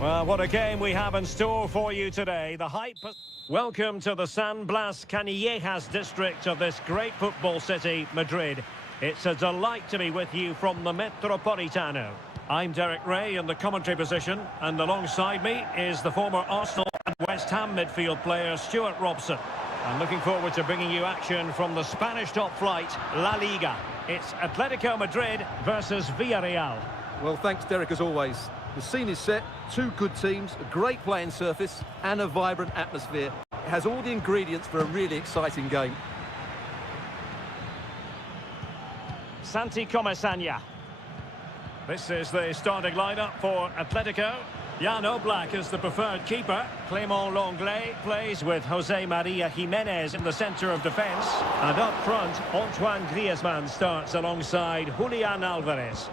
Well, what a game we have in store for you today. The hype... Welcome to the San Blas Canillejas district of this great football city, Madrid. It's a delight to be with you from the Metropolitano. I'm Derek Ray in the commentary position, and alongside me is the former Arsenal and West Ham midfield player Stuart Robson. I'm looking forward to bringing you action from the Spanish top flight, La Liga. It's Atletico Madrid versus Villarreal. Well, thanks, Derek, as always. The scene is set, two good teams, a great playing surface and a vibrant atmosphere. It has all the ingredients for a really exciting game. Santi Comesaña. This is the starting lineup for Atletico. Jan Oblak is the preferred keeper. Clément Lenglet plays with Jose Maria Jimenez in the centre of defence. And up front, Antoine Griezmann starts alongside Julian Alvarez.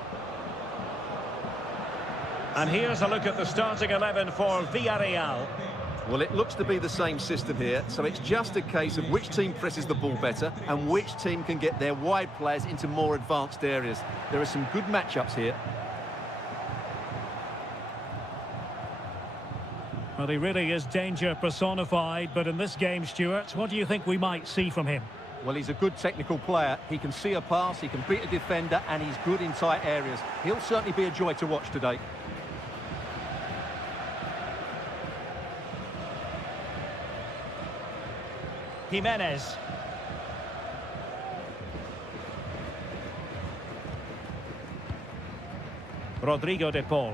And here's a look at the starting 11 for Villarreal. Well, it looks to be the same system here, so it's just a case of which team presses the ball better and which team can get their wide players into more advanced areas. There are some good matchups here. Well, he really is danger personified, but in this game, Stuart, what do you think we might see from him? Well, he's a good technical player. He can see a pass, he can beat a defender, and he's good in tight areas. He'll certainly be a joy to watch today. Jimenez. Rodrigo de Paul.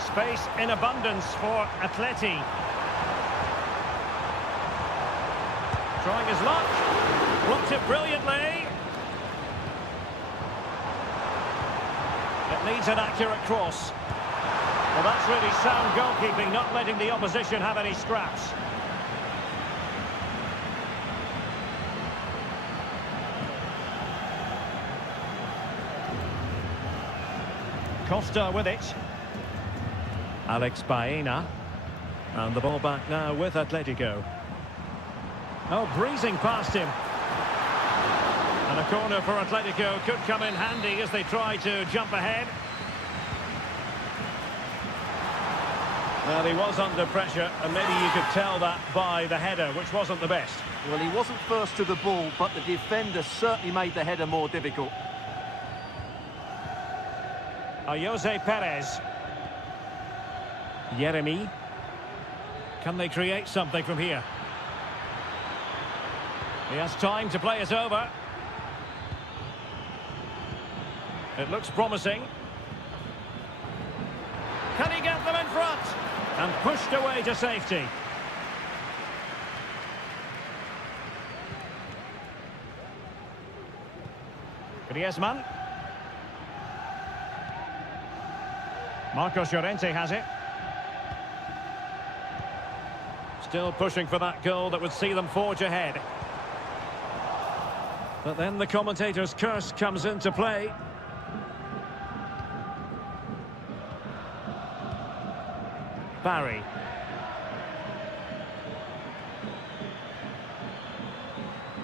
Space in abundance for Atleti. Trying his luck. Blocked it brilliantly. It needs an accurate cross. Well, that's really sound goalkeeping, not letting the opposition have any scraps. Costa with it. Alex Baena. And the ball back now with Atletico. Oh, breezing past him. And a corner for Atletico could come in handy as they try to jump ahead. Well, he was under pressure, and maybe you could tell that by the header, which wasn't the best. Well, he wasn't first to the ball, but the defender certainly made the header more difficult. Jose Perez. Yeremy. Can they create something from here? He has time to play it over. It looks promising. Can he get them in front? And pushed away to safety. Griezmann. Marcos Llorente has it. Still pushing for that goal that would see them forge ahead. But then the commentator's curse comes into play. Barry.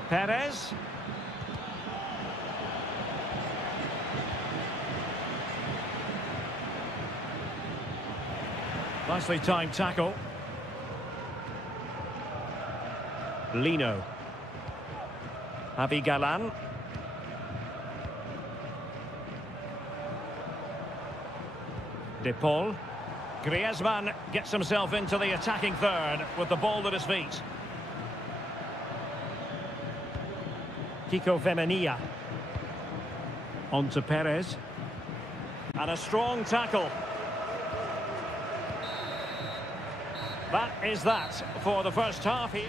Perez. Nicely timed tackle. Lino. Javi Galan. De Paul. Griezmann gets himself into the attacking third with the ball at his feet. Kiko Femenia. On to Perez. And a strong tackle. That is that for the first half here.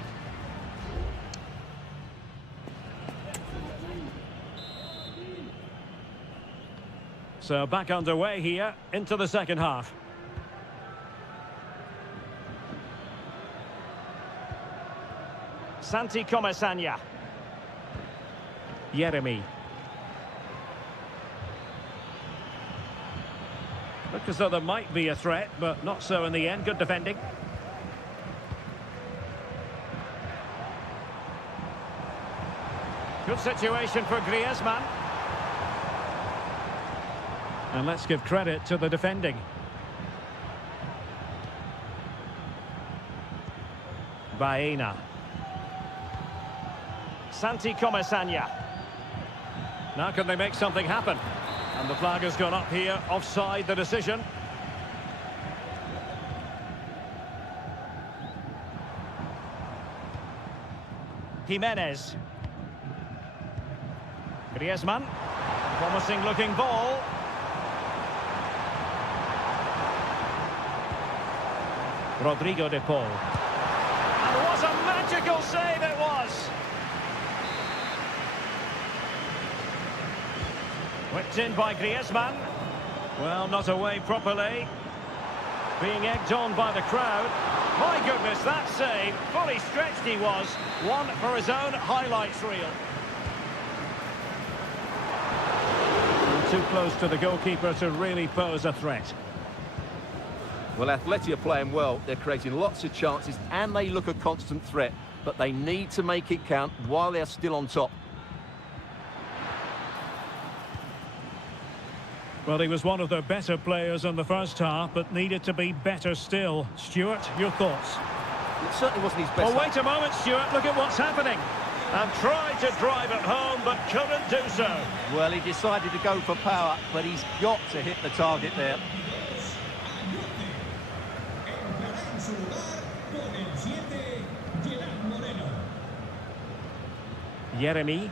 So back underway here into the second half. Santi Comesaña. Yeremy. Look as though there might be a threat, but not so in the end. Good defending. Good situation for Griezmann. And let's give credit to the defending. Baena. Santi Comesaña. Now can they make something happen? And the flag has gone up here, offside the decision. Jimenez. Griezmann. Promising looking ball. Rodrigo de Paul. And what a magical save it was! Whipped in by Griezmann. Well, not away properly. Being egged on by the crowd. My goodness, that save. Fully stretched he was. One for his own highlights reel. Too close to the goalkeeper to really pose a threat. Well, Atleti are playing well. They're creating lots of chances and they look a constant threat. But they need to make it count while they're still on top. Well, he was one of their better players in the first half, but needed to be better still. Stuart, your thoughts? It certainly wasn't his best. Oh, wait a moment, Stuart. Look at what's happening. And tried to drive it home, but couldn't do so. Well, he decided to go for power, but he's got to hit the target there. Yeremy.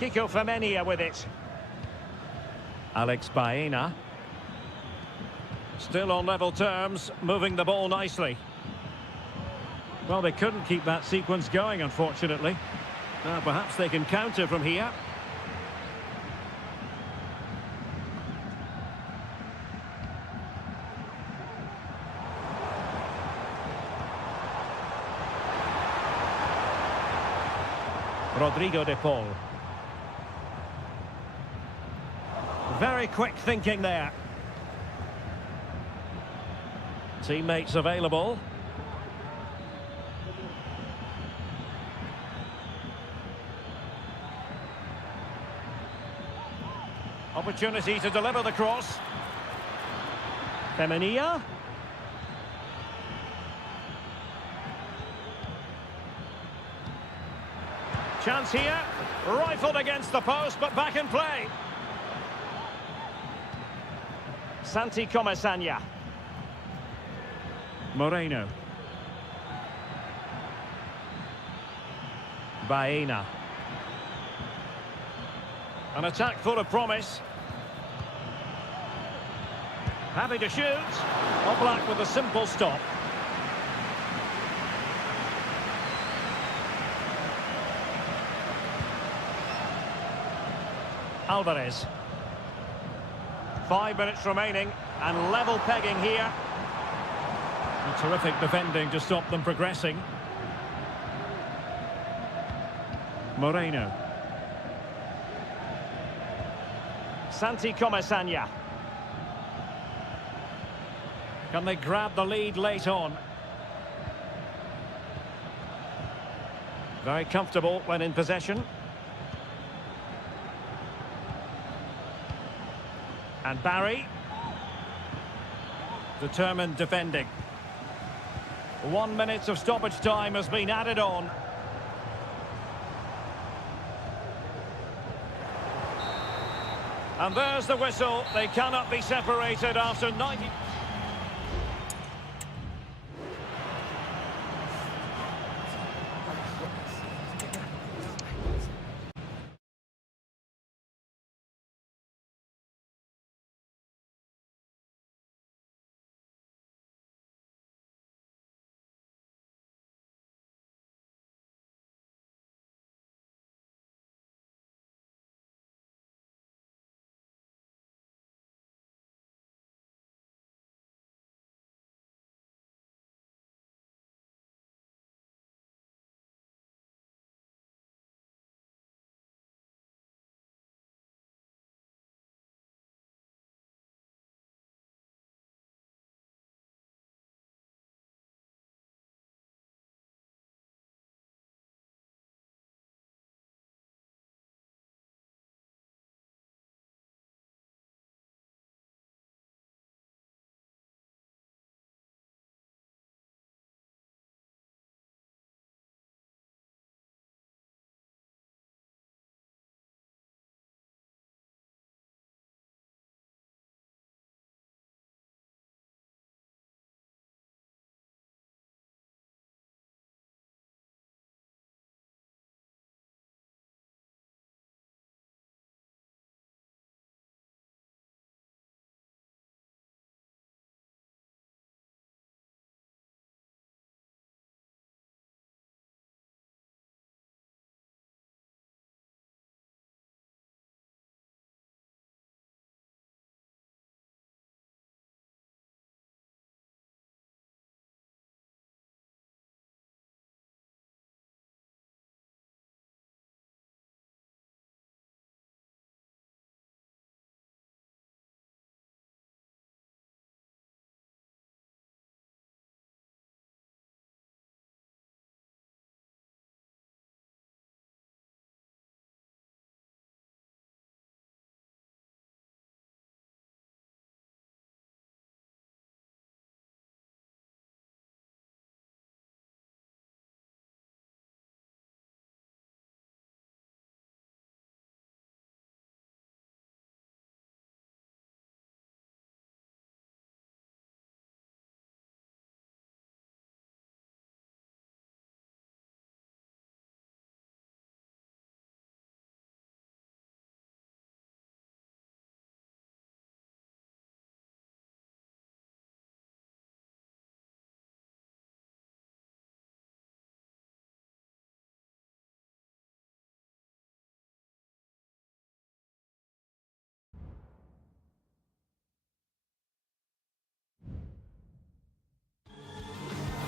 Kiko Femenia with it. Alex Baena. Still on level terms, moving the ball nicely. Well, they couldn't keep that sequence going, unfortunately. Now, perhaps they can counter from here. Rodrigo de Paul. Very quick thinking there. Teammates available. Opportunity to deliver the cross. Femenia. Chance here. Rifled against the post, but back in play. Santi Comesaña. Moreno. Baena. An attack full of promise. Happy to shoot. Oblak with a simple stop. Alvarez. 5 minutes remaining and level pegging here. A terrific defending to stop them progressing. Moreno. Santi Comesaña. Can they grab the lead late on? Very comfortable when in possession. And Barry. Determined defending. 1 minute of stoppage time has been added on. And there's the whistle. They cannot be separated after 90...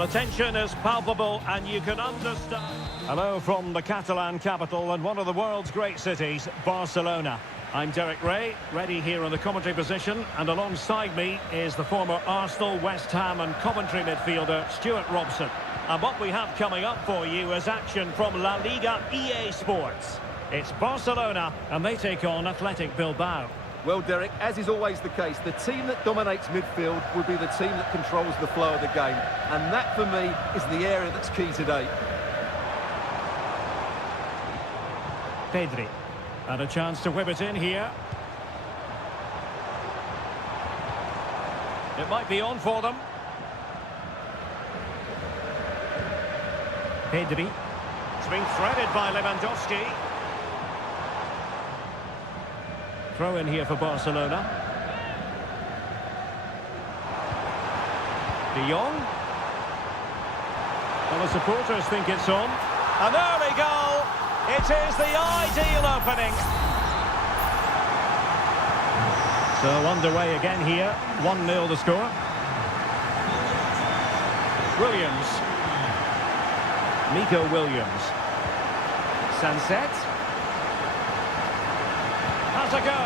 The tension is palpable and you can understand. Hello from the Catalan capital and one of the world's great cities, Barcelona. I'm Derek Ray, ready here in the commentary position, and alongside me is the former Arsenal, West Ham and Coventry midfielder, Stuart Robson. And what we have coming up for you is action from La Liga EA Sports. It's Barcelona and they take on Athletic Bilbao. Well, Derek, as is always the case, the team that dominates midfield will be the team that controls the flow of the game. And that, for me, is the area that's key today. Pedri. And a chance to whip it in here. It might be on for them. Pedri. It's been threaded by Lewandowski. Throw in here for Barcelona. De Jong. Well, the supporters think it's on. An early goal. It is the ideal opening. So underway again here. 1-0 the score. Williams. Nico Williams. Sunset. Has a go.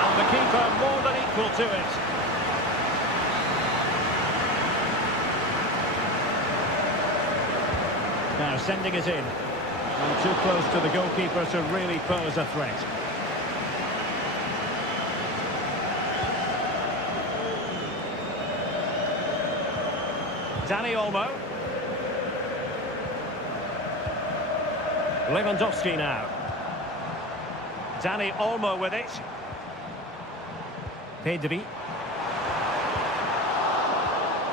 And the keeper more than equal to it. Now sending it in. And too close to the goalkeeper to really pose a threat. Dani Olmo. Lewandowski now. Dani Olmo with it. Pedri.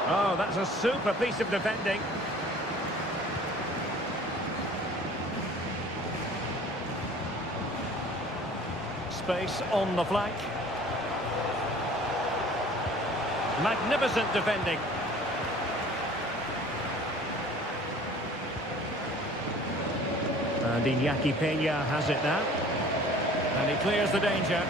Oh, that's a super piece of defending. Space on the flank. Magnificent defending. And Iñaki Peña has it now. And he clears the danger.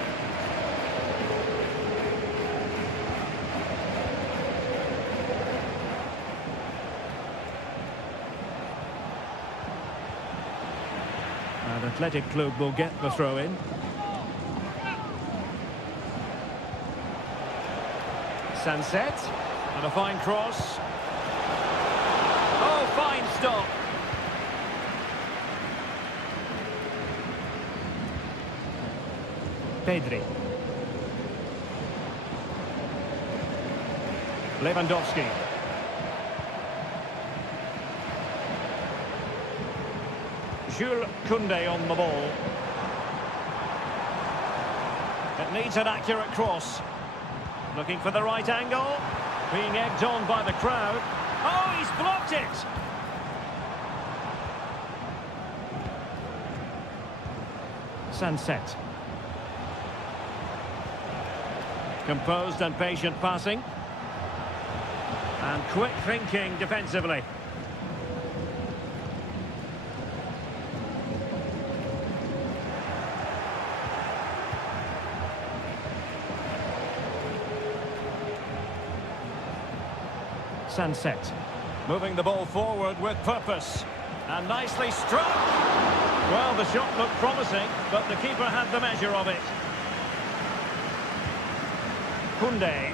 And Athletic Club will get the throw in. Sunset. And a fine cross. Oh, fine stop. Pedri. Lewandowski. Jules Koundé on the ball. It needs an accurate cross. Looking for the right angle. Being egged on by the crowd. Oh, he's blocked it! Sunset. Composed and patient passing. And quick thinking defensively. Sunset. Moving the ball forward with purpose. And nicely struck. Well, the shot looked promising, but the keeper had the measure of it. Koundé.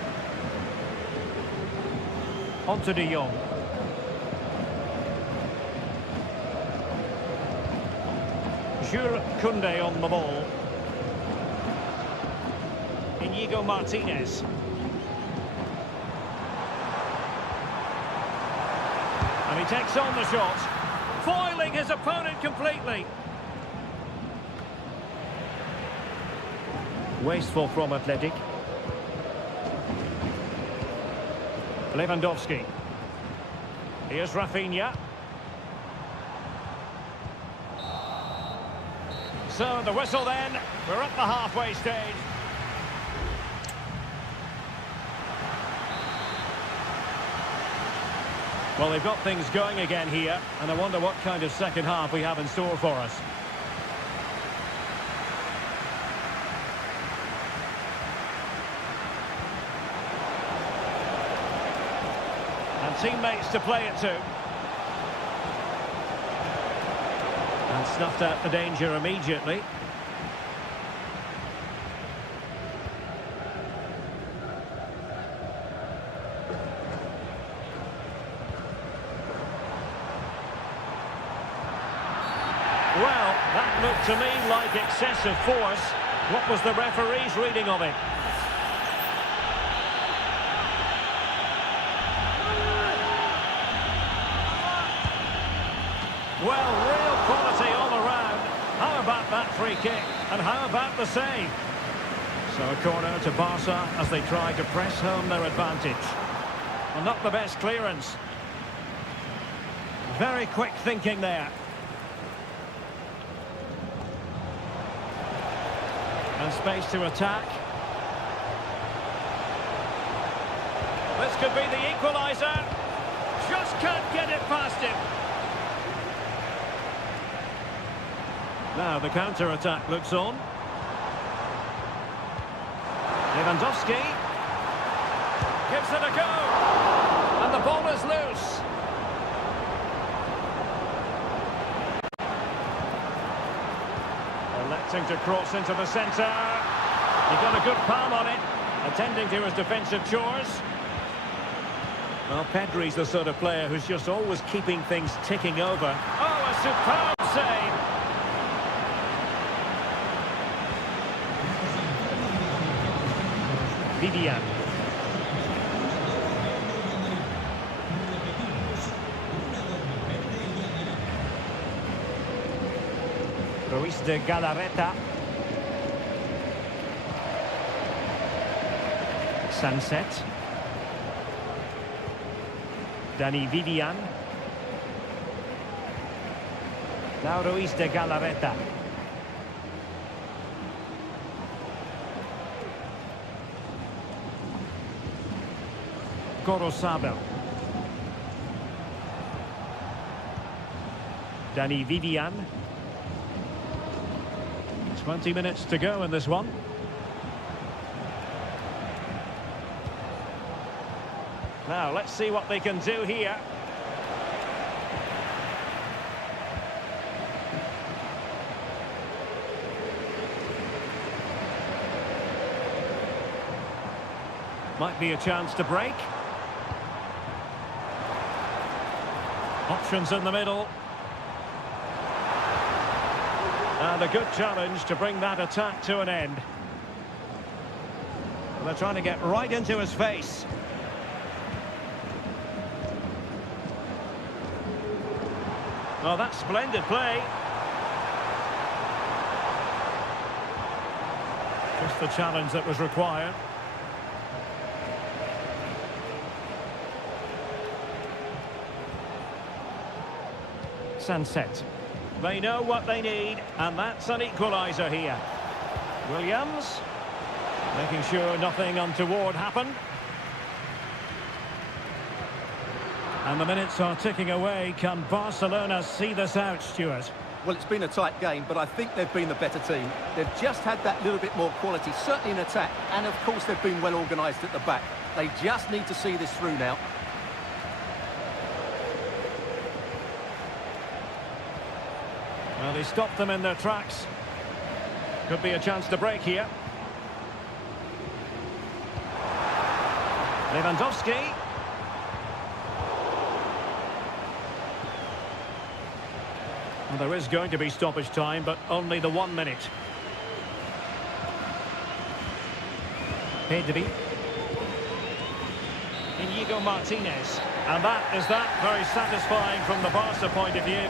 On to De Jong. Jules Koundé on the ball. Inigo Martinez. And he takes on the shot, foiling his opponent completely. Wasteful from Athletic. Lewandowski. Here's Rafinha. So the whistle then. We're at the halfway stage. Well, they've got things going again here, and I wonder what kind of second half we have in store for us. And And teammates to play it to. And snuffed out the danger immediately. Well, that looked to me like excessive force. What was the referee's reading of it? Well, real quality all around. How about that free kick? And how about the save? So a corner to Barca as they try to press home their advantage. Well, not the best clearance. Very quick thinking there. And space to attack. This could be the equaliser. Just can't get it past him. Now the counter-attack looks on. Lewandowski gives it a go. And the ball is loose. Electing to cross into the centre. He got a good palm on it, attending to his defensive chores. Well, Pedri's the sort of player who's just always keeping things ticking over. Oh, a superb save! Vivian. Ruiz de Galarreta. Sunset. Dani Vivian. Now Ruiz de Galarreta. Gorosabel. Dani Vivian. 20 minutes to go in this one. Now, let's see what they can do here. Might be a chance to break. Options in the middle. And a good challenge to bring that attack to an end. They're trying to get right into his face. Well, that's splendid play. Just the challenge that was required. Sunset. They know what they need, and that's an equaliser here. Williams, making sure nothing untoward happened. And the minutes are ticking away. Can Barcelona see this out, Stuart? Well, it's been a tight game, but I think they've been the better team. They've just had that little bit more quality, certainly in attack, and of course they've been well organised at the back. They just need to see this through now. Well, they stopped them in their tracks. Could be a chance to break here. Lewandowski. Well, there is going to be stoppage time, but only the 1 minute. Pedri. Inigo Martinez. And that is that. Very satisfying from the Barca point of view.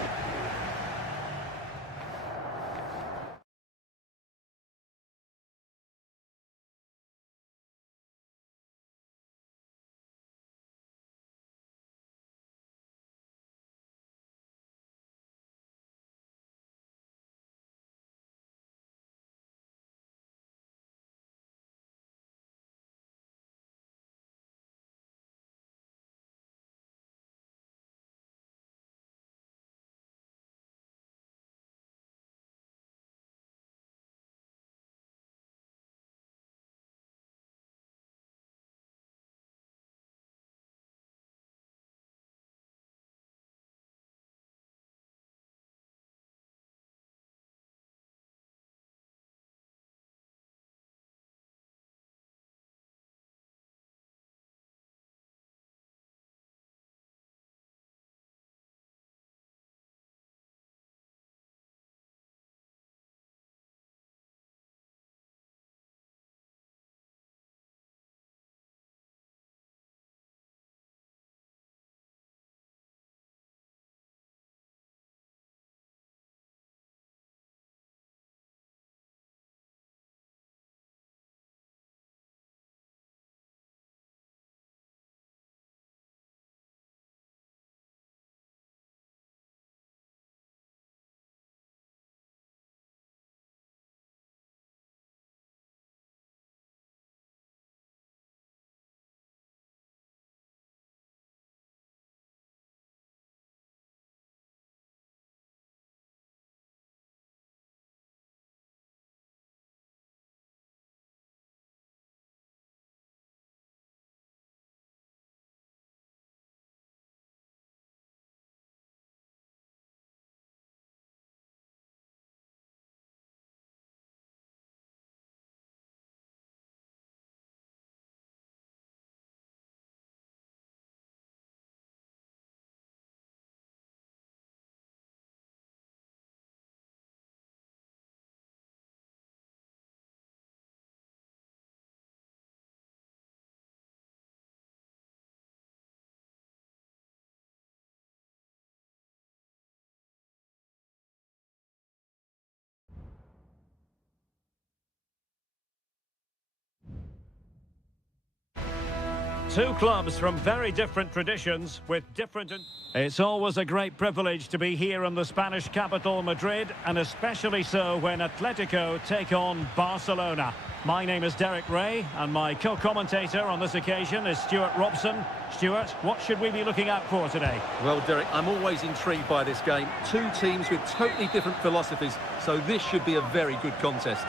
Two clubs from very different traditions with different... It's always a great privilege to be here in the Spanish capital, Madrid, and especially so when Atletico take on Barcelona. My name is Derek Ray, and my co-commentator on this occasion is Stuart Robson. Stuart, what should we be looking out for today? Well, Derek, I'm always intrigued by this game. Two teams with totally different philosophies, so this should be a very good contest.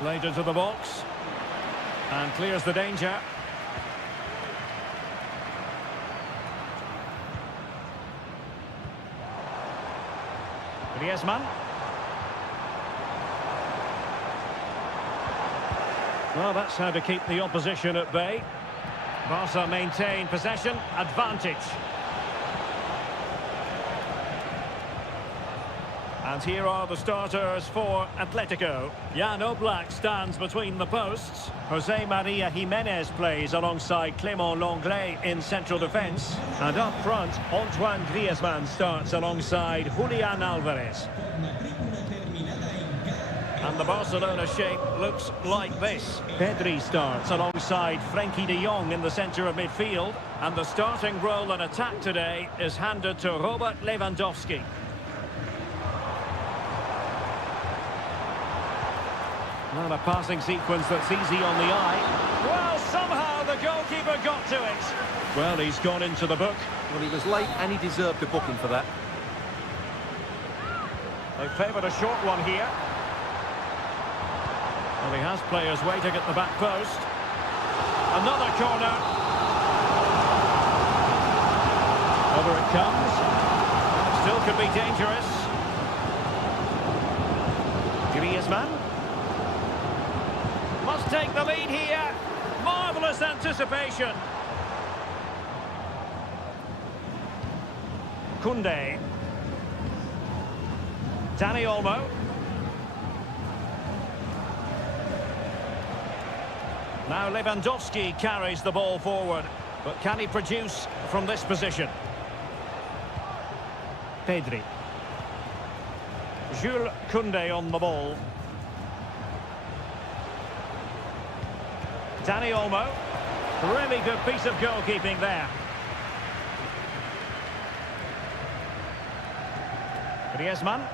Played into the box. And clears the danger. Griezmann. Well, that's how to keep the opposition at bay. Barca maintain possession, advantage. And here are the starters for Atletico. Jan Oblak stands between the posts. Jose Maria Jimenez plays alongside Clément Lenglet in central defence. And up front, Antoine Griezmann starts alongside Julian Alvarez. And the Barcelona shape looks like this. Pedri starts alongside Frenkie de Jong in the centre of midfield. And the starting role in attack today is handed to Robert Lewandowski. Not a passing sequence that's easy on the eye. Well, somehow the goalkeeper got to it. Well, he's gone into the book. Well, he was late and he deserved a booking for that. They favoured a short one here. Well, he has players waiting at the back post. Another corner. Over it comes. Still could be dangerous. Griezmann. Must take the lead here. Marvellous anticipation. Koundé. Dani Olmo. Now Lewandowski carries the ball forward. But can he produce from this position? Pedri. Jules Koundé on the ball. Dani Olmo. Really good piece of goalkeeping there. Griezmann.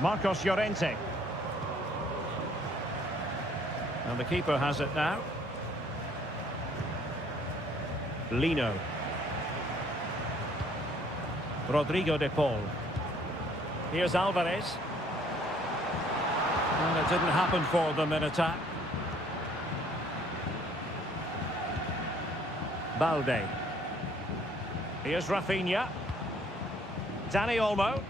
Marcos Llorente. And the keeper has it now. Lino. Rodrigo de Paul. Here's Alvarez. And it didn't happen for them in attack. Balde. Here's Rafinha. Dani Olmo.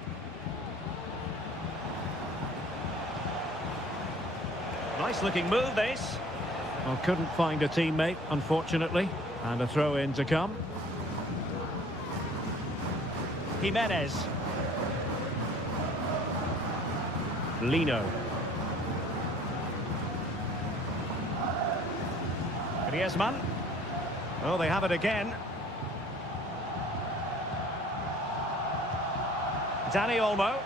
Nice looking move this. Well, couldn't find a teammate, unfortunately. And a throw in to come. Jimenez. Lino. Griezmann. Oh, they have it again. Dani Olmo.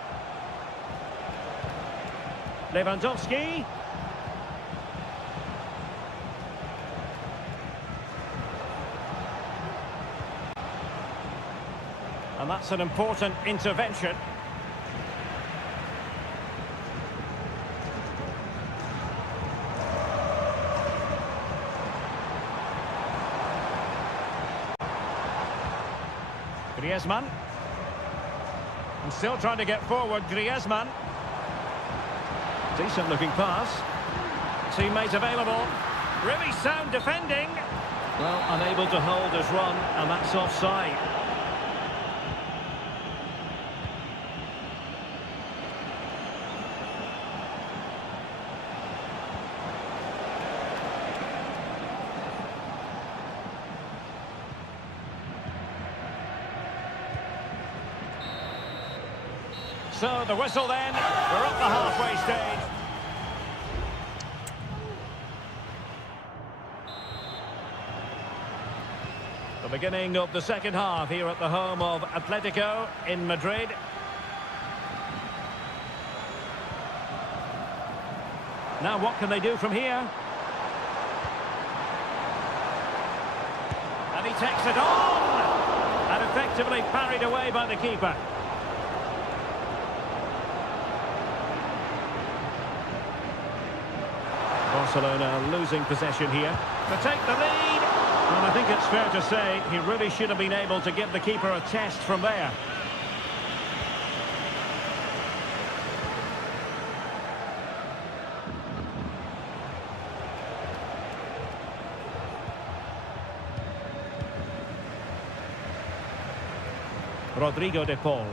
Lewandowski. And that's an important intervention. Griezmann. And still trying to get forward, Griezmann. Decent looking pass. Teammate available. Really sound defending. Well, unable to hold his run, and that's offside. So the whistle then, we're up the halfway stage. The beginning of the second half here at the home of Atletico in Madrid. Now what can they do from here? takes it on! And effectively parried away by the keeper. Barcelona losing possession here to take the lead. And I think it's fair to say he really should have been able to give the keeper a test from there. Rodrigo de Paul.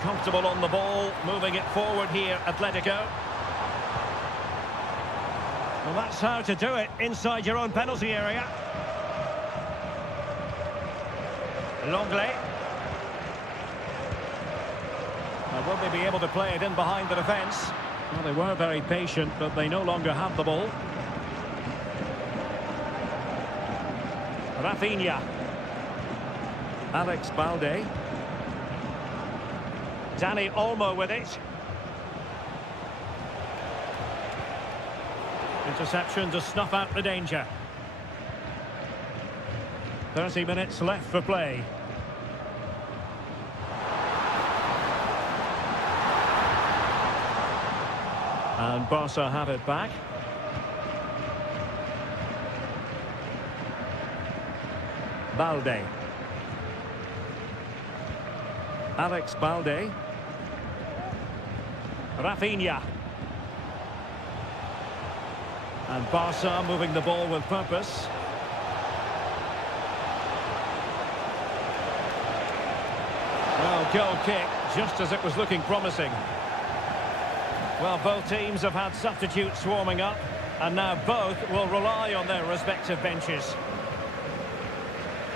Comfortable on the ball, moving it forward here, Atletico. Well, that's how to do it, inside your own penalty area. Longley. Now, will they be able to play it in behind the defence? Well, they were very patient, but they no longer have the ball. Rafinha. Alex Balde. Dani Olmo with it. Interception to snuff out the danger. 30 minutes left for play. And Barca have it back. Balde. Alex Balde. Rafinha. And Barca moving the ball with purpose. Well, goal kick, just as it was looking promising. Well, both teams have had substitutes warming up, and now both will rely on their respective benches.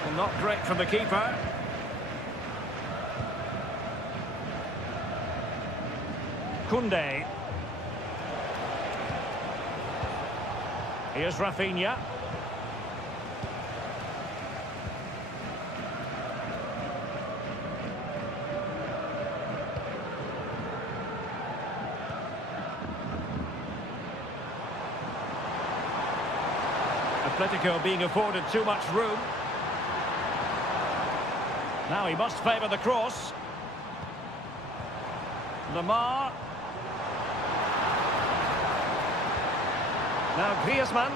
Well, not great from the keeper. Koundé. Here's Rafinha. Atletico being afforded too much room. Now he must favour the cross. Lamar. Now Griezmann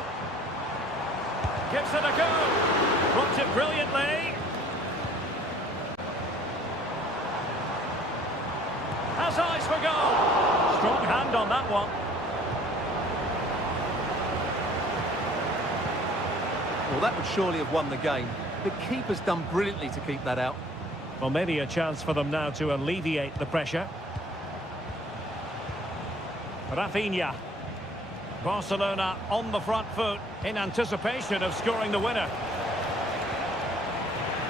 gives it a go. Blocked it brilliantly. Has eyes for goal. Strong hand on that one. Well, that would surely have won the game. The keeper's done brilliantly to keep that out. Well, maybe a chance for them now to alleviate the pressure. Rafinha. Barcelona on the front foot in anticipation of scoring the winner.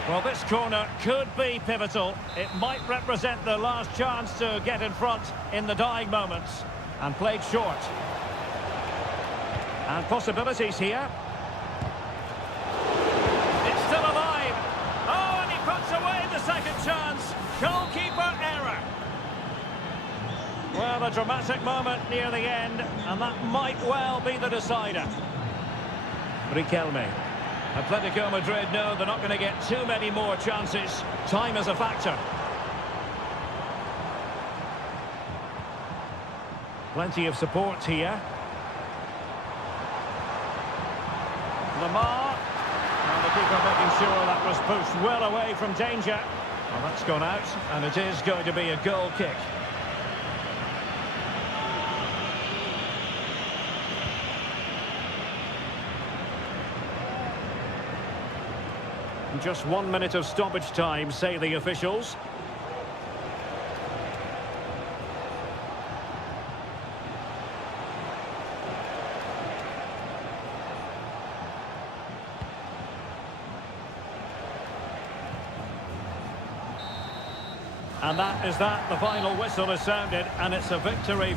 Well, this corner could be pivotal. It might represent the last chance to get in front in the dying moments. And played short. And possibilities here. It's still alive. Oh, and he puts away the second chance. Goalkeeper error. Well, a dramatic moment near the end, and that might well be the decider. Riquelme. Atletico Madrid know they're not going to get too many more chances. Time is a factor. Plenty of support here. Lamar. And the keeper making sure that was pushed well away from danger. Well, that's gone out, and it is going to be a goal kick. Just 1 minute of stoppage time, say the officials. And that is that. The final whistle is sounded, and it's a victory.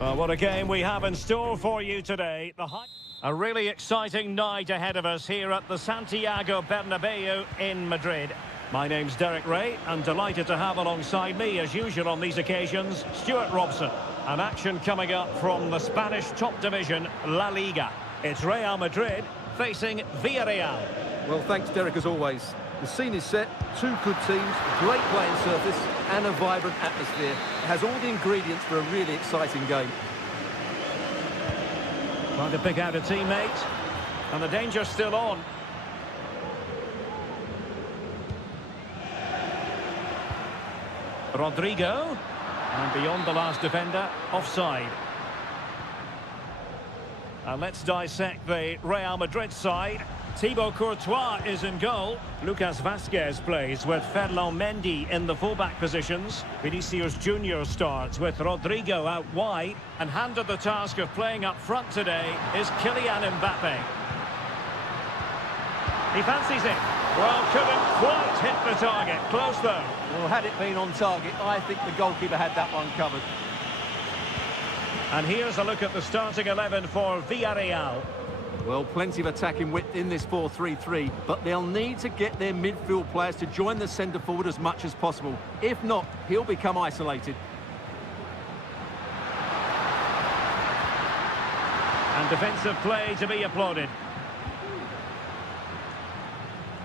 Well, what a game we have in store for you today. A really exciting night ahead of us here at the Santiago Bernabeu in Madrid. My name's Derek Ray, and delighted to have alongside me, as usual on these occasions, Stuart Robson. An action coming up from the Spanish top division, La Liga. It's Real Madrid facing Villarreal. Well, thanks, Derek, as always. The scene is set, two good teams, great playing surface and a vibrant atmosphere. It has all the ingredients for a really exciting game. Trying to pick out a teammate, and the danger's still on. Rodrigo, and beyond the last defender, offside. And let's dissect the Real Madrid side. Thibaut Courtois is in goal. Lucas Vazquez plays with Ferland Mendy in the fullback positions. Vinicius Junior starts with Rodrigo out wide. And handed the task of playing up front today is Kylian Mbappe. He fancies it. Well, couldn't quite hit the target. Close though. Well, had it been on target, I think the goalkeeper had that one covered. And here's a look at the starting 11 for Villarreal. Well, plenty of attacking width in this 4-3-3, but they'll need to get their midfield players to join the centre forward as much as possible. If not, he'll become isolated. And defensive play to be applauded.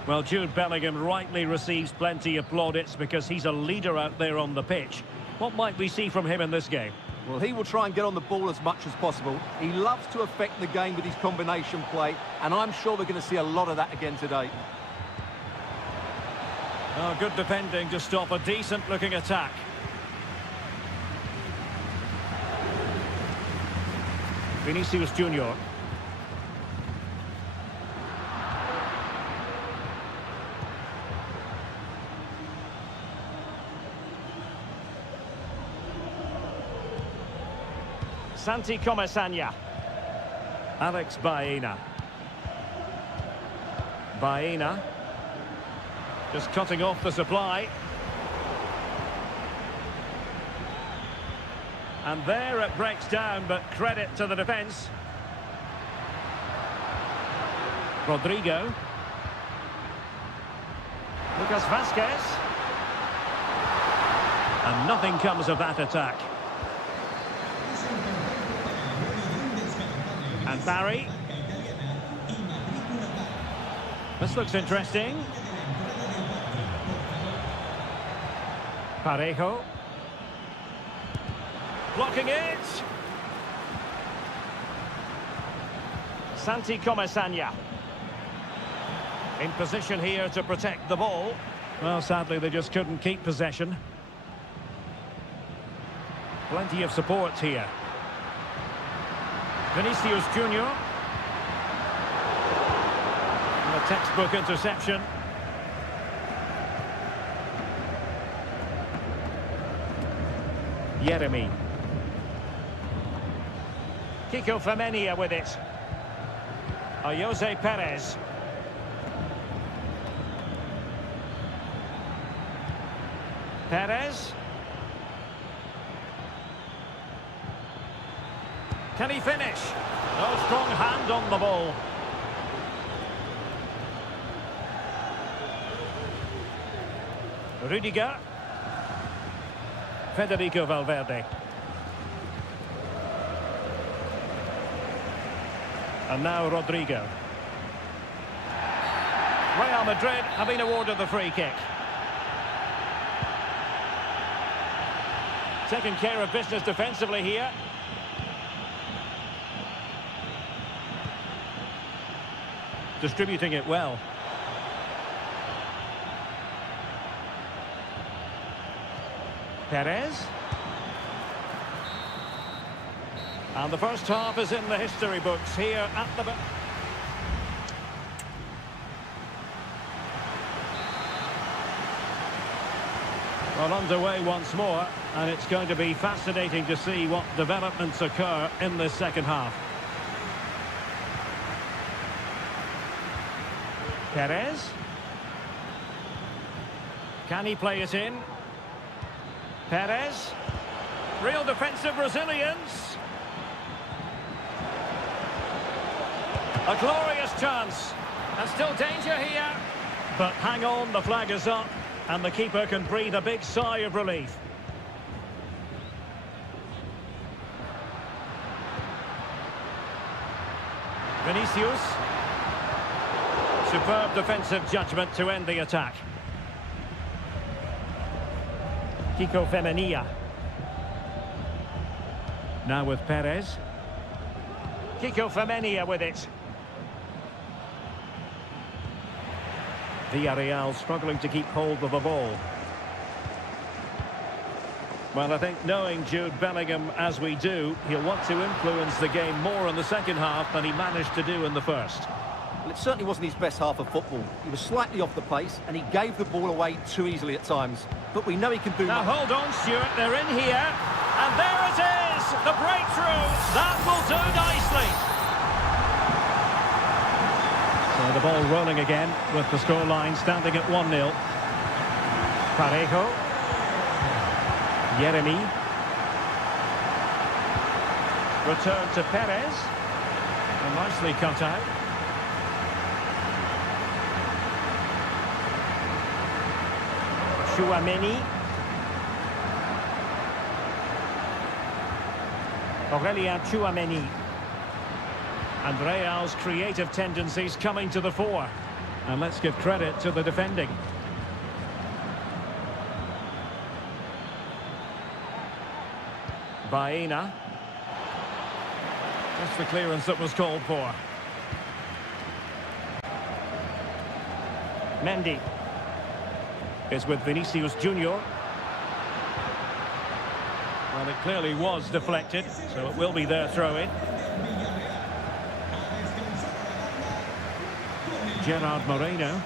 Well, Jude Bellingham rightly receives plenty of plaudits because he's a leader out there on the pitch. What might we see from him in this game? Well, he will try and get on the ball as much as possible. He loves to affect the game with his combination play, and I'm sure we're going to see a lot of that again today. Oh, good defending to stop a decent-looking attack. Vinicius Junior. Santi Comesaña. Alex Baena. Baena. Just cutting off the supply. And there it breaks down, but credit to the defence. Rodrigo. Lucas Vazquez. And nothing comes of that attack. And Barry. This looks interesting. Parejo. Blocking it. Santi Comesaña. In position here to protect the ball. Well, sadly, they just couldn't keep possession. Plenty of support here. Vinicius Junior. And a textbook interception. Yeremy. Kiko Femenia with it. Jose Perez. Perez. Can he finish? No strong hand on the ball. Rudiger. Federico Valverde. And now Rodrigo. Real Madrid have been awarded the free kick. Taking care of business defensively here. Distributing it well. Perez. And the first half is in the history books here at the... Well, underway once more, and it's going to be fascinating to see what developments occur in this second half. Perez. Can he play it in? Perez. Real defensive resilience. A glorious chance. And still danger here. But hang on, the flag is up. And the keeper can breathe a big sigh of relief. Vinicius. Superb defensive judgment to end the attack. Kiko Femenia. Now with Perez. Kiko Femenia with it. Villarreal struggling to keep hold of the ball. Well, I think knowing Jude Bellingham as we do, he'll want to influence the game more in the second half than he managed to do in the first. Well, it certainly wasn't his best half of football. He was slightly off the pace and he gave the ball away too easily at times. But we know he can do now, much. Hold on, Stuart. They're in here. And there it is! The breakthrough! That will do nicely. So the ball rolling again with the scoreline standing at 1-0. Parejo. Yeremy. Return to Perez. And nicely cut out. Chouameni. Aurelien Chouameni. And Real's creative tendencies coming to the fore. And let's give credit to the defending. Baena. That's the clearance that was called for. Mendy is with Vinicius Junior. Well, it clearly was deflected, so it will be their throw-in. Gerard Moreno.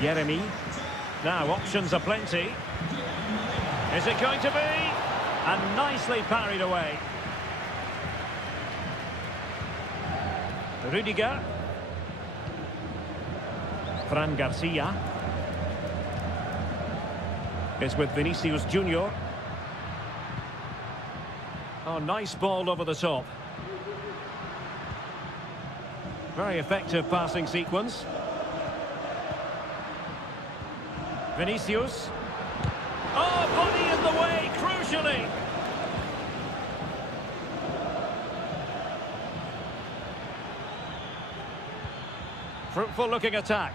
Yeremy. Now, options are plenty. Is it going to be? And nicely parried away. Rudiger. Fran Garcia is with Vinicius Junior. Oh, nice ball over the top. Very effective passing sequence. Vinicius. Oh, body in the way, crucially. Fruitful looking attack.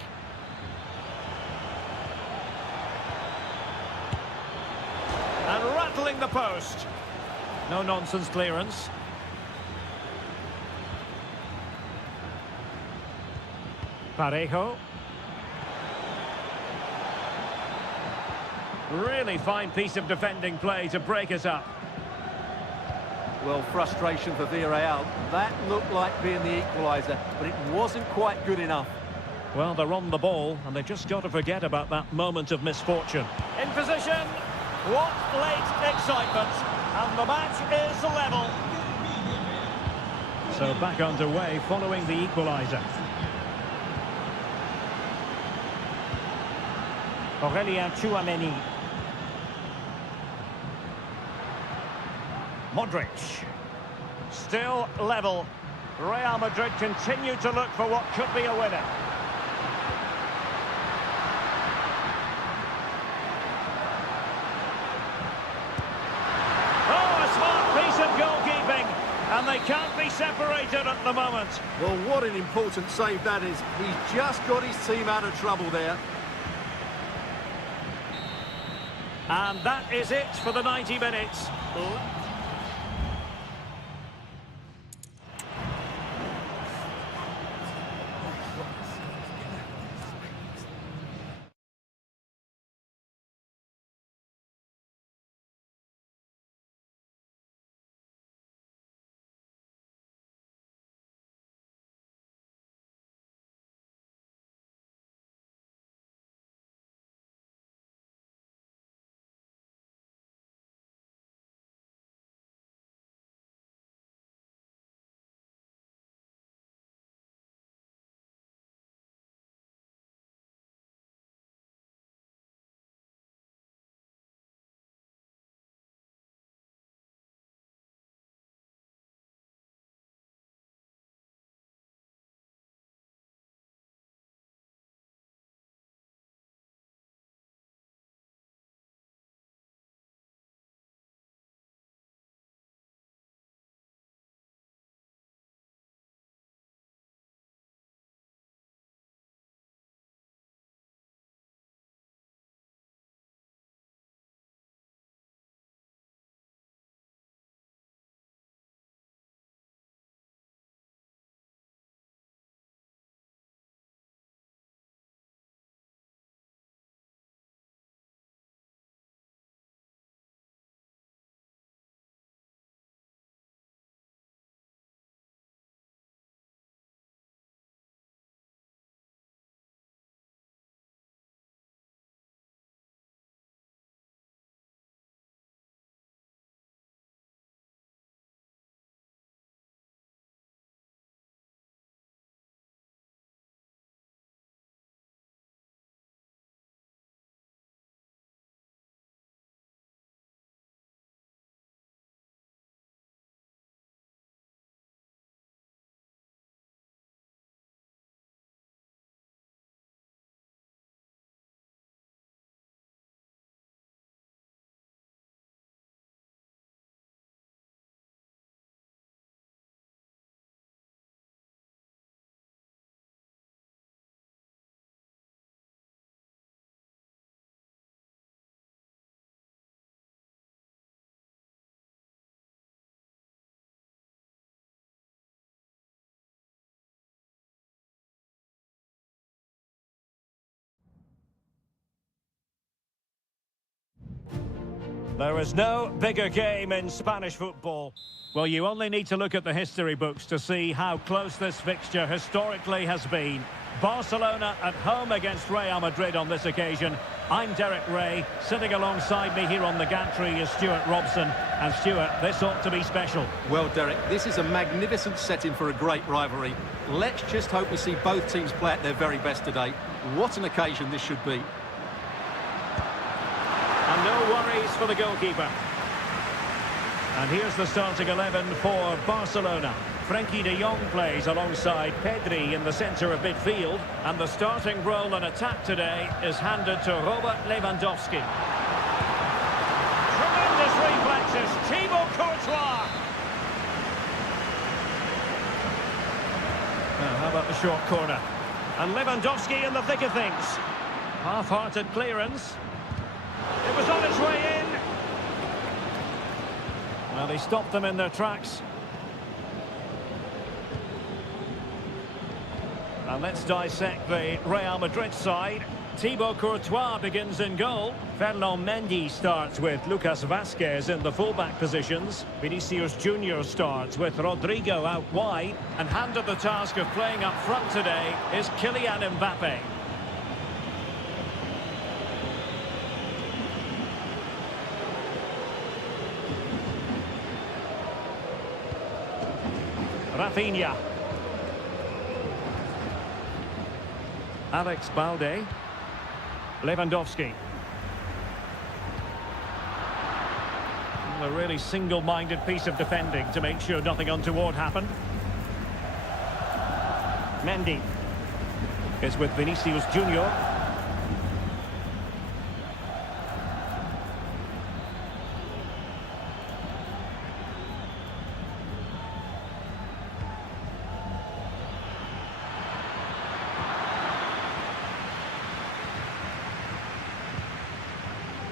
And rattling the post. No nonsense clearance. Parejo. Really fine piece of defending play to break us up. Well, frustration for Villarreal. That looked like being the equaliser, but it wasn't quite good enough. Well, they're on the ball, and they've just got to forget about that moment of misfortune. In position. What late excitement. And the match is level. So back underway following the equaliser. Aurelien Chouameni. Modric. Still level. Real Madrid continue to look for what could be a winner. Oh, a smart piece of goalkeeping. And they can't be separated at the moment. Well, what an important save that is. He's just got his team out of trouble there. And that is it for the 90 minutes. There is no bigger game in Spanish football. Well, you only need to look at the history books to see how close this fixture historically has been. Barcelona at home against Real Madrid on this occasion. I'm Derek Ray. Sitting alongside me here on the gantry is Stuart Robson. And Stuart, this ought to be special. Well, Derek, this is a magnificent setting for a great rivalry. Let's just hope we see both teams play at their very best today. What an occasion this should be. And no worries for the goalkeeper. And here's the starting 11 for Barcelona. Frenkie de Jong plays alongside Pedri in the centre of midfield. And the starting role in attack today is handed to Robert Lewandowski. Tremendous reflexes, Thibaut Courtois. Now, how about the short corner? And Lewandowski in the thick of things. Half-hearted clearance. It was on its way in. Well, they stopped them in their tracks. And let's dissect the Real Madrid side. Thibaut Courtois begins in goal. Ferland Mendy starts with Lucas Vazquez in the fullback positions. Vinicius Junior starts with Rodrigo out wide. And handed the task of playing up front today is Kylian Mbappe. Rafinha. Alex Balde. Lewandowski. A really single-minded piece of defending to make sure nothing untoward happened. Mendy is with Vinicius Junior.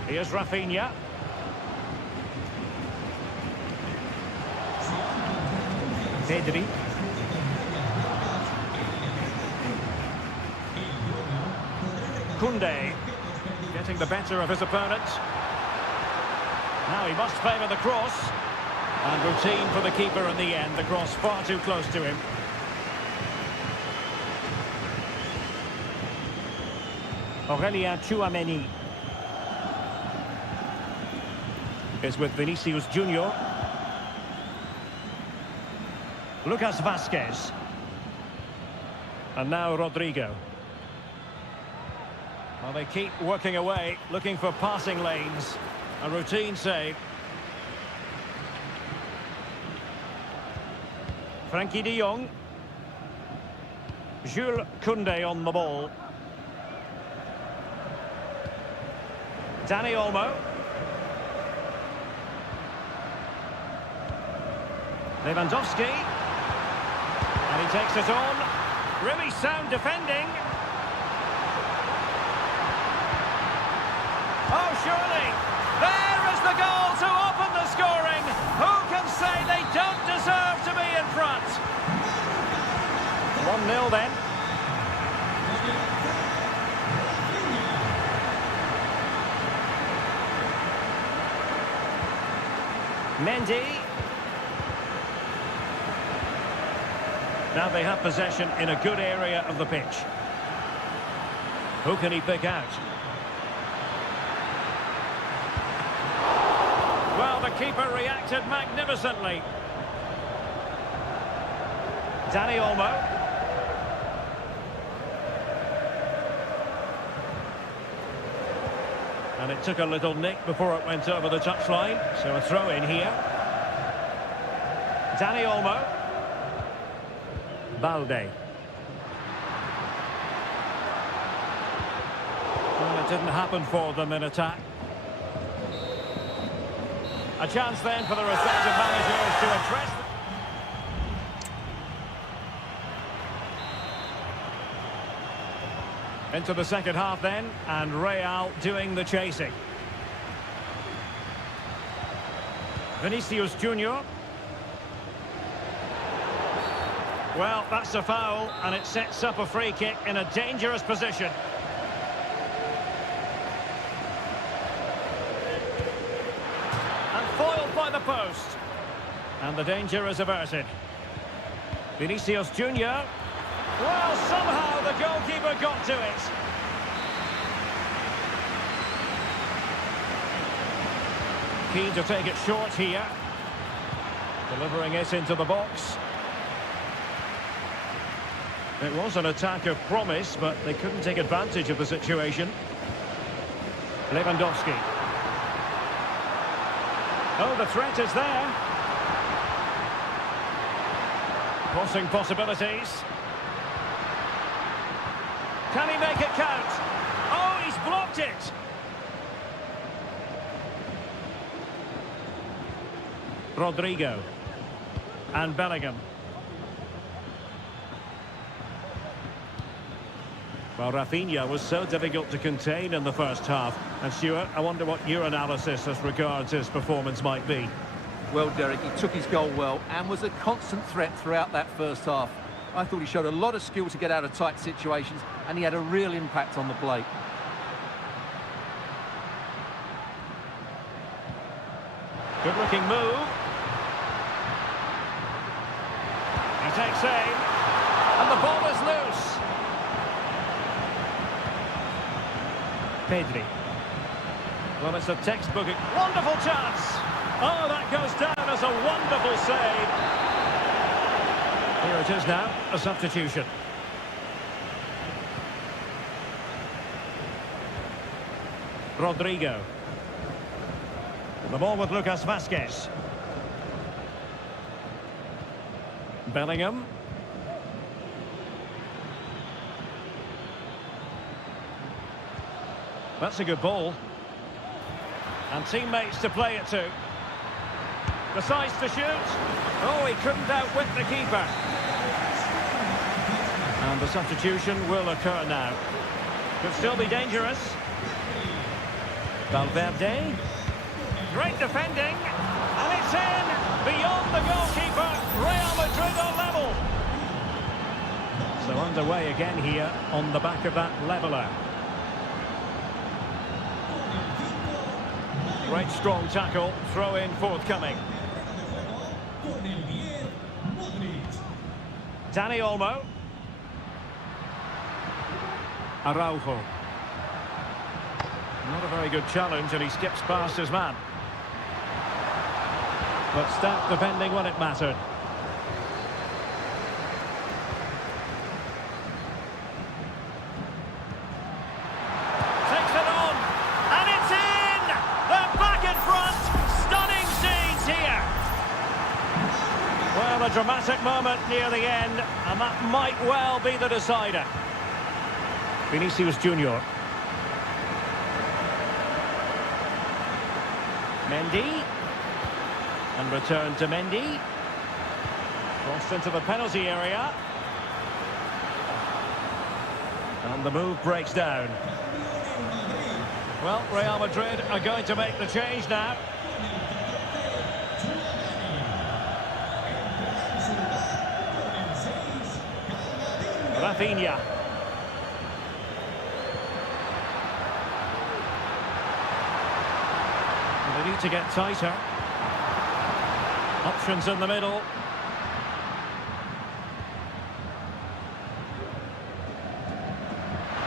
Here's Rafinha. Pedri. Koundé getting the better of his opponent. Now he must favour the cross. And routine for the keeper in the end. The cross far too close to him. Aurélien Tchouaméni is with Vinicius Junior. Lucas Vazquez. And now Rodrigo. Well, they keep working away, looking for passing lanes. A routine save. Frenkie de Jong. Jules Koundé on the ball. Dani Olmo. Lewandowski. And he takes it on. Really sound defending. Oh, surely. There is the goal to open the scoring. Who can say they don't deserve to be in front? 1-0 then. Mendy. Now they have possession in a good area of the pitch. Who can he pick out? Well, the keeper reacted magnificently. Dani Olmo. And it took a little nick before it went over the touchline. So a throw in here. Dani Olmo. Balde. Well, it didn't happen for them in attack. A chance then for the respective managers to address. Into the second half then, and Real doing the chasing. Vinicius Junior. Well, that's a foul, and it sets up a free kick in a dangerous position. the post. And the danger is averted. Vinicius Junior. Well, somehow the goalkeeper got to it. Keen to take it short here. Delivering it into the box. It was an attack of promise, but they couldn't take advantage of the situation. Lewandowski. Oh, the threat is there. Crossing possibilities. Can he make it count? Oh, he's blocked it. Rodrigo. And Bellingham. Well, Rafinha was so difficult to contain in the first half. And Stuart, I wonder what your analysis as regards his performance might be. Well, Derek, he took his goal well and was a constant threat throughout that first half. I thought he showed a lot of skill to get out of tight situations, and he had a real impact on the plate. Good-looking move. He takes aim, and the ball is loose. Pedri. Well, it's a textbook. Wonderful chance. Oh, that goes down as a wonderful save. Here it is now, a substitution. Rodrigo. The ball with Lucas Vazquez. Bellingham. That's a good ball. And teammates to play it to. Decides to shoot. Oh, he couldn't outwit the keeper. And the substitution will occur now. Could still be dangerous. Valverde. Great defending. And it's in. Beyond the goalkeeper. Real Madrid are level. So underway again here on the back of that leveller. Great strong tackle. Throw in forthcoming. Dani Olmo. Araujo. Not a very good challenge, and he skips past his man. But stout defending when it mattered. Takes it on, and it's in! They're back in front! Stunning scenes here! Well, a dramatic moment near the end, and that might well be the decider. Vinicius Junior. Mendy. And return to Mendy. Crossed into the penalty area. And the move breaks down. Well, Real Madrid are going to make the change now. Rafinha. They need to get tighter. Options in the middle.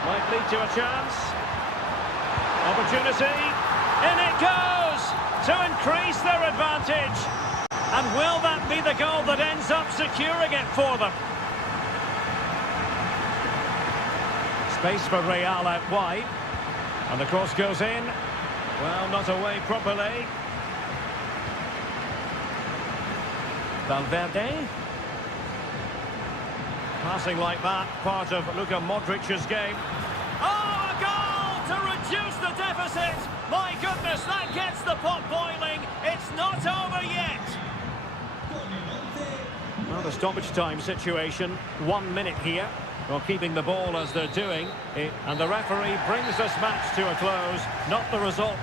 Might lead to a chance. Opportunity. In it goes! To increase their advantage. And will that be the goal that ends up securing it for them? Space for Real out wide. And the cross goes in. Well, not away properly. Valverde. Passing like that, part of Luka Modric's game. Oh, a goal to reduce the deficit! My goodness, that gets the pot boiling. It's not over yet. Well, the stoppage time situation, 1 minute here. Well, keeping the ball as they're doing. And the referee brings this match to a close. Not the result.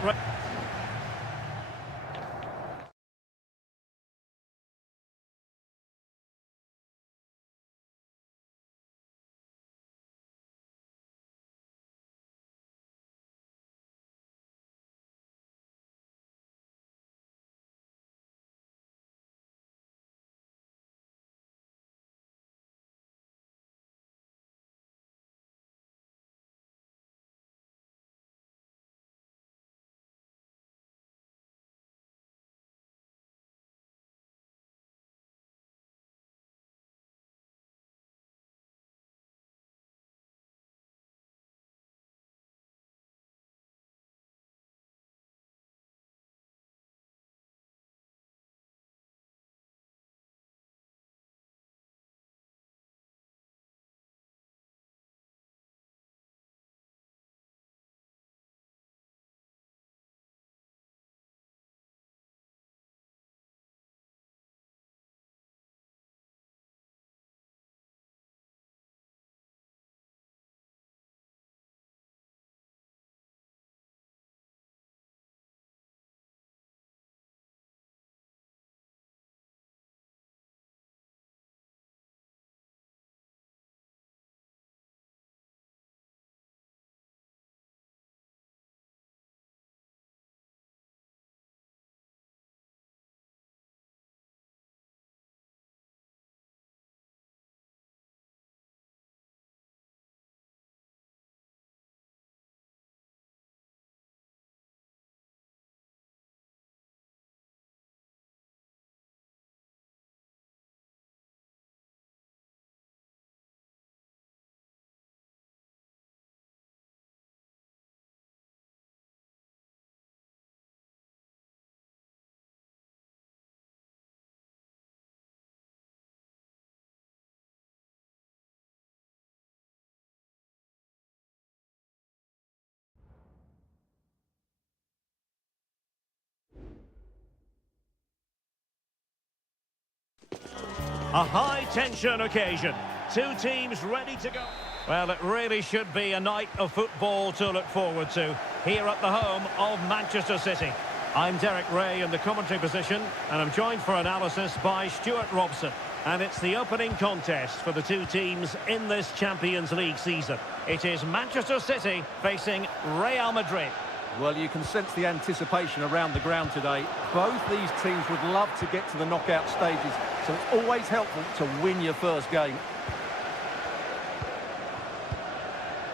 A high-tension occasion. Two teams ready to go. Well, it really should be a night of football to look forward to here at the home of Manchester City. I'm Derek Ray in the commentary position, and I'm joined for analysis by Stuart Robson. And it's the opening contest for the two teams in this Champions League season. It is Manchester City facing Real Madrid. Well, you can sense the anticipation around the ground today. Both these teams would love to get to the knockout stages, so it's always helpful to win your first game.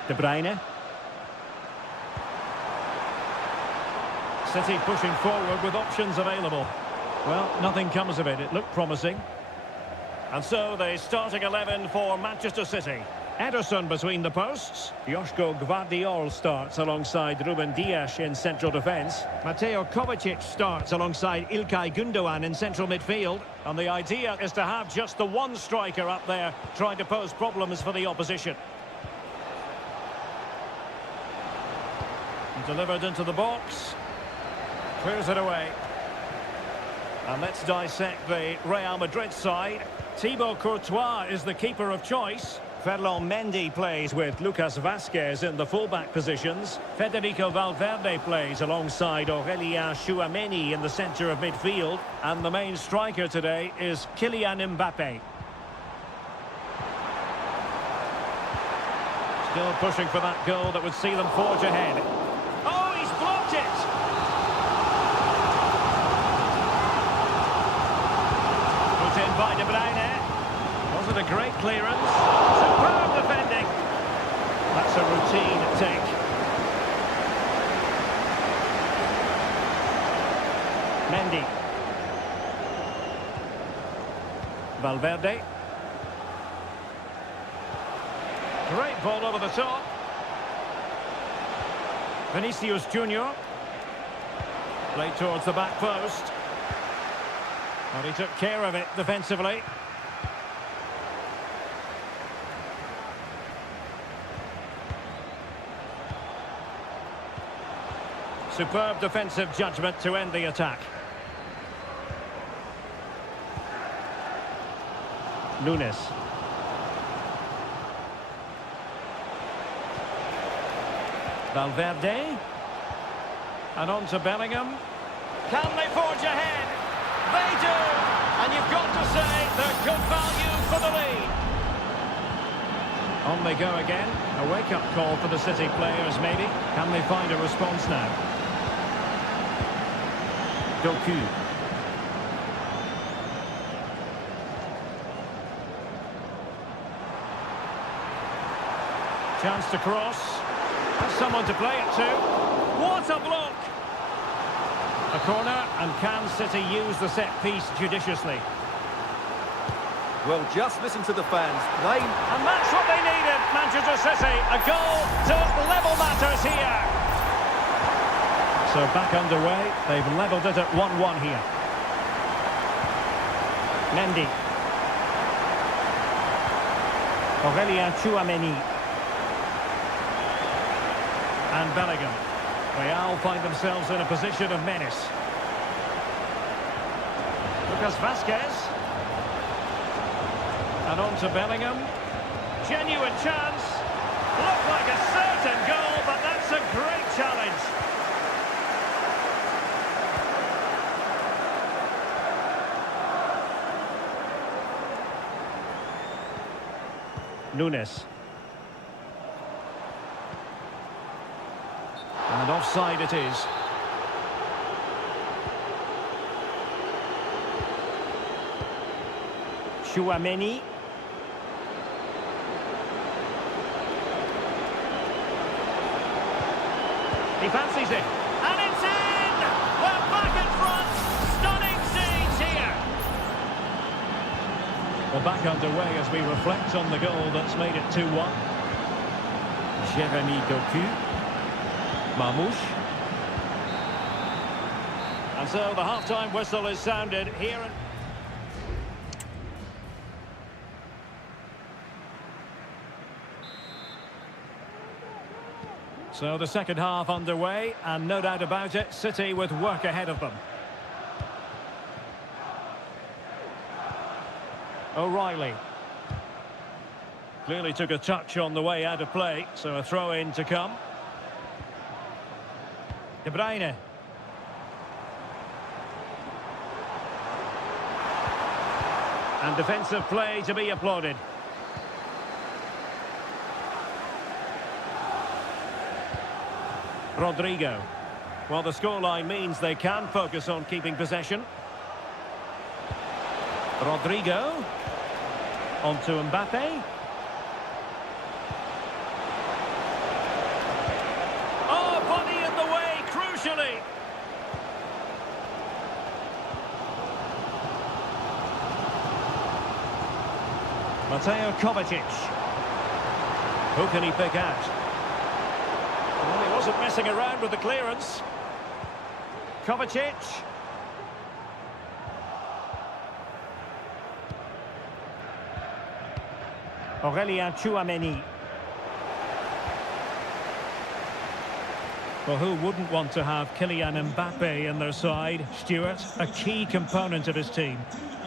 De Bruyne. City pushing forward with options available. Well, nothing comes of it. It looked promising. And so the starting 11 for Manchester City. Ederson between the posts. Joško Gvardiol starts alongside Ruben Dias in central defence. Mateo Kovacic starts alongside Ilkay Gundogan in central midfield. And the idea is to have just the one striker up there trying to pose problems for the opposition. Delivered into the box. Clears it away. And let's dissect the Real Madrid side. Thibaut Courtois is the keeper of choice. Ferland Mendy plays with Lucas Vazquez in the fullback positions. Federico Valverde plays alongside Aurélien Tchouameni in the centre of midfield. And the main striker today is Kylian Mbappé. Still pushing for that goal that would see them forge ahead. Oh, he's blocked it! Put in by De Bruyne. Wasn't a great clearance. Superb defending. That's a routine take. Mendy. Valverde. Great ball over the top. Vinicius Junior. Played towards the back post. Well, he took care of it defensively. Superb defensive judgment to end the attack. Nunes. Valverde. And on to Bellingham. Can they forge ahead? They do! And you've got to say they're good value for the lead. On they go again. A wake-up call for the City players, maybe. Can they find a response now? Doku. Chance to cross. That's someone to play it to. What a block! A corner, and can City use the set piece judiciously? Well, just listen to the fans. And that's what they needed, Manchester City. A goal to level matters here. So back underway. They've levelled it at 1-1 here. Mendy. Aurélien Tchouameni. And Bellingham. Real find themselves in a position of menace. Lucas Vazquez. And on to Bellingham. Genuine chance. Looked like a certain goal, but that's a great challenge. Nunes. And offside it is. Tchouameni. He fancies it. And it's in! We're back in front. Stunning scenes here. We're back underway as we reflect on the goal that's made it 2-1. Jérémy Doku. Mamouche. And so the half-time whistle is sounded here. So the second half underway, and no doubt about it, City with work ahead of them. O'Reilly. Clearly took a touch on the way out of play, so a throw in to come. De Bruyne. And defensive play to be applauded. Rodrigo. Well, the scoreline means they can focus on keeping possession. Rodrigo. On to Mbappe. Oh, body in the way, crucially. Mateo Kovacic. Who can he pick out? Well, he wasn't messing around with the clearance. Kovacic. Aurélien Tchouameni. Well, who wouldn't want to have Kylian Mbappe in their side? Stuart, a key component of his team.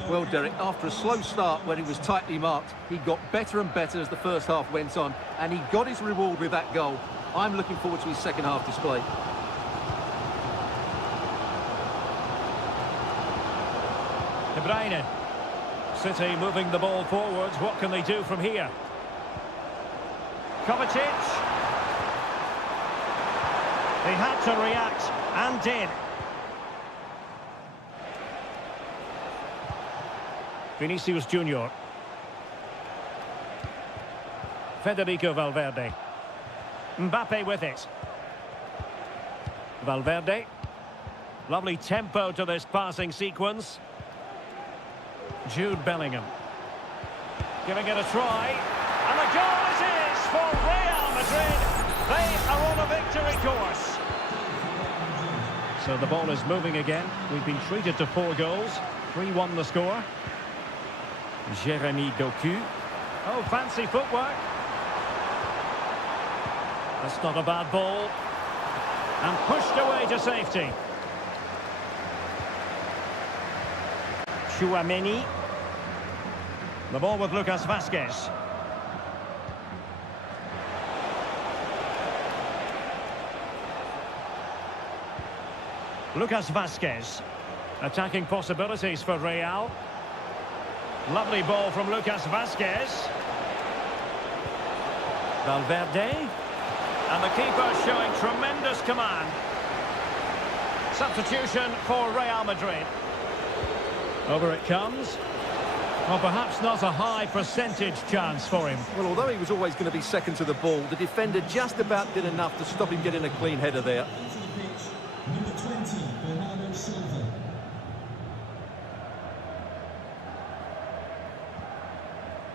Well, Derek, after a slow start when he was tightly marked, he got better and better as the first half went on, and he got his reward with that goal. I'm looking forward to his second half display. De Bruyne. City moving the ball forwards. What can they do from here? Kovacic. He had to react, and did. Vinicius Junior. Federico Valverde. Mbappe with it. Valverde. Lovely tempo to this passing sequence. Jude Bellingham. Giving it a try. And the goal it is for Real Madrid. They are on a victory course. So the ball is moving again. We've been treated to 4 goals. 3-1 the score. Jeremy Doku. Oh, fancy footwork. That's not a bad ball. And pushed away to safety. Tchouameni. The ball with Lucas Vazquez. Lucas Vazquez. Attacking possibilities for Real. Lovely ball from Lucas Vazquez. Valverde. And the keeper showing tremendous command. Substitution for Real Madrid. Over it comes. Well, perhaps not a high percentage chance for him. Well, although he was always going to be second to the ball, the defender just about did enough to stop him getting a clean header there.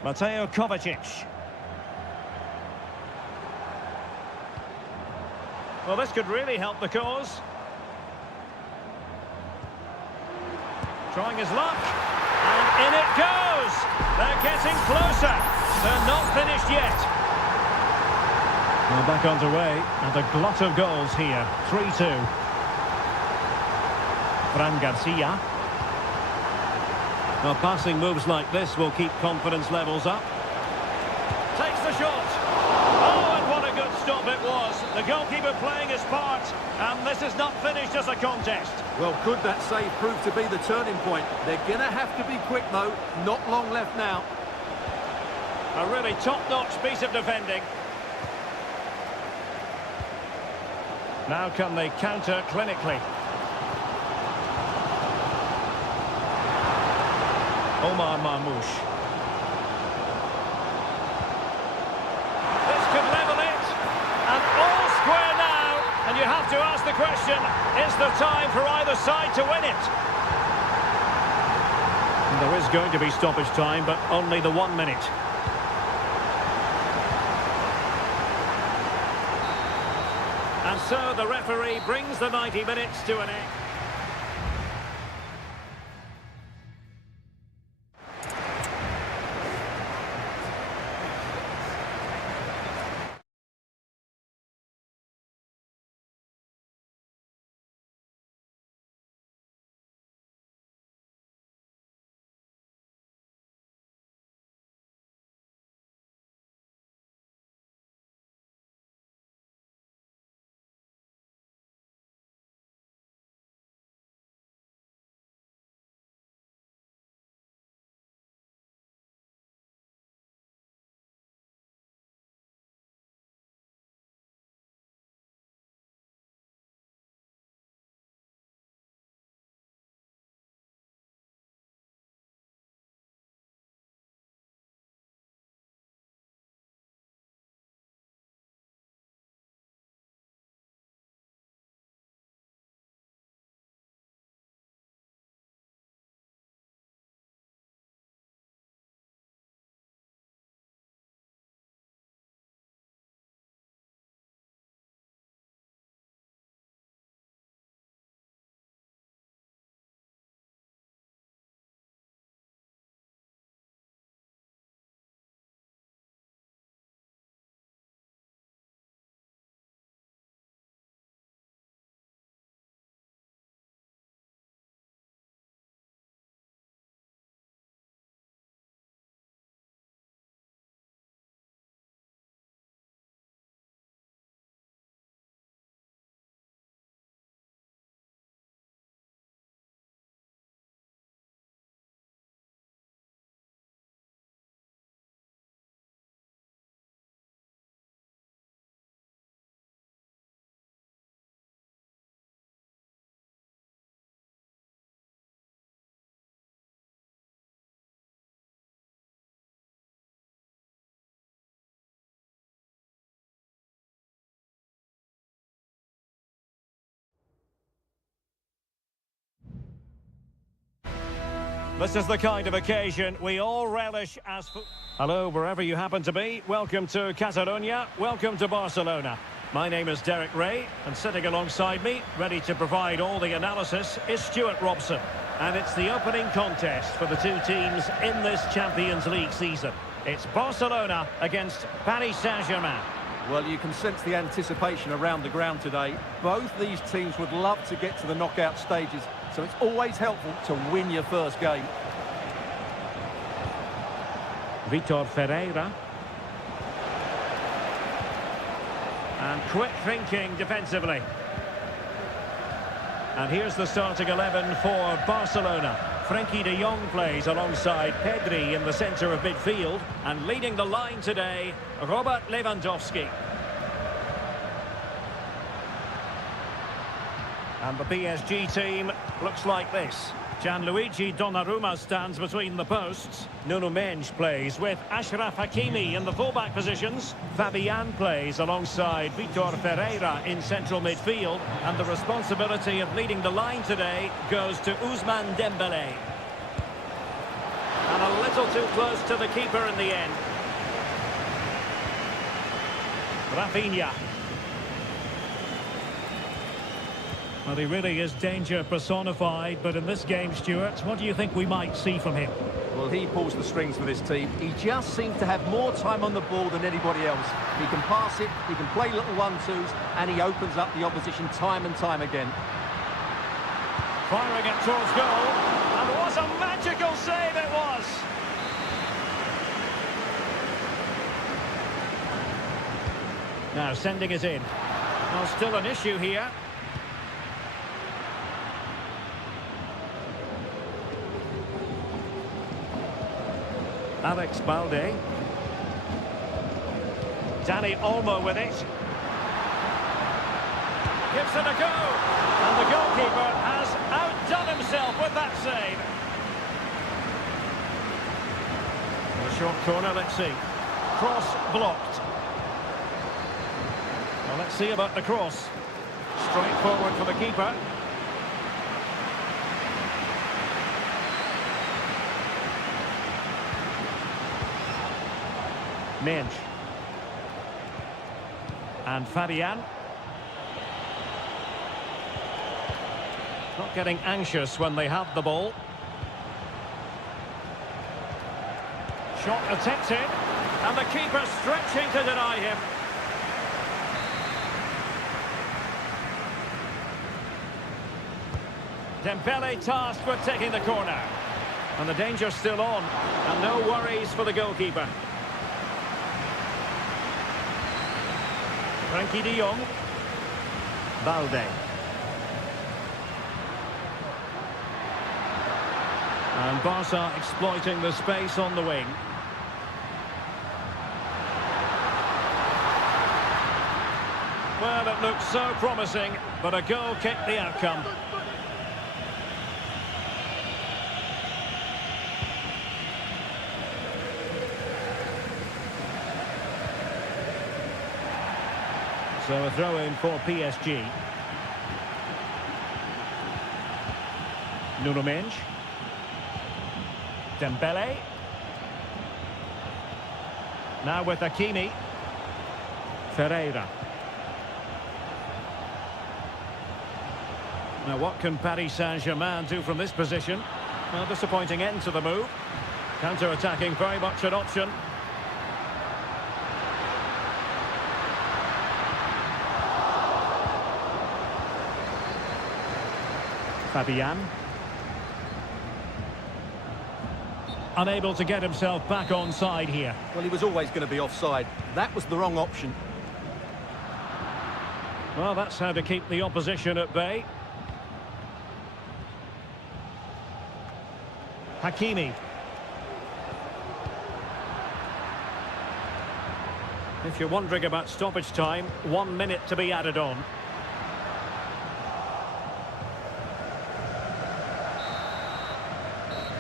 Mateo Kovacic. Well, this could really help the cause. Trying his luck. And in it goes! They're getting closer. They're not finished yet. Well, back underway, and a glut of goals here. 3-2. Fran Garcia. Well, passing moves like this will keep confidence levels up. Takes the shot. Oh, and what a good stop it was. The goalkeeper playing his part, and this is not finished as a contest. Well, could that save prove to be the turning point? They're going to have to be quick, though. Not long left now. A really top-notch piece of defending. Now can they counter clinically? Omar Marmoush. This could level it. And all square now. And you have to ask the question, is there time for either side to win it? And there is going to be stoppage time, but only the 1 minute. And so the referee brings the 90 minutes to an end. This is the kind of occasion we all relish as... Hello, wherever you happen to be. Welcome to Catalonia. Welcome to Barcelona. My name is Derek Ray, and sitting alongside me, ready to provide all the analysis, is Stuart Robson. And it's the opening contest for the two teams in this Champions League season. It's Barcelona against Paris Saint-Germain. Well, you can sense the anticipation around the ground today. Both these teams would love to get to the knockout stages, so it's always helpful to win your first game. Vitor Ferreira. And quick thinking defensively. And here's the starting 11 for Barcelona. Frenkie de Jong plays alongside Pedri in the centre of midfield. And leading the line today, Robert Lewandowski. And the PSG team looks like this. Gianluigi Donnarumma stands between the posts. Nuno Mendes plays with Achraf Hakimi in the fullback positions. Fabian plays alongside Vitor Ferreira in central midfield. And the responsibility of leading the line today goes to Ousmane Dembélé. And a little too close to the keeper in the end. Rafinha. Well, he really is danger personified, but in this game, Stuart, what do you think we might see from him? Well, he pulls the strings for this team. He just seems to have more time on the ball than anybody else. He can pass it, he can play little one-twos, and he opens up the opposition time and time again. Firing it towards goal, and what a magical save it was! Now sending it in. Well, still an issue here. Alex Balde. Dani Olmo with it. Gives it a go. And the goalkeeper has outdone himself with that save. A short corner, let's see. Cross blocked. Well, let's see about the cross. Straight forward for the keeper. Mendes. And Fabian. Not getting anxious when they have the ball. Shot attempted. And the keeper stretching to deny him. Dembele tasked with taking the corner. And the danger's still on. And no worries for the goalkeeper. Frenkie de Jong. Balde. And Barca exploiting the space on the wing. Well, it looked so promising, but a goal kicked the outcome. So a throw-in for PSG. Nuno Mendes. Dembele. Now with Hakimi. Ferreira. Now what can Paris Saint-Germain do from this position? Well, disappointing end to the move. Counter-attacking very much an option. Fabian. Unable to get himself back on side here. Well, he was always going to be offside. That was the wrong option. Well, that's how to keep the opposition at bay. Hakimi. If you're wondering about stoppage time, 1 minute to be added on.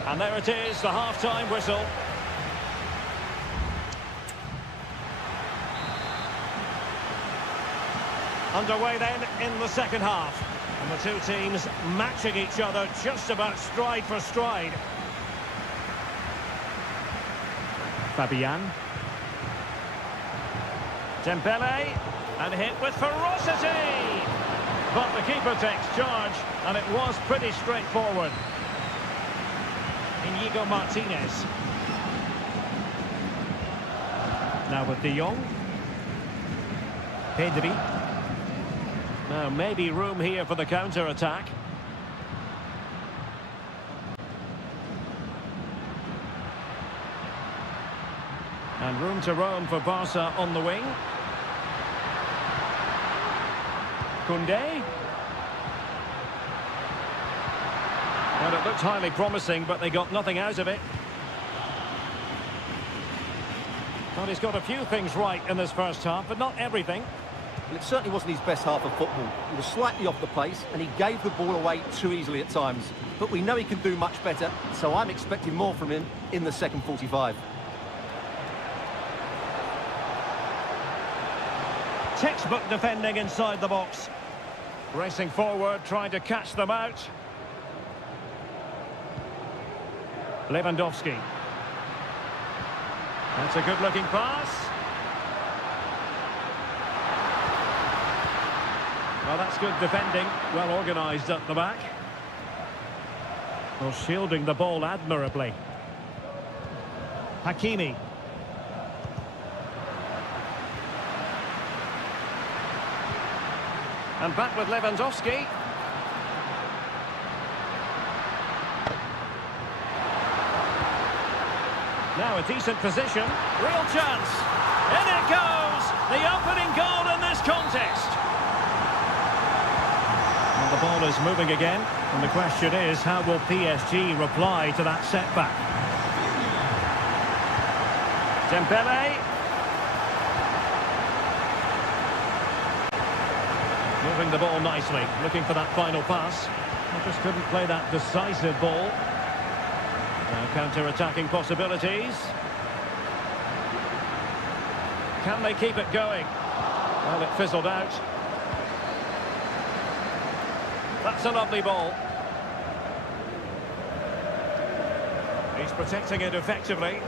And there it is, the half-time whistle. Underway then in the second half. And the two teams matching each other just about stride for stride. Fabian. Dembele, and hit with ferocity! But the keeper takes charge, and it was pretty straightforward. Inigo Martinez. Now with De Jong. Pedri. Now maybe room here for the counter-attack. And room to roam for Barca on the wing. Koundé. Well, it looked highly promising, but they got nothing out of it. Well, he's got a few things right in this first half, but not everything. Well, it certainly wasn't his best half of football. He was slightly off the pace, and he gave the ball away too easily at times. But we know he can do much better, so I'm expecting more from him in the second 45. Textbook defending inside the box. Racing forward, trying to catch them out. Lewandowski. That's a good-looking pass. Well, that's good defending. Well organised at the back. Well, shielding the ball admirably. Hakimi. And back with Lewandowski. Now a decent position. Real chance. In it goes! The opening goal in this contest. And the ball is moving again. And the question is, how will PSG reply to that setback? Dembele. Moving the ball nicely, looking for that final pass. They just couldn't play that decisive ball. Now counter-attacking possibilities. Can they keep it going? Well, it fizzled out. That's a lovely ball. He's protecting it effectively.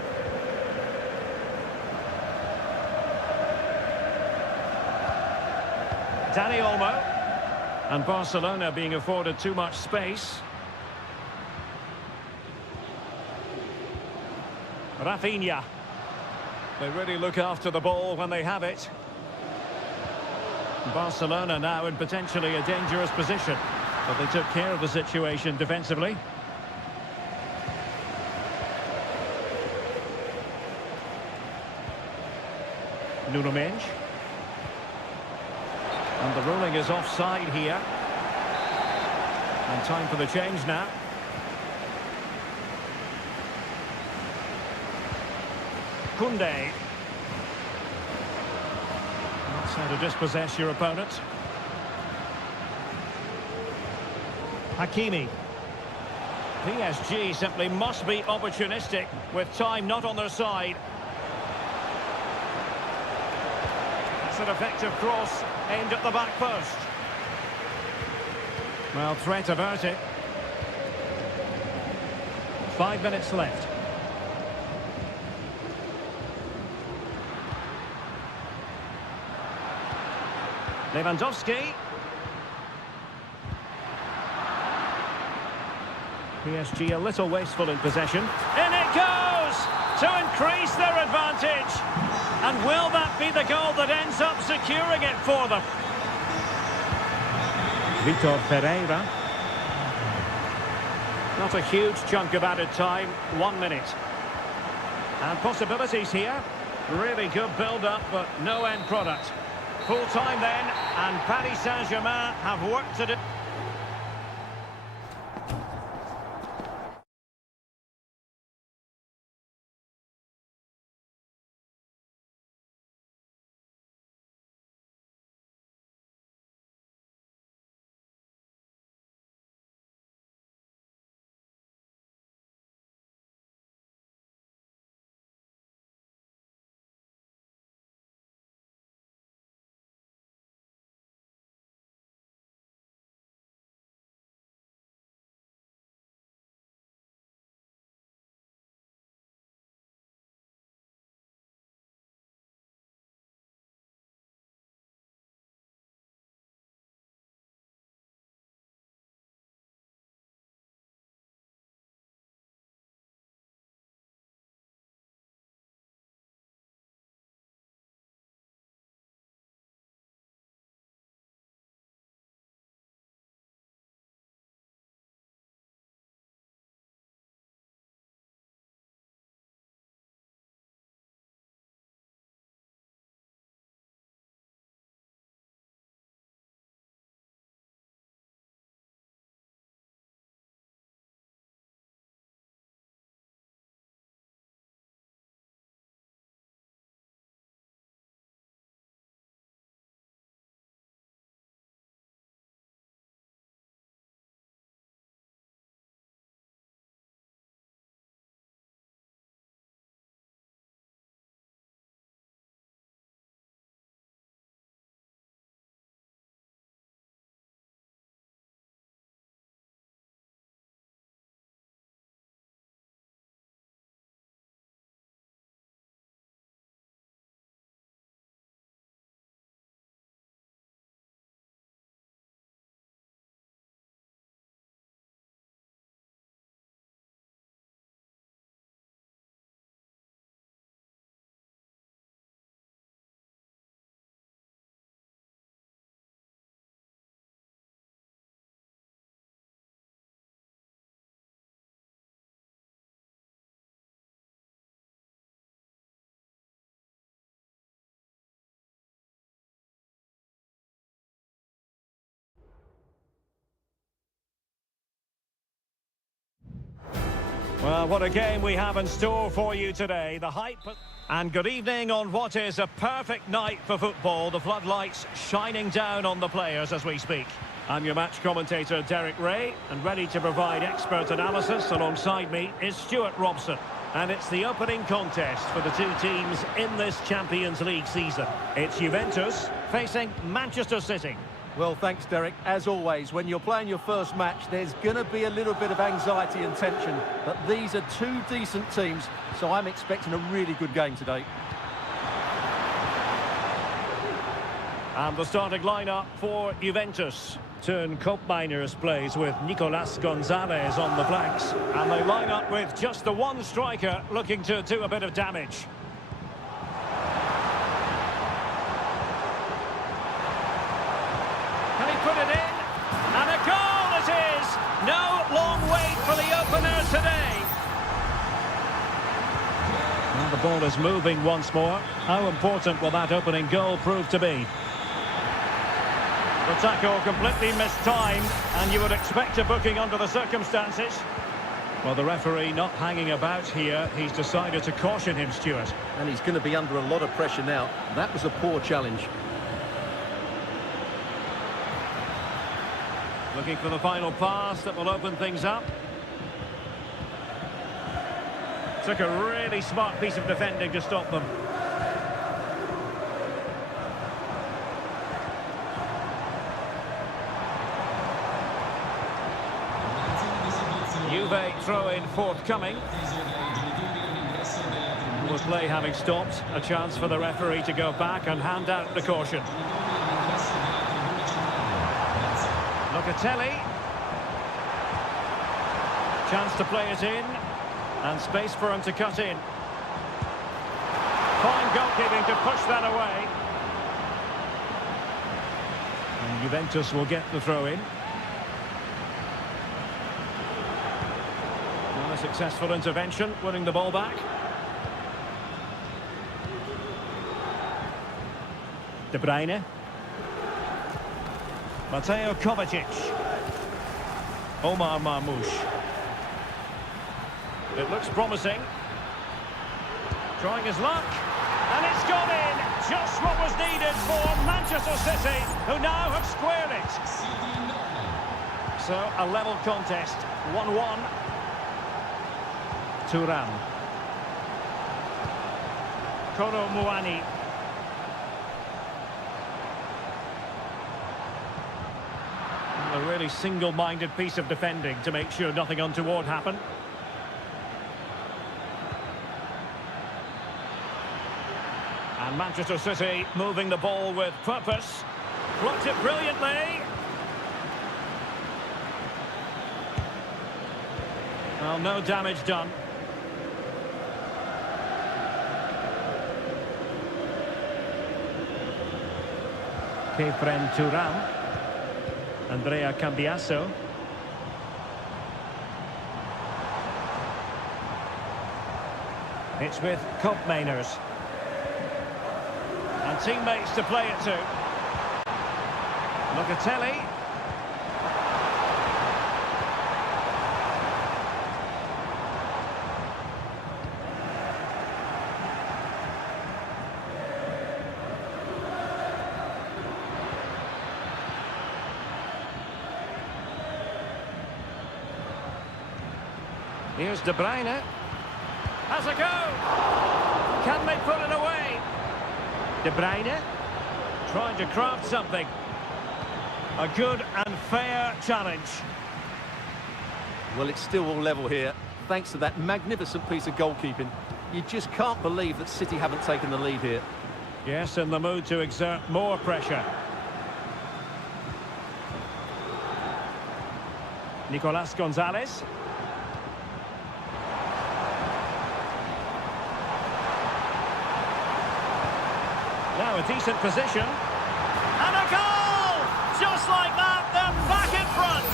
Dani Olmo. And Barcelona being afforded too much space. Rafinha. They really look after the ball when they have it. Barcelona now in potentially a dangerous position. But they took care of the situation defensively. Nuno Mendes. And the ruling is offside here. And time for the change now. Koundé. That's how to dispossess your opponent. Hakimi. PSG simply must be opportunistic with time not on their side. That's an effective cross aimed at the back post. Well, threat averted. 5 minutes left. Lewandowski. PSG a little wasteful in possession. In it goes! To increase their advantage. And will that be the goal that ends up securing it for them? Vitor Pereira. Not a huge chunk of added time, 1 minute. And possibilities here. Really good build-up, but no end product. Full time then, and Paris Saint-Germain have work to do. Well, what a game we have in store for you today. The hype... And good evening on what is a perfect night for football. The floodlights shining down on the players as we speak. I'm your match commentator, Derek Ray, and ready to provide expert analysis. Alongside me is Stuart Robson. And it's the opening contest for the two teams in this Champions League season. It's Juventus facing Manchester City. Well, thanks, Derek. As always, when you're playing your first match, there's going to be a little bit of anxiety and tension. But these are two decent teams, so I'm expecting a really good game today. And the starting lineup for Juventus. Turn Koopmeiners plays with Nicolas Gonzalez on the flanks. And they line up with just the one striker looking to do a bit of damage. Can he put it in? And a goal it is! No long wait for the opener today. And the ball is moving once more. How important will that opening goal prove to be? The tackle completely mistimed, and you would expect a booking under the circumstances. Well, the referee not hanging about here. He's decided to caution him, Stuart. And he's going to be under a lot of pressure now. That was a poor challenge. Looking for the final pass that will open things up. Took a really smart piece of defending to stop them. Juve throw-in forthcoming. With play having stopped, a chance for the referee to go back and hand out the caution. Locatelli. Chance to play it in. And space for him to cut in. Fine goalkeeping to push that away. And Juventus will get the throw-in. A successful intervention, winning the ball back. De Bruyne. Mateo Kovacic. Omar Marmoush. It looks promising. Trying his luck. And it's gone in. Just what was needed for Manchester City, who now have squared it. So, a level contest. 1-1. Thuram. Kolo Muani. A really single-minded piece of defending to make sure nothing untoward happened. And Manchester City moving the ball with purpose. Blocked it brilliantly. Well, no damage done. Kefren Thuram. Andrea Cambiasso. It's with Koopmeiners. And teammates to play it to. Locatelli. Here's De Bruyne. Has a go. Can they put it away? De Bruyne trying to craft something. A good and fair challenge. Well, it's still all level here, thanks to that magnificent piece of goalkeeping. You just can't believe that City haven't taken the lead here. Yes, in the mood to exert more pressure. Nicolas Gonzalez. Now a decent position. And a goal! Just like that, they're back in front.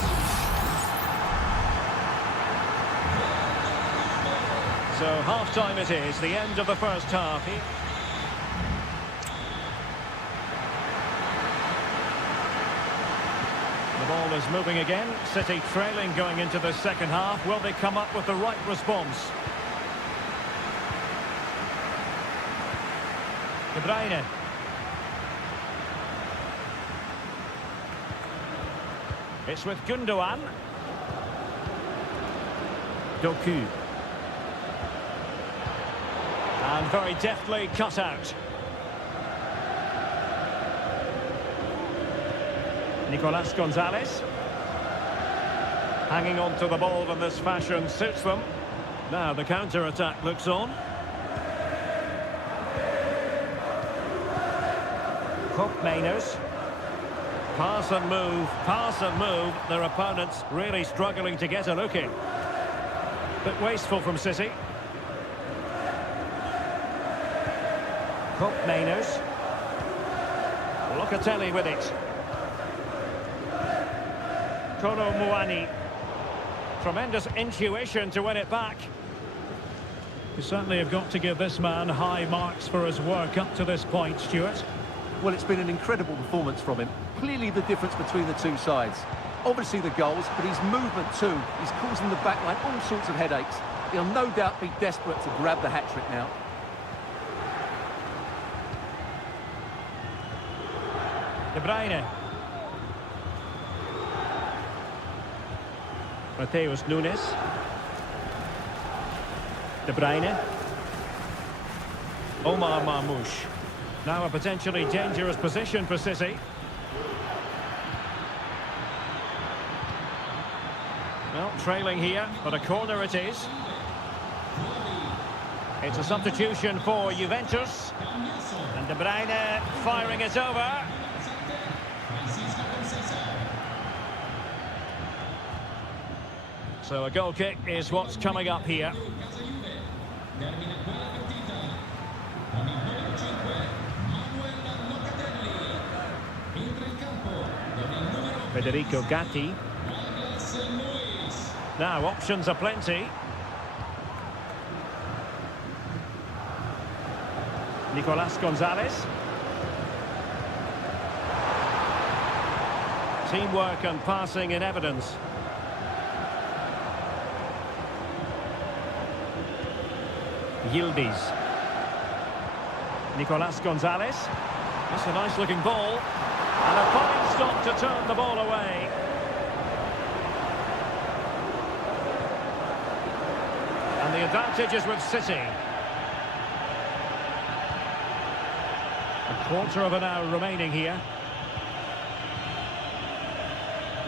So half-time it is, the end of the first half. ball is moving again. City trailing going into the second half. Will they come up with the right response? De Bruyne. It's with Gundogan. Doku. And very deftly cut out. Nicolas Gonzalez. Hanging on to the ball in this fashion suits them. Now the counter-attack looks on. Mainers. Pass and move, pass and move. Their opponents really struggling to get a look in. Bit wasteful from City. Mainers. Locatelli with it. Kono Muani. Tremendous intuition to win it back. You certainly have got to give this man high marks for his work up to this point, Stuart. Well, it's been an incredible performance from him. Clearly the difference between the two sides. Obviously the goals, but his movement too. He's causing the backline all sorts of headaches. He'll no doubt be desperate to grab the hat-trick now. De Bruyne. Mateus Nunes. De Bruyne. Omar Marmoush. Now a potentially dangerous position for City. Well, trailing here, but a corner it is. It's a substitution for Juventus. And De Bruyne firing it over. So a goal kick is what's coming up here. Federico Gatti. Now options are plenty. Nicolas Gonzalez. Teamwork and passing in evidence. Yildiz. Nicolas Gonzalez. That's a nice looking ball. And a fine stop to turn the ball away. And the advantage is with City. A quarter of an hour remaining here.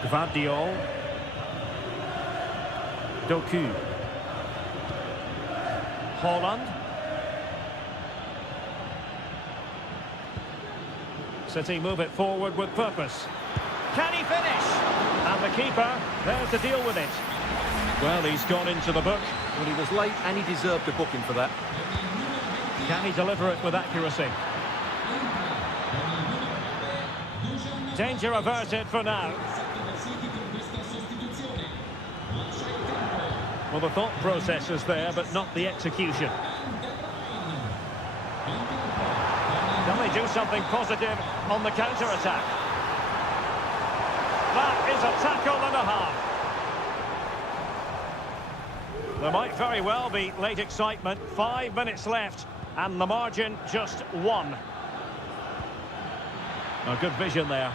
Gvardiol. Doku. Holland. City move it forward with purpose. Can he finish? And the keeper there to deal with it. Well, he's gone into the book. Well, he was late and he deserved a booking for that. Can he deliver it with accuracy? Danger averted for now. Well, the thought process is there, but not the execution. Can they do something positive on the counter-attack? That is a tackle and a half. There might very well be late excitement. 5 minutes left, and the margin just 1. A good vision there.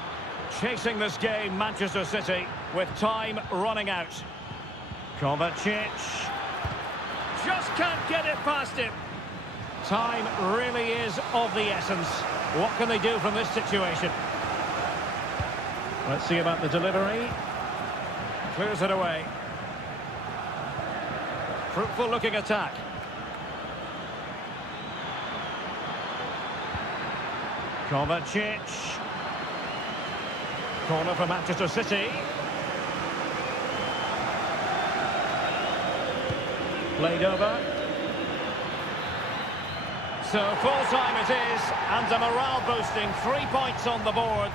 Chasing this game, Manchester City, with time running out. Kovacic. Just can't get it past him. Time really is of the essence. What can they do from this situation? Let's see about the delivery. Clears it away. Fruitful looking attack. Kovacic. Corner for Manchester City. Played over. So full time it is, and a morale boosting 3 points on the board.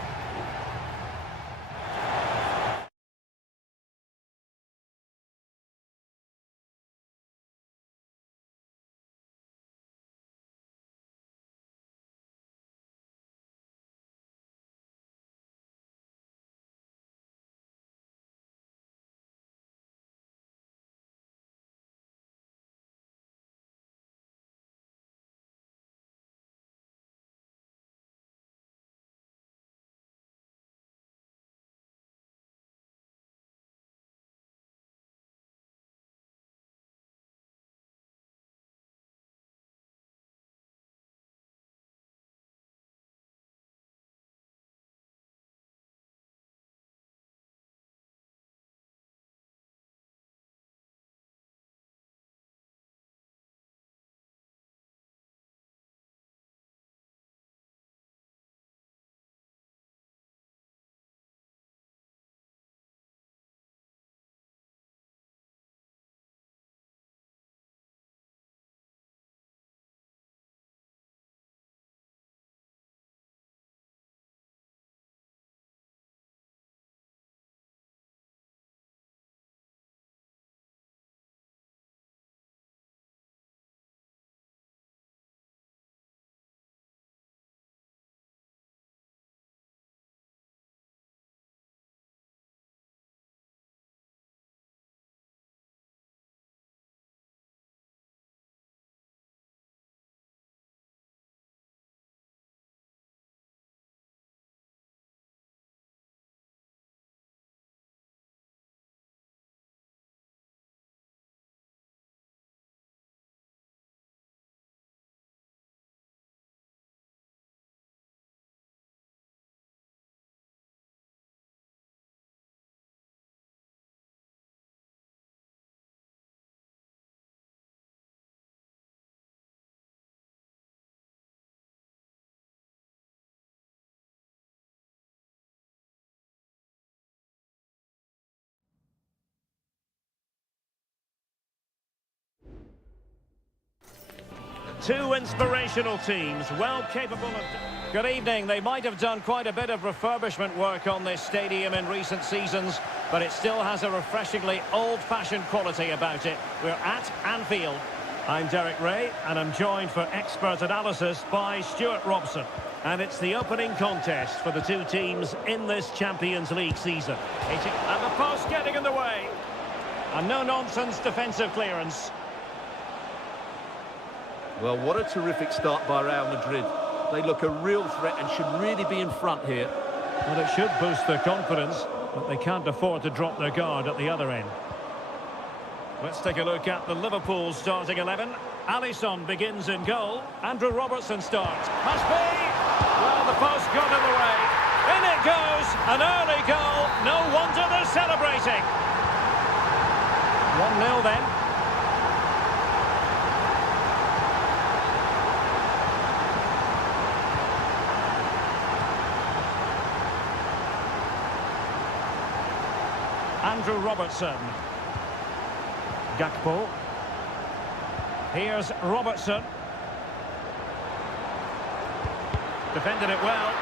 Two inspirational teams, well capable of... Good evening. They might have done quite a bit of refurbishment work on this stadium in recent seasons, but it still has a refreshingly old-fashioned quality about it. We're at Anfield. I'm Derek Ray, and I'm joined for expert analysis by Stuart Robson. And it's the opening contest for the two teams in this Champions League season. And the post getting in the way. A no-nonsense defensive clearance. Well, what a terrific start by Real Madrid. They look a real threat and should really be in front here. Well, it should boost their confidence, but they can't afford to drop their guard at the other end. Let's take a look at the Liverpool starting 11. Alisson begins in goal. Andrew Robertson starts. Must be! Well, the post got in the way. In it goes! An early goal. No wonder they're celebrating. 1-0 then. Andrew Robertson. Gakpo. Here's Robertson. Defended it well.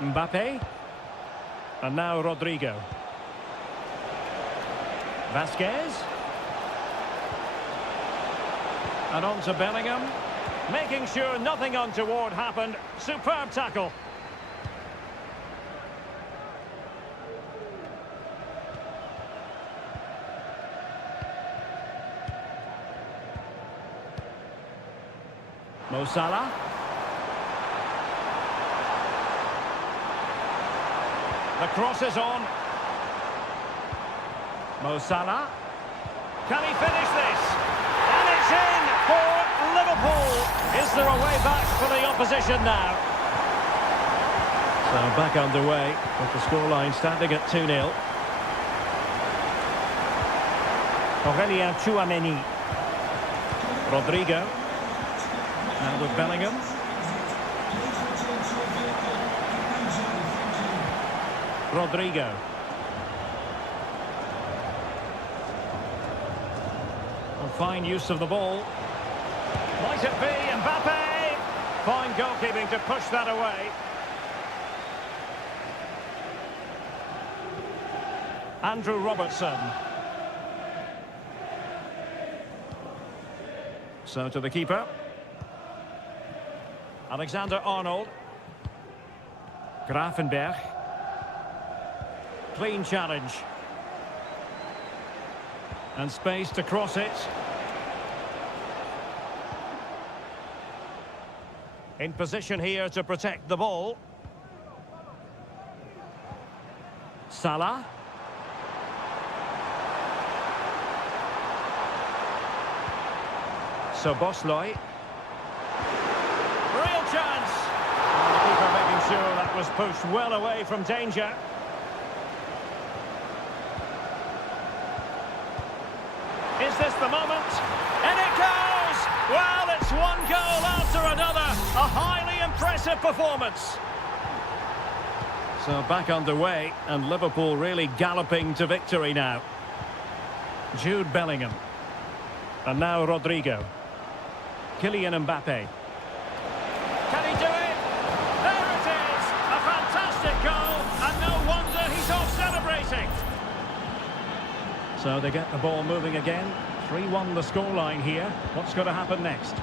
Mbappe. And now Rodrigo. Vasquez. And on to Bellingham. Making sure nothing untoward happened. Superb tackle. Mo Salah. The cross is on. Mo Salah. Can he finish this? And it's in for Liverpool. Is there a way back for the opposition now? So back underway with the scoreline standing at 2-0. Aurelien Tchouameni. Rodrigo. Now with Bellingham. Rodrigo. And fine use of the ball. Might it be Mbappe? Fine goalkeeping to push that away. Andrew Robertson. So to the keeper. Alexander-Arnold. Gravenberch. Clean challenge. And space to cross it. In position here to protect the ball. Salah. Soboslai. Real chance. And the keeper making sure that was pushed well away from danger. Is this the moment? And it goes! Well, it's one goal after another. A highly impressive performance. So back underway, and Liverpool really galloping to victory now. Jude Bellingham. And now Rodrigo. Kylian Mbappe. Can he do it? There it is! A fantastic goal, and no wonder he's off celebrating. So they get the ball moving again. 3-1 the scoreline here. What's going to happen next?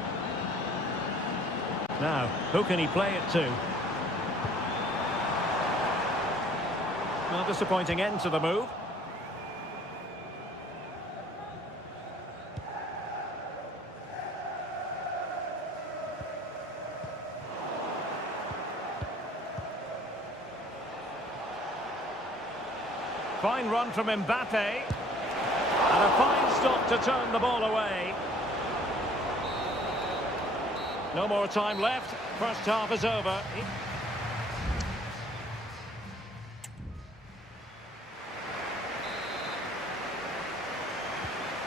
Now, who can he play it to? Well, disappointing end to the move. Fine run from Mbappe. And a fine stop to turn the ball away. No more time left. First half is over.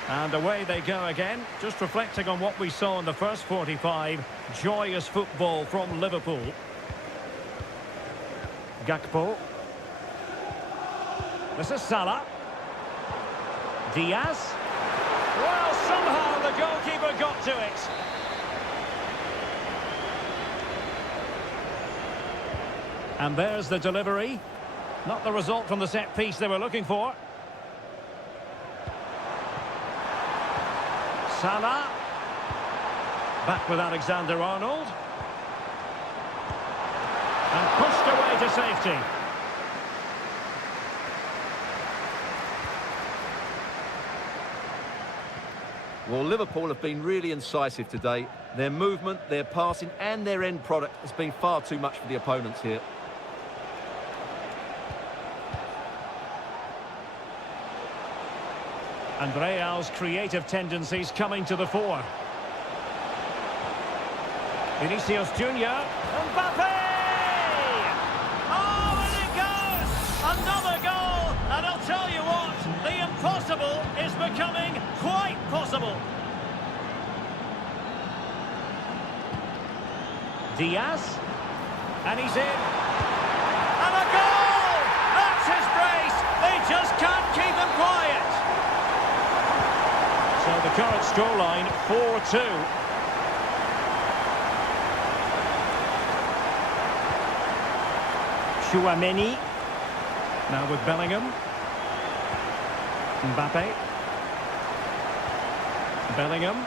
And away they go again. Just reflecting on what we saw in the first 45. Joyous football from Liverpool. Gakpo. This is Salah. Diaz. Well, somehow the goalkeeper got to it. And there's the delivery. Not the result from the set piece they were looking for. Salah. Back with Alexander-Arnold. And pushed away to safety. Well, Liverpool have been really incisive today. Their movement, their passing and their end product has been far too much for the opponents here. And Real's creative tendencies coming to the fore. Vinicius Junior. Mbappe! Oh, and it goes! Another goal! And I'll tell you what, the impossible is becoming quite possible. Diaz. And he's in. And a goal! That's his brace! They just can't keep him quiet. So the current scoreline, 4-2. Chouameni. Now with Bellingham. Mbappe. Bellingham.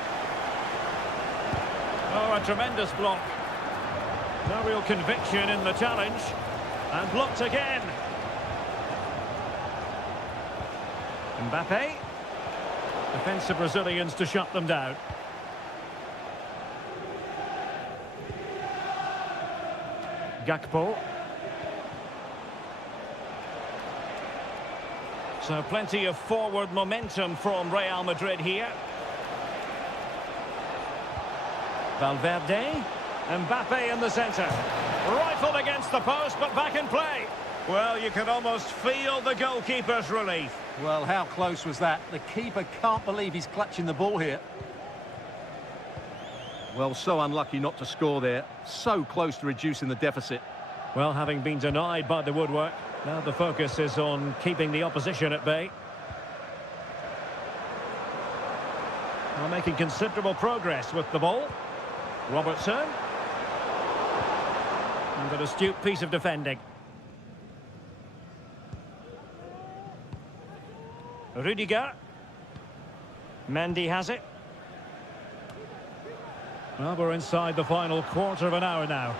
Oh, a tremendous block. No real conviction in the challenge. And blocked again. Mbappe. Defensive Brazilians to shut them down. Gakpo. So plenty of forward momentum from Real Madrid here. Valverde. Mbappe in the centre. Rifled against the post, but back in play. Well, you can almost feel the goalkeeper's relief. Well, how close was that? The keeper can't believe he's clutching the ball here. Well, so unlucky not to score there. So close to reducing the deficit. Well, having been denied by the woodwork, now the focus is on keeping the opposition at bay. Well, making considerable progress with the ball. Robertson. And an astute piece of defending. Rudiger. Mendy has it. Well, we're inside the final quarter of an hour now.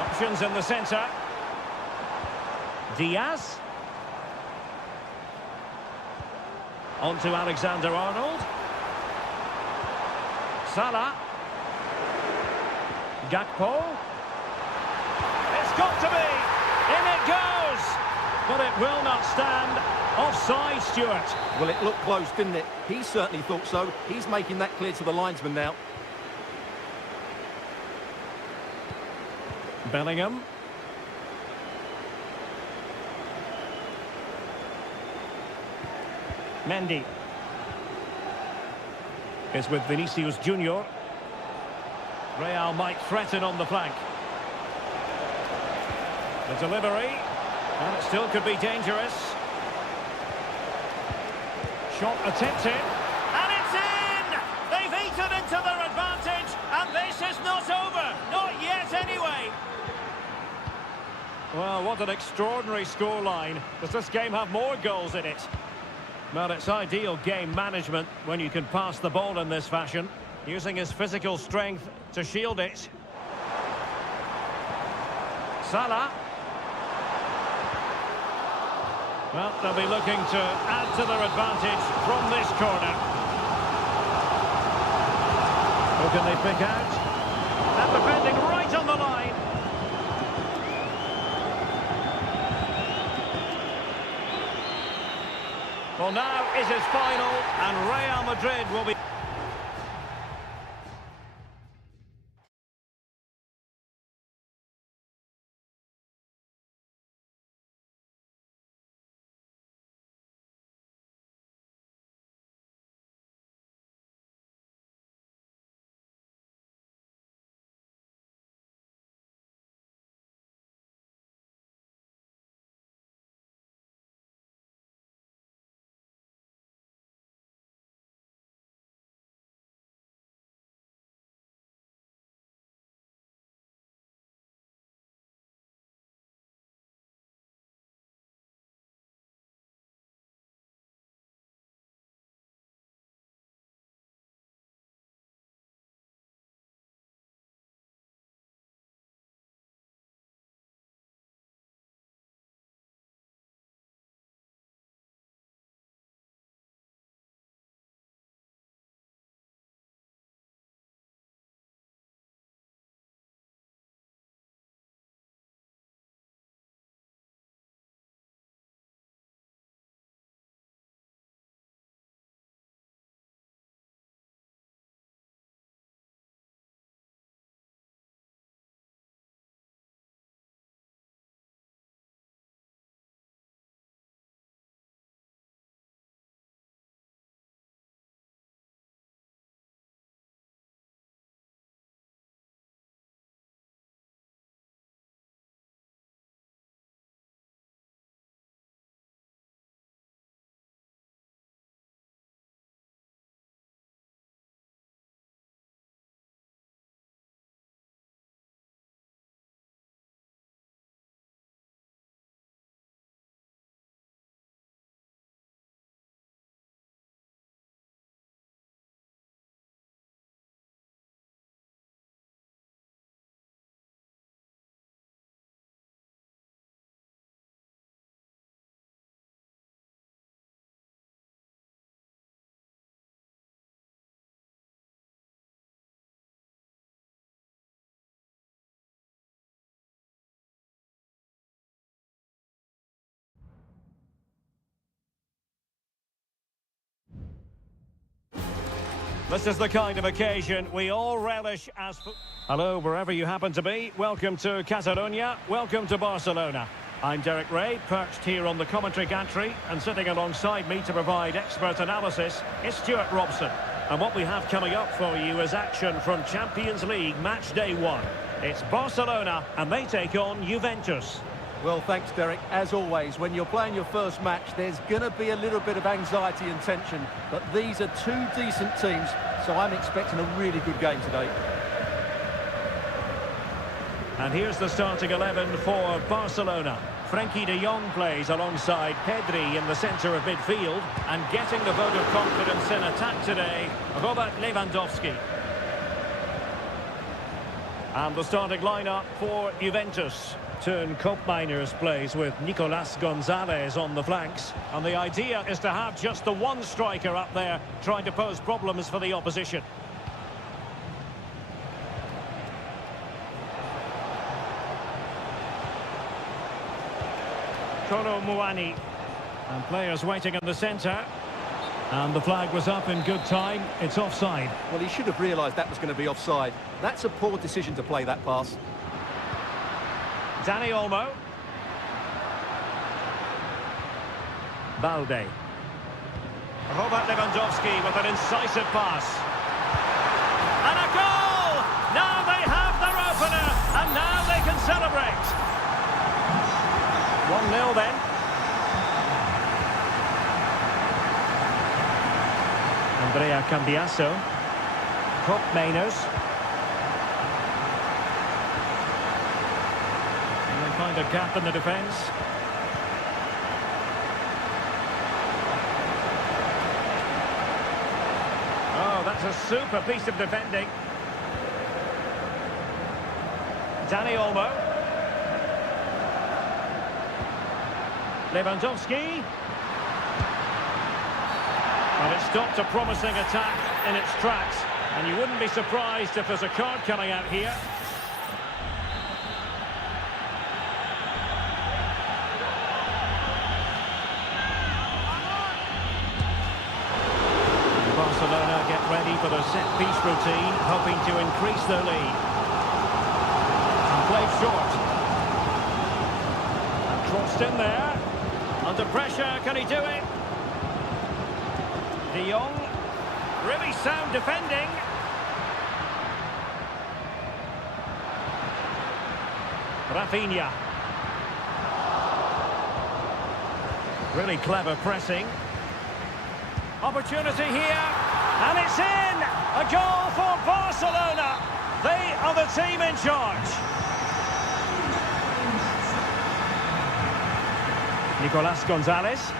Options in the centre. Diaz. On to Alexander-Arnold. Salah. Gakpo. It's got to be. In it goes. But it will not stand. Offside, Stuart. Well, it looked close, didn't it? He certainly thought so. He's making that clear to the linesman now. Bellingham. Mendy. It's with Vinicius Junior. Real might threaten on the flank. The delivery. And it still could be dangerous. Shot attempted. And it's in! They've eaten into their advantage. And this is not over. Not yet, anyway. Well, what an extraordinary scoreline. Does this game have more goals in it? Well, it's ideal game management when you can pass the ball in this fashion, using his physical strength to shield it. Salah. Well, they'll be looking to add to their advantage from this corner. Who can they pick out? And defending right on the line. Well, now is his final, and Real Madrid will be... This is the kind of occasion we all relish as... Hello, wherever you happen to be. Welcome to Catalonia. Welcome to Barcelona. I'm Derek Ray, perched here on the commentary gantry, and sitting alongside me to provide expert analysis is Stuart Robson. And what we have coming up for you is action from Champions League match day 1. It's Barcelona, and they take on Juventus. Well, thanks, Derek. As always, when you're playing your first match, there's going to be a little bit of anxiety and tension. But these are two decent teams, so I'm expecting a really good game today. And here's the starting 11 for Barcelona. Frenkie de Jong plays alongside Pedri in the centre of midfield. And getting the vote of confidence in attack today, Robert Lewandowski. And the starting lineup for Juventus. Turn Koopmeiners plays with Nicolas Gonzalez on the flanks. And the idea is to have just the one striker up there trying to pose problems for the opposition. Kolo Muani. And players waiting in the centre. And the flag was up in good time. It's offside. Well, he should have realised that was going to be offside. That's a poor decision to play that pass. Dani Olmo. Balde. Robert Lewandowski with an incisive pass. And a goal! Now they have their opener, and now they can celebrate. 1-0 then. Andrea Cambiasso. Koopmeiners. Find a gap in the defence. Oh, that's a super piece of defending. Dani Olmo. Lewandowski. Well, it stopped a promising attack in its tracks, and you wouldn't be surprised if there's a card coming out here. Barcelona get ready for their set-piece routine, hoping to increase their lead. And played short. And crossed in there. Under pressure, can he do it? De Jong. Really sound defending. Rafinha. Really clever pressing. Opportunity here, and it's in! A goal for Barcelona! They are the team in charge. Nicolas Gonzalez.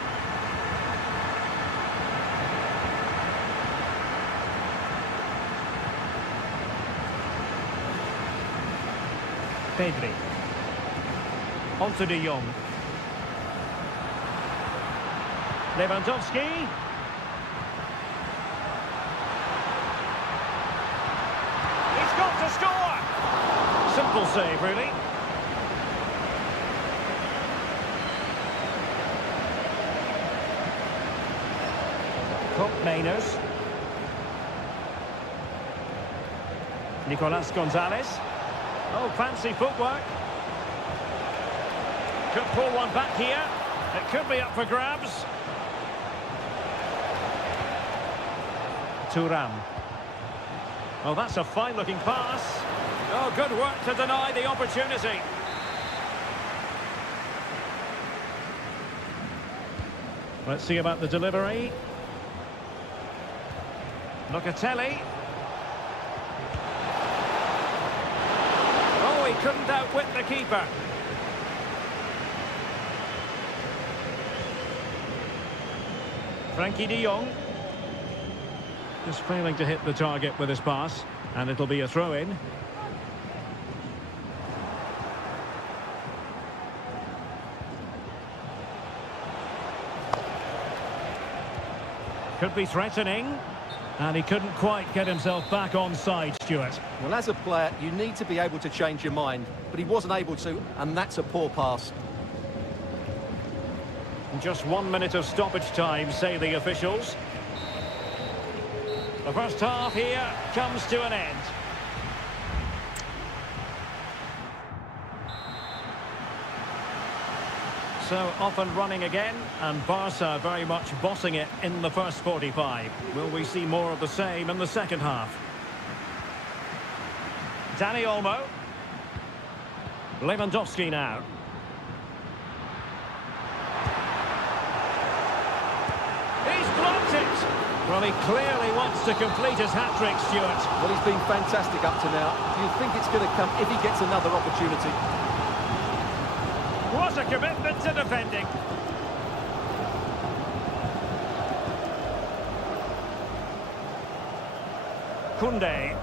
Pedri. On to De Jong. Lewandowski. To score! Simple save, really. Koopmeiners. Nicolas Gonzalez. Oh, fancy footwork. Could pull one back here. It could be up for grabs. Thuram. Oh, that's a fine-looking pass. Oh, good work to deny the opportunity. Let's see about the delivery. Locatelli. Oh, he couldn't outwit the keeper. Frenkie de Jong. Just failing to hit the target with his pass, and it'll be a throw-in. Could be threatening, and he couldn't quite get himself back on side, Stuart. Well, as a player, you need to be able to change your mind, but he wasn't able to, and that's a poor pass. Just 1 minute of stoppage time, say the officials. The first half here comes to an end. So off and running again, and Barca very much bossing it in the first 45. Will we see more of the same in the second half? Dani Olmo. Lewandowski now. He's blocked it! Well, he clearly wants to complete his hat-trick, Stuart. Well, he's been fantastic up to now. Do you think it's going to come if he gets another opportunity? What a commitment to defending. Koundé.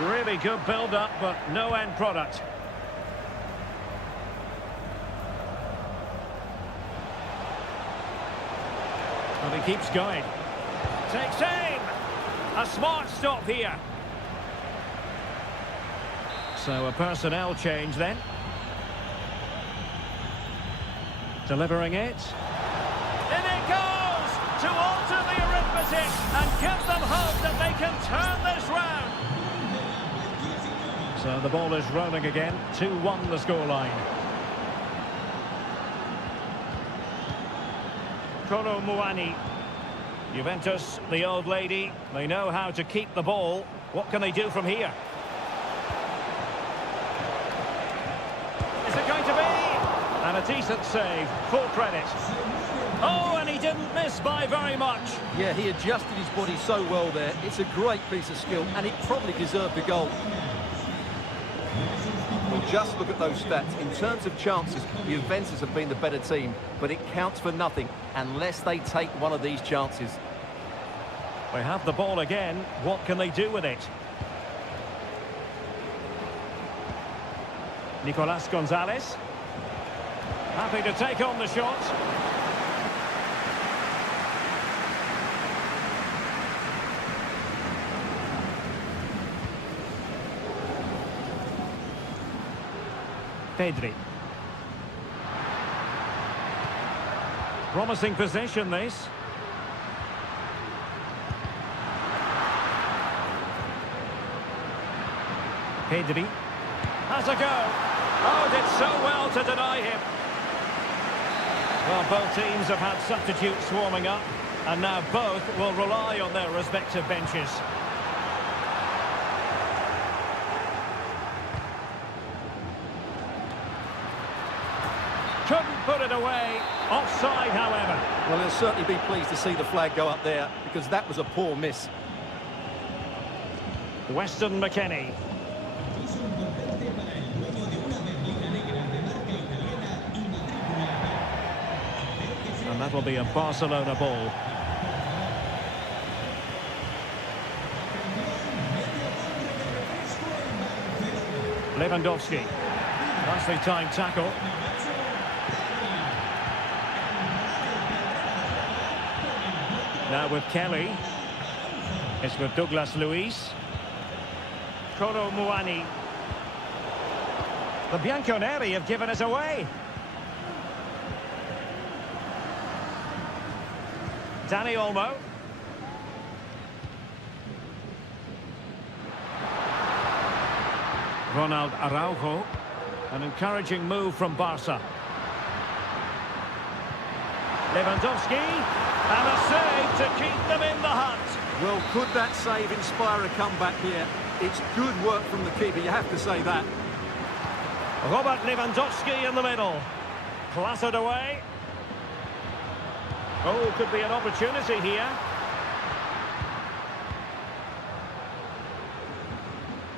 Really good build-up, but no end product. Well, he keeps going. Takes aim! A smart stop here. So a personnel change then. Delivering it. In it goes! To alter the arithmetic and give them hope that they can turn this round. So the ball is rolling again. 2-1 the scoreline. Kolo Muani. Juventus, the old lady, they know how to keep the ball. What can they do from here? Is it going to be? And a decent save, full credit. Oh, and he didn't miss by very much. Yeah, he adjusted his body so well there. It's a great piece of skill, and it probably deserved the goal. Well, just look at those stats. In terms of chances, Juventus have been the better team, but it counts for nothing unless they take one of these chances. They have the ball again. What can they do with it? Nicolas Gonzalez. Happy to take on the shot. Pedri. Promising possession, this. Pedri. Has a go. Oh, did so well to deny him. Well, both teams have had substitutes warming up, and now both will rely on their respective benches. Couldn't put it away. Offside, however. Well, he'll certainly be pleased to see the flag go up there, because that was a poor miss. Weston McKennie. And that'll be a Barcelona ball. Lewandowski. Nicely timed tackle. Now with Kelly. It's with Douglas Luiz. Kolo Muani. The Bianconeri have given us away. Dani Olmo. Ronald Araujo. An encouraging move from Barca. Lewandowski. And a save to keep them in the hunt. Well, could that save inspire a comeback here? It's good work from the keeper, you have to say that. Robert Lewandowski in the middle. Clattered away. Oh, could be an opportunity here.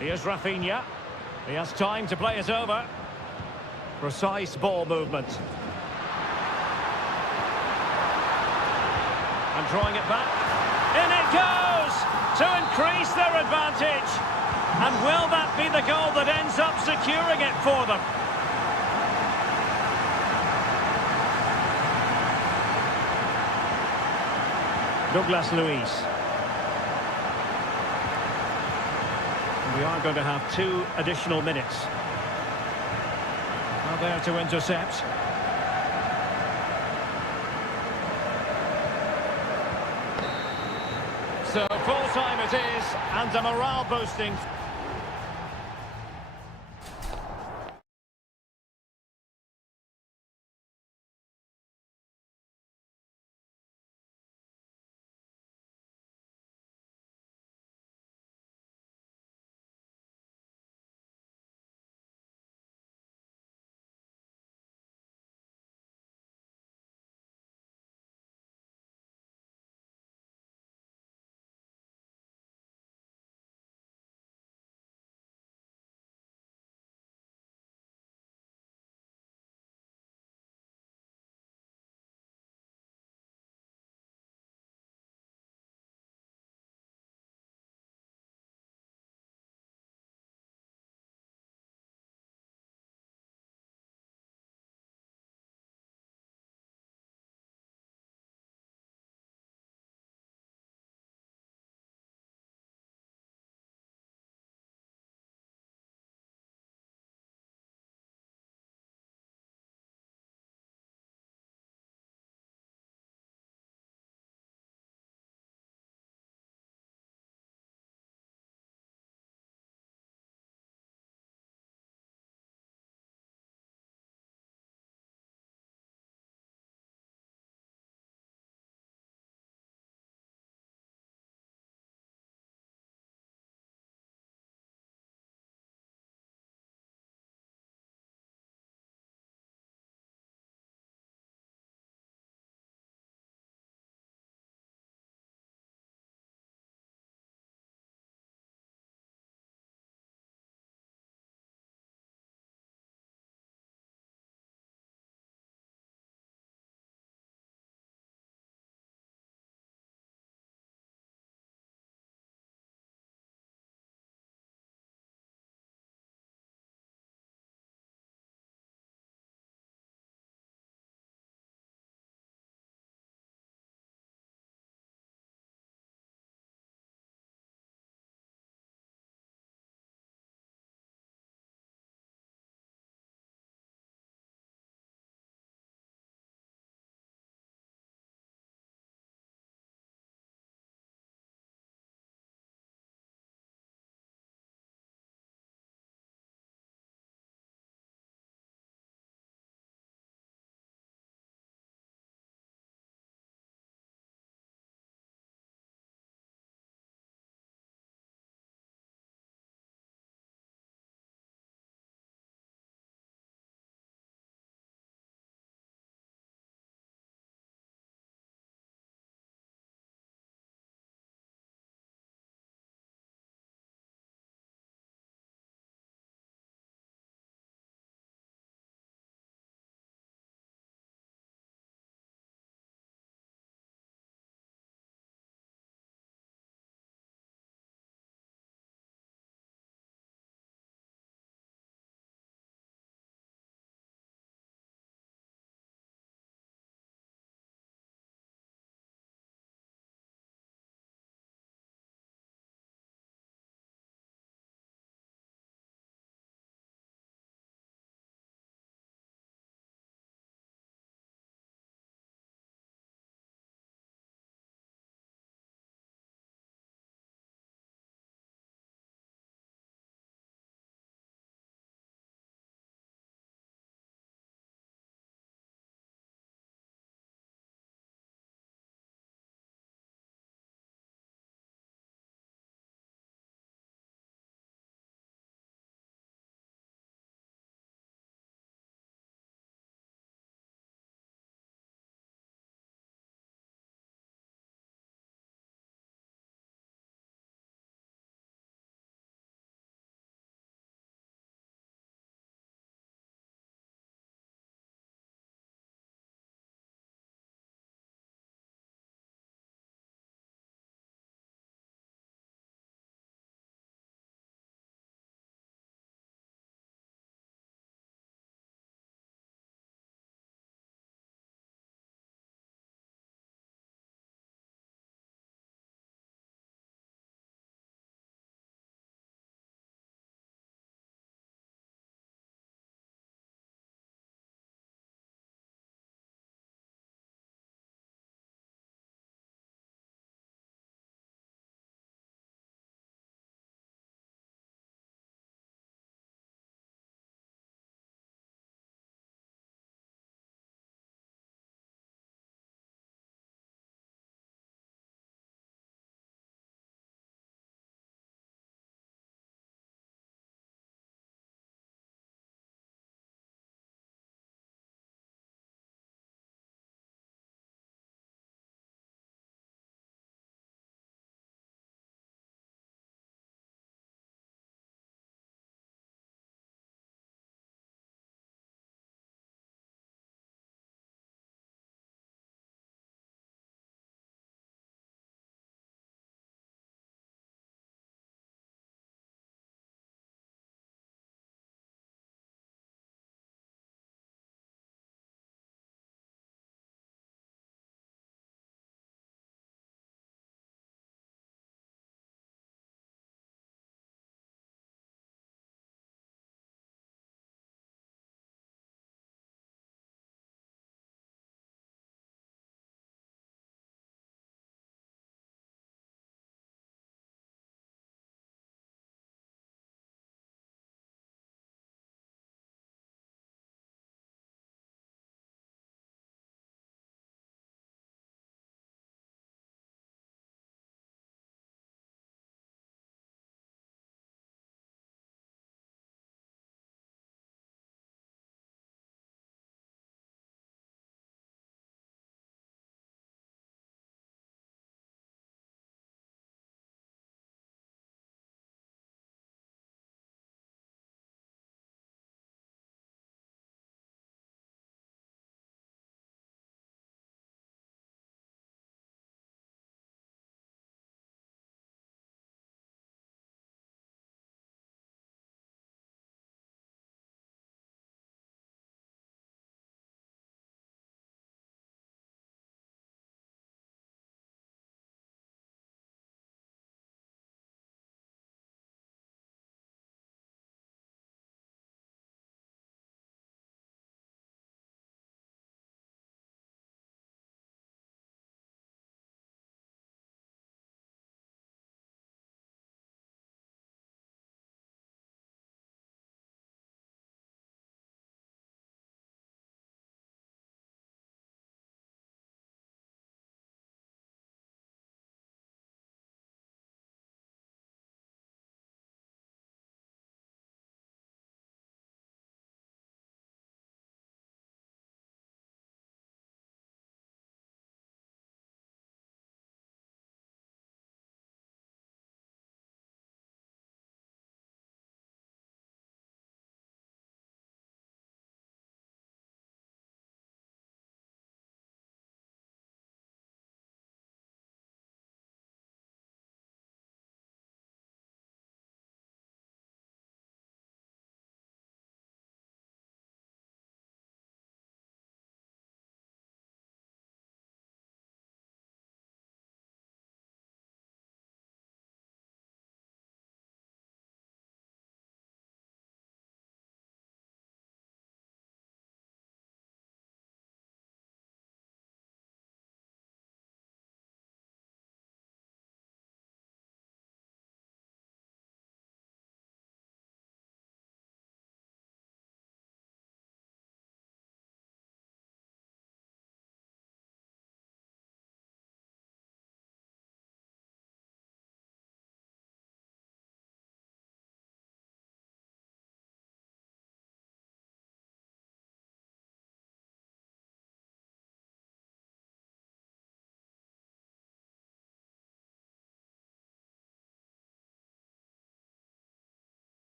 Here's Rafinha. He has time to play it over. Precise ball movement. And drawing it back. In it goes! To increase their advantage. And will that be the goal that ends up securing it for them? Douglas Luiz. We are going to have 2 additional minutes. Now there to intercept. So full time it is, and a morale boosting.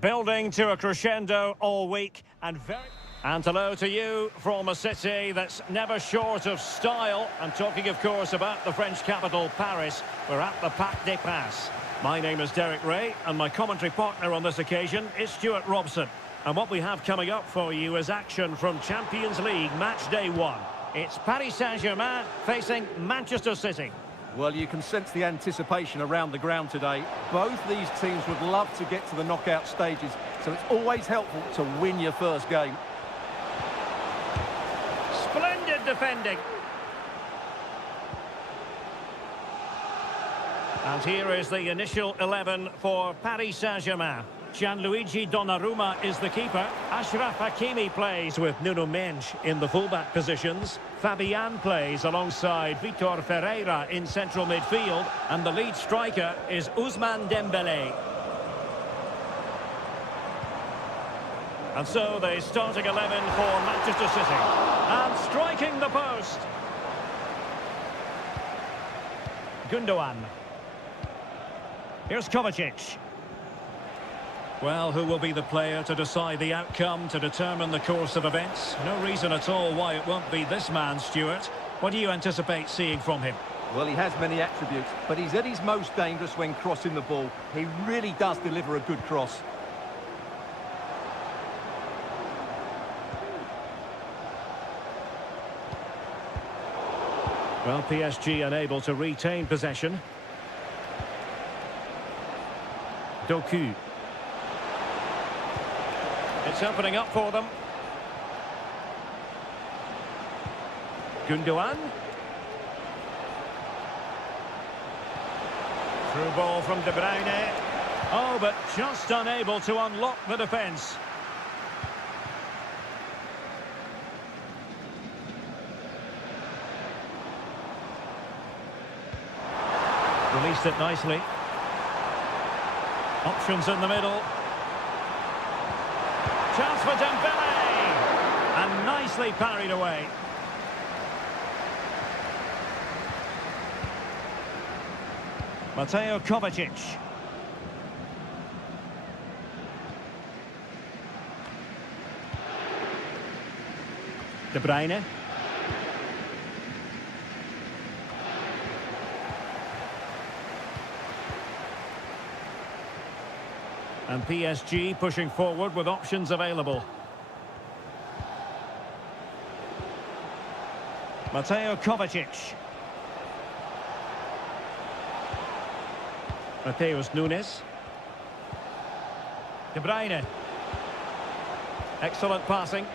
Building to a crescendo all week and very... And hello to you from a city that's never short of style. I'm talking, of course, about the French capital, Paris. We're at the Parc des Princes. My name is Derek Ray, and my commentary partner on this occasion is Stuart Robson. And what we have coming up for you is action from Champions League Match Day 1. It's Paris Saint-Germain facing Manchester City. Well, you can sense the anticipation around the ground today. Both these teams would love to get to the knockout stages, so it's always helpful to win your first game. Splendid defending. And here is the initial 11 for Paris Saint-Germain. Gianluigi Donnarumma is the keeper. Achraf Hakimi plays with Nuno Mendes in the fullback positions. Fabian plays alongside Vitor Ferreira in central midfield. And the lead striker is Ousmane Dembélé. And so the starting 11 for Manchester City. And striking the post. Gundogan. Here's Kovacic. Well, who will be the player to decide the outcome, to determine the course of events? No reason at all why it won't be this man, Stuart. What do you anticipate seeing from him? Well, he has many attributes, but he's at his most dangerous when crossing the ball. He really does deliver a good cross. Well, PSG unable to retain possession. Doku. It's opening up for them. Gundogan. Through ball from De Bruyne. Oh, but just unable to unlock the defence. Released it nicely. Options in the middle. Chance for Dembélé! And nicely parried away. Mateo Kovacic. De Bruyne. And PSG pushing forward with options available. Mateo Kovacic. Mateus Nunes. De Bruyne. Excellent passing.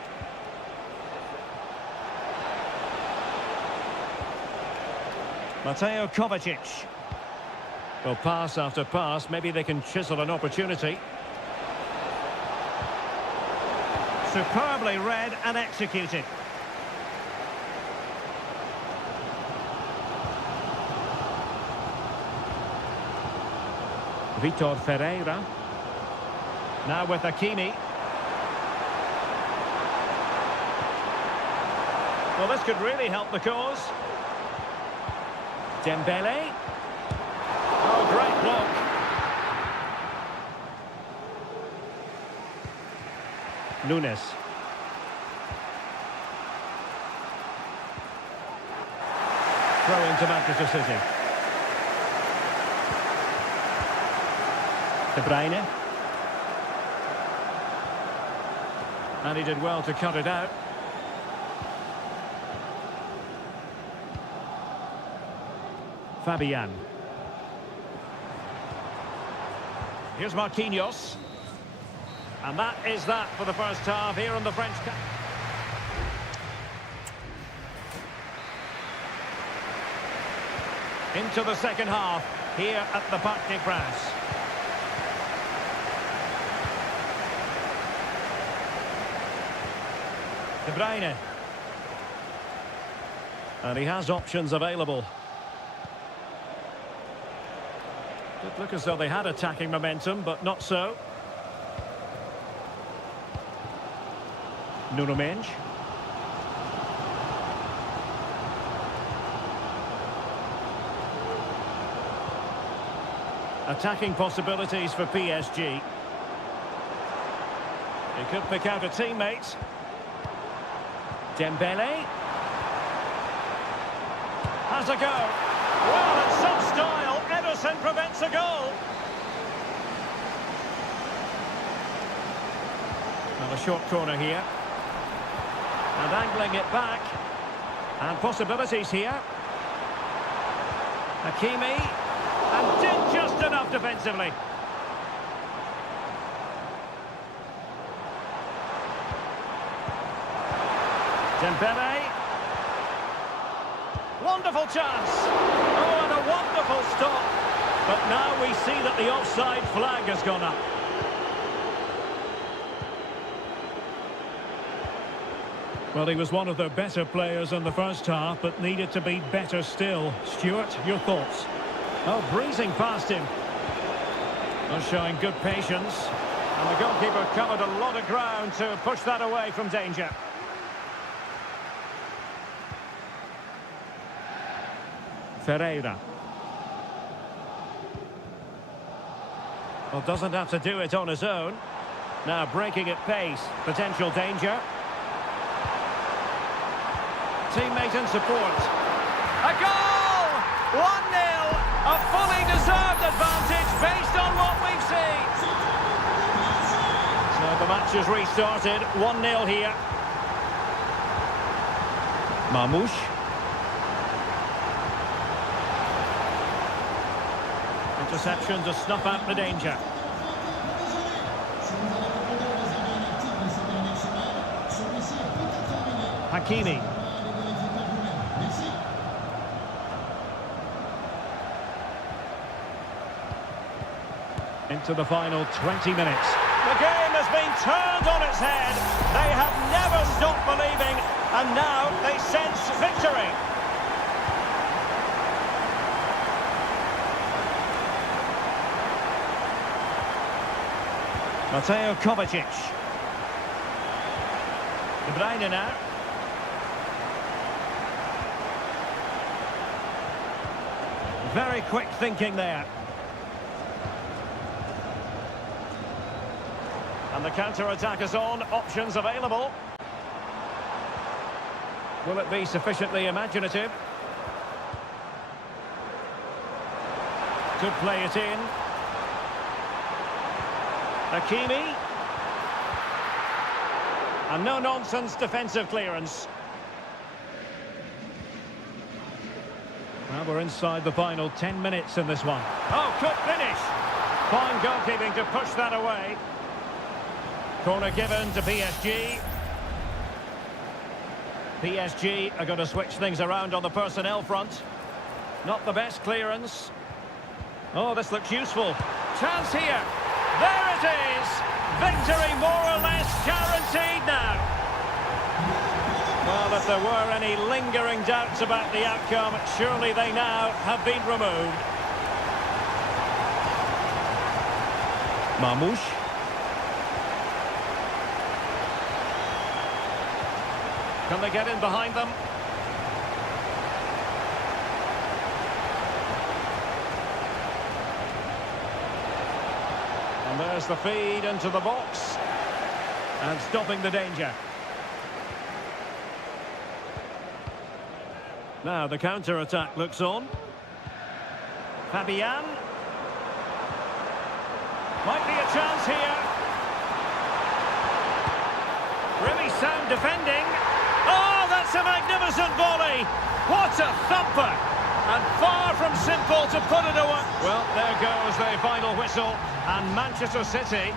Mateo Kovacic. Well, pass after pass, maybe they can chisel an opportunity. Superbly read and executed. Vitor Ferreira. Now with Hakimi. Well, this could really help the cause. Dembélé. Oh, great block. Nunes. Throw into Manchester City. De Bruyne. And he did well to cut it out. Fabian. Here's Marquinhos. And that is that for the first half here on the French camp. Into the second half here at the Parc des Princes. De Bruyne. And he has options available. It looked as though they had attacking momentum, but not so. Nuno Mendes. Attacking possibilities for PSG. He could pick out a teammate. Dembele. Has a go. Well, in some style, Ederson prevents a goal. Well, a short corner here. And angling it back. And possibilities here. Hakimi. And did just enough defensively. Dembele. Wonderful chance. Oh, and a wonderful stop. But now we see that the offside flag has gone up. Well, he was one of their better players in the first half, but needed to be better still. Stuart, your thoughts? Oh, breezing past him. Well, showing good patience. And the goalkeeper covered a lot of ground to push that away from danger. Ferreira. Well, doesn't have to do it on his own. Now breaking at pace. Potential danger. Teammate and support. A goal! 1-0! A fully deserved advantage based on what we've seen. So the match has restarted. 1-0 here. Marmoush. Interception to snuff out the danger. Hakimi. Into the final 20 minutes. The game has been turned on its head. They have never stopped believing, and now they sense victory. Mateo Kovacic. De Bruyne now. Very quick thinking there. And the counter-attack is on. Options available. Will it be sufficiently imaginative? Could play it in. Hakimi. A no-nonsense defensive clearance. Well, we're inside the final 10 minutes in this one. Oh, good finish. Fine goalkeeping to push that away. Corner given to PSG. PSG are going to switch things around on the personnel front. Not the best clearance. Oh, this looks useful. Chance here. There it is! Victory more or less guaranteed now. Well, if there were any lingering doubts about the outcome, surely they now have been removed. Marmoush. Can they get in behind them? And there's the feed into the box. And stopping the danger. Now the counter-attack looks on. Fabian. Might be a chance here. Really sound defending. Oh, that's a magnificent volley. What a thumper. And far from simple to put it away. Well, there goes the final whistle. And Manchester City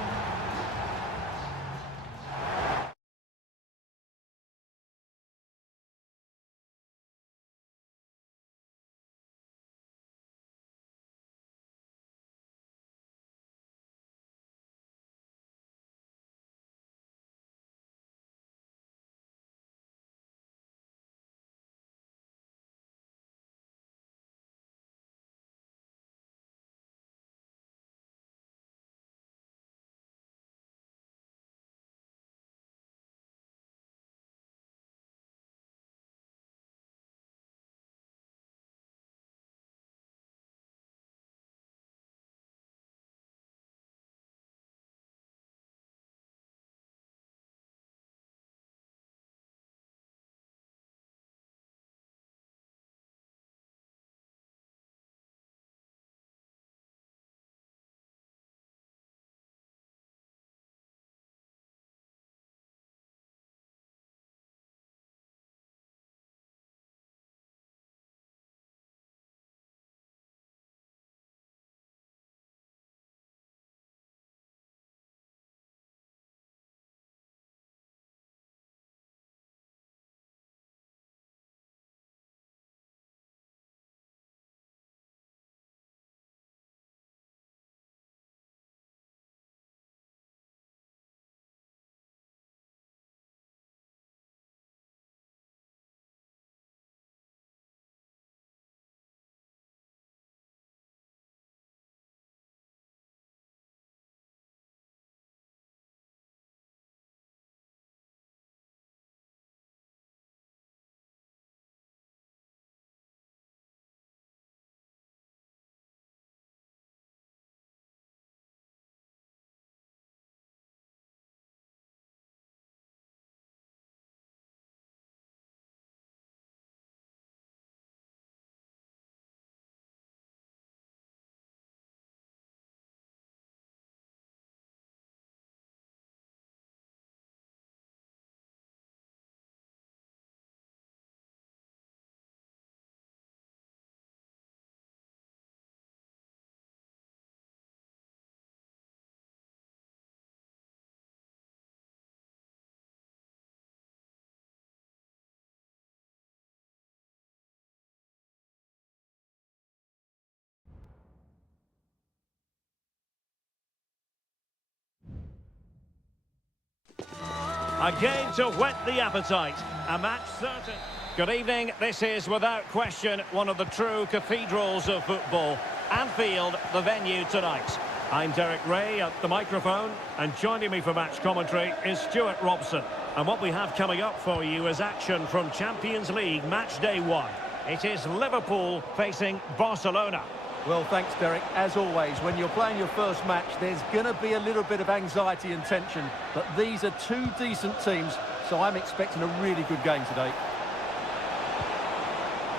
A game to whet the appetite. A match certain. Good evening. This is, without question, one of the true cathedrals of football. Anfield, the venue tonight. I'm Derek Ray at the microphone, and joining me for match commentary is Stuart Robson. And what we have coming up for you is action from Champions League match day 1. It is Liverpool facing Barcelona. Well, thanks, Derek. As always, when you're playing your first match, there's going to be a little bit of anxiety and tension. But these are two decent teams, so I'm expecting a really good game today.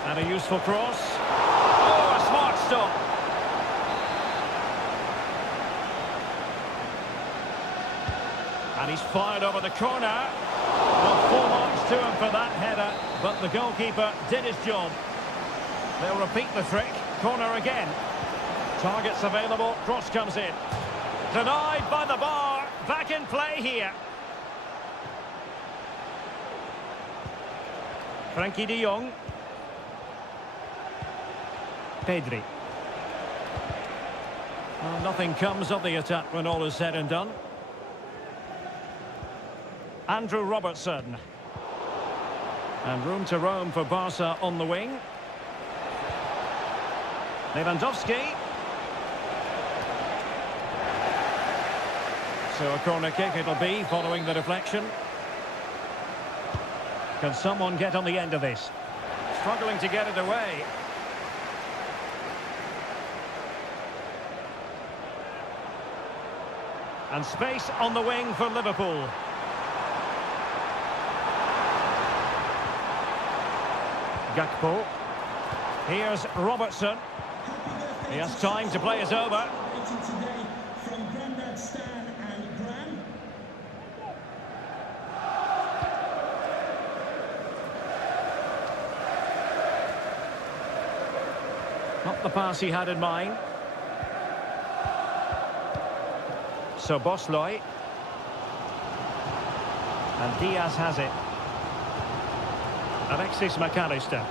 And a useful cross. Oh, a smart stop. And he's fired over the corner. Well, 4 marks to him for that header, but the goalkeeper did his job. They'll repeat the trick. Corner again. Targets available. Cross comes in. Denied by the bar. Back in play here. Frankie de Jong. Pedri. Well, nothing comes of the attack when all is said and done. Andrew Robertson. And room to roam for Barca on the wing. Lewandowski. So a corner kick it'll be following the deflection. Can someone get on the end of this? Struggling to get it away. And space on the wing for Liverpool. Gakpo. Here's Robertson. He has time to play it over. Not the pass he had in mind. So Bosloy. And Diaz has it. Alexis McAllister.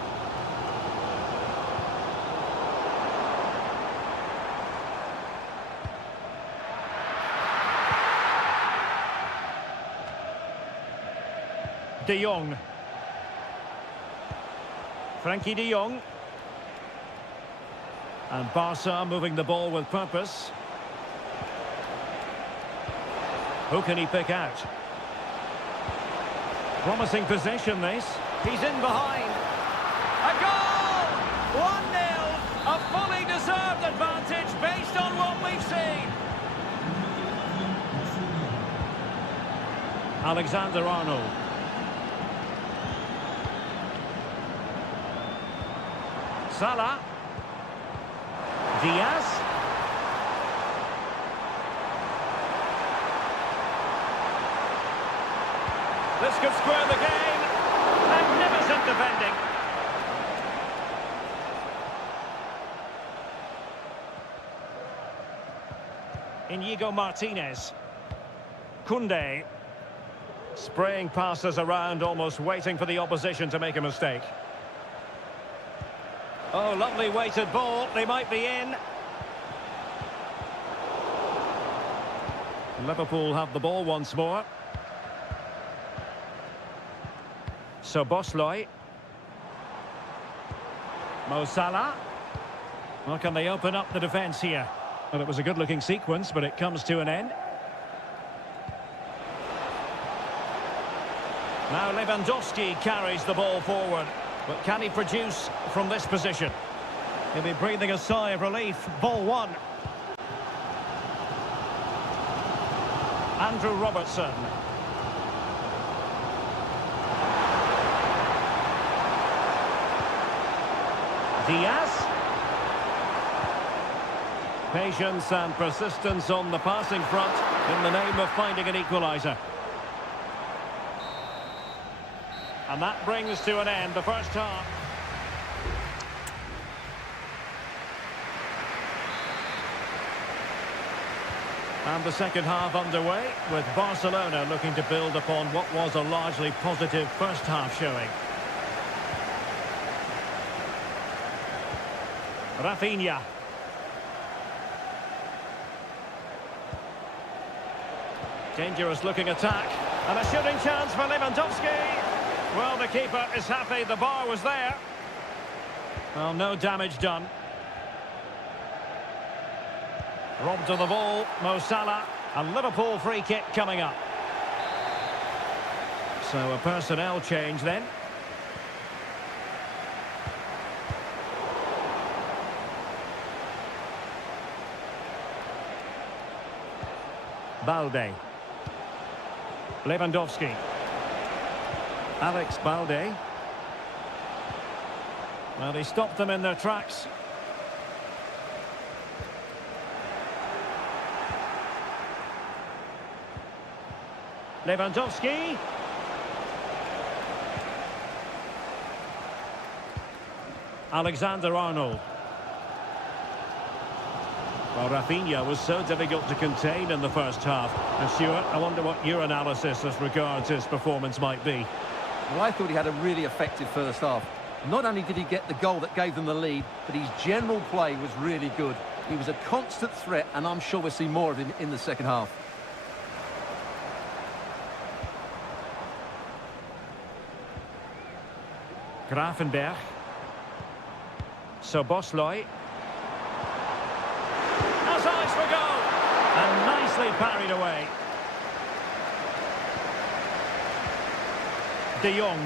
De Jong. Frankie de Jong. And Barca moving the ball with purpose. Who can he pick out? Promising possession this. He's in behind. A goal! 1-0. A fully deserved advantage based on what we've seen. Alexander-Arnold. Salah. Diaz. This could square the game. Magnificent defending. Inigo Martinez. Koundé. Spraying passes around, almost waiting for the opposition to make a mistake. Oh, lovely weighted ball. They might be in. Liverpool have the ball once more. So Bosloy. Mo Salah. Well, can they open up the defence here? Well, it was a good-looking sequence, but it comes to an end. Now Lewandowski carries the ball forward. But can he produce from this position? He'll be breathing a sigh of relief. Ball one. Andrew Robertson. Diaz. Patience and persistence on the passing front in the name of finding an equaliser. And that brings to an end the first half. And the second half underway, with Barcelona looking to build upon what was a largely positive first half showing. Rafinha. Dangerous looking attack. And a shooting chance for Lewandowski. Well, the keeper is happy the bar was there. Well, no damage done. Robbed to the ball, Mo Salah. A Liverpool free kick coming up. So a personnel change then. Balde. Lewandowski. Alex Balde. Well, he stopped them in their tracks. Lewandowski. Alexander-Arnold. Well, Rafinha was so difficult to contain in the first half. And Stuart, I wonder what your analysis as regards his performance might be. Well, I thought he had a really effective first half. Not only did he get the goal that gave them the lead, but his general play was really good. He was a constant threat, and I'm sure we'll see more of him in the second half. Grafenberg. Soboslai. Has eyes for goal. And nicely parried away. De Jong.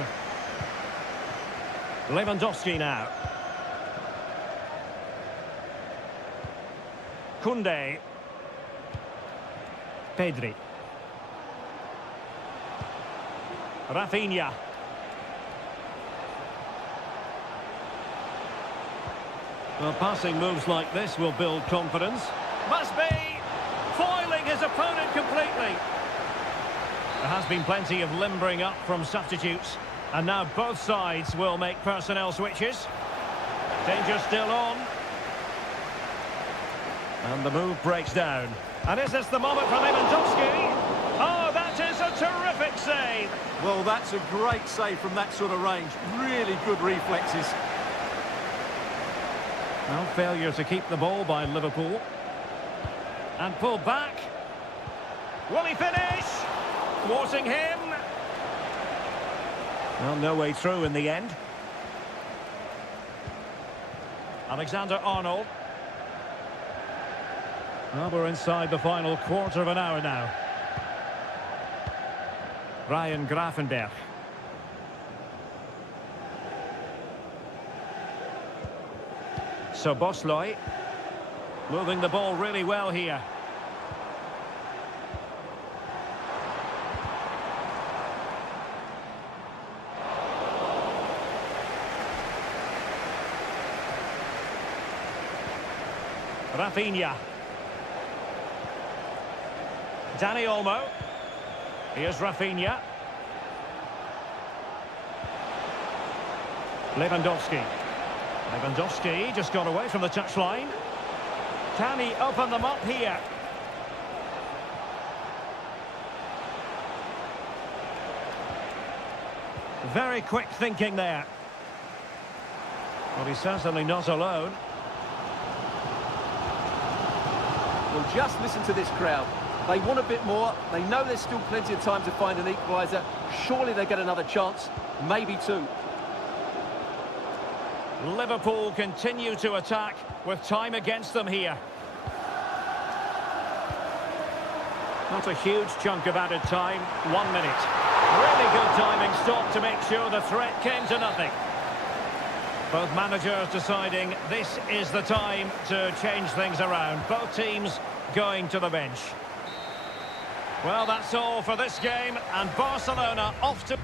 Lewandowski now. Koundé. Pedri. Rafinha. Well, passing moves like this will build confidence. Must be foiling his opponent completely. There has been plenty of limbering up from substitutes. And now both sides will make personnel switches. Danger still on. And the move breaks down. And is this the moment for Lewandowski? Oh, that is a terrific save. Well, that's a great save from that sort of range. Really good reflexes. Well, failure to keep the ball by Liverpool. And pulled back. Will he finish? Thwarting him. Well, no way through in the end. Alexander-Arnold. Well, we're inside the final quarter of an hour now. Ryan Grafenberg. Soboslai. Moving the ball really well here. Rafinha. Dani Olmo. Here's Rafinha. Lewandowski. Lewandowski just got away from the touchline. Can he open them up here? Very quick thinking there. Well, he's certainly not alone. Well, just listen to this crowd. They want a bit more. They know there's still plenty of time to find an equaliser. Surely they get another chance. Maybe two. Liverpool continue to attack with time against them here. Not a huge chunk of added time. 1 minute. Really good timing stop to make sure the threat came to nothing. Both managers deciding this is the time to change things around. Both teams going to the bench. Well, that's all for this game, and Barcelona off to...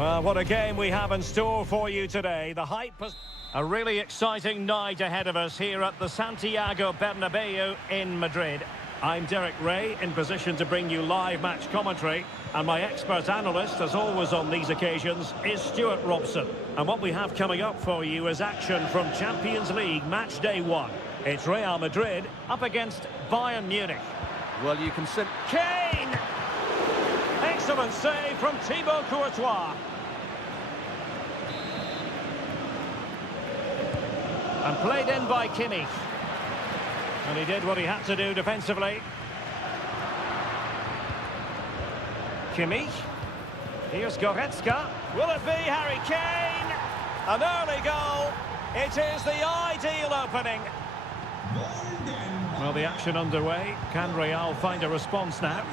Well, what a game we have in store for you today. The hype has... A really exciting night ahead of us here at the Santiago Bernabeu in Madrid. I'm Derek Ray, in position to bring you live match commentary. And my expert analyst, as always on these occasions, is Stuart Robson. And what we have coming up for you is action from Champions League match day 1. It's Real Madrid up against Bayern Munich. Well, you can see... Kane! Excellent save from Thibaut Courtois. And played in by Kimmich. And he did what he had to do defensively. Kimmich. Here's Goretzka. Will it be Harry Kane? An early goal. It is the ideal opening. Well, the action underway. Can Real find a response now?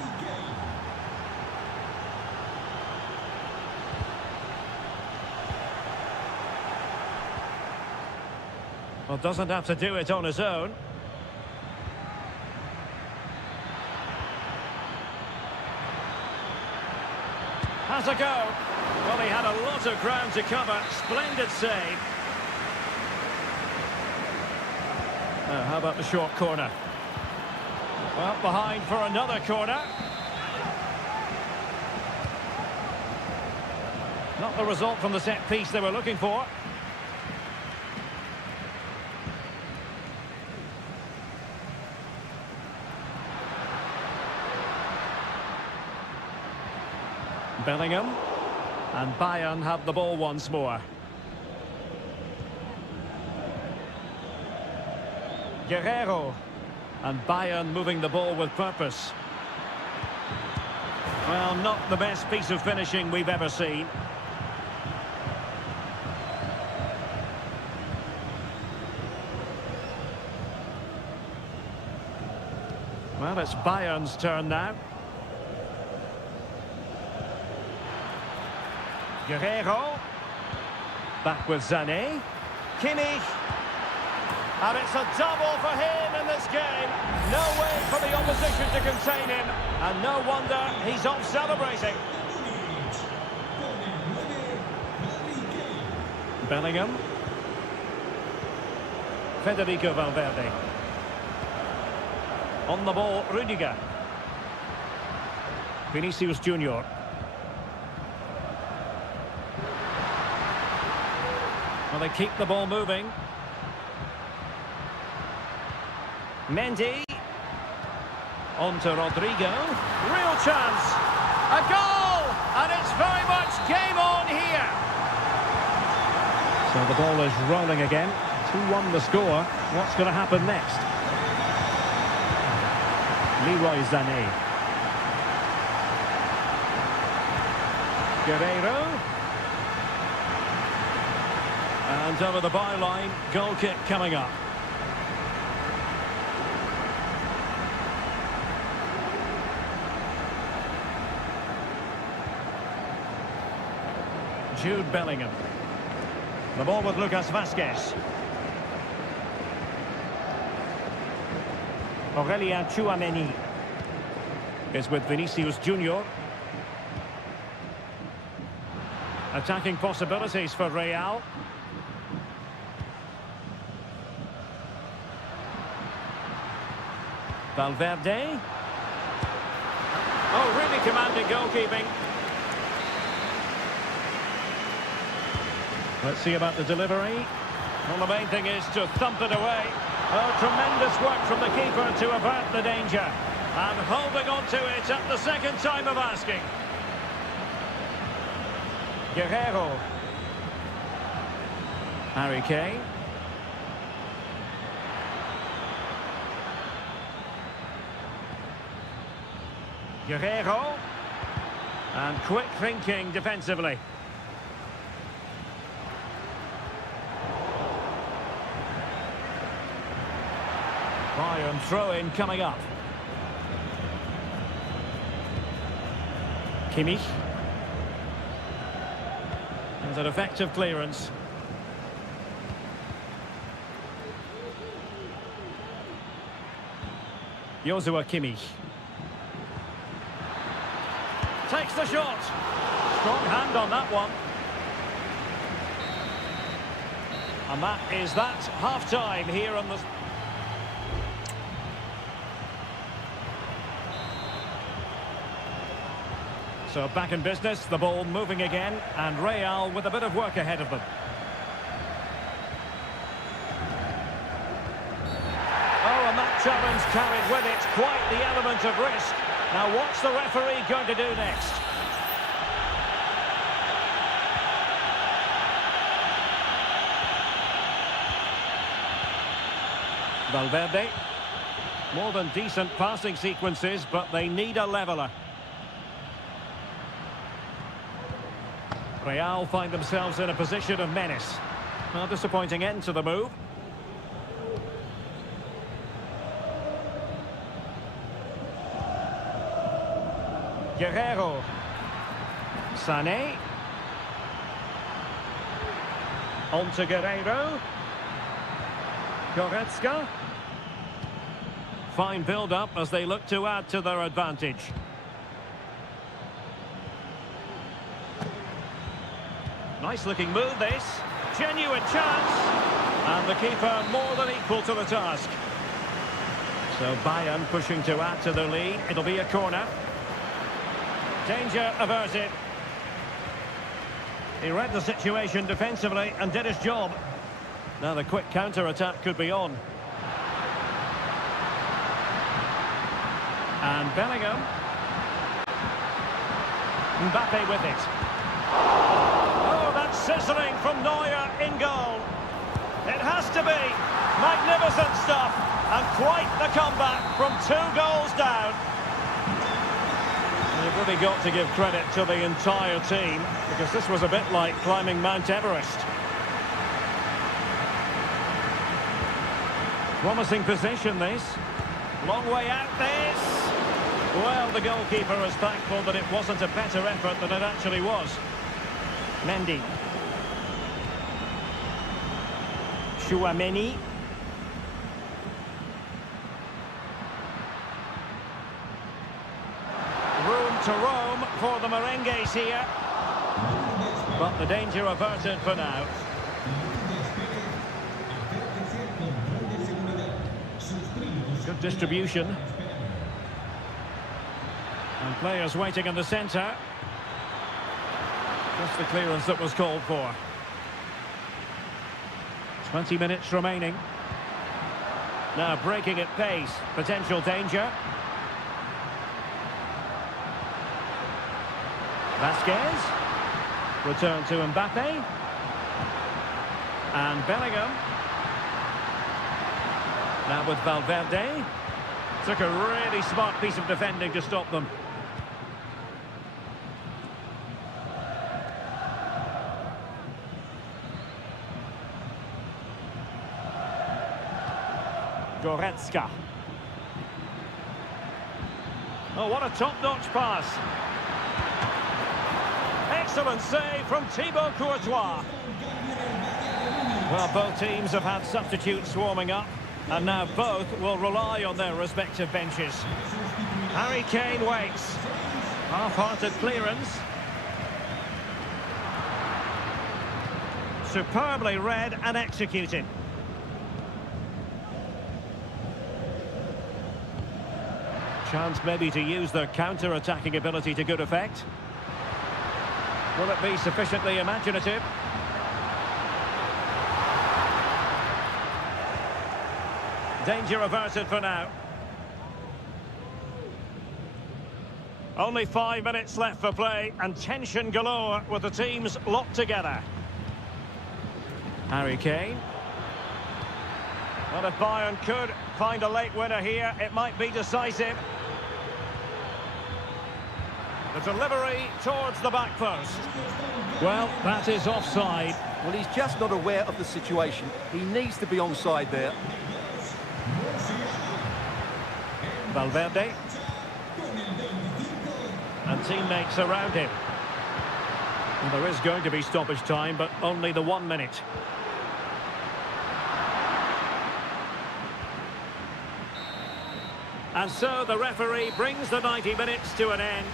Well, doesn't have to do it on his own. Has a go. Well, he had a lot of ground to cover. Splendid save. How about the short corner? Well, behind for another corner. Not the result from the set piece they were looking for. Bellingham, and Bayern have the ball once more. Guerrero, and Bayern moving the ball with purpose. Well, not the best piece of finishing we've ever seen. Well, it's Bayern's turn now. Guerrero, back with Sané, Kimmich, and it's a double for him in this game. No way for the opposition to contain him, and no wonder he's off celebrating. Bellingham, Federico Valverde, on the ball, Rudiger, Vinicius Junior. Well, they keep the ball moving. Mendy. On to Rodrigo. Real chance. A goal! And it's very much game on here. So the ball is rolling again. 2-1 the score. What's going to happen next? Leroy Sané. Guerrero. And over the byline, goal kick coming up. Jude Bellingham. The ball with Lucas Vazquez. Aurélien Tchouameni is with Vinicius Junior. Attacking possibilities for Real. Valverde. Oh, really commanding goalkeeping. Let's see about the delivery. Well, the main thing is to thump it away. Oh, tremendous work from the keeper to avert the danger. And holding on to it at the second time of asking. Guerrero. Harry Kane. Guerrero. And quick thinking defensively. Bayern throw-in coming up. Kimmich. There's an effective clearance. Joshua Kimmich. Takes the shot. Strong hand on that one. And that is that half-time here on the... So back in business, the ball moving again, and Real with a bit of work ahead of them. Oh, and that challenge carried with it quite the element of risk. Now what's the referee going to do next? Valverde. More than decent passing sequences, but they need a leveller. Real find themselves in a position of menace. A disappointing end to the move. Guerrero. Sané. On to Guerrero. Goretzka. Fine build-up as they look to add to their advantage. Nice-looking move, this. Genuine chance. And the keeper more than equal to the task. So Bayern pushing to add to the lead. It'll be a corner. Danger averted. He read the situation defensively and did his job. Now the quick counter-attack could be on. And Bellingham. Mbappe with it. Oh, that's sizzling from Neuer in goal. It has to be. Magnificent stuff. And quite the comeback from 2 goals down. You've really got to give credit to the entire team, because this was a bit like climbing Mount Everest. Promising position, this. Long way out, this. Well, the goalkeeper is thankful that it wasn't a better effort than it actually was. Mendy. Chouameni. Room to roam for the merengues here. But the danger averted for now. Good distribution. And players waiting in the centre. Just the clearance that was called for. 20 minutes remaining. Now breaking at pace. Potential danger. Vasquez. Return to Mbappe. And Bellingham. Now with Valverde. Took a really smart piece of defending to stop them. Goretzka. Oh, what a top-notch pass. Excellent save from Thibaut Courtois. Well, both teams have had substitutes warming up, and now both will rely on their respective benches. Harry Kane waits. Half-hearted clearance. Superbly read and executed. Chance maybe to use their counter-attacking ability to good effect. Will it be sufficiently imaginative? Danger averted for now. Only 5 minutes left for play, and tension galore with the teams locked together. Harry Kane. Well, if Bayern could find a late winner here, it might be decisive. The delivery towards the back post. Well, that is offside. Well, he's just not aware of the situation. He needs to be onside there. Valverde. And teammates around him. And there is going to be stoppage time, but only the 1 minute. And so the referee brings the 90 minutes to an end.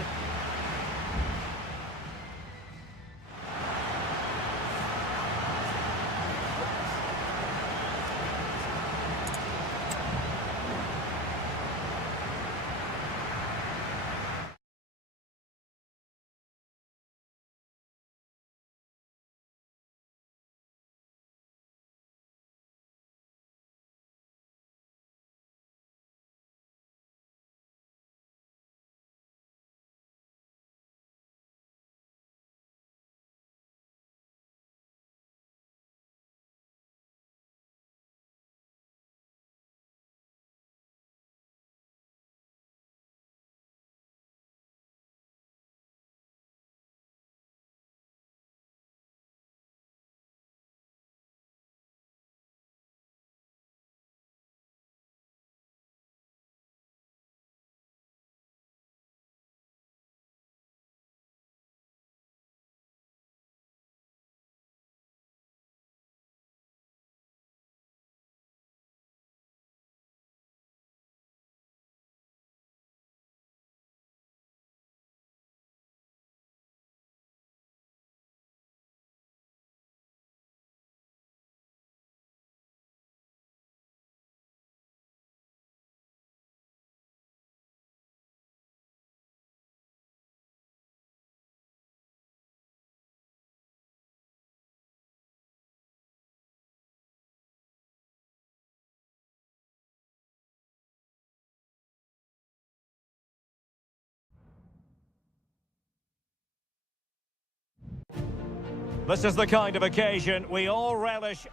This is the kind of occasion we all relish.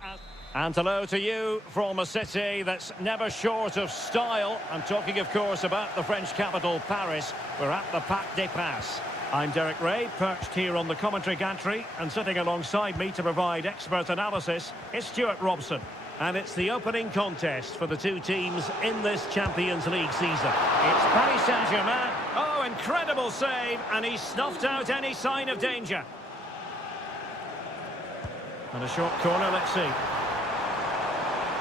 And hello to you from a city that's never short of style. I'm talking, of course, about the French capital, Paris. We're at the Parc des Princes. I'm Derek Ray, perched here on the commentary gantry, and sitting alongside me to provide expert analysis is Stuart Robson. And it's the opening contest for the two teams in this Champions League season. It's Paris Saint-Germain. Oh, incredible save, and he snuffed out any sign of danger. And a short corner, let's see.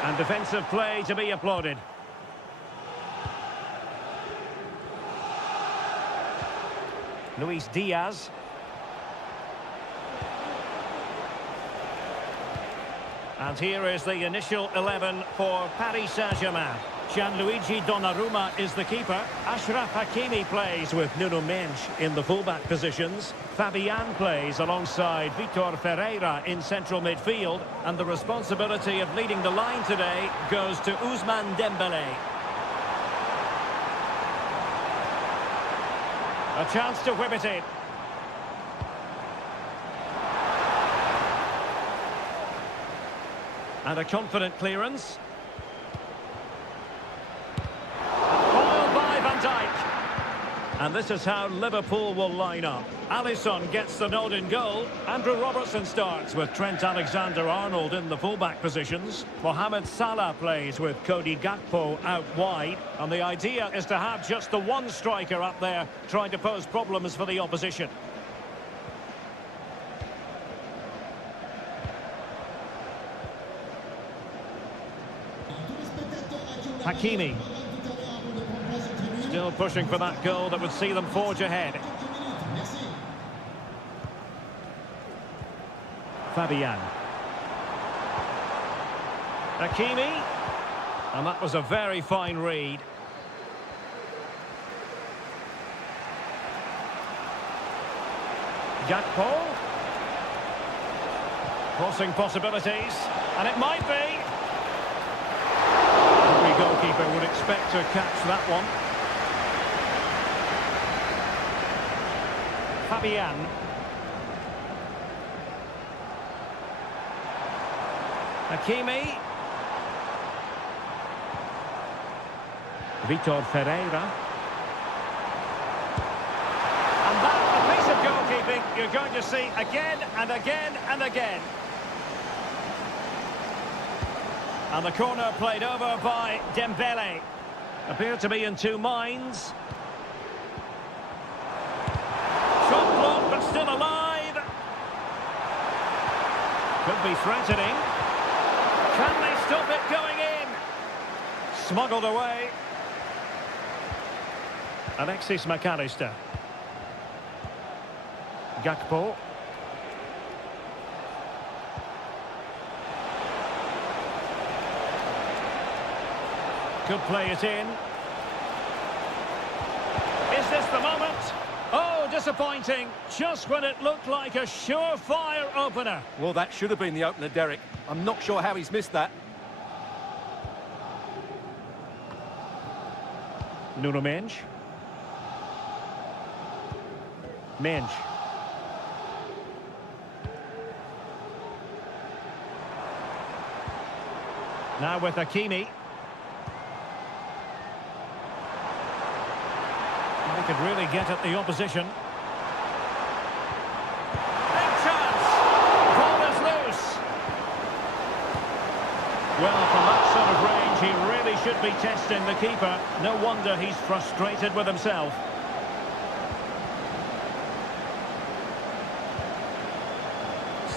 And defensive play to be applauded. Luis Diaz. And here is the initial 11 for Paris Saint-Germain. Gianluigi Donnarumma is the keeper. Achraf Hakimi plays with Nuno Mendes in the fullback positions. Fabian plays alongside Vitor Ferreira in central midfield. And the responsibility of leading the line today goes to Ousmane Dembélé. A chance to whip it in. And a confident clearance. Foiled by Van Dijk. And this is how Liverpool will line up. Alisson gets the nod in goal. Andrew Robertson starts with Trent Alexander-Arnold in the fullback positions. Mohamed Salah plays with Cody Gakpo out wide. And the idea is to have just the one striker up there trying to pose problems for the opposition. Hakimi. Still pushing for that goal that would see them forge ahead. Fabian. Hakimi. And that was a very fine read. Gakpo. Crossing possibilities. And it might be. Every goalkeeper would expect to catch that one. Fabian. Hakimi. Vitor Ferreira. And that, a piece of goalkeeping you're going to see again and again and again. And the corner played over by Dembélé. Appeared to be in two minds. Shot blocked but still alive. Could be threatening. Can they stop it going in? Smuggled away. Alexis McAllister. Gakpo. Could play it in. Is this the moment? Oh, disappointing. Just when it looked like a surefire opener. Well, that should have been the opener, Derek. I'm not sure how he's missed that. Nuno Mendes. Mendes. Now with Hakimi. They could really get at the opposition. Big chance! Ball is loose. Well, from that sort of range, he really should be testing the keeper. No wonder he's frustrated with himself.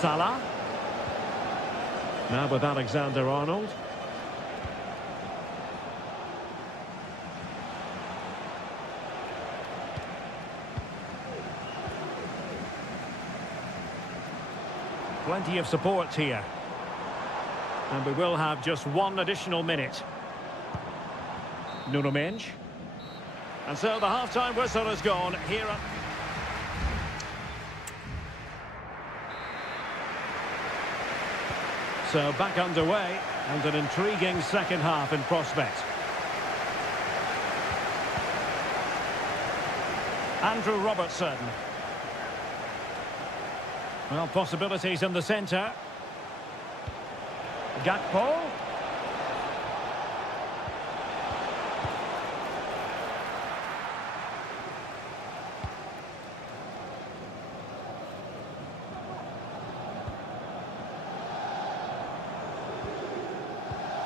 Salah. Now with Alexander-Arnold. Plenty of support here. And we will have just one additional minute. Nuno Mendes. And so the half-time whistle has gone here. So back underway, and an intriguing second half in prospect. Andrew Robertson. Well, possibilities in the centre. Gakpo.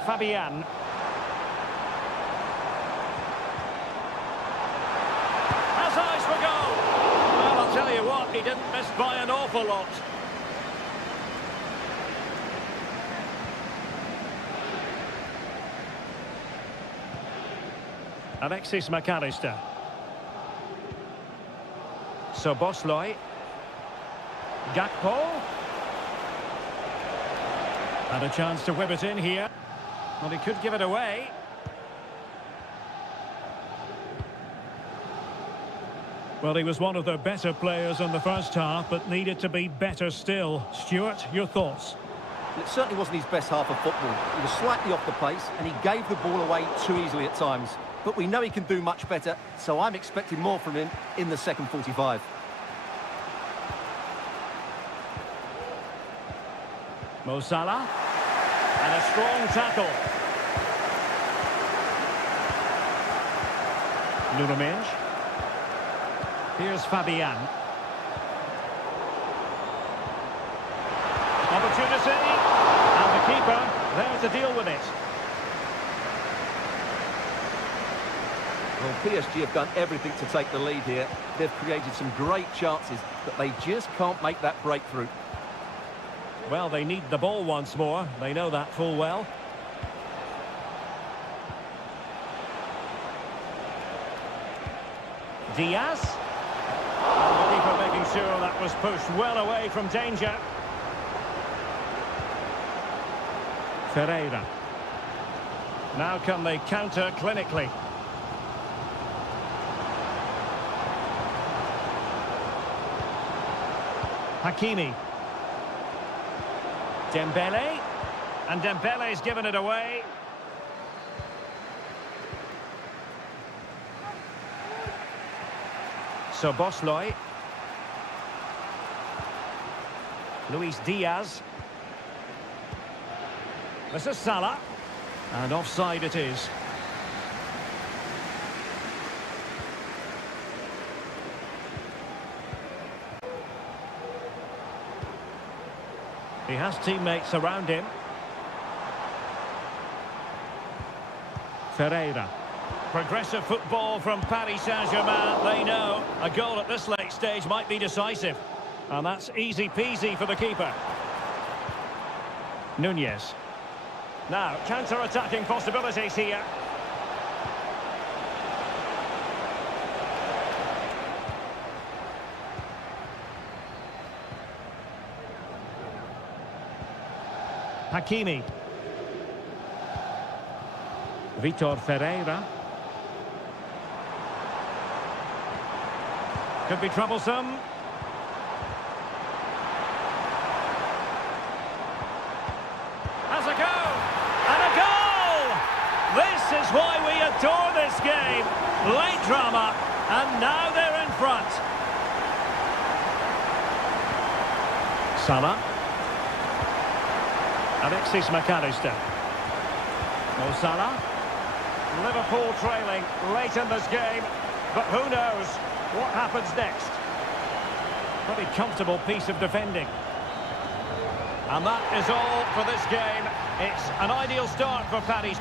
Fabian. Has eyes for goal. Well, I'll tell you what, he didn't miss by an awful lot. Alexis McAllister. Soboslai. Gakpo. And a chance to whip it in here. Well, he could give it away. Well, he was one of their better players in the first half, but needed to be better still. Stuart, your thoughts? It certainly wasn't his best half of football. He was slightly off the pace, and he gave the ball away too easily at times. But we know he can do much better, so I'm expecting more from him in the second 45. Mo Salah. And a strong tackle. Nuno. Here's Fabian. Opportunity. And the keeper there to deal with it. Well, PSG have done everything to take the lead here. They've created some great chances, but they just can't make that breakthrough. Well, they need the ball once more. They know that full well. Diaz. And the keeper making sure that was pushed well away from danger. Ferreira. Now can they counter clinically? Hakimi. Dembele. And Dembele's given it away. Soboslai. Luis Diaz. This is Salah. And offside it is. He has teammates around him. Ferreira. Progressive football from Paris Saint-Germain. They know a goal at this late stage might be decisive. And that's easy peasy for the keeper. Nunez. Now, counter-attacking possibilities here. Hakimi. Vitor Ferreira. Could be troublesome. Has a go! And a goal! This is why we adore this game. Late drama, and now they're in front. Salah. Alexis McAllister. Mo Salah. Liverpool trailing late in this game, but who knows what happens next. Pretty comfortable piece of defending. And that is all for this game. It's an ideal start for Paris.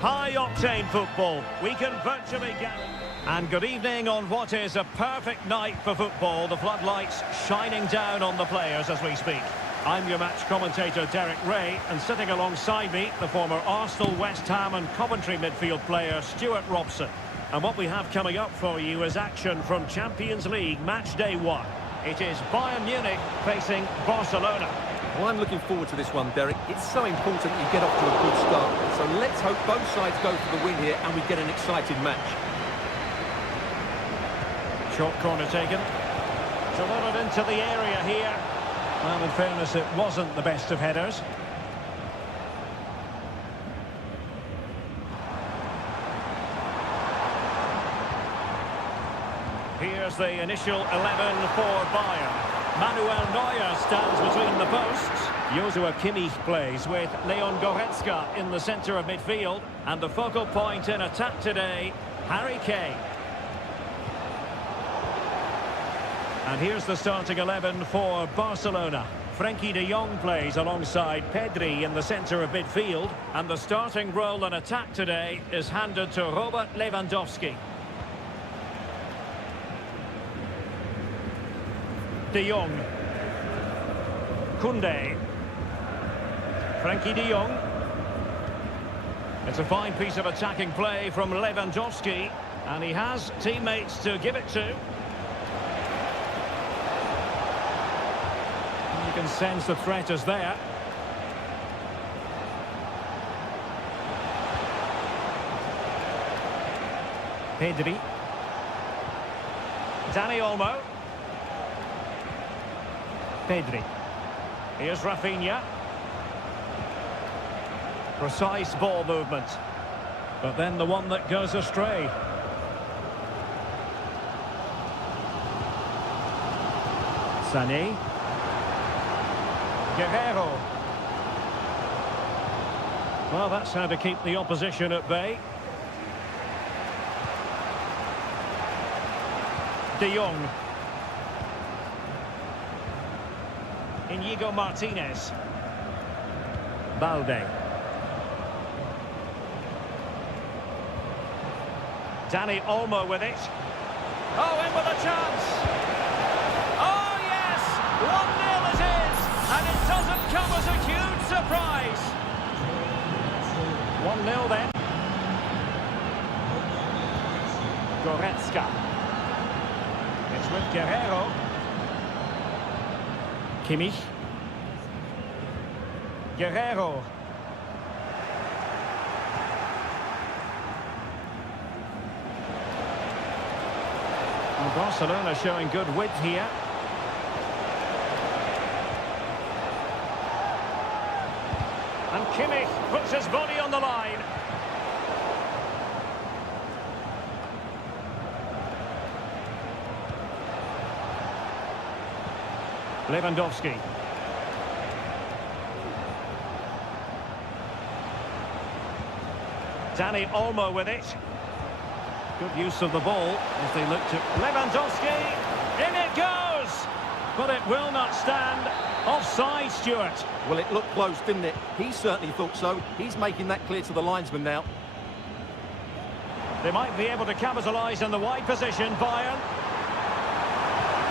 High-octane football. We can virtually guarantee. And good evening on what is a perfect night for football. The floodlights shining down on the players as we speak. I'm your match commentator, Derek Ray, and sitting alongside me, the former Arsenal, West Ham and Coventry midfield player, Stuart Robson. And what we have coming up for you is action from Champions League match day 1. It is Bayern Munich facing Barcelona. Well, I'm looking forward to this one, Derek. It's so important that you get off to a good start. So let's hope both sides go for the win here and we get an exciting match. Short corner taken. Delivered into the area here. Well, in fairness, it wasn't the best of headers. Here's the initial 11 for Bayern. Manuel Neuer stands between the posts. Joshua Kimmich plays with Leon Goretzka in the centre of midfield. And the focal point in attack today, Harry Kane. And here's the starting 11 for Barcelona. Frenkie de Jong plays alongside Pedri in the centre of midfield. And the starting role in attack today is handed to Robert Lewandowski. De Jong. Koundé. Frenkie de Jong. It's a fine piece of attacking play from Lewandowski. And he has teammates to give it to. You can sense the threat is there. Pedri. Dani Olmo. Pedri. Here's Rafinha. Precise ball movement. But then the one that goes astray. Sané. Guerrero. Well, that's how to keep the opposition at bay. De Jong. Inigo Martinez. Balde. Dani Olmo with it. Oh, in with a chance. Oh, yes! 1-0 it is. And it doesn't come as a huge surprise. 1-0 then. Goretzka. It's with Guerrero. Kimmich. Guerrero. And Barcelona showing good width here. And Kimmich puts his body on the line. Lewandowski. Dani Olmo with it. Good use of the ball as they look to Lewandowski. In it goes! But it will not stand. Offside, Stuart. Well, it looked close, didn't it? He certainly thought so. He's making that clear to the linesman now. They might be able to capitalise in the wide position, Bayern.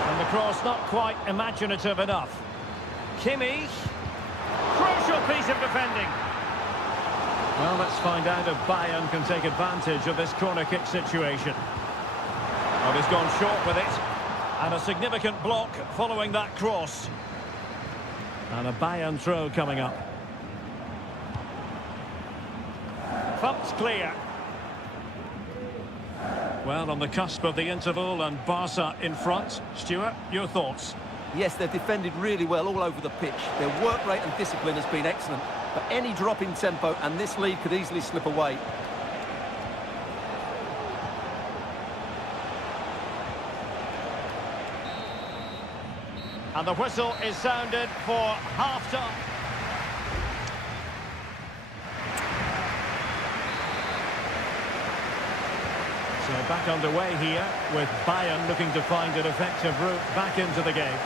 And the cross not quite imaginative enough. Kimmich. Crucial piece of defending. Well, let's find out if Bayern can take advantage of this corner kick situation. Oh, he's gone short with it. And a significant block following that cross. And a Bayern throw coming up. Thumped clear. Well, on the cusp of the interval and Barca in front. Stuart, your thoughts? Yes, they've defended really well all over the pitch. Their work rate and discipline has been excellent. But any drop in tempo and this lead could easily slip away. And the whistle is sounded for half-time. So back underway here with Bayern looking to find an effective route back into the game.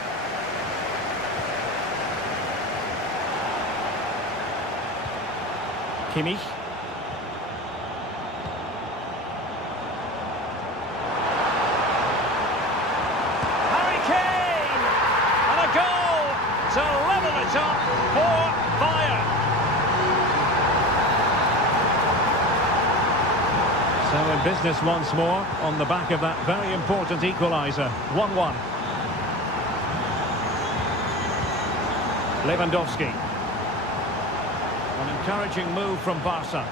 Kimmich. set up for Bayern. So in business once more on the back of that very important equaliser. 1-1. Lewandowski. An encouraging move from Barca.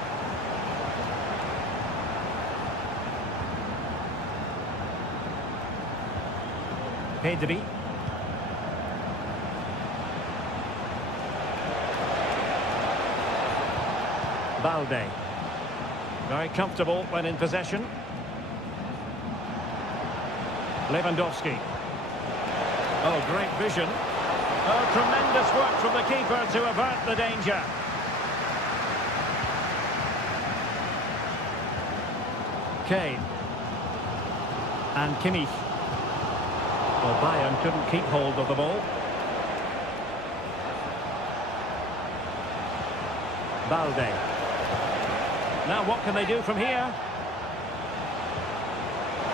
Pedri. Balde. Very comfortable when in possession. Lewandowski. Oh, great vision. Oh, tremendous work from the keeper to avert the danger. Kane. And Kimmich. Well, Bayern couldn't keep hold of the ball. Balde. Now what can they do from here?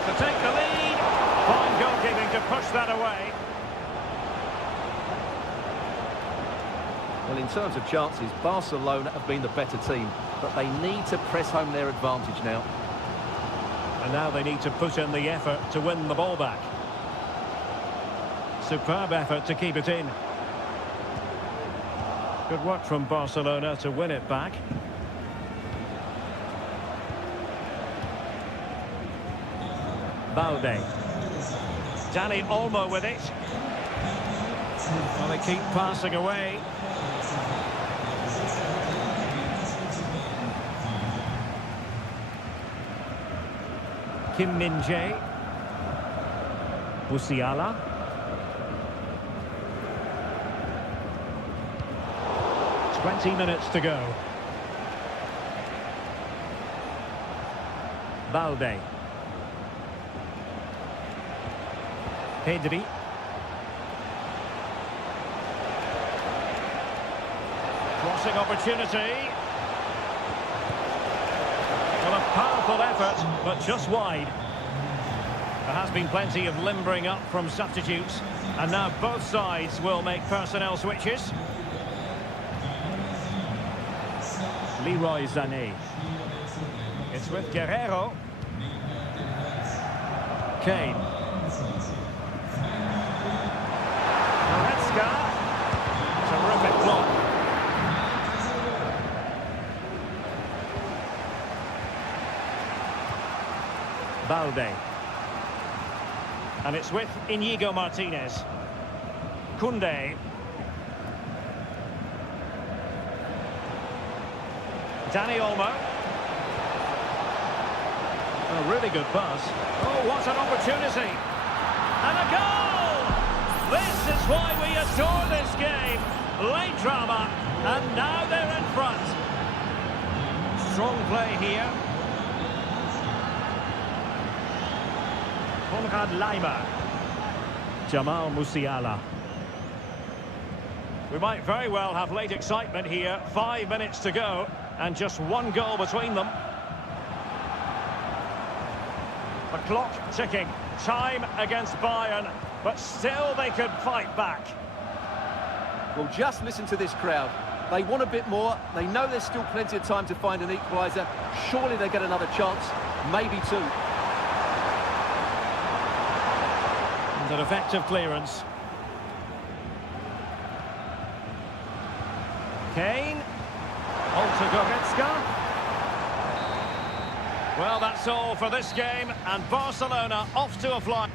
To take the lead. Fine goalkeeping to push that away. Well, in terms of chances, Barcelona have been the better team, but they need to press home their advantage now. And now they need to put in the effort to win the ball back. Superb effort to keep it in. Good work from Barcelona to win it back. Balde. Dani Olmo with it. Well, they keep passing away. Kim Min-jae. Musiala. Twenty minutes to go. Balde. Pedri. Crossing opportunity. Well, a powerful effort, but just wide. There has been plenty of limbering up from substitutes, and now both sides will make personnel switches. Leroy Sané. It's with Guerrero. Kane. Terrific block. Balde. And it's with Íñigo Martínez. Koundé. Dani Olmo. A really good pass. Oh, what an opportunity. And a goal! This is why we adore this game. Late drama, and now they're in front. Strong play here. Konrad Laimer. Jamal Musiala. We might very well have late excitement here. 5 minutes to go, and just one goal between them. The clock ticking. Time against Bayern, but still they could fight back. Well, just listen to this crowd. They want a bit more. They know there's still plenty of time to find an equaliser. Surely they get another chance, maybe two. And an effective clearance. Kane. Olta Goretzka. Well, that's all for this game, and Barcelona off to a fly.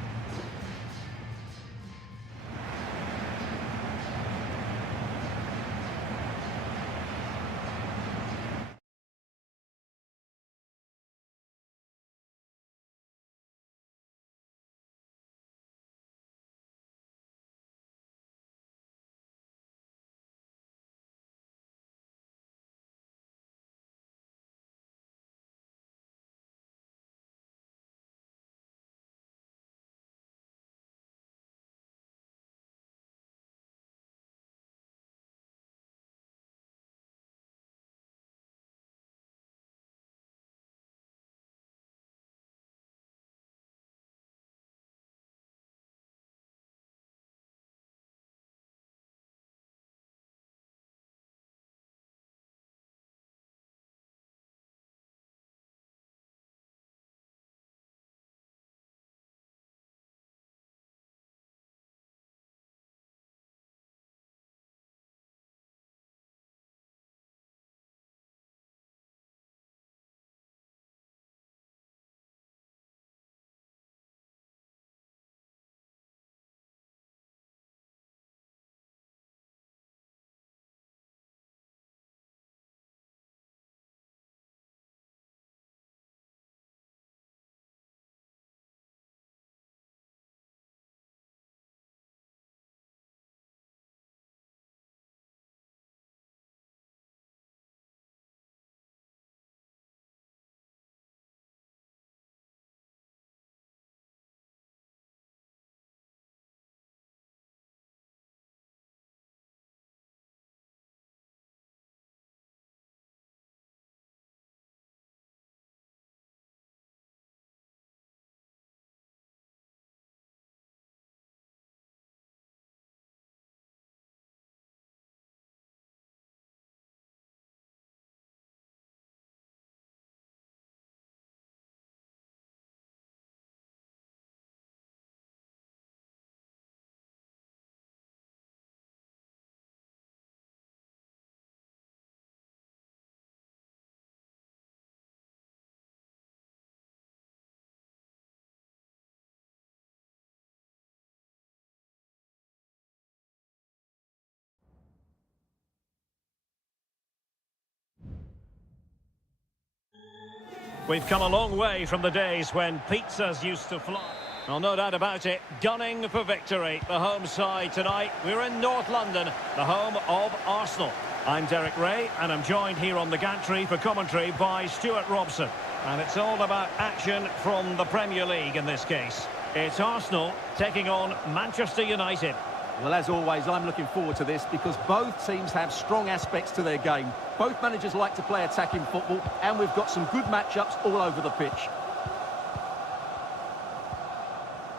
We've come a long way from the days when pizzas used to fly. Well, no doubt about it, gunning for victory. The home side tonight, we're in North London, the home of Arsenal. I'm Derek Ray, and I'm joined here on the gantry for commentary by Stuart Robson. And it's all about action from the Premier League in this case. It's Arsenal taking on Manchester United. Well, as always, I'm looking forward to this because both teams have strong aspects to their game. Both managers like to play attacking football, and we've got some good matchups all over the pitch.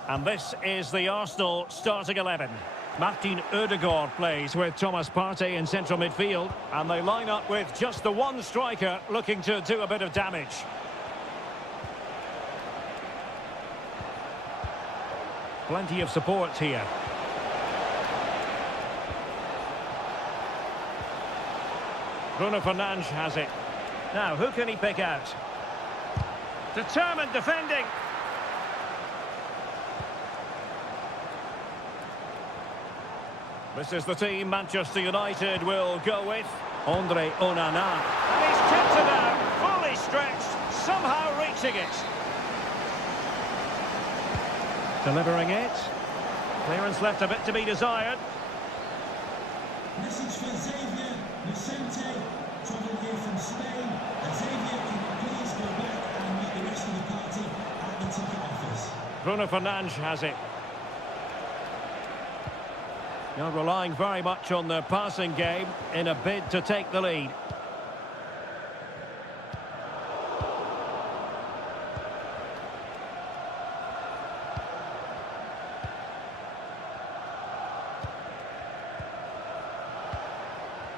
And this is the Arsenal starting 11. Martin Ødegaard plays with Thomas Partey in central midfield, and they line up with just the one striker looking to do a bit of damage. Plenty of support here. Bruno Fernandes has it. Now, who can he pick out? Determined defending. This is the team Manchester United will go with. Andre Onana. And he's tipped it out, fully stretched, somehow reaching it. Delivering it. Clearance left a bit to be desired. Message for Xavier Vicente, travelling here from Spain. And Xavier, can you please go back and meet the rest of the party at the ticket office? Bruno Fernandes has it. Now relying very much on their passing game in a bid to take the lead.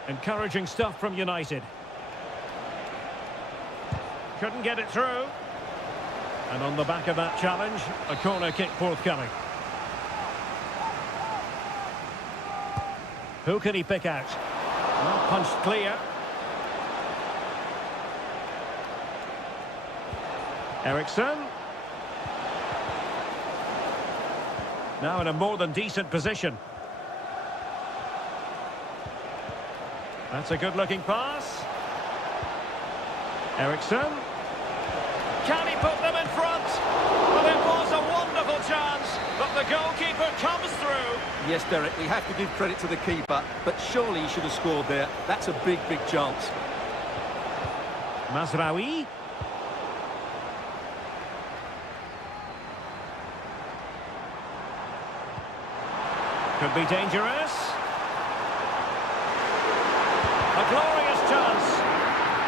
Encouraging stuff from United. Couldn't get it through. And on the back of that challenge, a corner kick forthcoming. Who can he pick out? Well, punched clear. Eriksson. Now in a more than decent position. That's a good-looking pass. Eriksson. Can he put them in front? Well, it was a wonderful chance, but the goalkeeper comes through. Yes, Derek, we have to give credit to the keeper, but surely he should have scored there. That's a big, big chance. Mazraoui. Could be dangerous. A glorious chance.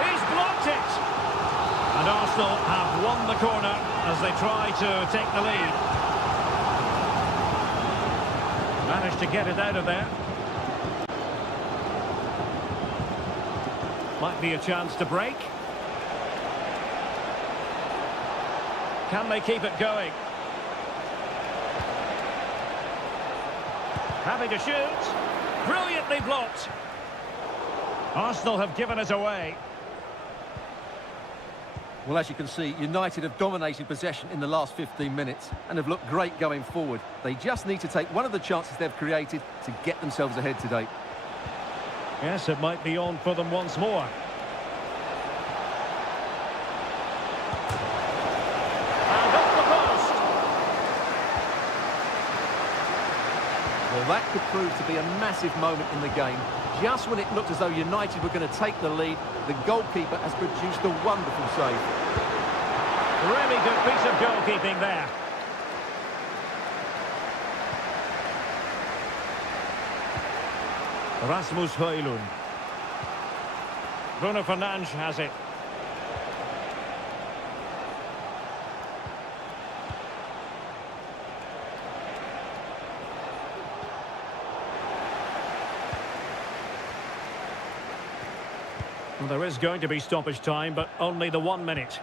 He's blocked it. And Arsenal have won the corner as they try to take the lead. Managed to get it out of there. Might be a chance to break. Can they keep it going? Having to shoot. Brilliantly blocked. Arsenal have given it away. Well, as you can see, United have dominated possession in the last 15 minutes and have looked great going forward. They just need to take one of the chances they've created to get themselves ahead today. Yes, it might be on for them once more. And off the post. Well, that could prove to be a massive moment in the game. Just when it looked as though United were going to take the lead, the goalkeeper has produced a wonderful save. Really good piece of goalkeeping there. Rasmus Højlund. Bruno Fernandes has it. Well, there is going to be stoppage time, but only the 1 minute.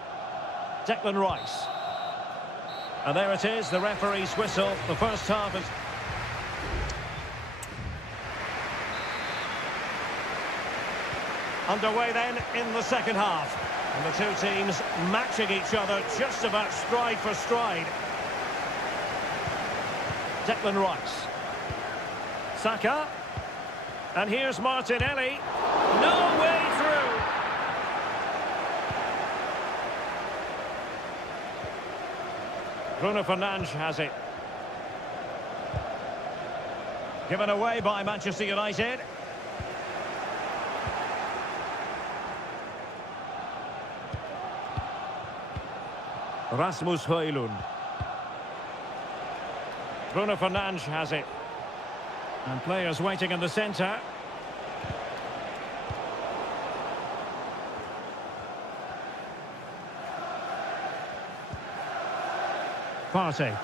Declan Rice. And there it is, the referee's whistle. The first half is... underway then in the second half. And the two teams matching each other just about stride for stride. Declan Rice. Saka. And here's Martinelli. No way through. Bruno Fernandes has it. Given away by Manchester United. Rasmus Højlund. Bruno Fernandes has it. And players waiting in the centre. Partey.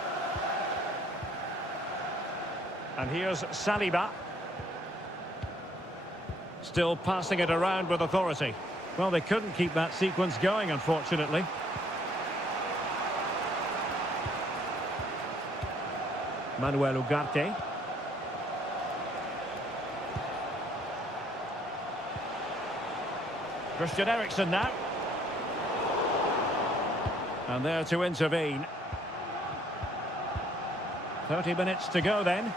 And here's Saliba. Still passing it around with authority. Well, they couldn't keep that sequence going, unfortunately. Manuel Ugarte. Christian Eriksen now. And there to intervene. 30 minutes to go then.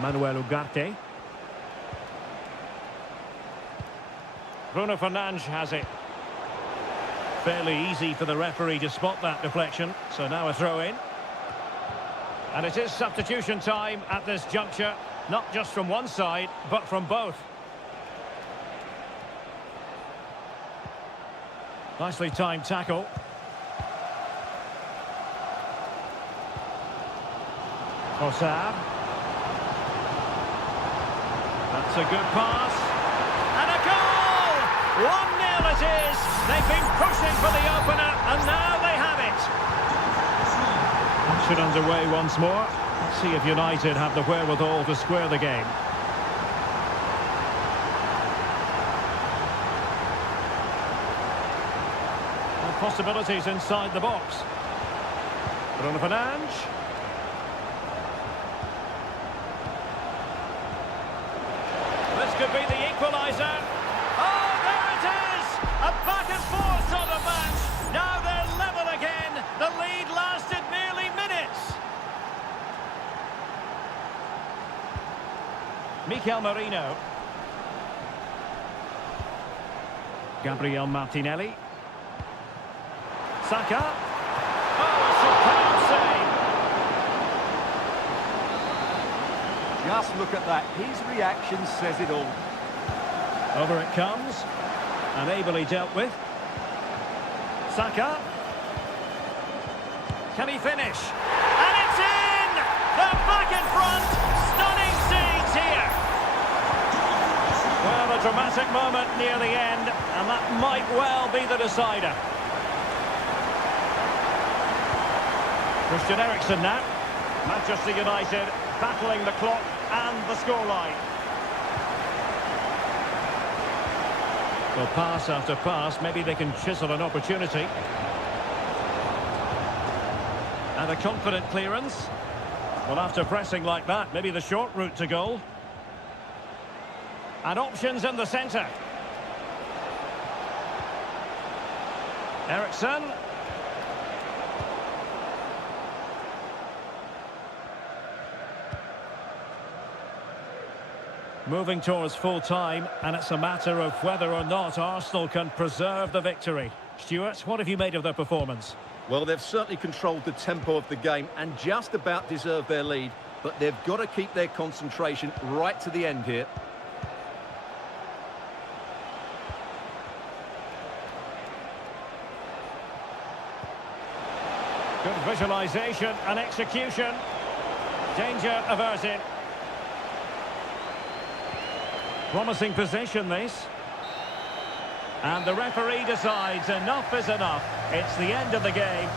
Manuel Ugarte. Bruno Fernandes has it. Fairly easy for the referee to spot that deflection. So now a throw in. And it is substitution time at this juncture. Not just from one side, but from both. Nicely timed tackle. Trossard. That's a good pass. And a goal! 1-0 it is. They've been pushing for the opener, and now they have it. Action underway once more. Let's see if United have the wherewithal to square the game. And possibilities inside the box. Bruno Fernandes. This could be the equaliser. Oh, there it is! A back and forth sort of match. Now they're level again. The lead lasted merely minutes. Mikel Merino. Gabriel Martinelli. Saka. Oh, a superb save. Just look at that. His reaction says it all. Over it comes. And ably dealt with. Saka. Can he finish? And it's in! They're back in front. Stunning scenes here. Well, a dramatic moment near the end, and that might well be the decider. Christian Eriksen now. Manchester United battling the clock and the scoreline. Well, pass after pass, maybe they can chisel an opportunity. And a confident clearance. Well, after pressing like that, maybe the short route to goal. And options in the centre. Eriksen. Moving towards full time, and it's a matter of whether or not Arsenal can preserve the victory. Stuart, what have you made of their performance? Well, they've certainly controlled the tempo of the game and just about deserved their lead, but they've got to keep their concentration right to the end here. Good visualisation and execution. Danger averted. Promising possession, this. And the referee decides enough is enough. It's the end of the game.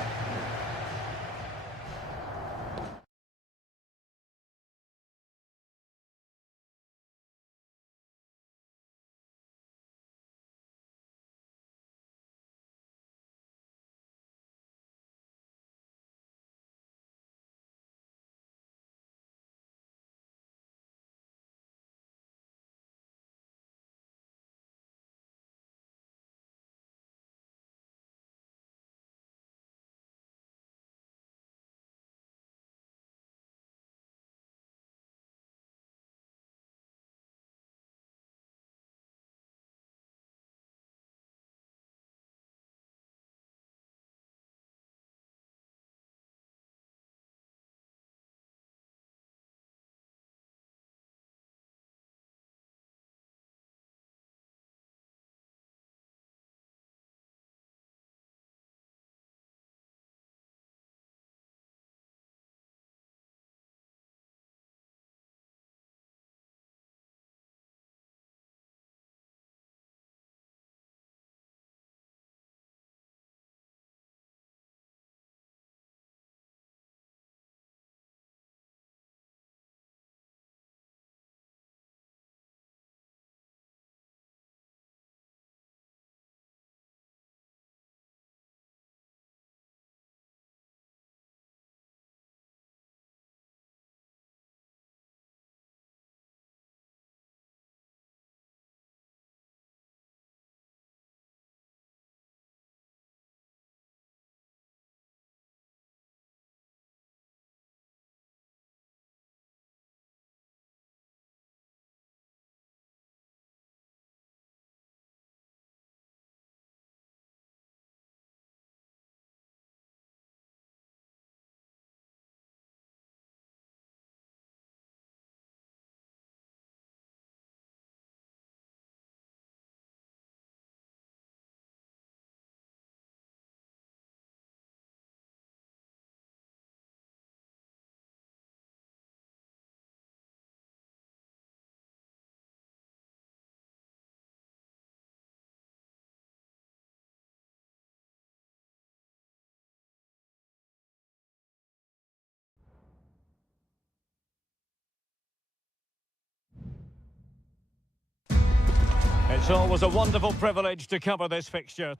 It's always a wonderful privilege to cover this fixture.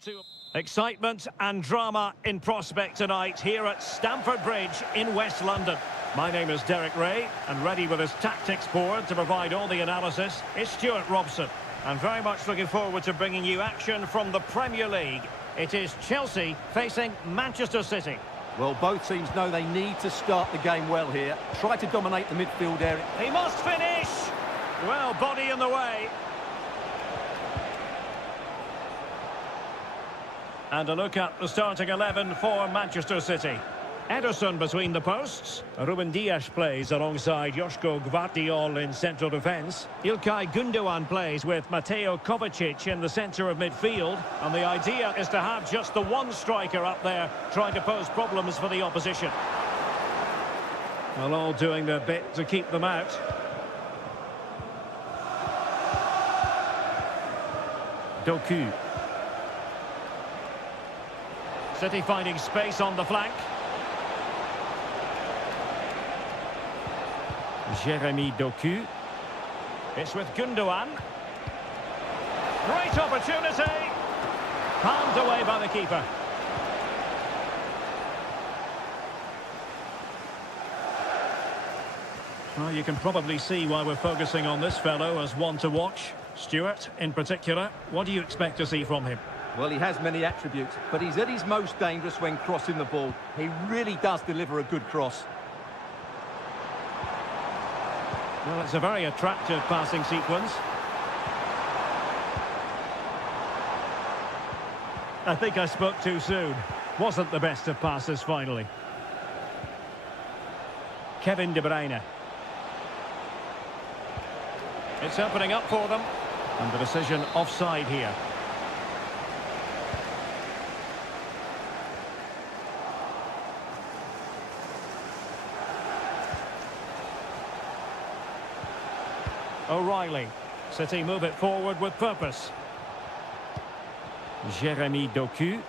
Excitement and drama in prospect tonight here at Stamford Bridge in West London. My name is Derek Ray, and ready with his tactics board to provide all the analysis is Stuart Robson. And very much looking forward to bringing you action from the Premier League. It is Chelsea facing Manchester City. Well, both teams know they need to start the game well here. Try to dominate the midfield area. He must finish! Well, body in the way. And a look at the starting 11 for Manchester City. Ederson between the posts. Ruben Dias plays alongside Joško Gvardiol in central defence. Ilkay Gundogan plays with Mateo Kovacic in the centre of midfield. And the idea is to have just the one striker up there trying to pose problems for the opposition. Well, all doing their bit to keep them out. Doku. City finding space on the flank. Jeremy Doku. It's with Gundogan. Great opportunity. Palmed away by the keeper. Well, you can probably see why we're focusing on this fellow as one to watch. Stuart, in particular, what do you expect to see from him? Well, he has many attributes, but he's at his most dangerous when crossing the ball. He really does deliver a good cross. Well, it's a very attractive passing sequence. I think I spoke too soon. Wasn't the best of passes finally. Kevin De Bruyne. It's opening up for them. And the decision offside here. O'Reilly. City move it forward with purpose. Jeremy Doku.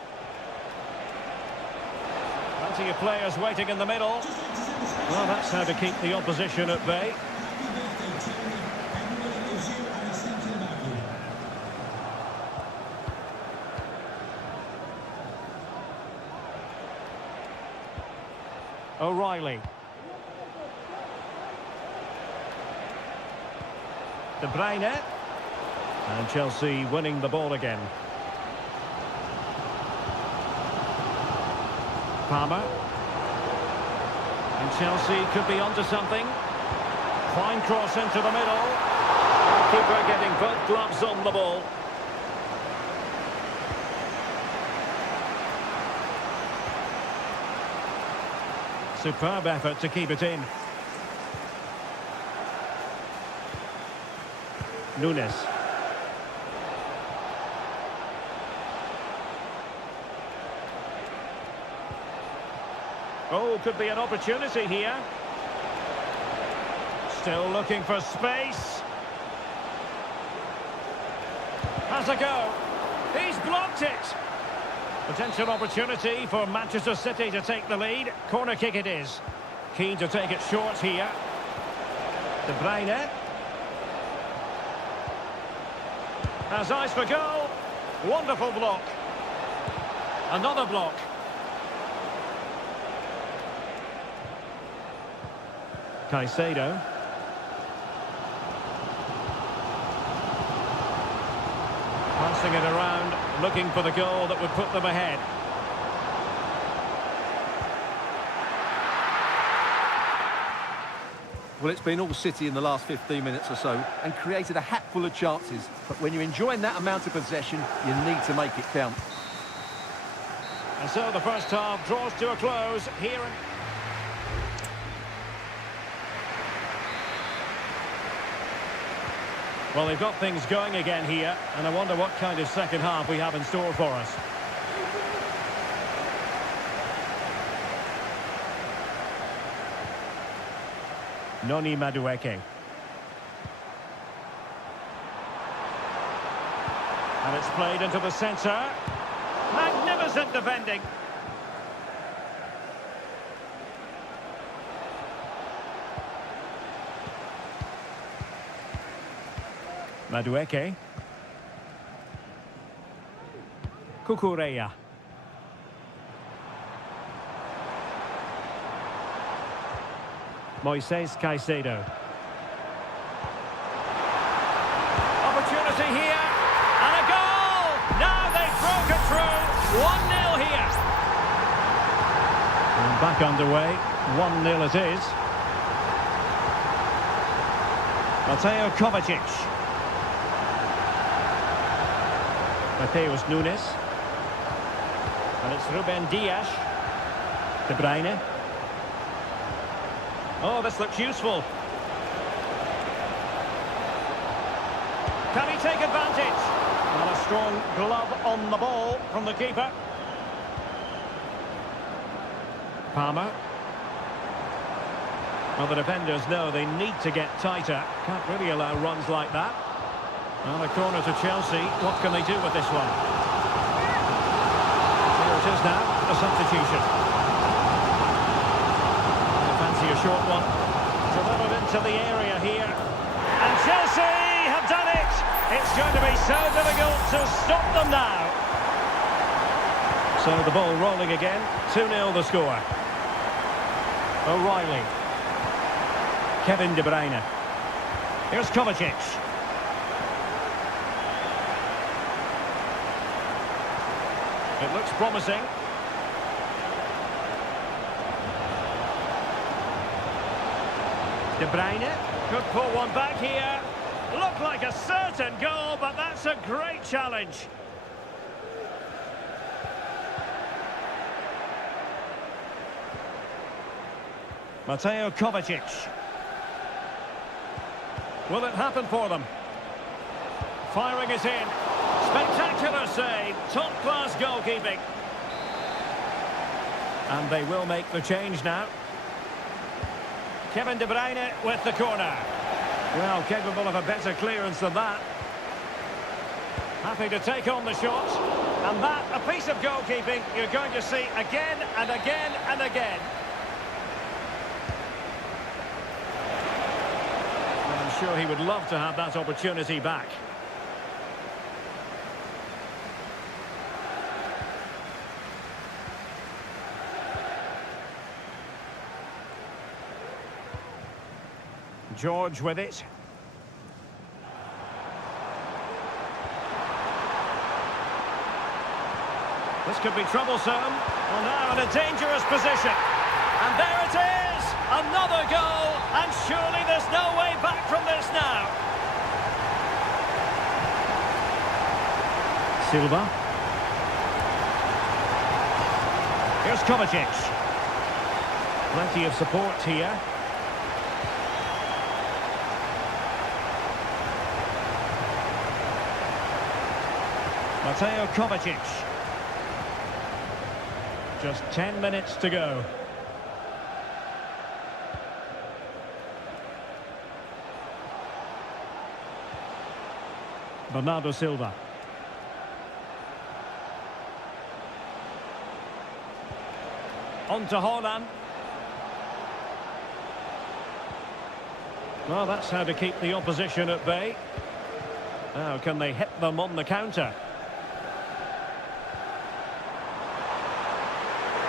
Plenty of players waiting in the middle. Well, that's how to keep the opposition at bay. O'Reilly. De Bruyne. And Chelsea winning the ball again. Palmer. And Chelsea could be onto something. Fine cross into the middle. Keeper getting both gloves on the ball. Superb effort to keep it in. Nunes. Oh, could be an opportunity here. Still looking for space. Has a go. He's blocked it. Potential opportunity for Manchester City to take the lead. Corner kick it is. Keen to take it short here. De Bruyne. Has eyes for goal. Wonderful block. Another block. Caicedo. Passing it around, looking for the goal that would put them ahead. Well, it's been all City in the last 15 minutes or so and created a hatful of chances. But when you're enjoying that amount of possession, you need to make it count. And so the first half draws to a close here. Well, they've got things going again here, and I wonder what kind of second half we have in store for us. Noni Madueke. And it's played into the centre. Magnificent defending. Madueke. Cucurella. Moises Caicedo. Opportunity here. And a goal! Now they've broken through. 1-0 here. And back underway. 1-0 it is. Mateo Kovacic. Mateus Nunes. And it's Ruben Dias. De Bruyne. Oh, this looks useful. Can he take advantage? And a strong glove on the ball from the keeper. Palmer. Well, the defenders know they need to get tighter. Can't really allow runs like that. And a corner to Chelsea. What can they do with this one? Here it is now, a substitution. They fancy a short one. Delivered into the area here. And Chelsea have done it! It's going to be so difficult to stop them now. So the ball rolling again. 2-0 the score. O'Reilly. Kevin De Bruyne. Here's Kovacic. It looks promising. De Bruyne could pull one back here. Looked like a certain goal, but that's a great challenge. Mateo Kovacic. Will it happen for them? Firing it in. Spectacular save. Top-class goalkeeping. And they will make the change now. Kevin De Bruyne with the corner. Well, capable of a better clearance than that. Happy to take on the shot. And that, a piece of goalkeeping you're going to see again and again and again. I'm sure he would love to have that opportunity back. George with it. This could be troublesome. Well, now in a dangerous position. And there it is! Another goal! And surely there's no way back from this now. Silva. Here's Kovacic. Plenty of support here. Mateo Kovacic. Just 10 minutes to go. Bernardo Silva. On to Haaland. Well, that's how to keep the opposition at bay. Now, can they hit them on the counter?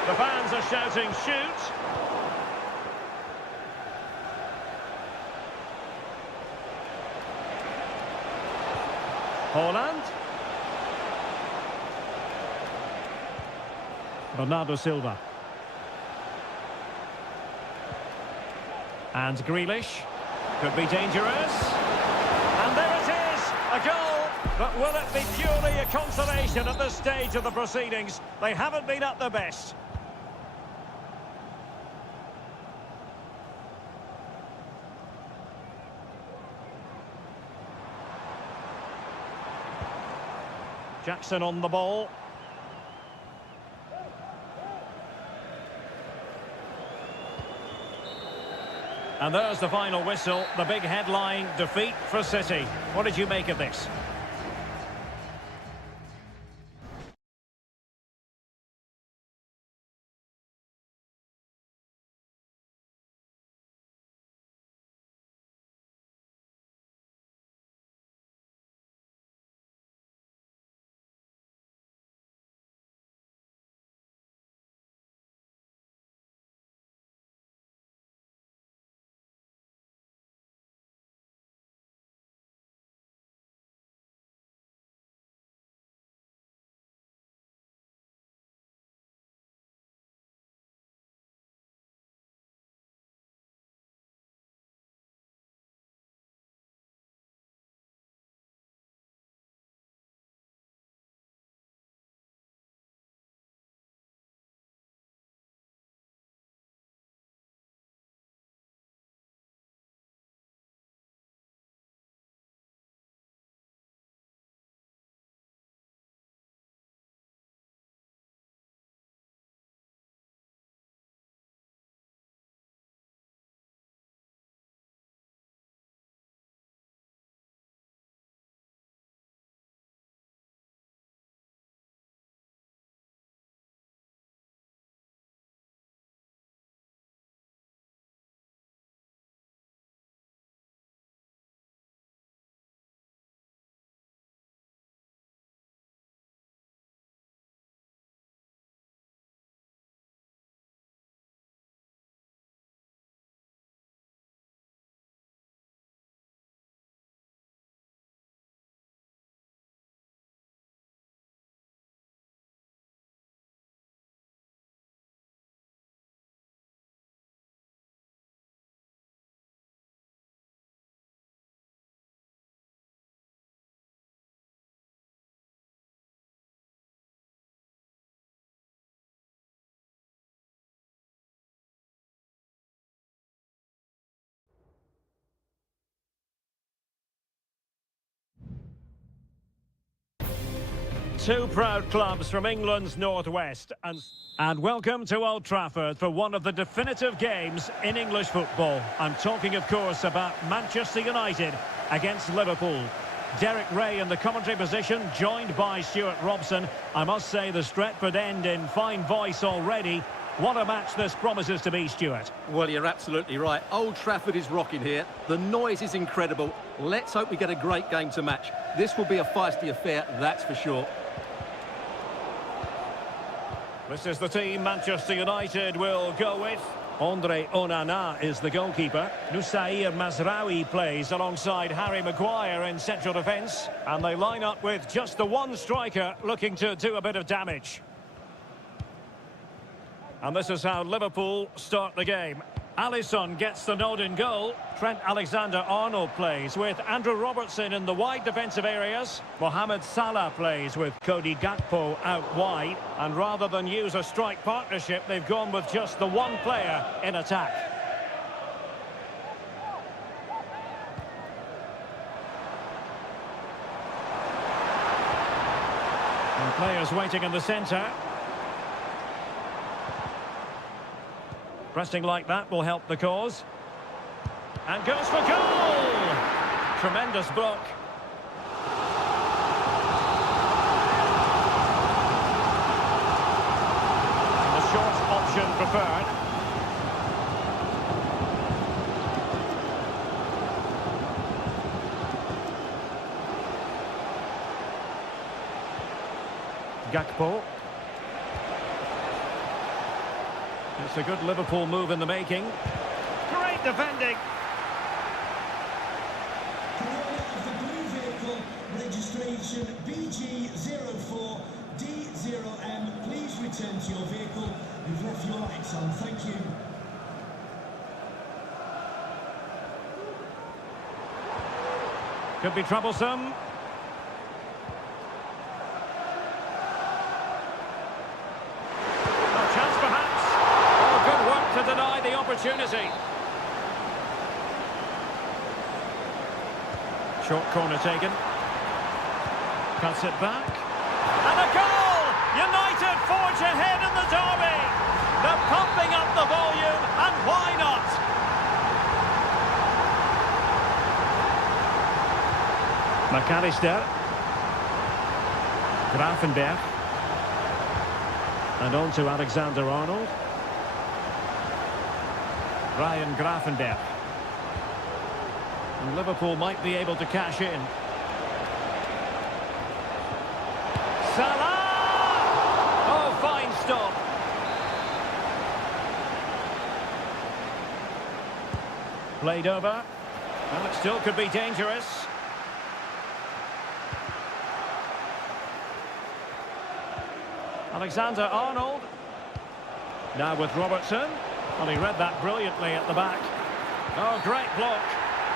The fans are shouting, shoot! Haaland. Bernardo Silva. And Grealish. Could be dangerous. And there it is! A goal! But will it be purely a consolation at this stage of the proceedings? They haven't been at their best. Jackson on the ball. And there's the final whistle, the big headline, defeat for City. What did you make of this? Two proud clubs from England's northwest, and welcome to Old Trafford for one of the definitive games in English football. I'm talking, of course, about Manchester United against Liverpool. Derek Ray in the commentary position, joined by Stuart Robson. I must say the Stretford end in fine voice already. What a match this promises to be, Stuart. Well, you're absolutely right. Old Trafford is rocking here. The noise is incredible. Let's hope we get a great game to match. This will be a feisty affair, that's for sure. This is the team Manchester United will go with. Andre Onana is the goalkeeper. Nusair Mazraoui plays alongside Harry Maguire in central defence. And they line up with just the one striker looking to do a bit of damage. And this is how Liverpool start the game. Alisson gets the nod in goal. Trent Alexander-Arnold plays with Andrew Robertson in the wide defensive areas. Mohamed Salah plays with Cody Gakpo out wide. And rather than use a strike partnership, they've gone with just the one player in attack. And players waiting in the centre. Pressing like that will help the cause. And goes for goal! Tremendous block. The short option preferred. Gakpo. It's a good Liverpool move in the making. Great defending. Corolla of the blue vehicle, registration BG04D0M. Please return to your vehicle. You've left your lights on. Thank you. Could be troublesome. To deny the opportunity. Short corner taken. Cuts it back. And a goal! United forge ahead in the derby. They're pumping up the volume, and why not? McAllister. Grafenberg. And on to Alexander-Arnold. Ryan Grafenberg. And Liverpool might be able to cash in. Salah! Oh, fine stop. Played over. Well, it still could be dangerous. Alexander-Arnold. Now with Robertson. Well, he read that brilliantly at the back. Oh, great block.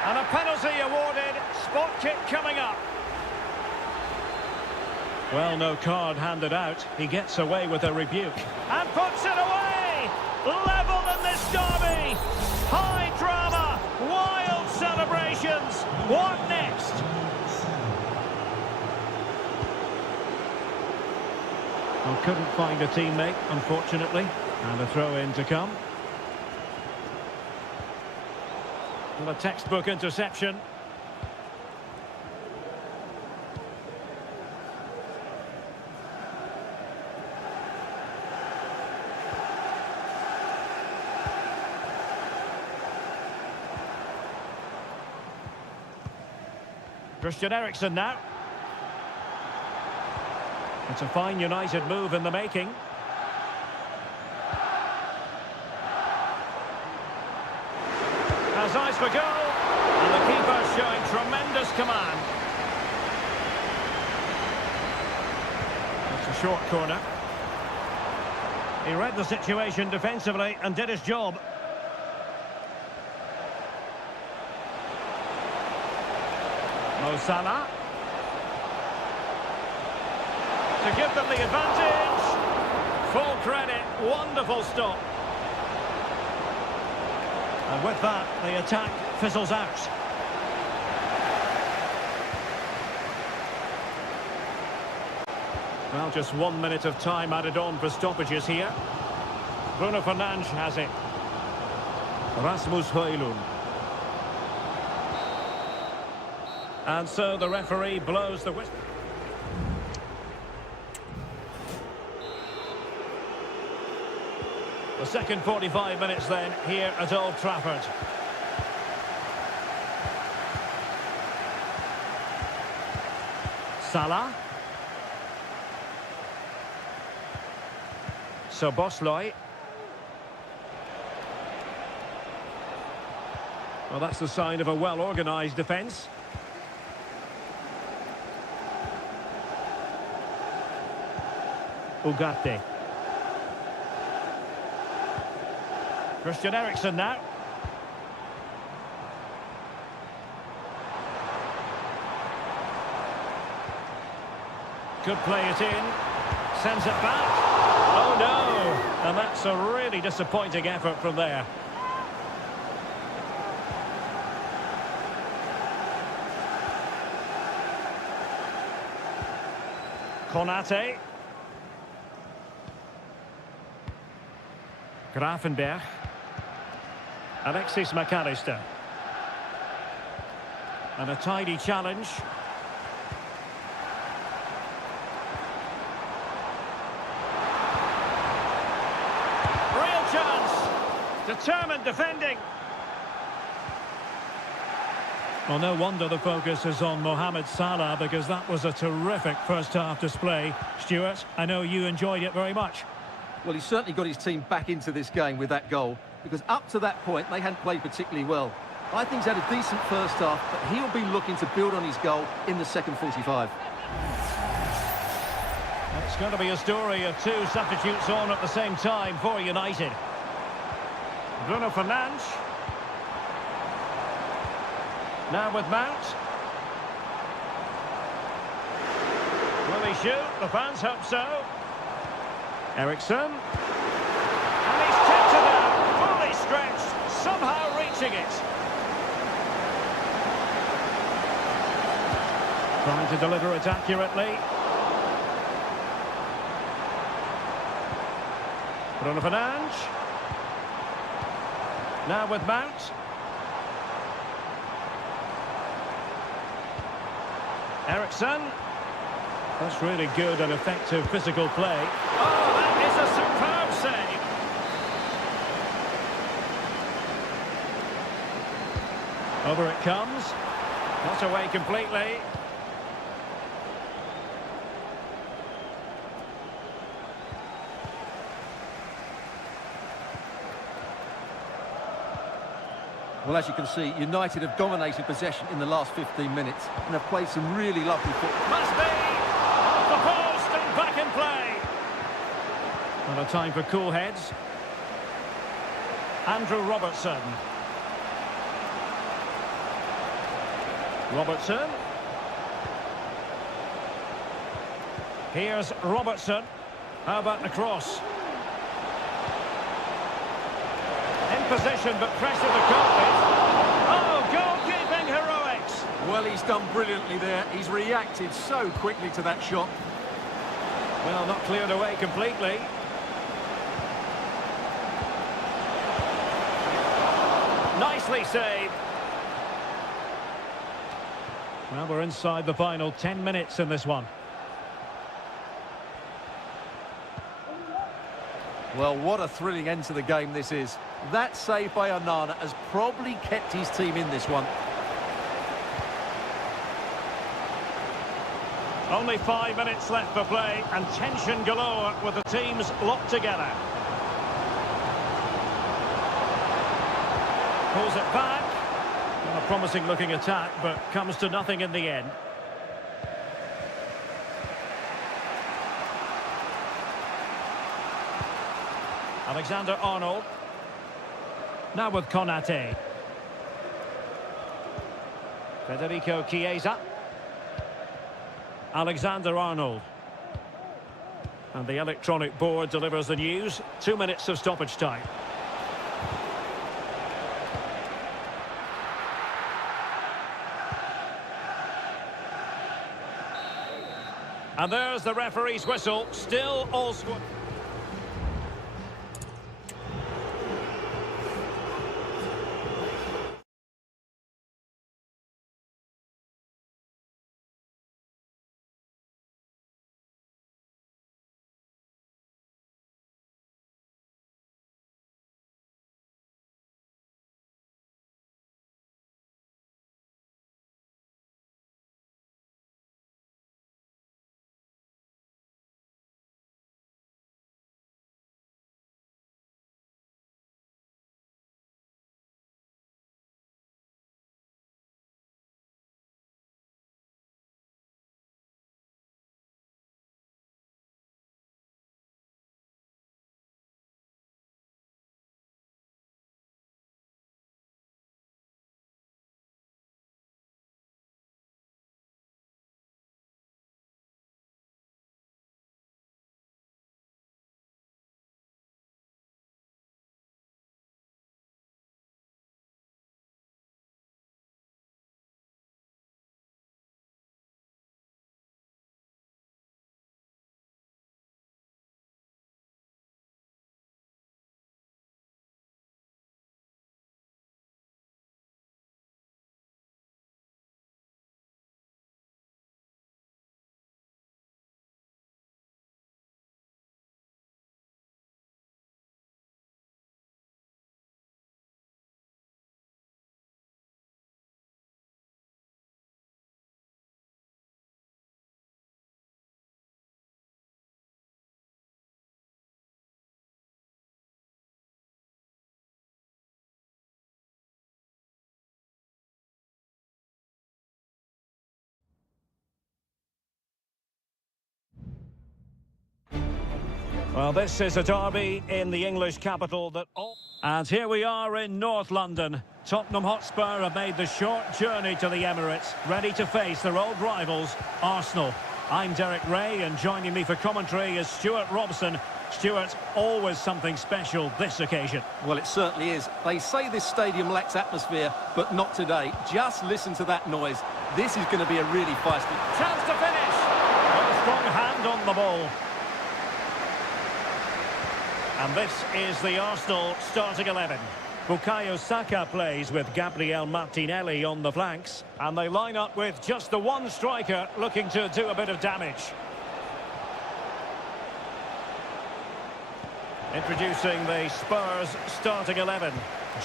And a penalty awarded. Spot kick coming up. Well, no card handed out. He gets away with a rebuke. And puts it away! Level in this derby! High drama! Wild celebrations! What next? Well, couldn't find a teammate, unfortunately. And a throw-in to come. Well, a textbook interception. Christian Eriksen now. It's a fine United move in the making. Has eyes for goal, and the keeper showing tremendous command. It's a short corner. He read the situation defensively and did his job. Mo Salah. To give them the advantage. Full credit, wonderful stop. And with that, the attack fizzles out. Well, just 1 minute of time added on for stoppages here. Bruno Fernandes has it. Rasmus Højlund. And so the referee blows the whistle. The second 45 minutes then here at Old Trafford. Salah. Szoboszlai. Well, that's the sign of a well-organised defence. Ugarte. Christian Eriksen now. Could play it in. Sends it back. Oh no! And that's a really disappointing effort from there. Konate. Gravenberg. Alexis McAllister. And a tidy challenge. Real chance. Determined defending. Well, no wonder the focus is on Mohamed Salah, because that was a terrific first-half display. Stuart, I know you enjoyed it very much. Well, he certainly got his team back into this game with that goal, because up to that point, they hadn't played particularly well. I think he's had a decent first half, but he'll be looking to build on his goal in the second 45. It's going to be a story of two substitutes on at the same time for United. Bruno Fernandes. Now with Mount. Will he shoot? The fans hope so. Eriksen. And he's tipped it out, fully stretched, somehow reaching it. Trying to deliver it accurately. Bruno Fernandes. Now with Mount. Eriksen. That's really good and effective physical play. Oh, that is a superb save. Over it comes. Not away completely. Well, as you can see, United have dominated possession in the last 15 minutes and have played some really lovely football. Must be! Off the post and back in play. Well, a time for cool heads. Andrew Robertson. Robertson. Here's Robertson. How about the cross? In possession, but pressure to cope with. Oh, goalkeeping heroics! Well, he's done brilliantly there. He's reacted so quickly to that shot. Well, not cleared away completely. Nicely saved. Well, we're inside the final 10 minutes in this one. Well, what a thrilling end to the game this is. That save by Onana has probably kept his team in this one. Only 5 minutes left for play, and tension galore with the teams locked together. Pulls it back. Well, a promising looking attack, but comes to nothing in the end. Alexander-Arnold. Now with Konate. Federico Chiesa. Alexander-Arnold. And the electronic board delivers the news. 2 minutes of stoppage time. And there's the referee's whistle. Still all squad. Well, this is a derby in the English capital that all... And here we are in North London. Tottenham Hotspur have made the short journey to the Emirates, ready to face their old rivals, Arsenal. I'm Derek Ray, and joining me for commentary is Stuart Robson. Stuart, always something special this occasion. Well, it certainly is. They say this stadium lacks atmosphere, but not today. Just listen to that noise. This is going to be a really feisty... Chance to finish! A strong hand on the ball. And this is the Arsenal starting 11. Bukayo Saka plays with Gabriel Martinelli on the flanks. And they line up with just the one striker looking to do a bit of damage. Introducing the Spurs starting 11.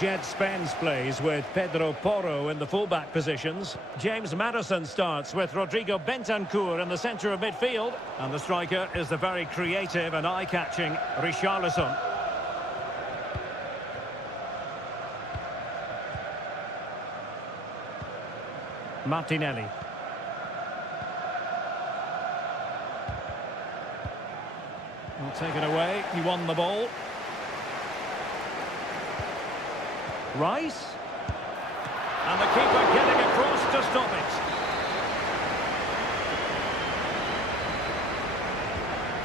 Jed Spence plays with Pedro Porro in the fullback positions. James Maddison starts with Rodrigo Bentancur in the centre of midfield. And the striker is the very creative and eye-catching Richarlison. Martinelli. Will take it away. He won the ball. Rice. And the keeper getting across to stop it.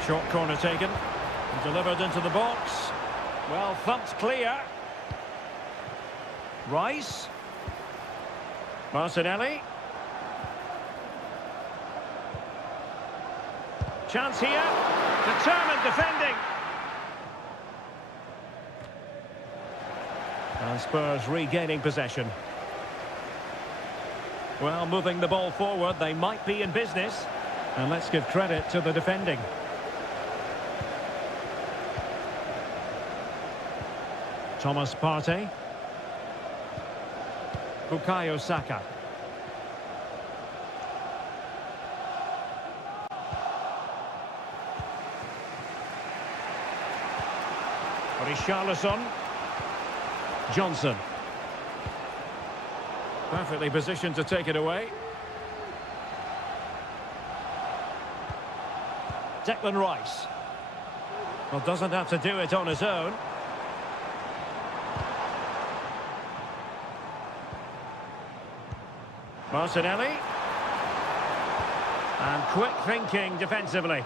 Short corner taken. And delivered into the box. Well, thumped clear. Rice. Martinelli. Chance here. Determined defending. And Spurs regaining possession. Well, moving the ball forward, they might be in business. And let's give credit to the defending. Thomas Partey. Bukayo Saka. Richarlison. Johnson. Perfectly positioned to take it away. Declan Rice. Well, doesn't have to do it on his own. Martinelli. And quick thinking defensively.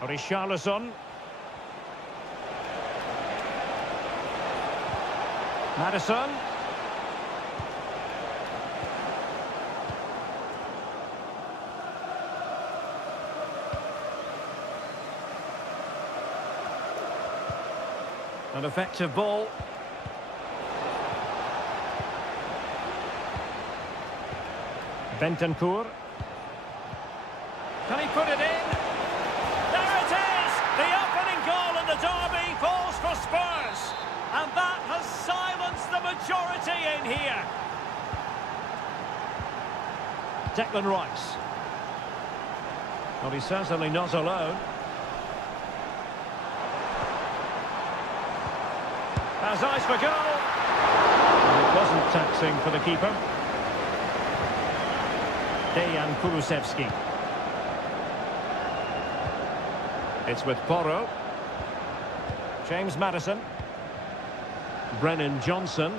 Richarlison. Madison. An effective ball. Bentancur. Can he put it in? There it is! The opening goal in the derby falls for Spurs. And that has silenced the majority in here. Declan Rice. Well, he's certainly not alone. Has eyes for goal. And it wasn't taxing for the keeper. Dejan Kulusevski. It's with Porro. James Madison. Brennan Johnson.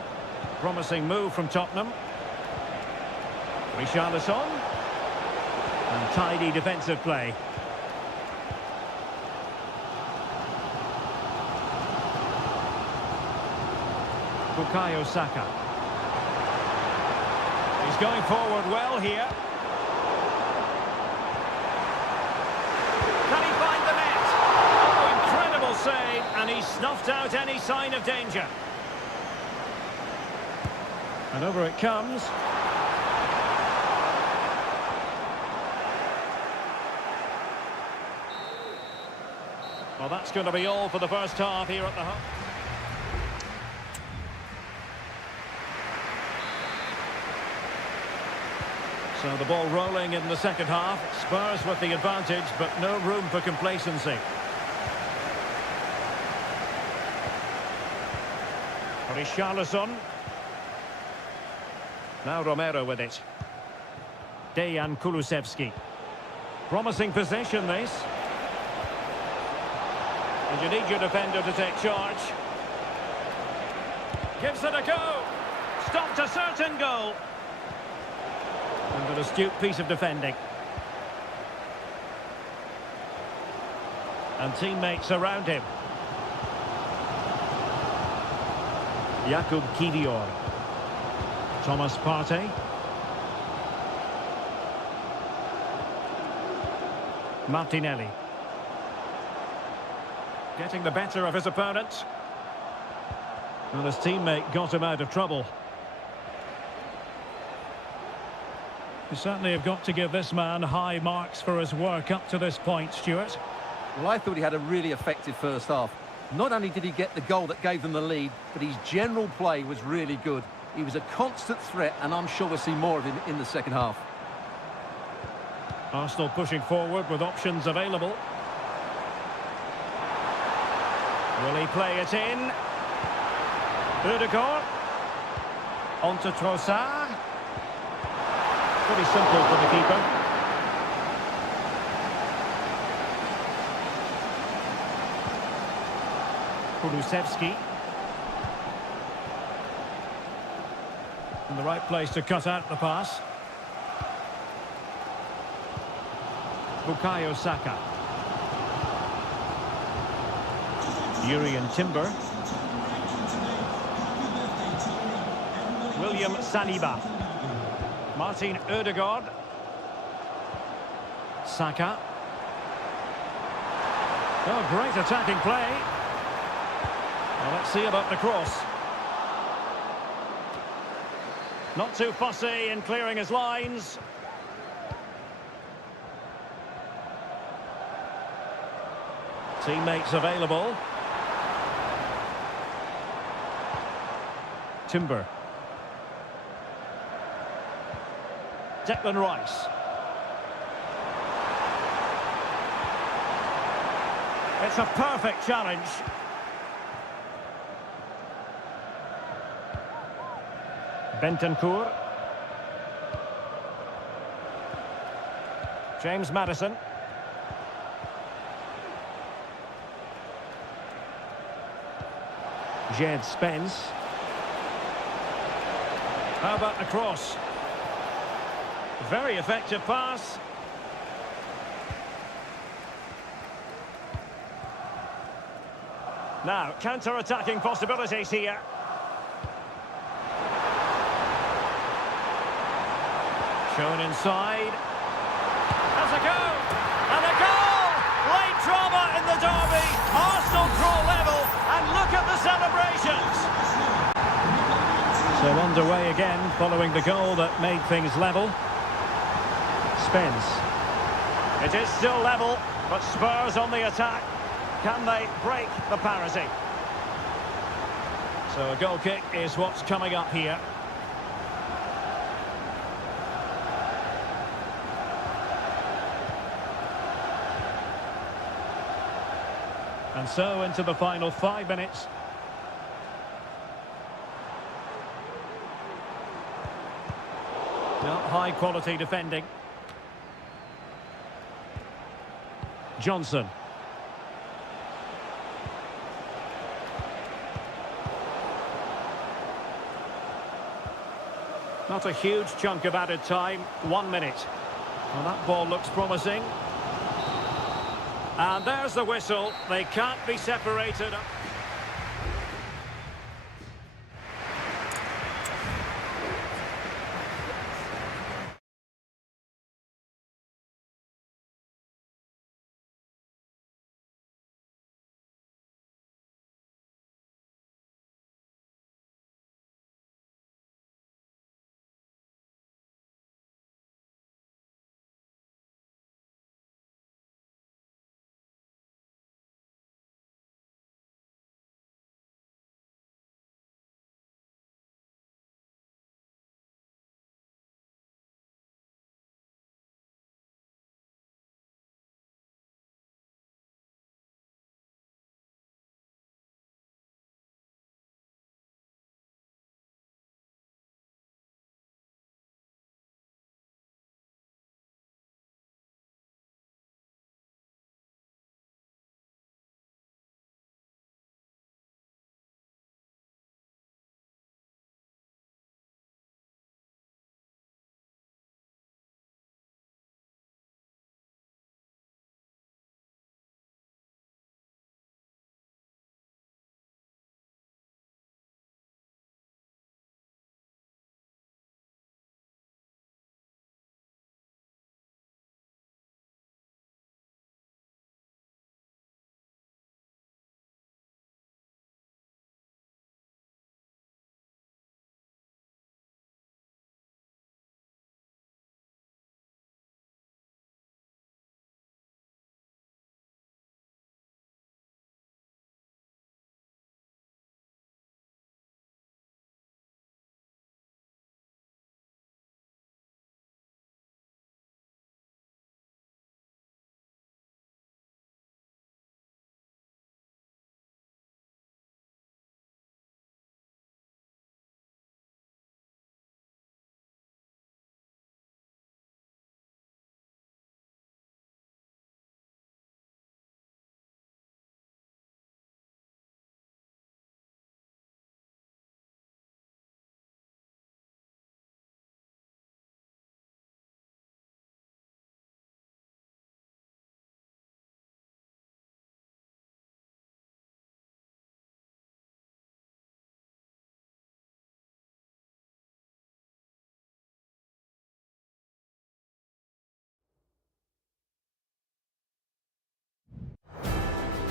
Promising move from Tottenham. Richarlison. And tidy defensive play. Bukayo Saka. He's going forward well here. Can he find the net? Oh, incredible save, and he snuffed out any sign of danger. And over it comes. Well, that's going to be all for the first half here at the home. So the ball rolling in the second half. Spurs with the advantage, but no room for complacency. Richarlison. Now Romero with it. Dejan Kulusevski. Promising possession, this. And you need your defender to take charge. Gives it a go. Stopped a certain goal. And an astute piece of defending. And teammates around him. Jakub Kivior. Thomas Partey. Martinelli. Getting the better of his opponent. And his teammate got him out of trouble. You certainly have got to give this man high marks for his work up to this point, Stuart. Well, I thought he had a really effective first half. Not only did he get the goal that gave them the lead, but his general play was really good. He was a constant threat, and I'm sure we'll see more of him in the second half. Arsenal pushing forward with options available. Will he play it in? Ødegaard. On to Trossard. Pretty simple for the keeper. Kulusevski. In the right place to cut out the pass. Bukayo Saka. Urian Timber. William Saliba. Martin Ødegaard. Saka. Oh, great attacking play. Well, let's see about the cross. Not too fussy in clearing his lines. Teammates available. Timber. Declan Rice. It's a perfect challenge. Bentancur. James Madison. Jed Spence. How about the cross? Very effective pass. Now, counter-attacking possibilities here. Shown inside. Has a go! And a goal! Late drama in the derby. Arsenal draw level. And look at the celebrations. So underway again following the goal that made things level. Spence. It is still level, but Spurs on the attack. Can they break the parity? So a goal kick is what's coming up here. And so into the final 5 minutes. No, high quality defending. Johnson. Not a huge chunk of added time. 1 minute. Well, that ball looks promising. And there's the whistle. They can't be separated.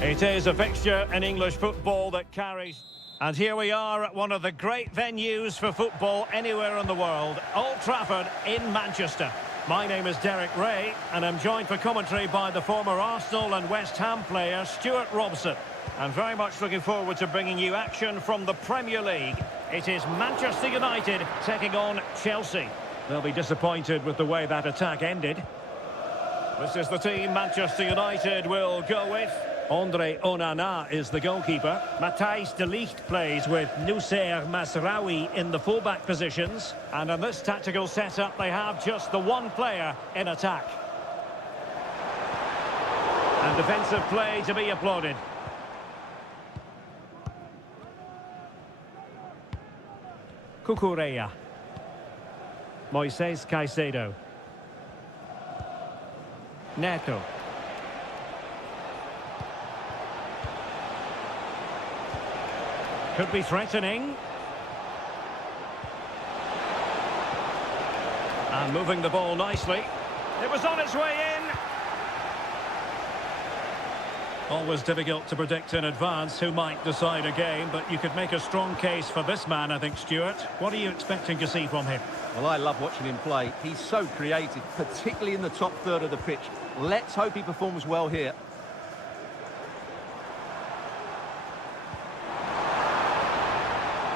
It is a fixture in English football that carries... And here we are at one of the great venues for football anywhere in the world, Old Trafford in Manchester. My name is Derek Ray, and I'm joined for commentary by the former Arsenal and West Ham player, Stuart Robson. I'm very much looking forward to bringing you action from the Premier League. It is Manchester United taking on Chelsea. They'll be disappointed with the way that attack ended. This is the team Manchester United will go with. Andre Onana is the goalkeeper. Matthijs de Ligt plays with Noussair Masraoui in the fullback positions. And in this tactical setup, they have just the one player in attack. And defensive play to be applauded. Cucurella. Moises Caicedo. Neto. Could be threatening. And moving the ball nicely. It was on its way in. Always difficult to predict in advance who might decide a game, but you could make a strong case for this man, I think, Stuart. What are you expecting to see from him? Well, I love watching him play. He's so creative, particularly in the top third of the pitch. Let's hope he performs well here.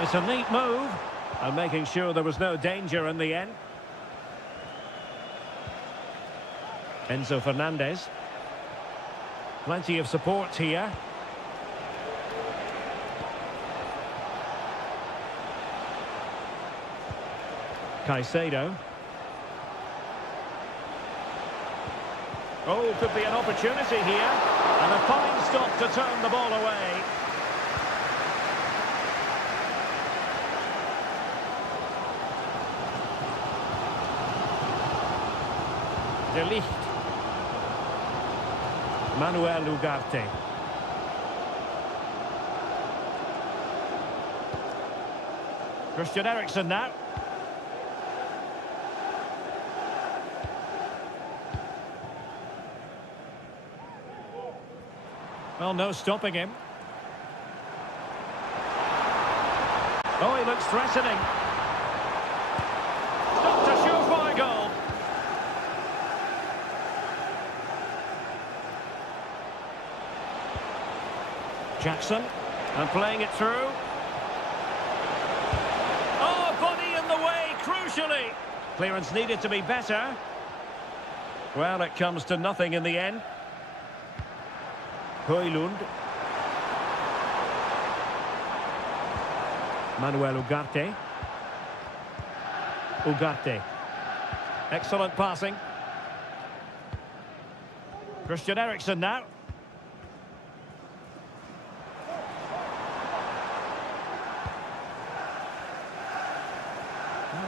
It's a neat move, and making sure there was no danger in the end. Enzo Fernandez. Plenty of support here. Caicedo. Oh, could be an opportunity here. And a fine stop to turn the ball away. De Ligt. Manuel Ugarte. Christian Eriksen now. Well, no stopping him. Oh, he looks threatening. Stopped a surefire goal. Jackson, and playing it through. Oh, body in the way, crucially. Clearance needed to be better. Well, it comes to nothing in the end. Højlund. Manuel Ugarte. Ugarte. Excellent passing. Christian Eriksen now.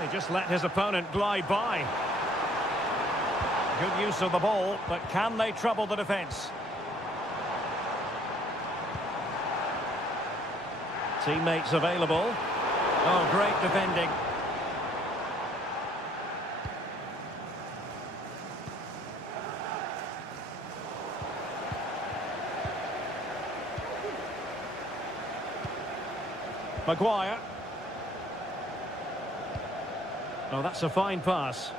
He just let his opponent glide by. Good use of the ball, but can they trouble the defence? Teammates available. Oh, great defending. Maguire. Oh, that's a fine pass.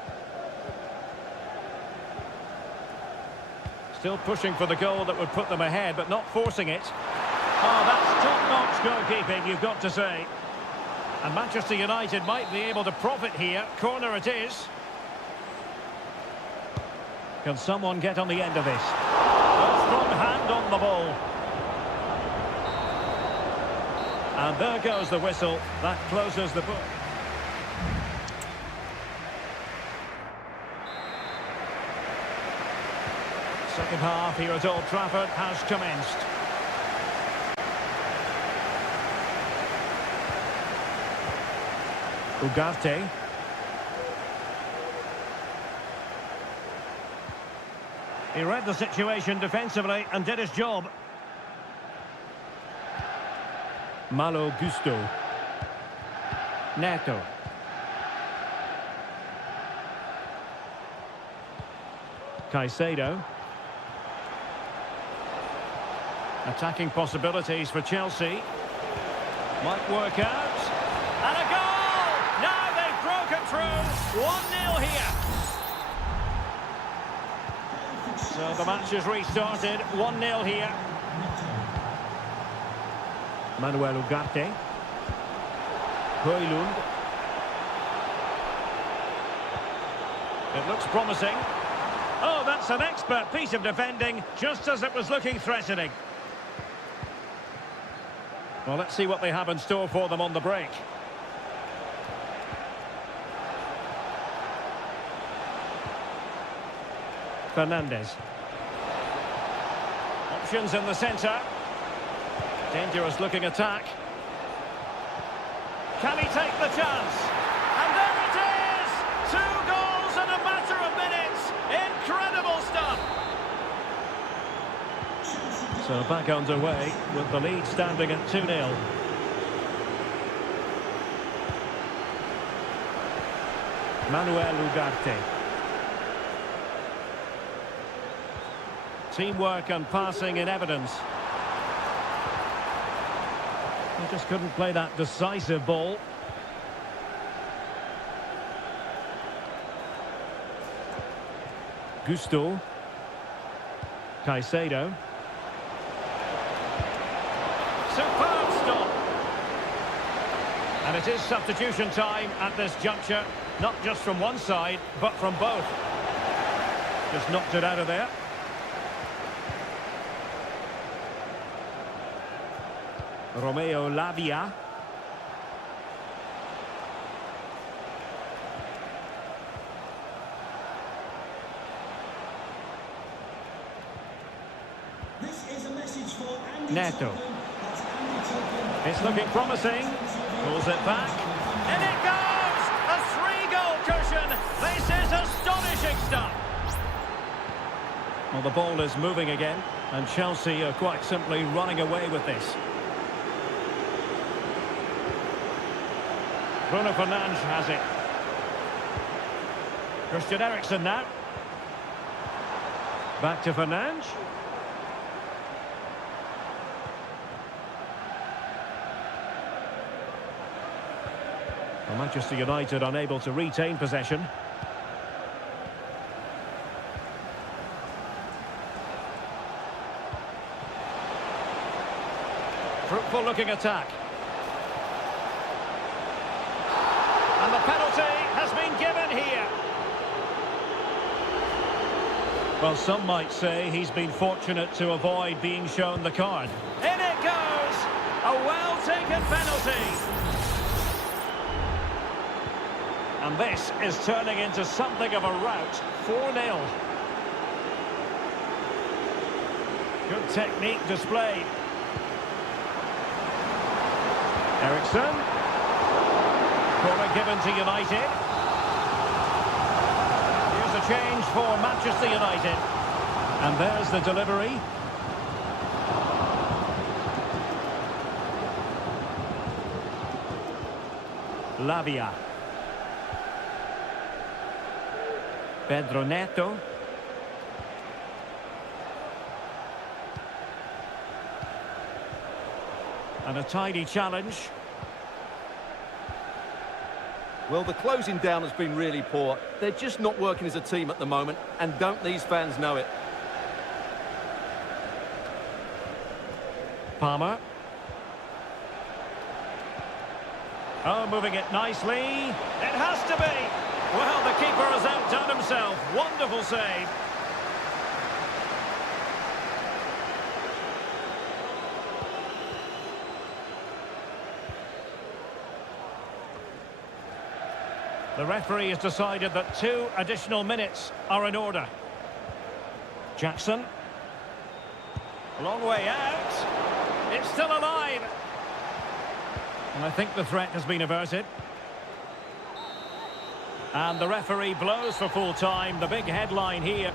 Still pushing for the goal that would put them ahead, but not forcing it. Oh, that's top-notch goalkeeping, you've got to say. And Manchester United might be able to profit here. Corner it is. Can someone get on the end of this? A strong hand on the ball. And there goes the whistle. That closes the book. Second half here at Old Trafford has commenced. Ugarte. He read the situation defensively and did his job. Malo Gusto. Neto. Caicedo. Attacking possibilities for Chelsea. Might work out. And a goal! Now they've broken through. 1-0 here. So the match has restarted. 1-0 here. Manuel Ugarte. Højlund. It looks promising. Oh, that's an expert piece of defending, just as it was looking threatening. Well, let's see what they have in store for them on the break. Fernandez. Options in the centre. Dangerous looking attack. Can he take the chance? And there it is! 2 goals in a matter of minutes. Incredible stuff. So back underway with the lead standing at 2-0. Manuel Ugarte. Teamwork and passing in evidence. He just couldn't play that decisive ball. Gusto. Caicedo. Superb stop. And it is substitution time at this juncture. Not just from one side, but from both. Just knocked it out of there. Romeo Lavia. This is a message for Andy Neto. Tottenham. That's Andy Tottenham. It's looking promising. Pulls it back. And it goes! A 3-goal cushion. This is astonishing stuff. Well, the ball is moving again, and Chelsea are quite simply running away with this. Bruno Fernandes has it. Christian Eriksen now. Back to Fernandes. Well, Manchester United unable to retain possession. Fruitful looking attack. And the penalty has been given here. Well, some might say he's been fortunate to avoid being shown the card. In it goes! A well-taken penalty. And this is turning into something of a rout. 4-0. Good technique displayed. Eriksen. Corner given to United. Here's a change for Manchester United. And there's the delivery. Lavia. Pedro Neto. And a tidy challenge. Well, the closing down has been really poor. They're just not working as a team at the moment, and don't these fans know it? Palmer. Oh, moving it nicely. It has to be. Well, the keeper has outdone himself. Wonderful save. The referee has decided that 2 additional minutes are in order. Jackson. A long way out. It's still alive. And I think the threat has been averted. And the referee blows for full time. The big headline here.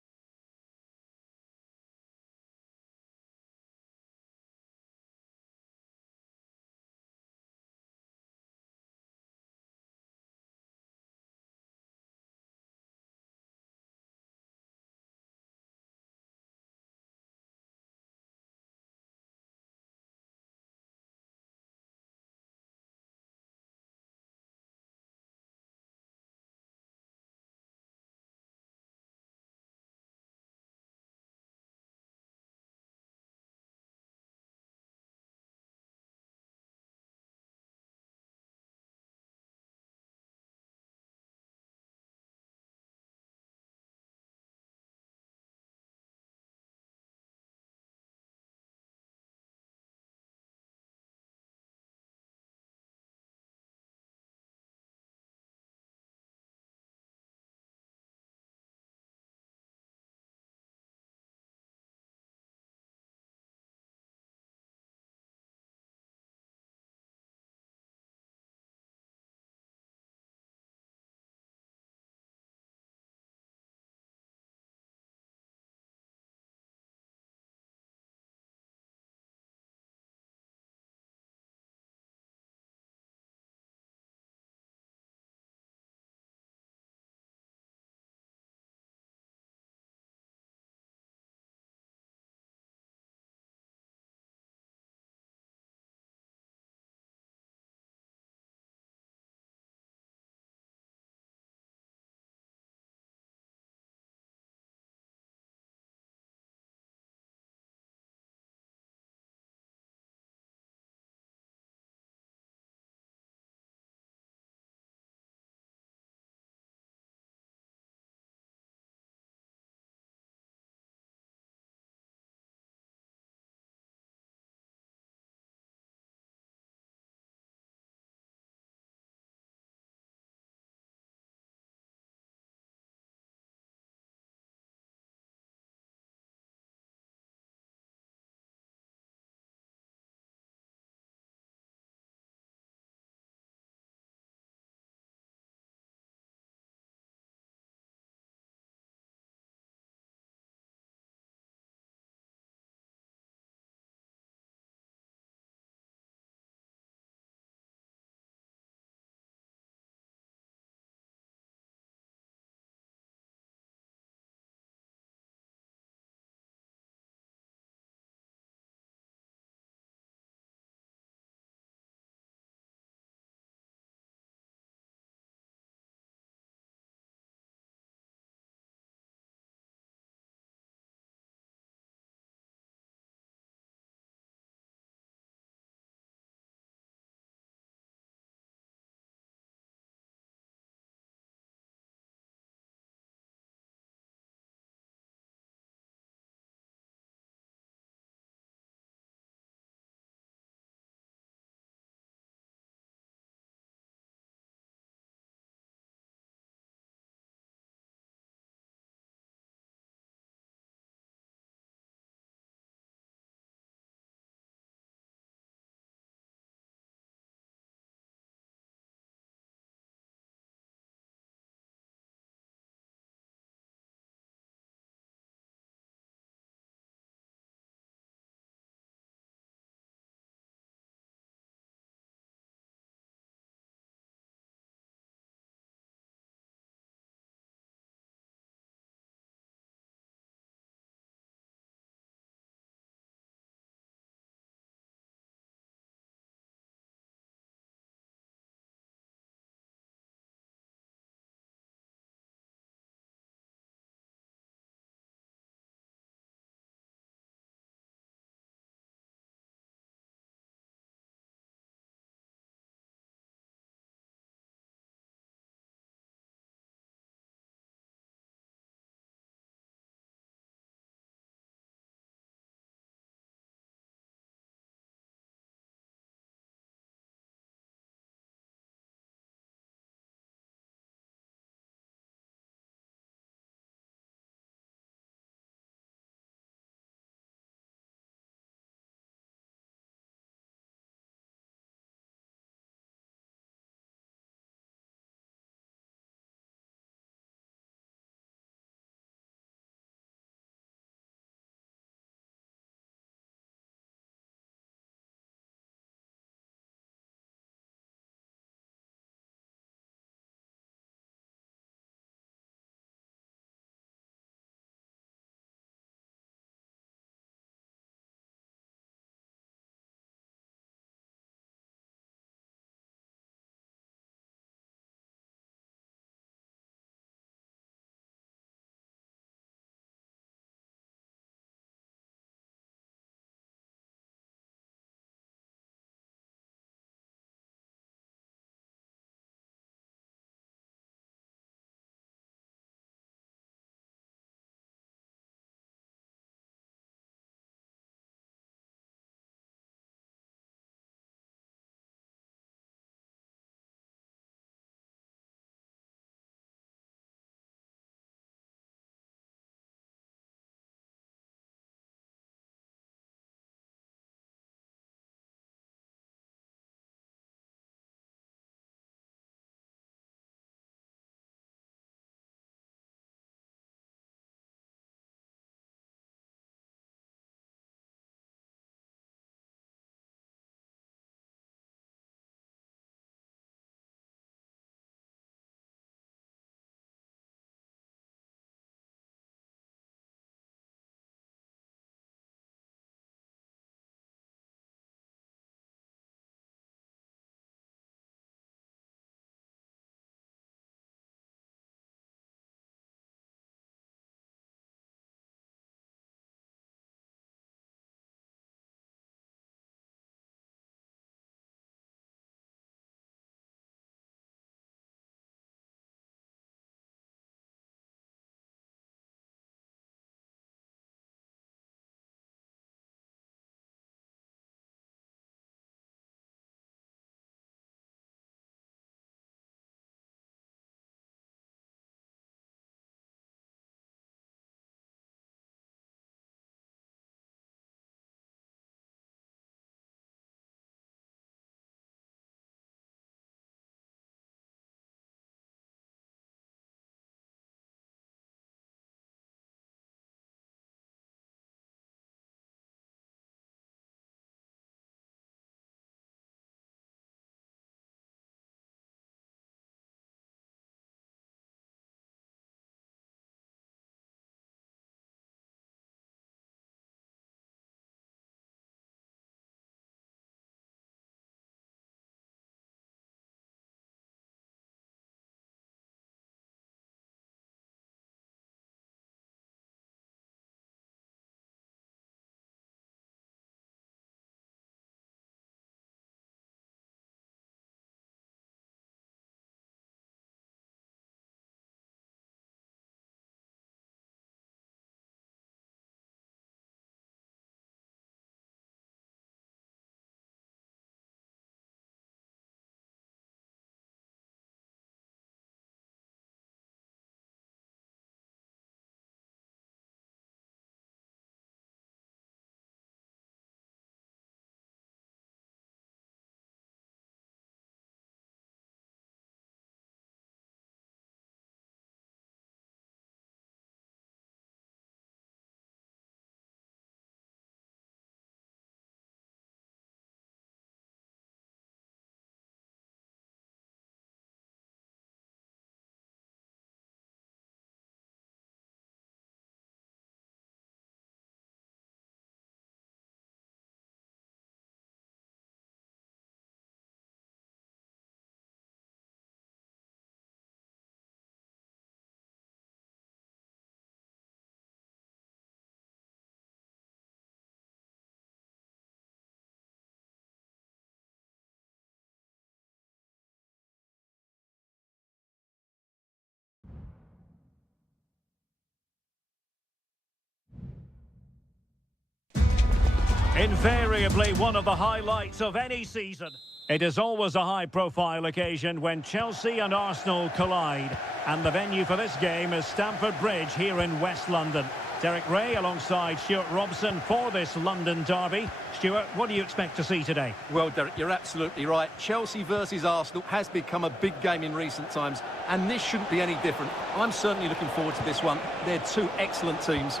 Invariably one of the highlights of any season. It is always a high-profile occasion when Chelsea and Arsenal collide. And the venue for this game is Stamford Bridge here in West London. Derek Ray alongside Stuart Robson for this London derby. Stuart, what do you expect to see today? Well, Derek, you're absolutely right. Chelsea versus Arsenal has become a big game in recent times, and this shouldn't be any different. I'm certainly looking forward to this one. They're two excellent teams.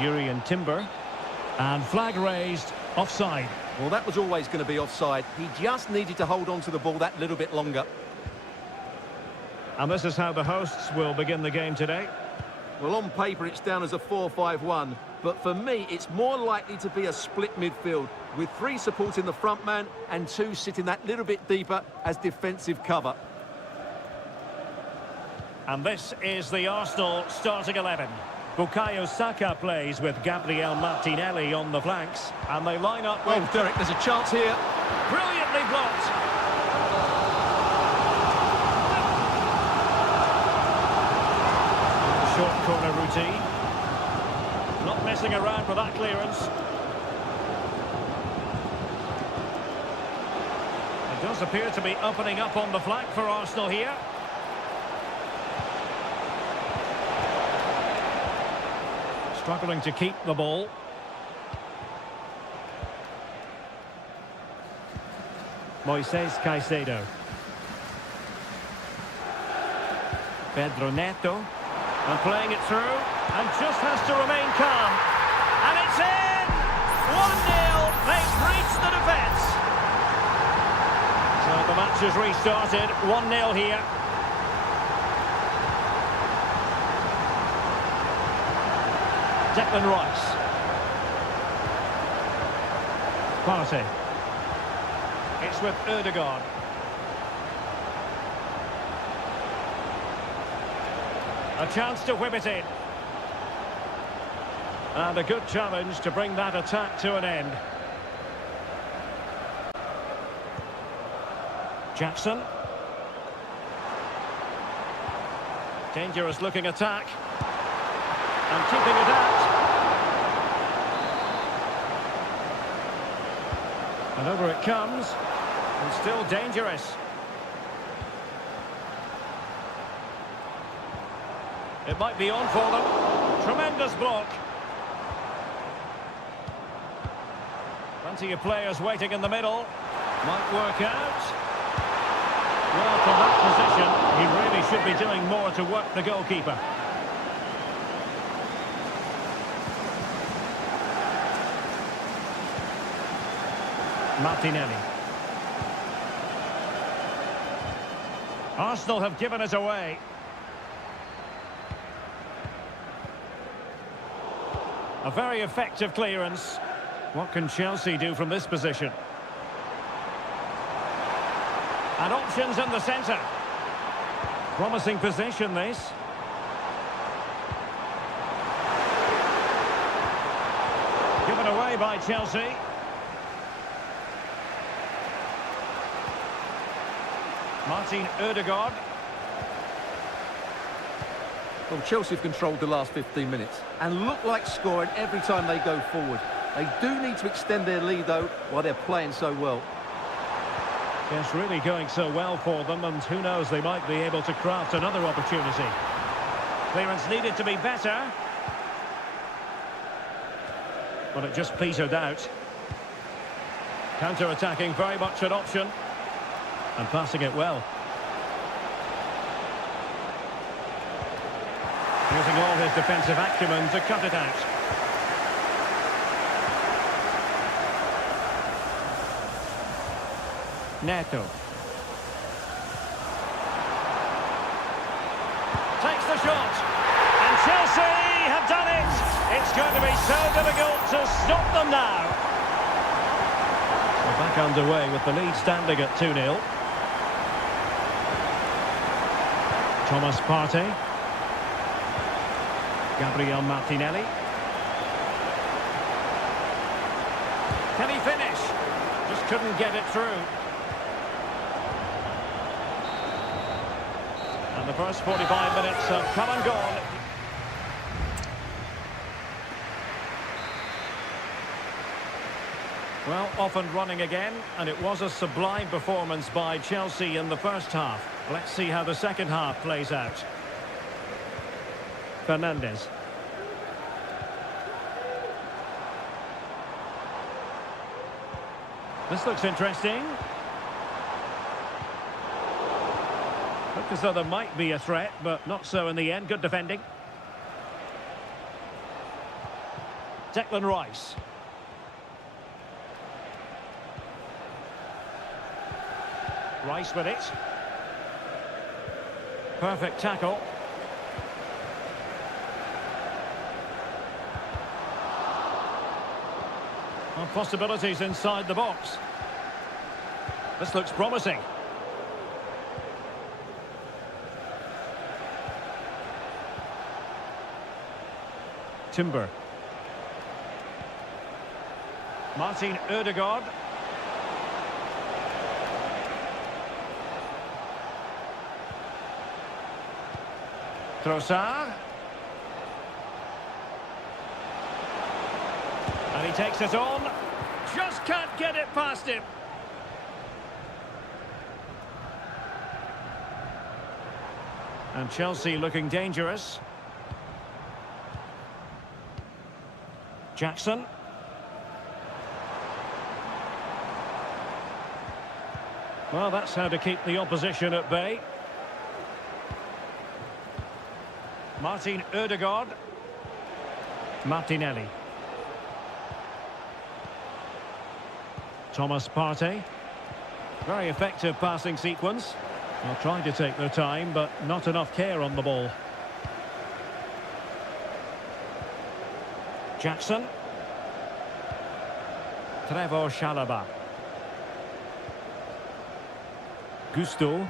Yuri and Timber. And flag raised, offside. Well, that was always going to be offside. He just needed to hold on to the ball that little bit longer. And this is how the hosts will begin the game today. Well, on paper, it's down as a 4-5-1. But for me, it's more likely to be a split midfield, with 3 supporting the front man and 2 sitting that little bit deeper as defensive cover. And this is the Arsenal starting 11. Bukayo Saka plays with Gabriel Martinelli on the flanks. And they line up with... Oh, Derek, there's a chance here. Brilliantly blocked. Short corner routine. Not messing around with that clearance. It does appear to be opening up on the flank for Arsenal here. Struggling to keep the ball. Moises Caicedo. Pedro Neto. And playing it through. And just has to remain calm. And it's in! 1-0. They've reached the defence. So the match has restarted. 1-0 here. Declan Rice. Partey. It's with Ødegaard. A chance to whip it in. And a good challenge to bring that attack to an end. Jackson. Dangerous looking attack. And keeping it out. And over it comes. And still dangerous. It might be on for them. Tremendous block. Plenty of players waiting in the middle. Might work out. Well, from that position, he really should be doing more to work the goalkeeper. Martinelli. Arsenal have given it away. A very effective clearance. What can Chelsea do from this position? And options in the centre. Promising position, this. Given away by Chelsea. Martin Ødegaard. Well, Chelsea have controlled the last 15 minutes and look like scoring every time they go forward. They do need to extend their lead, though, while they're playing so well. Yes, really going so well for them, and who knows, they might be able to craft another opportunity. Clearance needed to be better. But it just petered out. Counter-attacking, very much an option. And passing it well. Using all his defensive acumen to cut it out. Neto. Takes the shot. And Chelsea have done it. It's going to be so difficult to stop them now. So back underway with the lead standing at 2-0. Thomas Partey. Gabriel Martinelli. Can he finish? Just couldn't get it through. And the first 45 minutes have come and gone. Well, off and running again, and it was a sublime performance by Chelsea in the first half. Let's see how the second half plays out. Fernandes. This looks interesting. Looked as though there might be a threat, but not so in the end. Good defending. Declan Rice. Rice with it. Perfect tackle. Well, possibilities inside the box. This looks promising. Timber. Martin Ødegaard. Trossard. And he takes it on. Just can't get it past him. And Chelsea looking dangerous. Jackson. Well, that's how to keep the opposition at bay. Martin Ødegaard. Martinelli. Thomas Partey. Very effective passing sequence. Well, trying to take their time, but not enough care on the ball. Jackson. Trevor Chalobah. Gusto.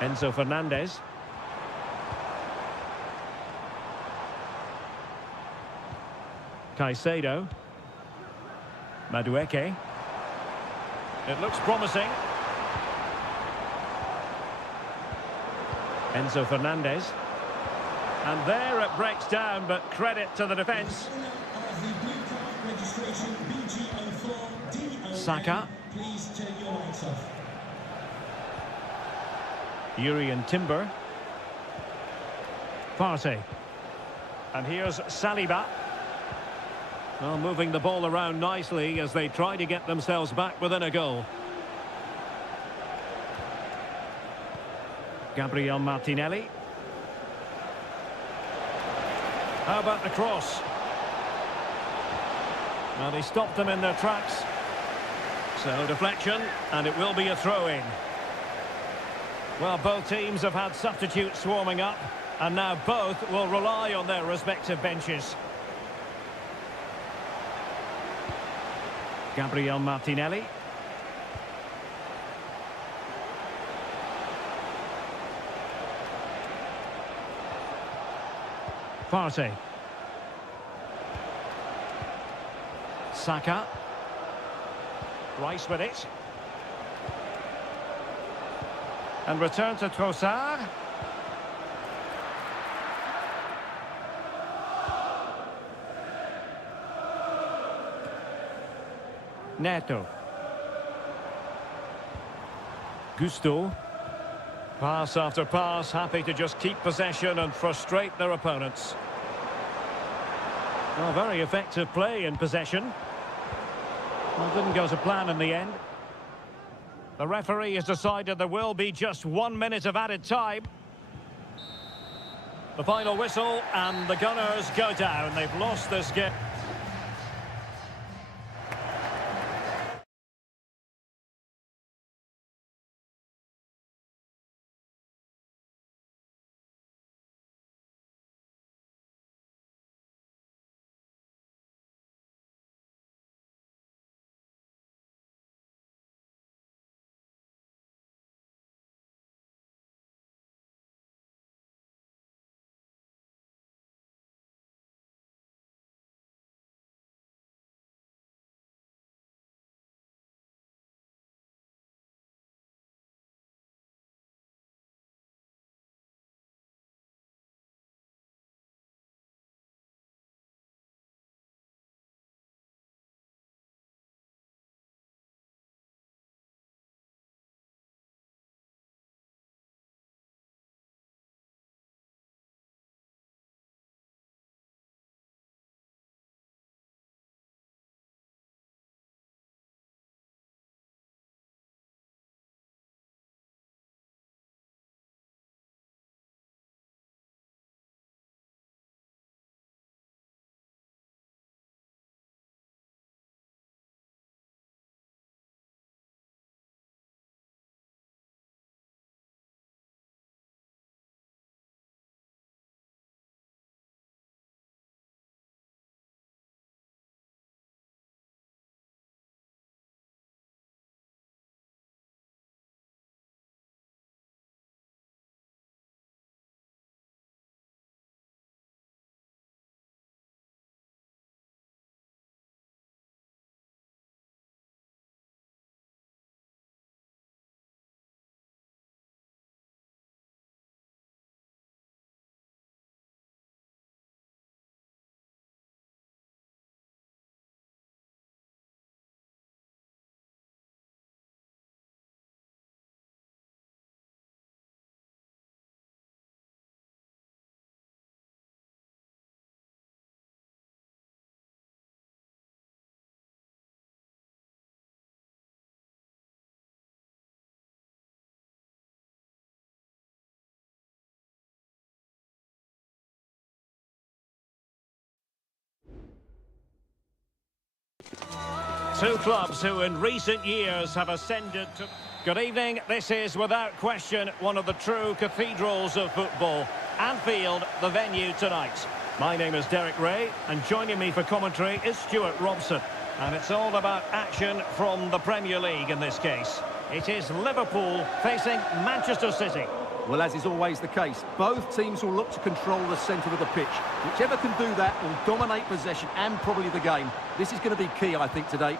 Enzo Fernandez. Caicedo. Madueke. It looks promising. Enzo Fernandez. And there it breaks down, but credit to the defence. Saka. Please turn your lights off. Yuri and Timber. Partey. And here's Saliba. Well, moving the ball around nicely as they try to get themselves back within a goal. Gabriel Martinelli. How about the cross? Well, they stopped them in their tracks. So deflection, and it will be a throw-in. Well, both teams have had substitutes swarming up, and now both will rely on their respective benches. Gabriel Martinelli. Partey. Saka. Rice with it. And return to Trossard. Neto. Gusto. Pass after pass, happy to just keep possession and frustrate their opponents. Well, very effective play in possession. Well, didn't go to plan in the end. The referee has decided there will be just 1 minute of added time. The final whistle, and the Gunners go down. They've lost this game. Two clubs who in recent years have ascended to... Good evening. This is without question one of the true cathedrals of football. Anfield, the venue tonight. My name is Derek Ray, and joining me for commentary is Stuart Robson. And it's all about action from the Premier League in this case. It is Liverpool facing Manchester City. Well, as is always the case, both teams will look to control the centre of the pitch. Whichever can do that will dominate possession and probably the game. This is going to be key, I think, today.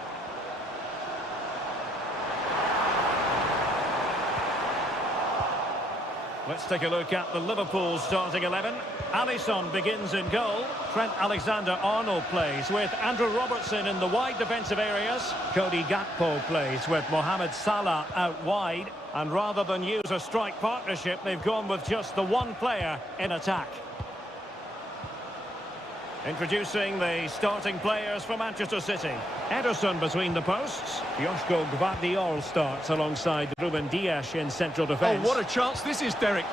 Let's take a look at the Liverpool starting 11. Alisson begins in goal. Trent Alexander-Arnold plays with Andrew Robertson in the wide defensive areas. Cody Gakpo plays with Mohamed Salah out wide. And rather than use a strike partnership, they've gone with just the one player in attack. Introducing the starting players for Manchester City. Ederson between the posts. Joško Gvardiol starts alongside Ruben Dias in central defence. Oh, what a chance this is, Derek.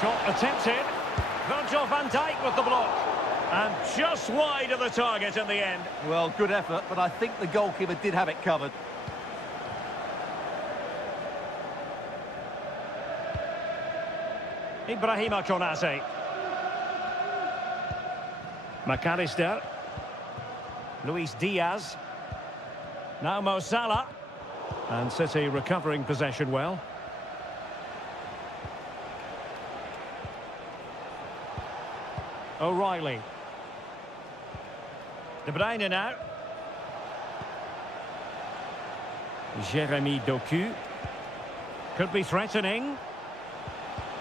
Shot attempted. Virgil van Dijk with the block. And just wide of the target in the end. Well, good effort, but I think the goalkeeper did have it covered. Ibrahima Konate. McAllister. Luis Diaz. Now Mo Salah. And City recovering possession well. O'Reilly. De Bruyne now. Jeremy Doku. Could be threatening.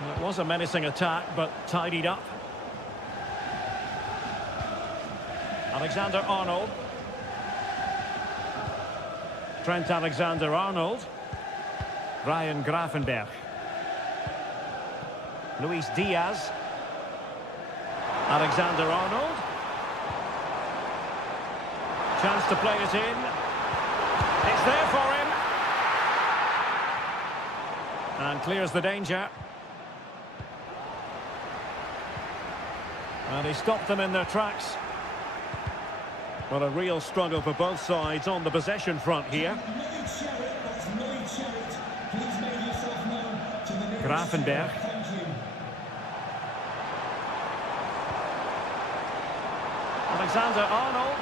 Well, it was a menacing attack, but tidied up. Alexander-Arnold. Trent Alexander-Arnold. Ryan Gravenberch. Luis Diaz. Alexander-Arnold. Chance to play it in. It's there for him. And clears the danger. And he stopped them in their tracks. Well, a real struggle for both sides on the possession front here. Gravenberch. Alexander-Arnold.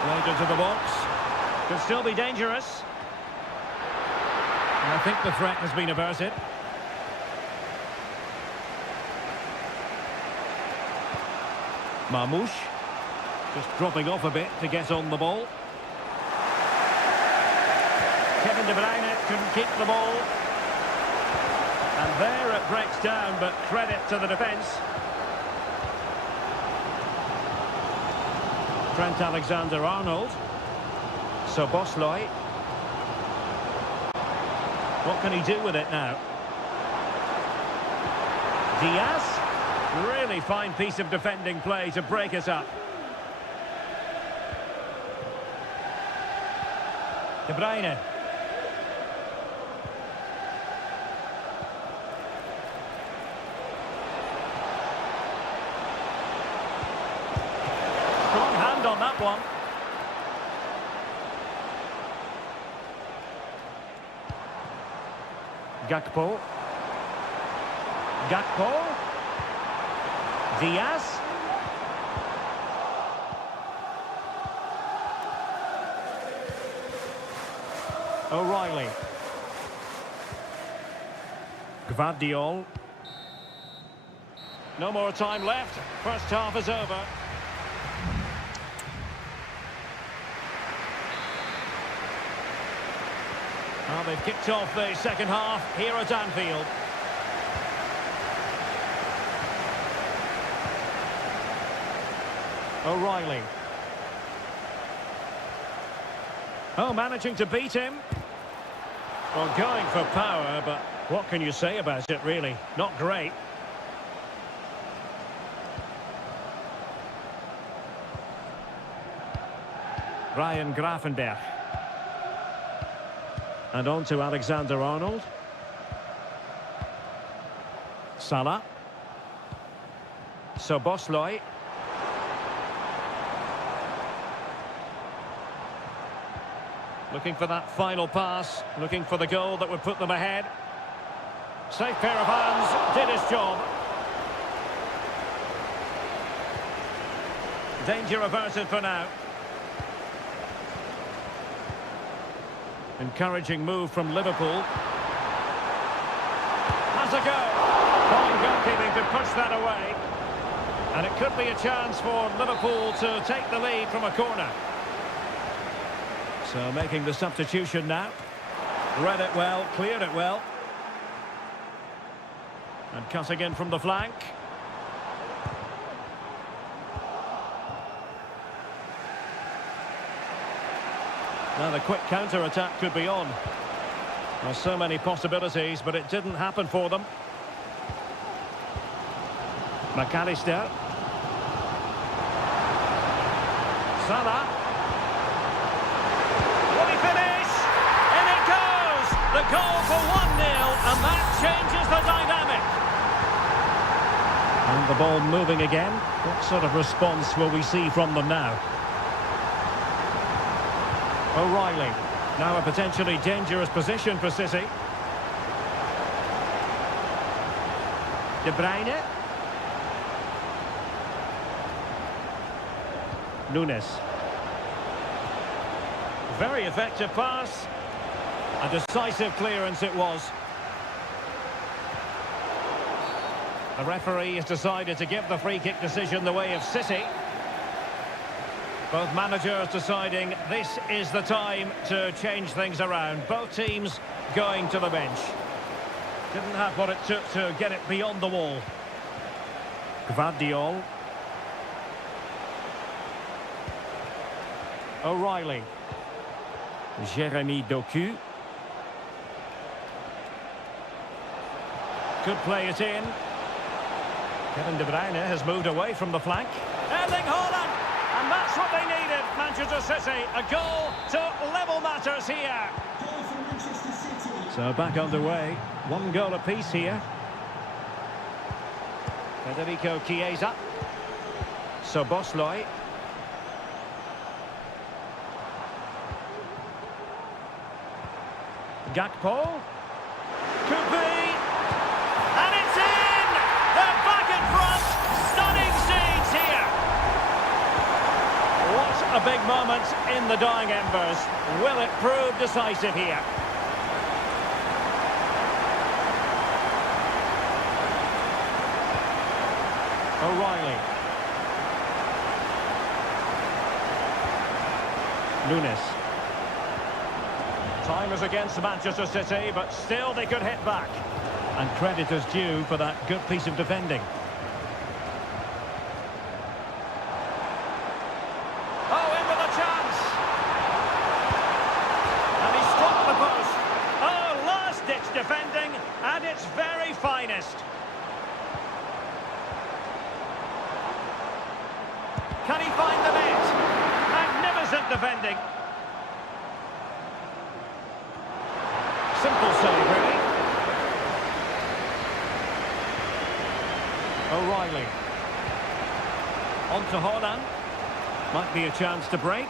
Played into the box. Could still be dangerous. And I think the threat has been averted. Marmoush. Just dropping off a bit to get on the ball. Kevin De Bruyne couldn't keep the ball. And there it breaks down, but credit to the defence. Trent Alexander-Arnold. Szoboszlai. What can he do with it now? Diaz. Really fine piece of defending play to break it up. De Bruyne. Strong hand on that one. Gakpo. Gakpo. Diaz. O'Reilly. Gvardiol. No more time left. First half is over. Well, they've kicked off the second half here at Anfield. O'Reilly. Oh, managing to beat him. Well, going for power, but what can you say about it, really? Not great. Ryan Gravenberch. And on to Alexander-Arnold. Salah. Szoboszlai. Looking for that final pass, looking for the goal that would put them ahead. Safe pair of hands, did his job. Danger averted for now. Encouraging move from Liverpool. Has a go. Fine goalkeeping to push that away. And it could be a chance for Liverpool to take the lead from a corner. So making the substitution now. Read it well, cleared it well. And cutting in from the flank. Now the quick counter-attack could be on. There's so many possibilities, but it didn't happen for them. McAllister. Salah. Will he finish? In it goes! The goal for 1-0, and that changes the dynamic. And the ball moving again. What sort of response will we see from them now? O'Reilly. Now a potentially dangerous position for City. De Bruyne. Nunes. Very effective pass. A decisive clearance it was. The referee has decided to give the free kick decision the way of City. Both managers deciding this is the time to change things around. Both teams going to the bench. Didn't have what it took to get it beyond the wall. Gvardiol. O'Reilly. Jeremy Doku. Could play it in. Kevin De Bruyne has moved away from the flank. Erling Haaland! And that's what they needed, Manchester City. A goal to level matters here. Goal for Manchester City. So back underway. One goal apiece here. Federico Chiesa. Szoboszlai. Gakpo. Could be. And it's in! They're back in front. Stunning scenes here. What a big moment in the dying embers. Will it prove decisive here? O'Reilly. Nunes. Time is against Manchester City, but still they could hit back. And credit is due for that good piece of defending. Oh, in with a chance! And he struck the post. Oh, last-ditch defending at its very finest. Can he find the net? Magnificent defending. Simple save, really. O'Reilly. On to Haaland. Might be a chance to break.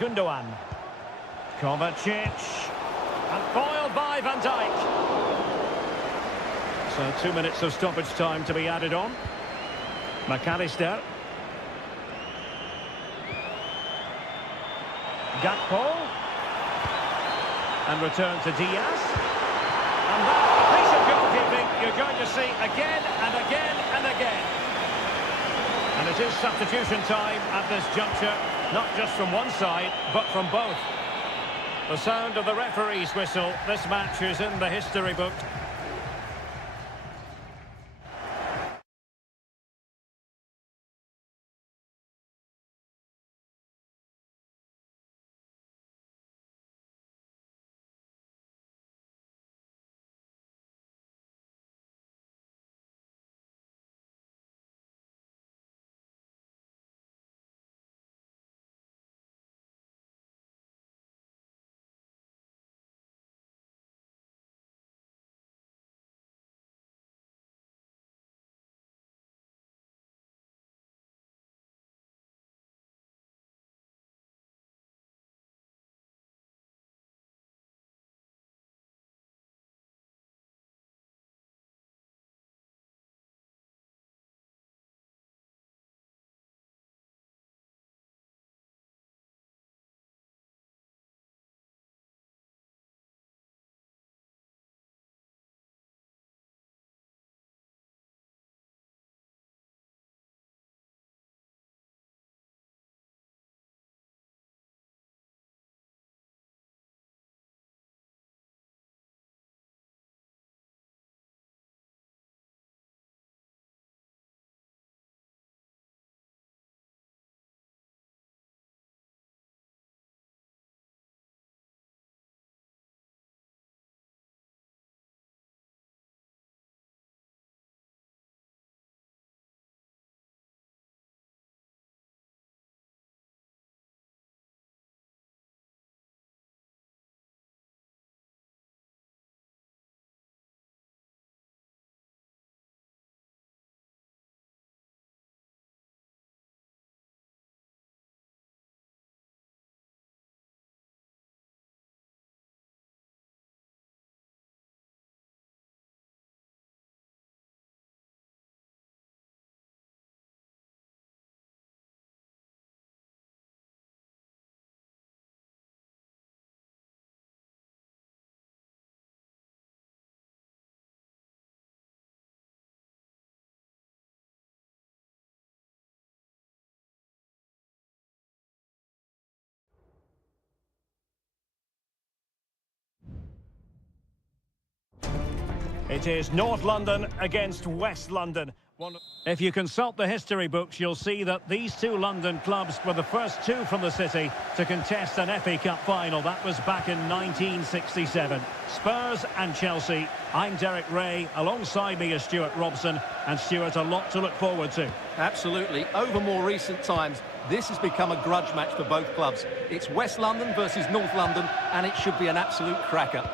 Gundogan. Kovacic. And foiled by Van Dijk. So 2 minutes of stoppage time to be added on. McAllister. Gakpo. And return to Diaz. And that piece of goalkeeping you're going to see again and again and again. And it is substitution time at this juncture, not just from one side, but from both. The sound of the referee's whistle, this match is in the history book. It is North London against West London. If you consult the history books, you'll see that these two London clubs were the first two from the city to contest an FA Cup final. That was back in 1967. Spurs and Chelsea. I'm Derek Ray. Alongside me is Stuart Robson. And Stuart, a lot to look forward to. Absolutely. Over more recent times, this has become a grudge match for both clubs. It's West London versus North London, and it should be an absolute cracker.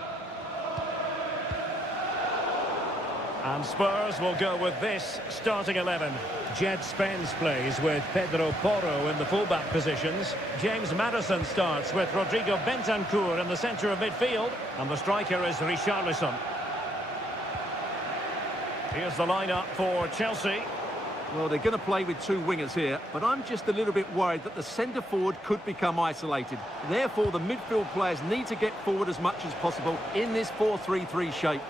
And Spurs will go with this starting 11. Jed Spence plays with Pedro Porro in the fullback positions. James Maddison starts with Rodrigo Bentancur in the centre of midfield. And the striker is Richarlison. Here's the lineup for Chelsea. Well, they're going to play with two wingers here, but I'm just a little bit worried that the centre-forward could become isolated. Therefore, the midfield players need to get forward as much as possible in this 4-3-3 shape.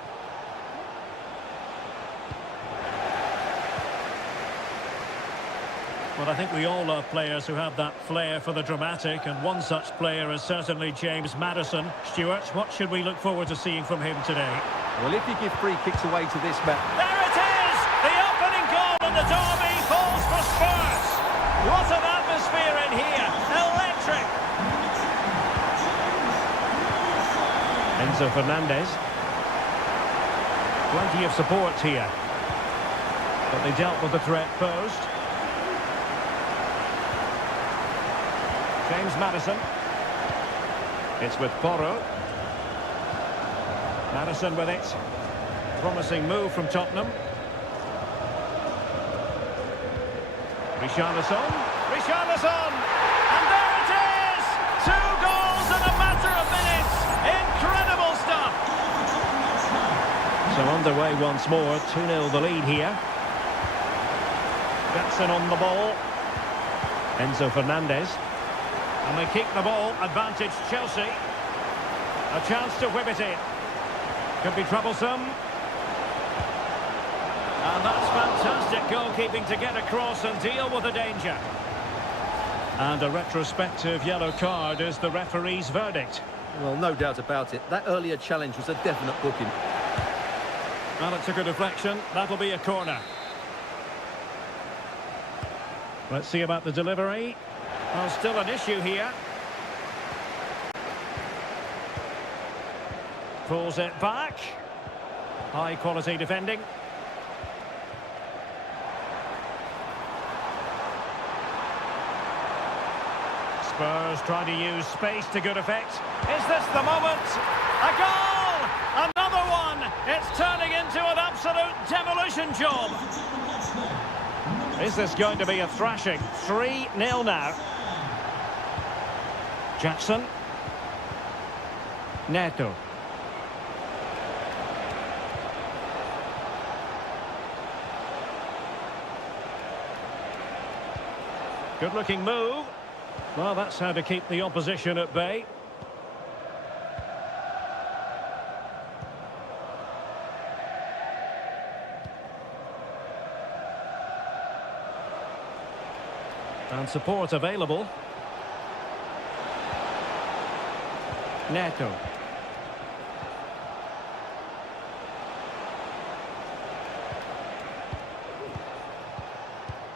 Well, I think we all love players who have that flair for the dramatic, and one such player is certainly James Maddison. Stuart, what should we look forward to seeing from him today? Well, if you give free kicks away to this man... There it is! The opening goal in the derby falls for Spurs. What an atmosphere in here. Electric. Enzo Fernandez. Plenty of support here. But they dealt with the threat posed. James Maddison. It's with Porro. Maddison with it. Promising move from Tottenham. Richarlison. Richarlison! And there it is! 2 goals in a matter of minutes! Incredible stuff! So underway once more. 2-0 the lead here. Jackson on the ball. Enzo Fernandez. And they keep the ball, advantage Chelsea. A chance to whip it in. Could be troublesome. And that's fantastic goalkeeping to get across and deal with the danger. And a retrospective yellow card is the referee's verdict. Well, no doubt about it. That earlier challenge was a definite booking. Well, it took a deflection. That'll be a corner. Let's see about the delivery. Well, still an issue here. Pulls it back. High quality defending. Spurs trying to use space to good effect. Is this the moment? A goal! Another one! It's turning into an absolute demolition job. Is this going to be a thrashing? 3-0 now. Jackson. Neto. Good-looking move. Well, that's how to keep the opposition at bay. And support available. Neto.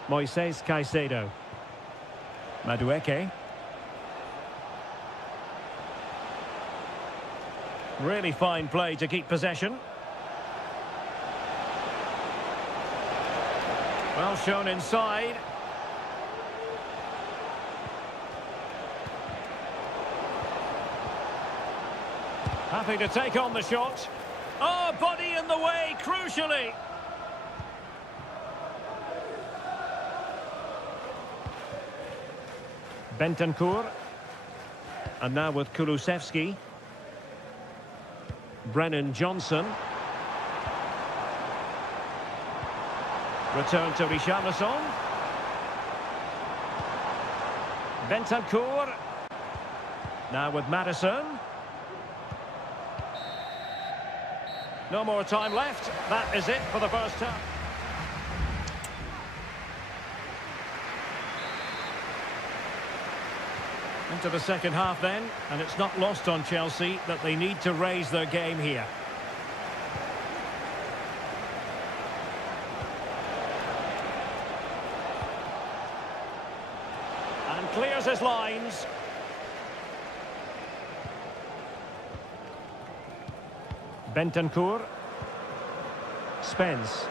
Moises Caicedo. Madueke. Really fine play to keep possession. Well shown inside. Happy to take on the shot. Oh, body in the way, crucially. Bentancur. And now with Kulusevski. Brennan Johnson. Return to Richarlison. Bentancur. Now with Maddison. No more time left. That is it for the first half. Into the second half then, and it's not lost on Chelsea that they need to raise their game here. And clears his lines. Bentancur. Spence.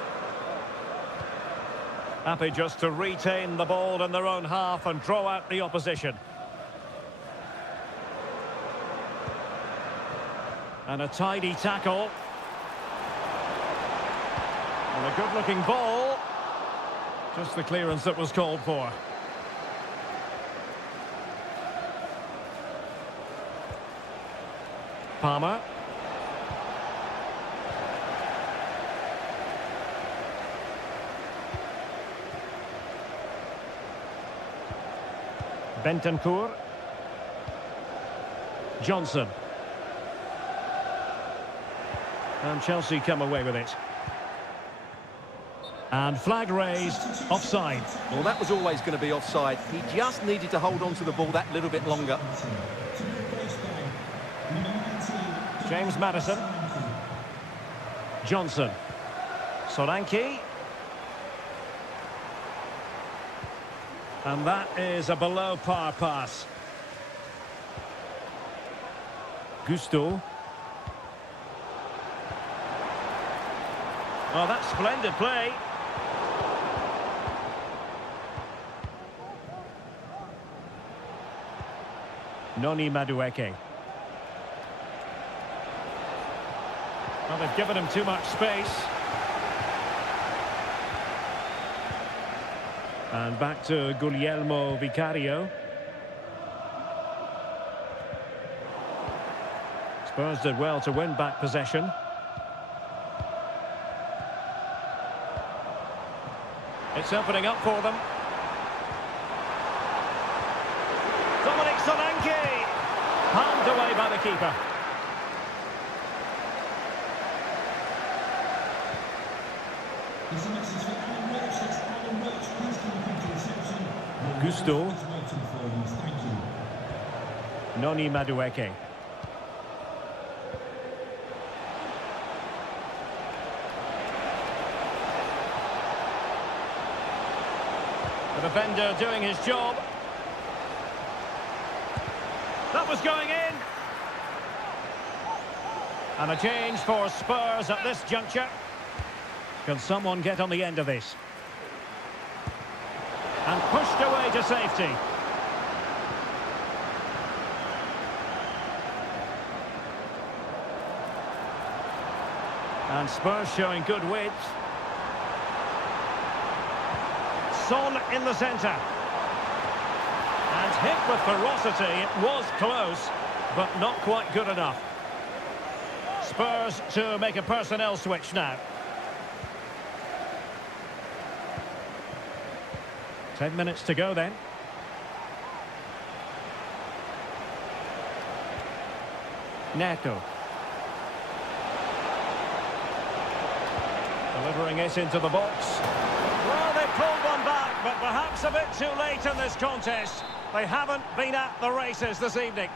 Happy just to retain the ball in their own half and draw out the opposition. And a tidy tackle. And a good-looking ball. Just the clearance that was called for. Palmer. Bentancur. Johnson. And Chelsea come away with it. And flag raised, offside. Well, that was always going to be offside. He just needed to hold on to the ball that little bit longer. James Maddison. Johnson. Solanke. And that is a below-par pass. Gusto. Oh, that's splendid play. Noni Madueke. Well, they've given him too much space. And back to Guglielmo Vicario. Spurs did well to win back possession. It's opening up for them. Dominic Solanke! Palmed away by the keeper. There's a message for Alan Roach. That's Alan Roach. Please come and come to reception. Gusto. Is waiting for you. Thank you. Noni Madueke. The defender doing his job. That was going in. And a change for Spurs at this juncture. Can someone get on the end of this? And pushed away to safety. And Spurs showing good width. Son in the centre. And hit with ferocity. It was close, but not quite good enough. Spurs to make a personnel switch now. 10 minutes to go then. Neto. Delivering it into the box. Well, they pulled one back, but perhaps a bit too late in this contest. They haven't been at the races this evening.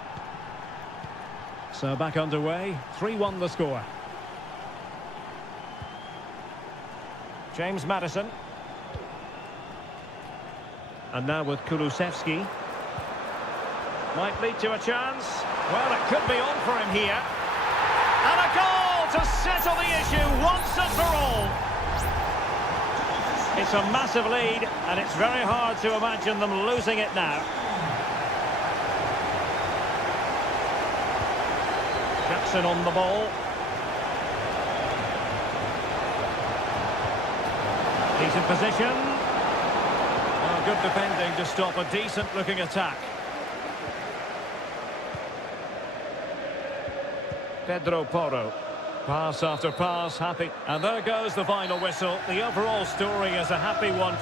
So back underway, 3-1 the score. James Maddison. And now with Kulusevski. Might lead to a chance. Well, it could be on for him here. And a goal to settle the issue once and for all. It's a massive lead, and it's very hard to imagine them losing it now. Jackson on the ball. He's in position. Oh, good defending to stop a decent-looking attack. Pedro Porro. Pass after pass, happy. And there goes the final whistle. The overall story is a happy one.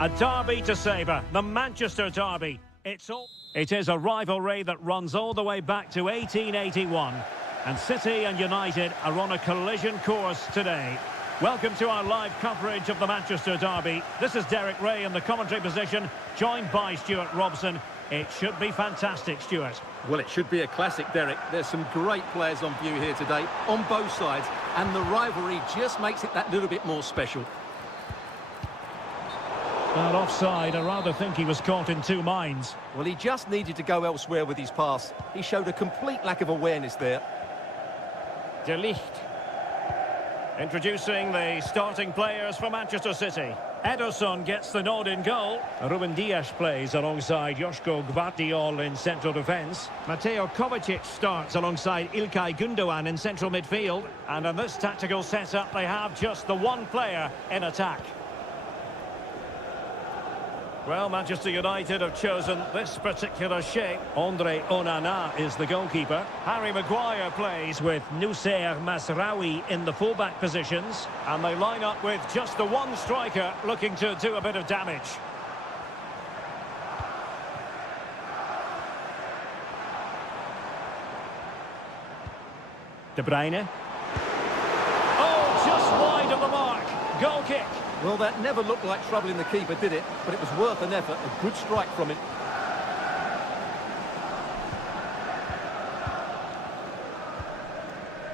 A derby to savour, the Manchester derby. It is a rivalry that runs all the way back to 1881. And City and United are on a collision course today. Welcome to our live coverage of the Manchester derby. This is Derek Ray in the commentary position, joined by Stuart Robson. It should be fantastic, Stuart. Well, it should be a classic, Derek. There's some great players on view here today, on both sides, and the rivalry just makes it that little bit more special. Well, offside, I rather think he was caught in two minds. Well, he just needed to go elsewhere with his pass. He showed a complete lack of awareness there. De Ligt. Introducing the starting players for Manchester City. Ederson gets the nod in goal. Ruben Dias plays alongside Joško Gvardiol in central defence. Mateo Kovacic starts alongside Ilkay Gundogan in central midfield. And in this tactical setup, they have just the one player in attack. Well, Manchester United have chosen this particular shape. Andre Onana is the goalkeeper. Harry Maguire plays with Noussair Mazraoui in the fullback positions. And they line up with just the one striker looking to do a bit of damage. De Bruyne. Oh, just wide of the mark. Goal kick. Well, that never looked like troubling the keeper, did it? But it was worth an effort. A good strike from him.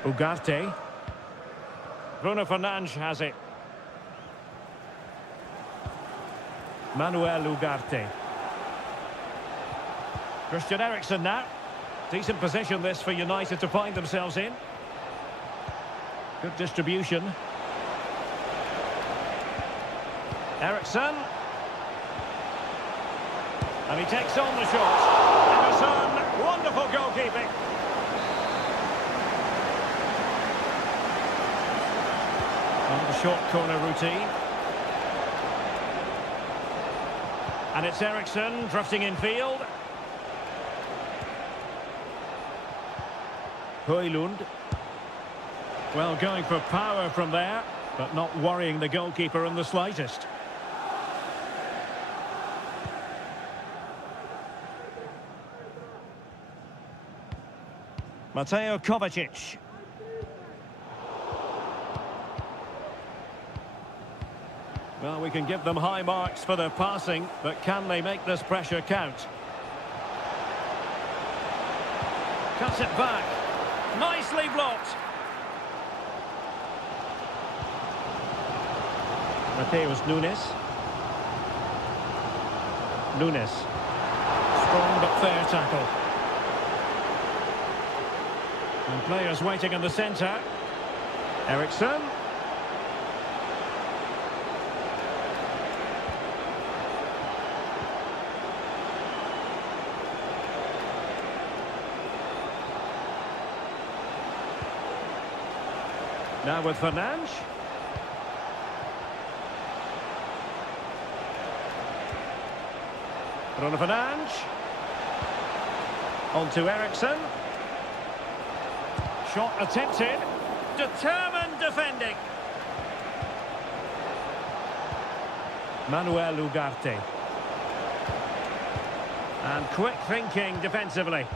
Ugarte. Bruno Fernandes has it. Manuel Ugarte. Christian Eriksen now. Decent position this for United to find themselves in. Good distribution. Eriksen. And he takes on the shot. Ederson, wonderful goalkeeping. On the short corner routine. And it's Eriksen drifting in field. Højlund. Well, going for power from there, but not worrying the goalkeeper in the slightest. Mateo Kovacic. Well, we can give them high marks for their passing, but can they make this pressure count? Cuts it back. Nicely blocked. Mateus Nunes. Nunes. Strong but fair tackle. And players waiting in the centre. Eriksen. Now with Fernandes. Bruno Fernandes. On to Eriksen. Shot attempted. Determined defending. Manuel Ugarte. And quick thinking defensively.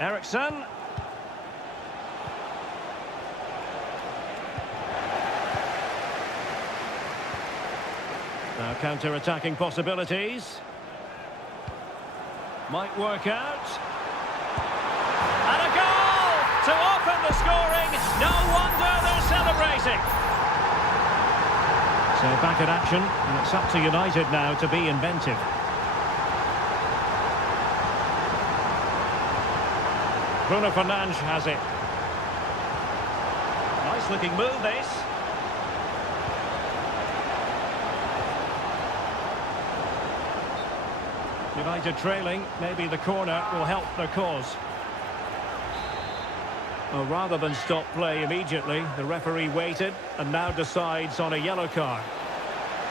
Eriksen. Now counter-attacking possibilities. Might work out. And a goal to open the scoring. No wonder they're celebrating. So back in action, and it's up to United now to be inventive. Bruno Fernandes has it. Nice looking move this. United trailing, maybe the corner will help their cause. Well, rather than stop play immediately, the referee waited and now decides on a yellow card.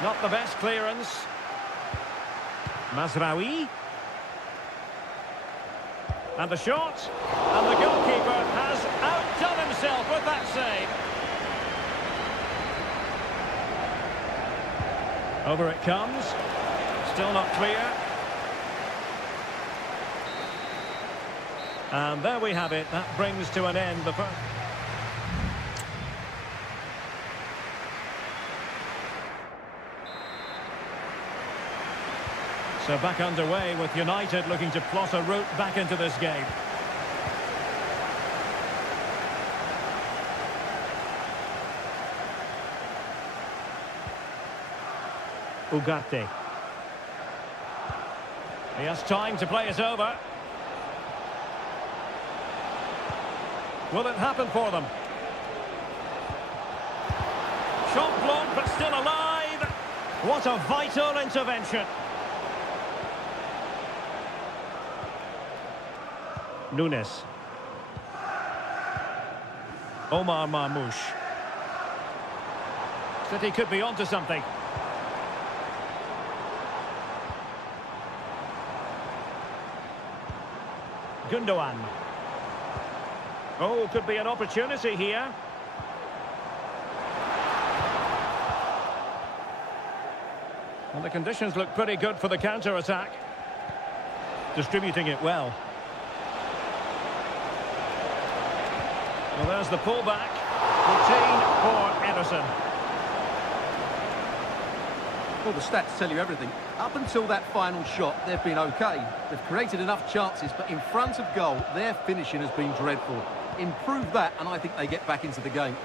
Not the best clearance. Mazraoui. And the shot. And the goalkeeper has outdone himself with that save. Over it comes. Still not clear. And there we have it. That brings to an end the first. So back underway with United looking to plot a route back into this game. Ugarte. He has time to play it over. Will it happen for them? Shot blocked, but still alive. What a vital intervention. Nunes. Omar Marmoush. City could be onto something. Gundogan. Oh, could be an opportunity here. Well, the conditions look pretty good for the counter-attack. Distributing it well. Well, there's the pullback. Routine for Ederson. Well, the stats tell you everything. Up until that final shot, they've been okay. They've created enough chances, but in front of goal, their finishing has been dreadful. Improve that, and I think they get back into the game.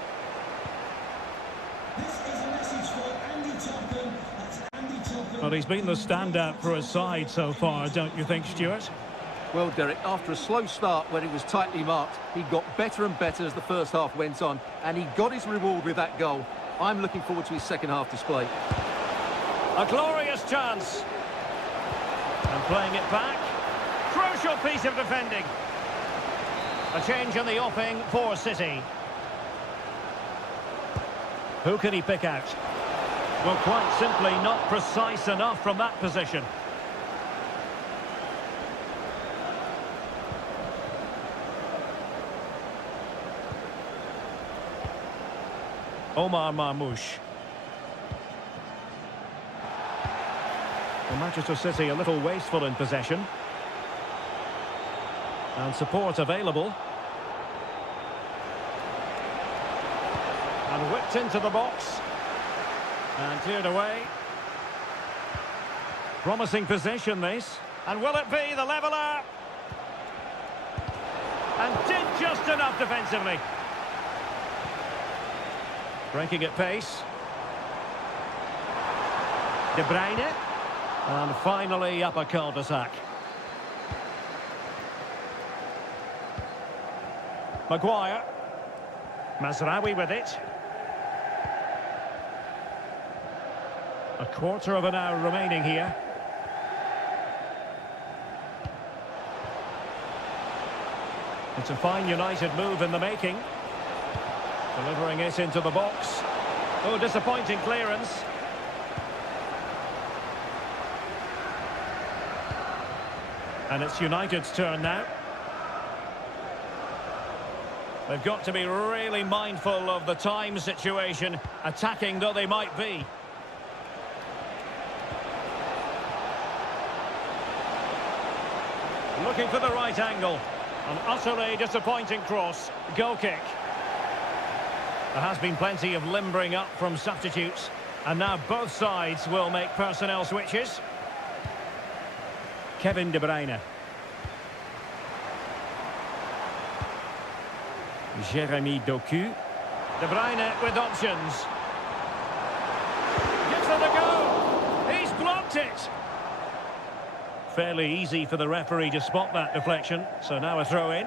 This is a message for Andy Topham. That's Andy Topham. Well, he's been the standout for his side so far, don't you think, Stuart? Well, Derek, after a slow start when he was tightly marked, he got better and better as the first half went on, and he got his reward with that goal. I'm looking forward to his second half display. A glorious chance. And playing it back. Crucial piece of defending. A change in the offing for City. Who can he pick out? Well, quite simply not precise enough from that position. Omar Marmoush. Well, Manchester City a little wasteful in possession. And support available. And whipped into the box. And cleared away. Promising possession, this. And will it be the leveller? And did just enough defensively. Breaking at pace. De Bruyne. And finally up a cul-de-sac. Maguire. Mazraoui with it. A quarter of an hour remaining here. It's a fine United move in the making. Delivering it into the box. Oh, disappointing clearance. And it's United's turn now. They've got to be really mindful of the time situation, attacking though they might be. Looking for the right angle. An utterly disappointing cross. Goal kick. There has been plenty of limbering up from substitutes. And now both sides will make personnel switches. Kevin De Bruyne. Jeremy Doku. De Bruyne with options. Gives it a go. He's blocked it. Fairly easy for the referee to spot that deflection. So now a throw in.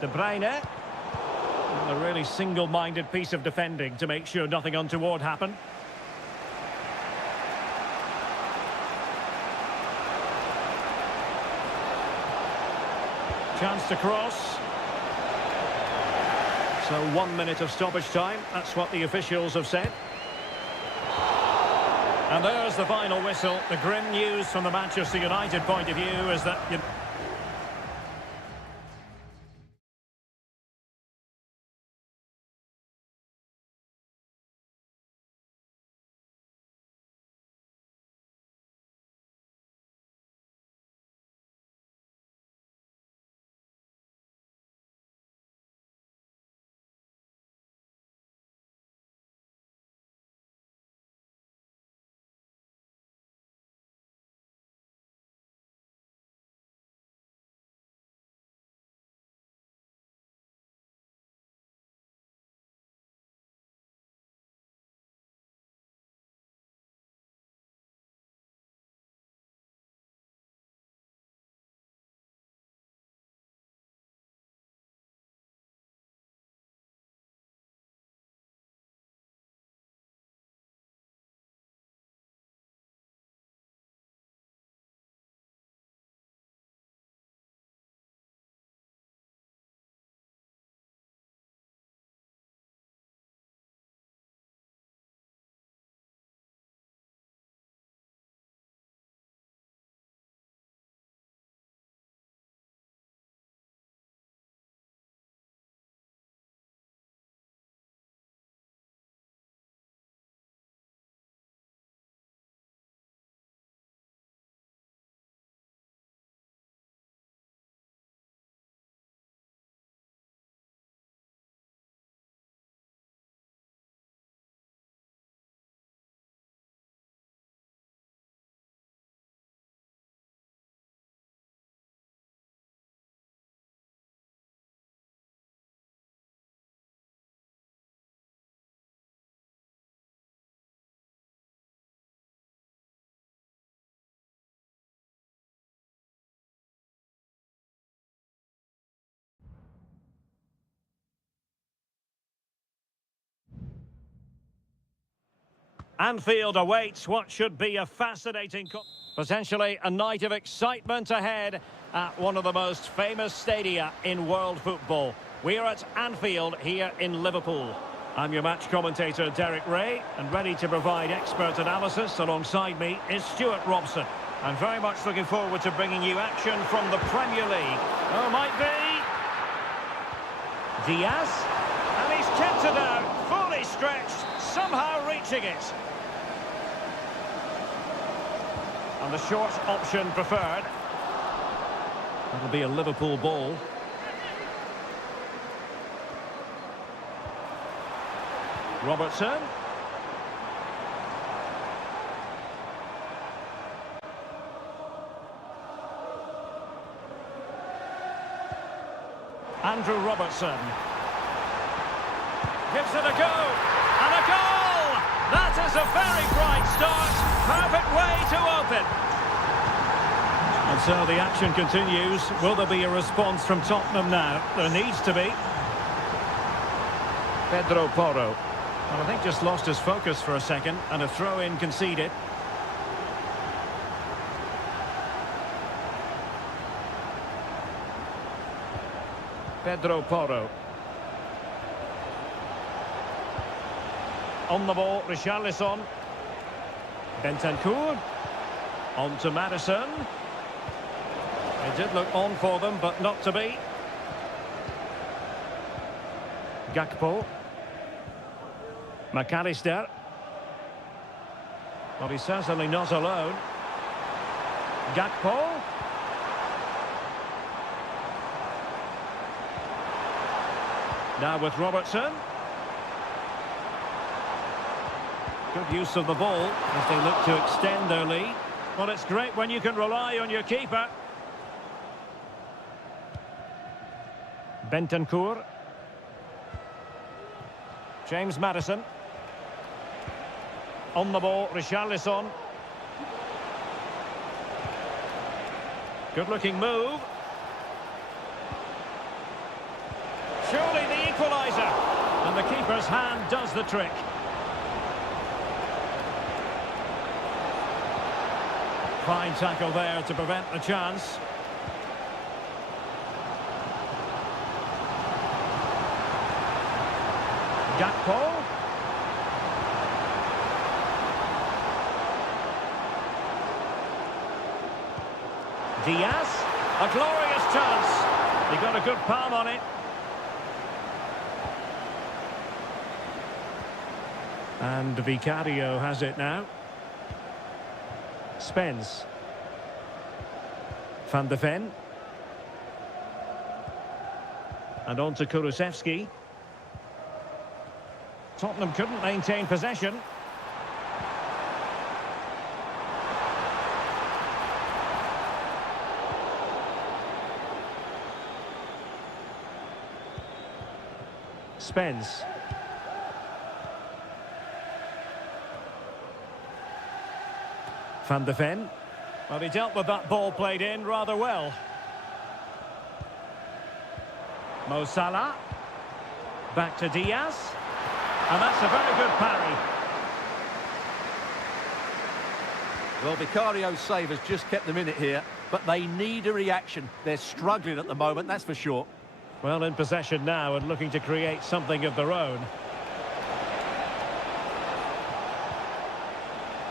De Bruyne. And a really single-minded piece of defending to make sure nothing untoward happened. Chance to cross. So 1 minute of stoppage time. That's what the officials have said. And there's the final whistle. The grim news from the Manchester United point of view is that... Anfield awaits what should be a fascinating... Potentially a night of excitement ahead at one of the most famous stadia in world football. We're at Anfield here in Liverpool. I'm your match commentator, Derek Ray, and ready to provide expert analysis alongside me is Stuart Robson. I'm very much looking forward to bringing you action from the Premier League. Oh, might be... Diaz, and he's kept it out, fully stretched, somehow reaching it. And the short option preferred. That'll be a Liverpool ball. Robertson. Andrew Robertson. Gives it a go. And a goal! That is a very bright start. Perfect way to open. And so the action continues. Will there be a response from Tottenham now? There needs to be. Pedro Porro. Well, I think just lost his focus for a second, and a throw-in conceded. Pedro Porro. On the ball, Richarlison. Bentancur. On to Madison. It did look on for them, but not to be. Gakpo. McAllister. Well, he's certainly not alone. Gakpo. Now with Robertson. Good use of the ball as they look to extend their lead. Well, it's great when you can rely on your keeper. Bentancur. James Madison. On the ball, Richarlison. Good-looking move. Surely the equaliser. And the keeper's hand does the trick. Fine tackle there to prevent the chance. Gakpo. Diaz. A glorious chance. He got a good palm on it. And Vicario has it now. Spence. Van de Ven. And on to Kulusevski. Tottenham couldn't maintain possession. Spence. Van de Ven. Well, he dealt with that ball played in rather well. Mo Salah. Back to Diaz. And that's a very good parry. Well, Vicario's save has just kept them in it here, but they need a reaction. They're struggling at the moment, that's for sure. Well, in possession now and looking to create something of their own.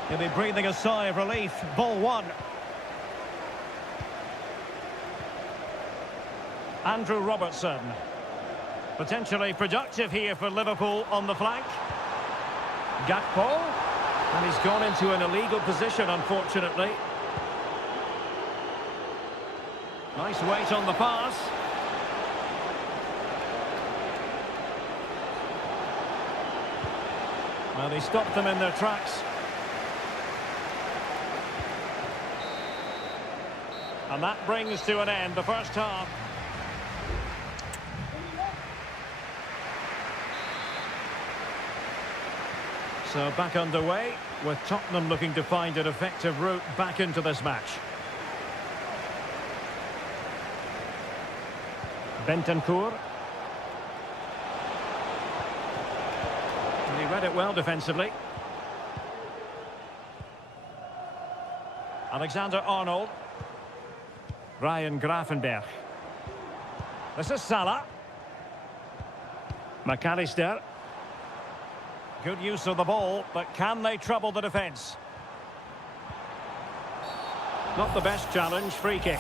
He'll be breathing a sigh of relief. Ball one. Andrew Robertson. Potentially productive here for Liverpool on the flank. Gakpo. And he's gone into an illegal position, unfortunately. Nice weight on the pass. Well, he stopped them in their tracks. And that brings to an end the first half. So back underway, with Tottenham looking to find an effective route back into this match. Bentancur. And he read it well defensively. Alexander-Arnold. Ryan Gravenberch. This is Salah. McAllister. Good use of the ball, but can they trouble the defence? Not the best challenge, free kick.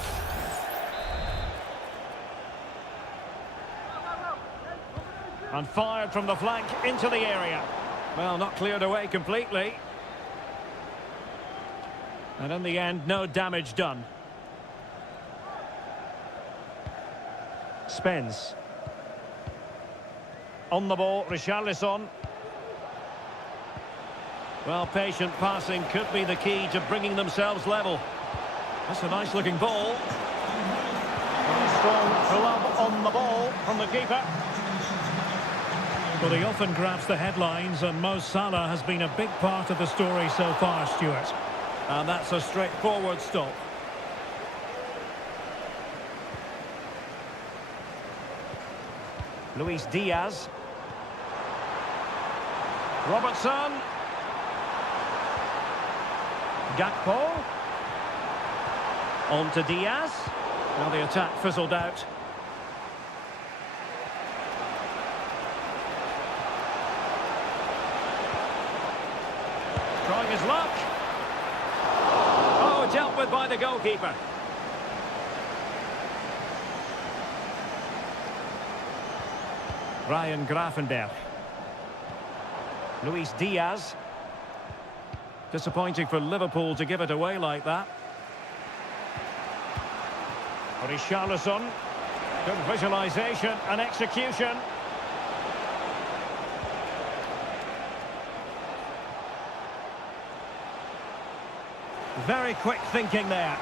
And fired from the flank into the area. Well, not cleared away completely. And in the end, no damage done. Spence. On the ball, Richarlison. Well, patient passing could be the key to bringing themselves level. That's a nice-looking ball. Strong glove on the ball from the keeper. Well, he often grabs the headlines, and Mo Salah has been a big part of the story so far, Stuart. And that's a straightforward stop. Luis Diaz. Robertson. Gakpo. On to Diaz. Well, the attack fizzled out. Trying his luck. Oh, dealt with by the goalkeeper. Ryan Gravenberch. Luis Diaz. Disappointing for Liverpool to give it away like that. Richarlison. Good visualisation and execution. Very quick thinking there.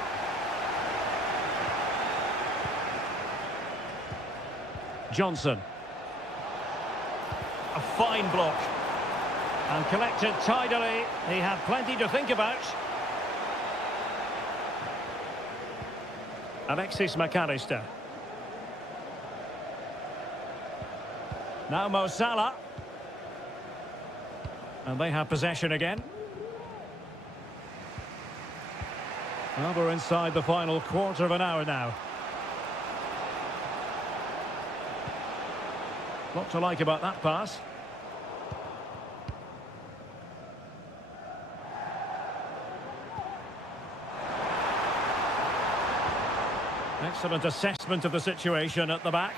Johnson. A fine block. And collected tidily. He had plenty to think about. Alexis McAllister. Now Mo Salah. And they have possession again. Well, we're inside the final quarter of an hour now. Lot to like about that pass. Excellent assessment of the situation at the back.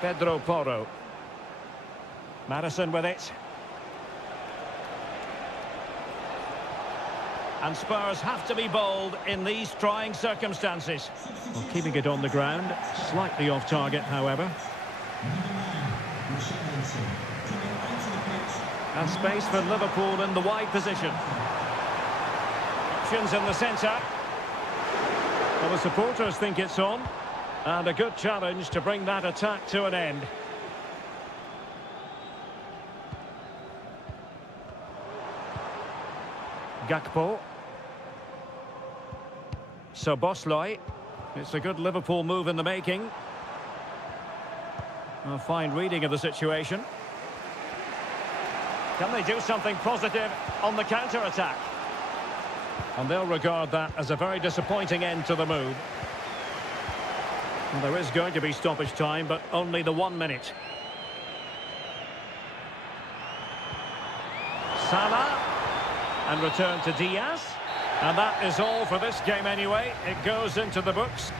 Pedro Porro. Madison with it. And Spurs have to be bold in these trying circumstances. Well, keeping it on the ground, slightly off target, however. And space for Liverpool in the wide position. Options in the centre. Well, the supporters think it's on. And a good challenge to bring that attack to an end. Gakpo. Soboslai. It's a good Liverpool move in the making. A fine reading of the situation. Can they do something positive on the counter-attack? And they'll regard that as a very disappointing end to the move. Well, there is going to be stoppage time, but only the 1 minute. Salah. And return to Diaz. And that is all for this game anyway. It goes into the books.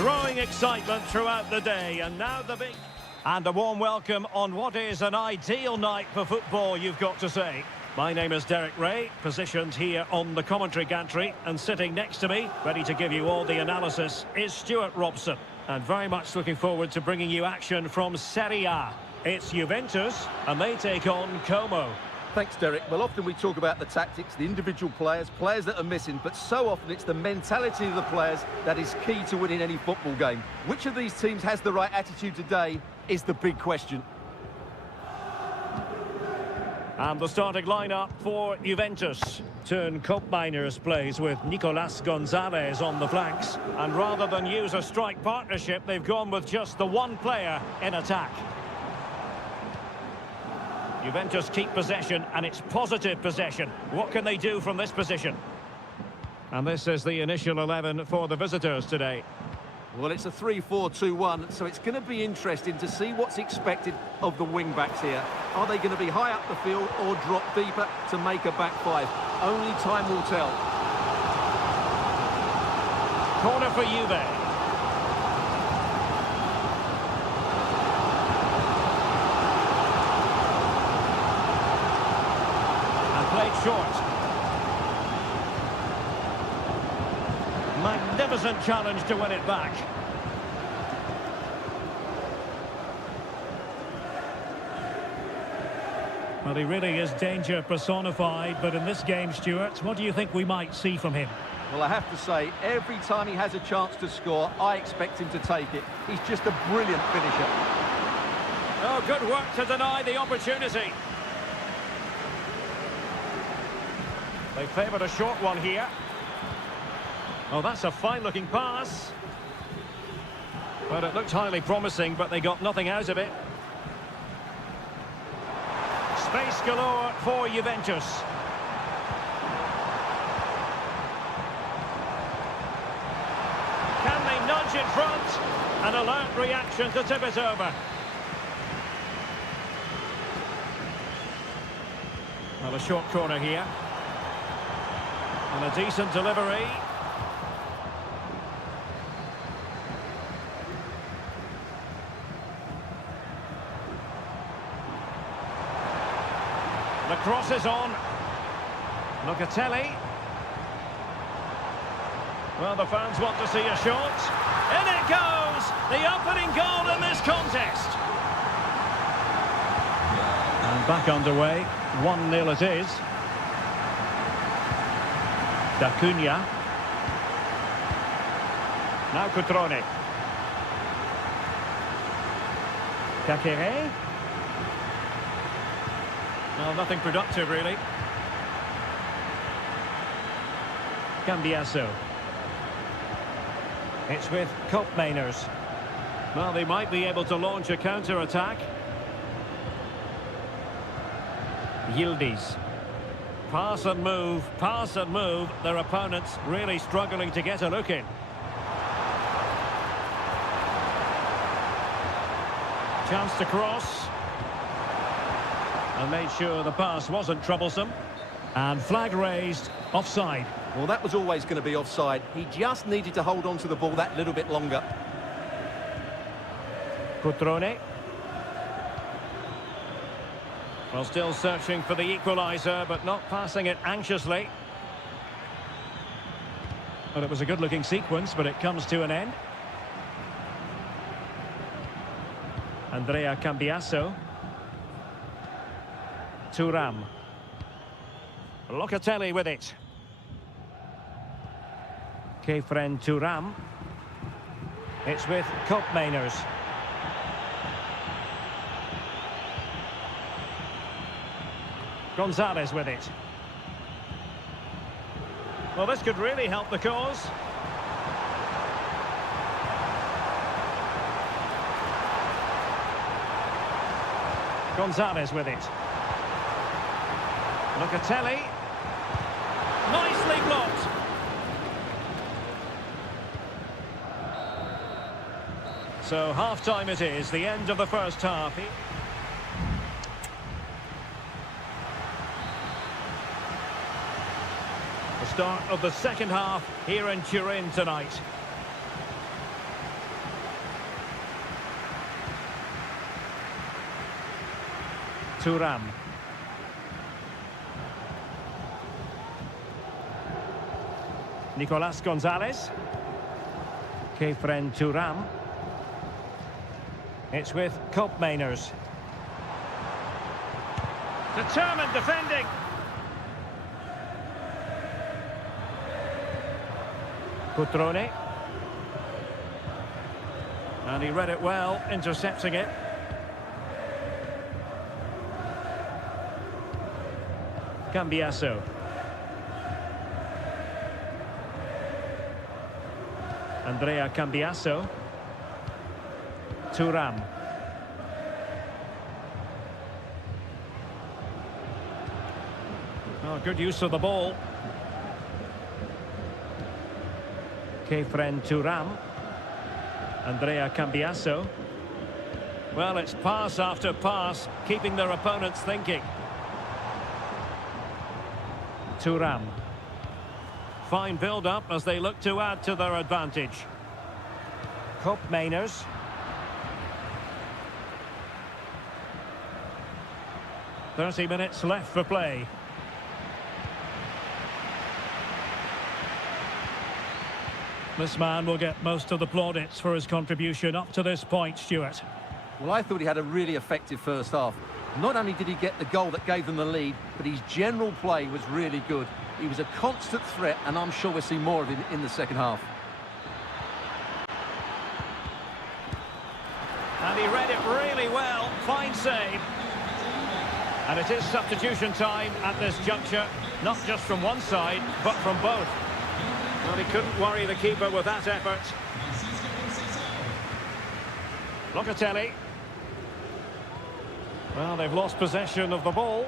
Growing excitement throughout the day, and now the big... And a warm welcome on what is an ideal night for football, you've got to say. My name is Derek Ray, positioned here on the commentary gantry, and sitting next to me, ready to give you all the analysis, is Stuart Robson. And very much looking forward to bringing you action from Seria. It's Juventus, and they take on Como. Thanks, Derek. Well, often we talk about the tactics, the individual players that are missing, but so often it's the mentality of the players that is key to winning any football game. Which of these teams has the right attitude today is the big question. And the starting lineup for Juventus. Turn Koopmeiners plays with Nicolas Gonzalez on the flanks. And rather than use a strike partnership, they've gone with just the one player in attack. Juventus keep possession, and it's positive possession. What can they do from this position? And this is the initial 11 for the visitors today. Well, it's a 3-4-2-1, so it's going to be interesting to see what's expected of the wing-backs here. Are they going to be high up the field or drop deeper to make a back five? Only time will tell. Corner for Juve. And played short. Magnificent challenge to win it back. Well, he really is danger personified, but in this game, Stuart, what do you think we might see from him? Well, I have to say, every time he has a chance to score, I expect him to take it. He's just a brilliant finisher. Oh, good work to deny the opportunity. They favoured a short one here. Oh, that's a fine-looking pass. Well, it looked highly promising, but they got nothing out of it. Space galore for Juventus. Can they nudge in front? An alert reaction to tip it over. Well, a short corner here. And a decent delivery. The cross is on. Locatelli. Well, the fans want to see a shot. In it goes! The opening goal in this contest. And back underway. 1-0 it is. D'Acunha. Now Cutrone. Kakere. Well, nothing productive, really. Cambiasso. It's with Koopmeiners. Well, they might be able to launch a counter-attack. Yildiz. Pass and move, pass and move. Their opponents really struggling to get a look in. Chance to cross. And made sure the pass wasn't troublesome. And flag raised, offside. Well, that was always going to be offside. He just needed to hold on to the ball that little bit longer. Cutrone. Well, still searching for the equaliser, but not passing it anxiously. Well, it was a good-looking sequence, but it comes to an end. Andrea Cambiasso. Thuram. Locatelli with it. Kefren Thuram. It's with Koopmeiners. Gonzalez with it. Well, this could really help the cause. Gonzalez with it. Locatelli. Nicely blocked. So half-time it is, the end of the first half. The start of the second half here in Turin tonight. Thuram. Nicolas Gonzalez. Kefren Thuram. It's with Koopmeiners. Determined defending. Cutrone. And he read it well, intercepting it. Cambiasso. Andrea Cambiasso. Thuram. Oh, good use of the ball. Kefren Thuram. Andrea Cambiasso. Well, it's pass after pass, keeping their opponents thinking. Thuram. Fine build-up as they look to add to their advantage. Koopmeiners. "30 minutes left for play." This man will get most of the plaudits for his contribution up to this point, Stuart. Well, I thought he had a really effective first half. Not only did he get the goal that gave them the lead, but his general play was really good. He was a constant threat, and I'm sure we'll see more of him in the second half. And he read it really well. Fine save. And it is substitution time at this juncture, not just from one side, but from both. Well, he couldn't worry the keeper with that effort. Locatelli. Well, they've lost possession of the ball.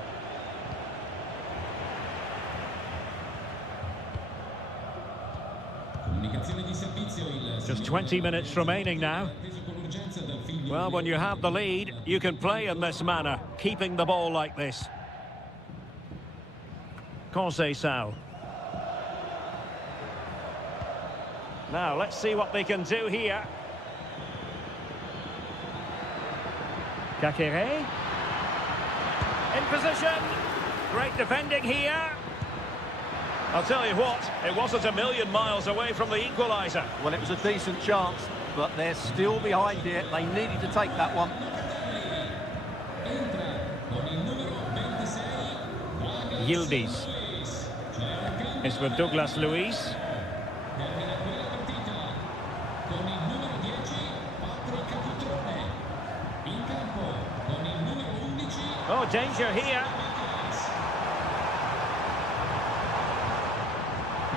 Just 20 minutes remaining now. Well, when you have the lead, you can play in this manner, keeping the ball like this. Conceição. Now, let's see what they can do here. Kakere. In position. Great defending here. I'll tell you what, it wasn't a million miles away from the equaliser. Well, it was a decent chance, but they're still behind here. They needed to take that one. Yildiz. It's with Douglas Luiz. Oh, danger here.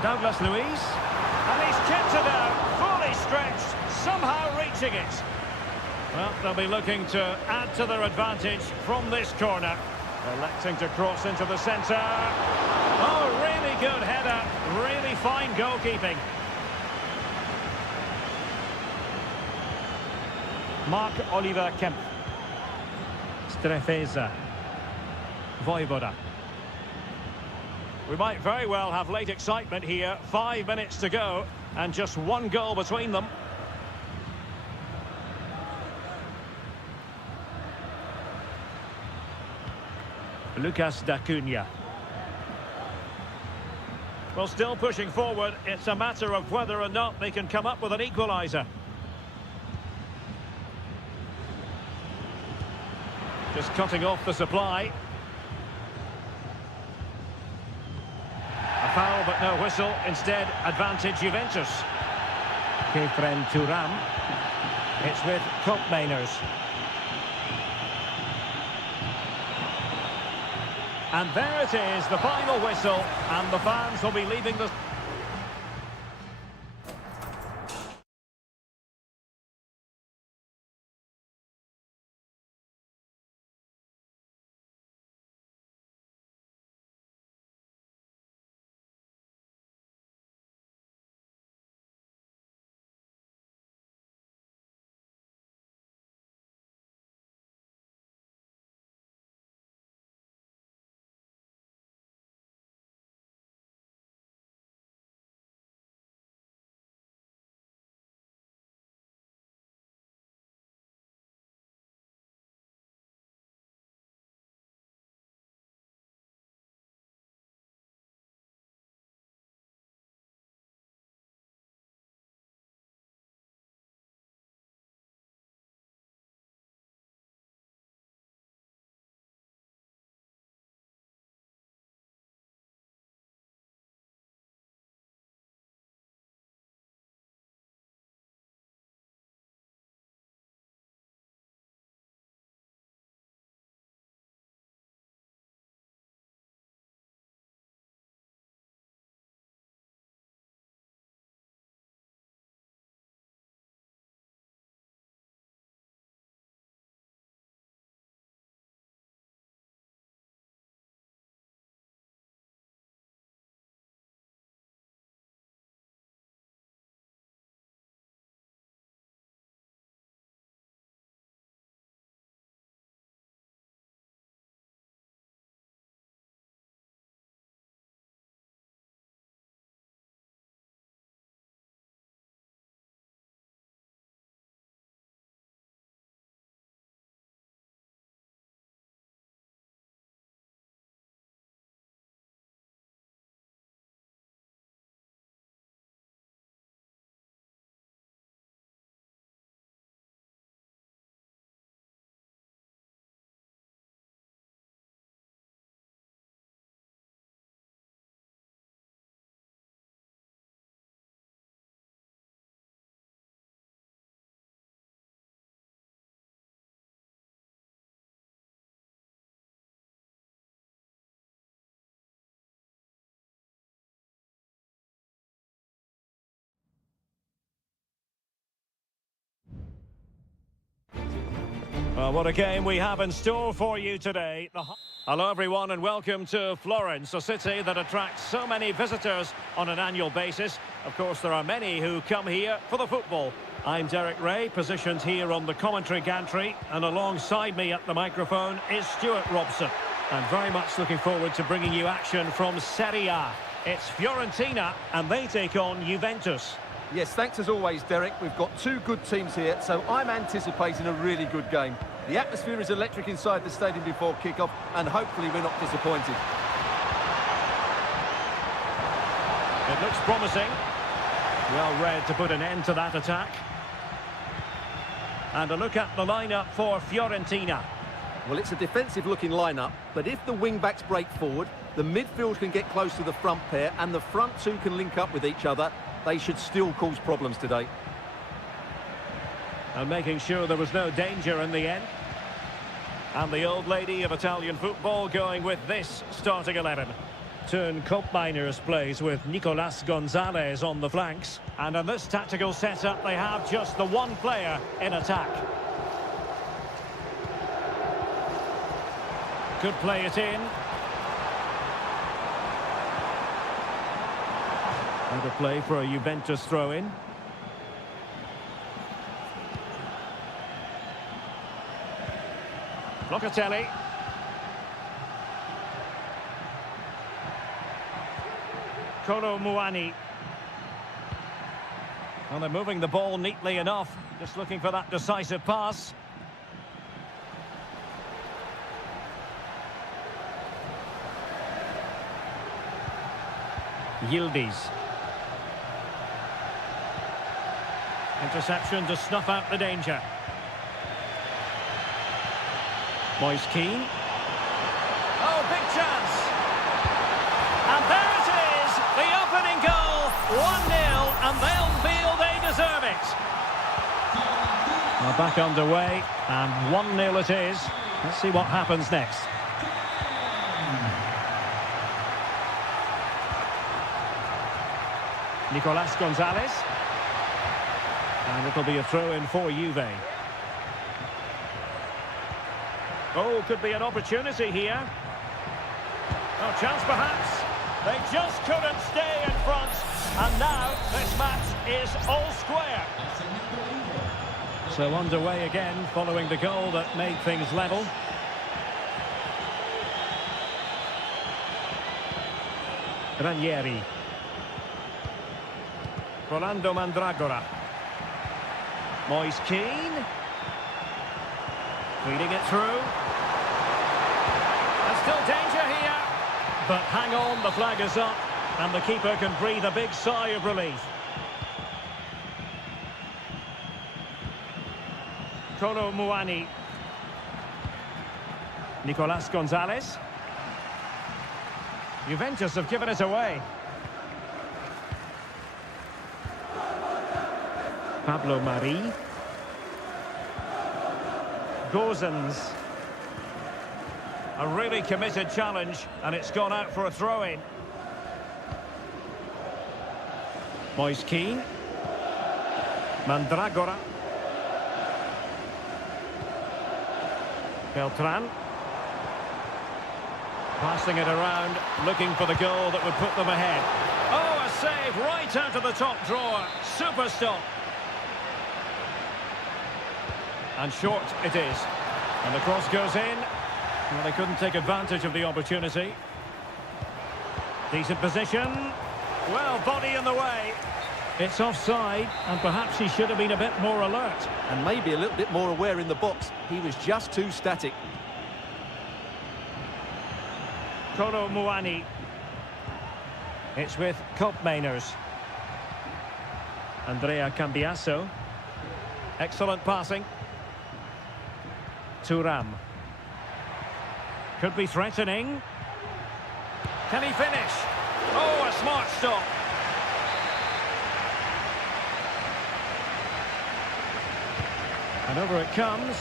Douglas Luiz. And he's kept it out, fully stretched, somehow reaching it. Well, they'll be looking to add to their advantage from this corner. Electing to cross into the centre. Oh, really good header. Really fine goalkeeping. Marc-Oliver Kemp. Strefeza. Vojvoda. We might very well have late excitement here. 5 minutes to go and just one goal between them. Lucas D'Acunha. Well, still pushing forward. It's a matter of whether or not they can come up with an equaliser. Just cutting off the supply. A foul but no whistle. Instead, advantage Juventus. Kefren Thuram. It's with Koopmeiners. And there it is, the final whistle, and the fans will be leaving the... Well, what a game we have in store for you today. Hello everyone and welcome to Florence, a city that attracts so many visitors on an annual basis. Of course, there are many who come here for the football. I'm Derek Ray, positioned here on the commentary gantry, and alongside me at the microphone is Stuart Robson. I'm very much looking forward to bringing you action from Seria. It's Fiorentina and they take on Juventus. Yes, thanks as always, Derek. We've got two good teams here, so I'm anticipating a really good game. The atmosphere is electric inside the stadium before kick-off, and hopefully we're not disappointed. It looks promising. Well read to put an end to that attack. And a look at the lineup for Fiorentina. Well, it's a defensive-looking lineup, but if the wing-backs break forward, the midfield can get close to the front pair, and the front two can link up with each other, they should still cause problems today. And making sure there was no danger in the end. And the old lady of Italian football going with this starting 11. Turn Koopmeiners plays with Nicolas Gonzalez on the flanks. And in this tactical setup, they have just the one player in attack. Could play it in. And a play for a Juventus throw-in. Locatelli. Kolo Muani. Well, they're moving the ball neatly enough. Just looking for that decisive pass. Yildiz. Interception to snuff out the danger. Moise Keane. Oh, big chance. And there it is, the opening goal. 1-0, and they'll feel they deserve it. Well, back underway, and 1-0 it is. Let's see what happens next. Nicolas Gonzalez. And it'll be a throw-in for Juve. Oh, could be an opportunity here. Oh, chance perhaps. They just couldn't stay in front. And now this match is all square. So underway again following the goal that made things level. Ranieri. Rolando Mandragora. Moise Keane. Feeding it through. There's still danger here. But hang on, the flag is up. And the keeper can breathe a big sigh of relief. Kolo Muani. Nicolas Gonzalez. Juventus have given it away. Pablo Mari. Gozens. A really committed challenge, and it's gone out for a throw-in. Moise Keane. Mandragora. Beltran. Passing it around, looking for the goal that would put them ahead. Oh, a save right out of the top drawer. Super stop. And short it is. And the cross goes in. Well, they couldn't take advantage of the opportunity. Decent position. Well, body in the way. It's offside, and perhaps he should have been a bit more alert. And maybe a little bit more aware in the box. He was just too static. Kolo Muani. It's with Koopmeiners. Andrea Cambiasso. Excellent passing. Thuram. Could be threatening. Can he finish? Oh, a smart stop. And over it comes.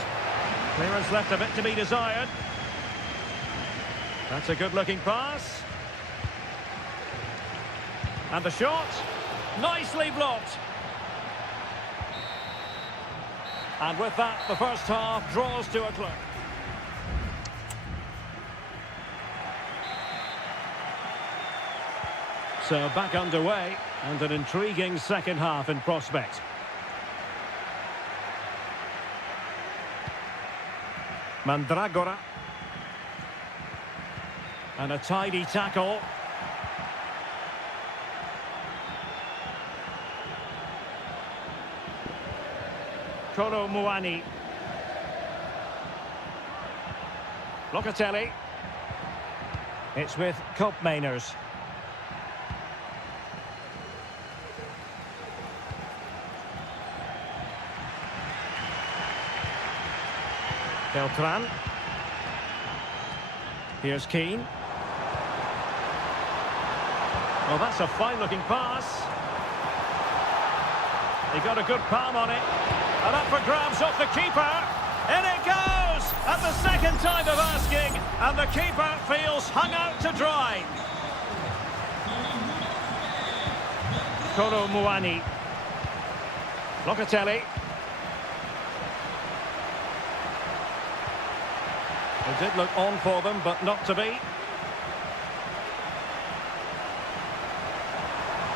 Clearance left a bit to be desired. That's a good-looking pass. And the shot. Nicely blocked. And with that, the first half draws to a close. So back underway, and an intriguing second half in prospect. Mandragora. And a tidy tackle. Koro Muani. Locatelli. It's with Koopmeiners. Beltran. Here's Keane. Well, that's a fine-looking pass. He got a good palm on it. And up for grabs off the keeper. In it goes! At the second time of asking. And the keeper feels hung out to dry. Koro Muani. Locatelli. It did look on for them, but not to be.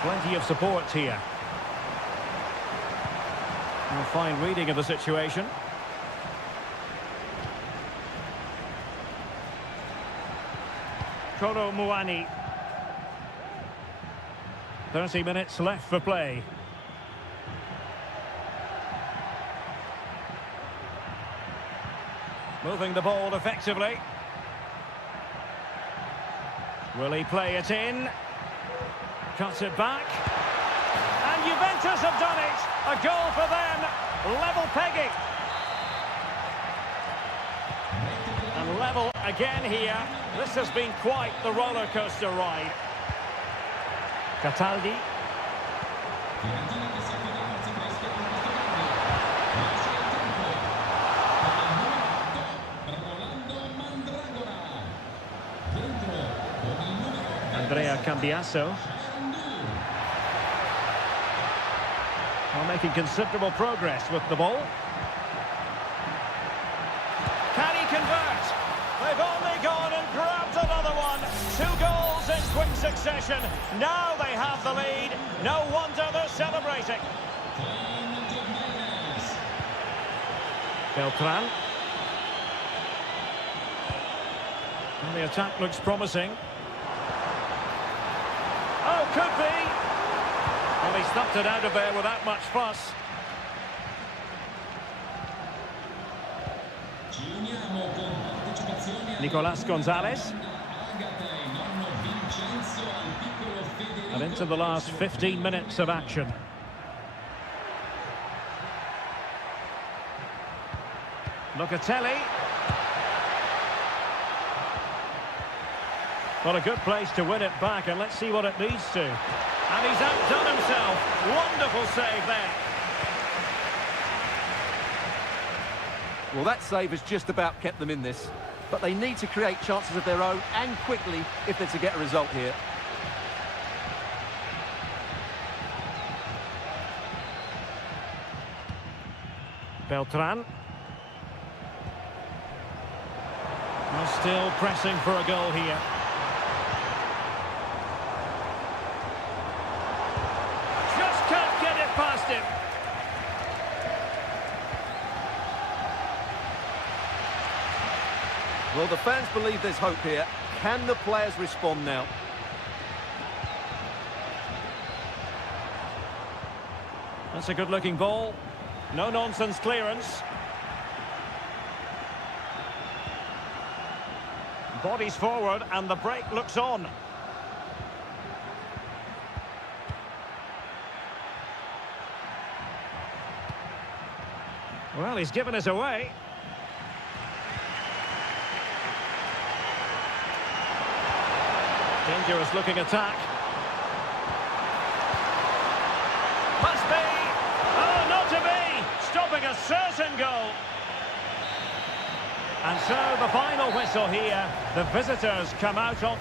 Plenty of support here. A fine reading of the situation. Koro Muani. 30 minutes left for play. Moving the ball effectively. Will he play it in? Cuts it back. And Juventus have done it! A goal for them. Level pegging. And level again here. This has been quite the roller coaster ride. Cataldi. Andrea Cambiasso. Well, making considerable progress with the ball. Can he convert? They've only gone and grabbed another one. 2 goals in quick succession. Now they have the lead. No wonder they're celebrating. Beltran. Well, the attack looks promising. Oh, could be. Well, he stuffed it out of there without much fuss. Nicolas Gonzalez. And into the last 15 minutes of action. Locatelli. Well, a good place to win it back, and let's see what it leads to. And he's outdone himself. Wonderful save there. Well, that save has just about kept them in this. But they need to create chances of their own, and quickly, if they're to get a result here. Beltran. Well, still pressing for a goal here. Just can't get it past him. Well, the fans believe there's hope here. Can the players respond now? That's a good-looking ball. No-nonsense clearance. Bodies forward, and the break looks on. Well, he's given us away. Dangerous looking attack. Must be. Oh, not to be. Stopping a certain goal. And so the final whistle here. The visitors come out on...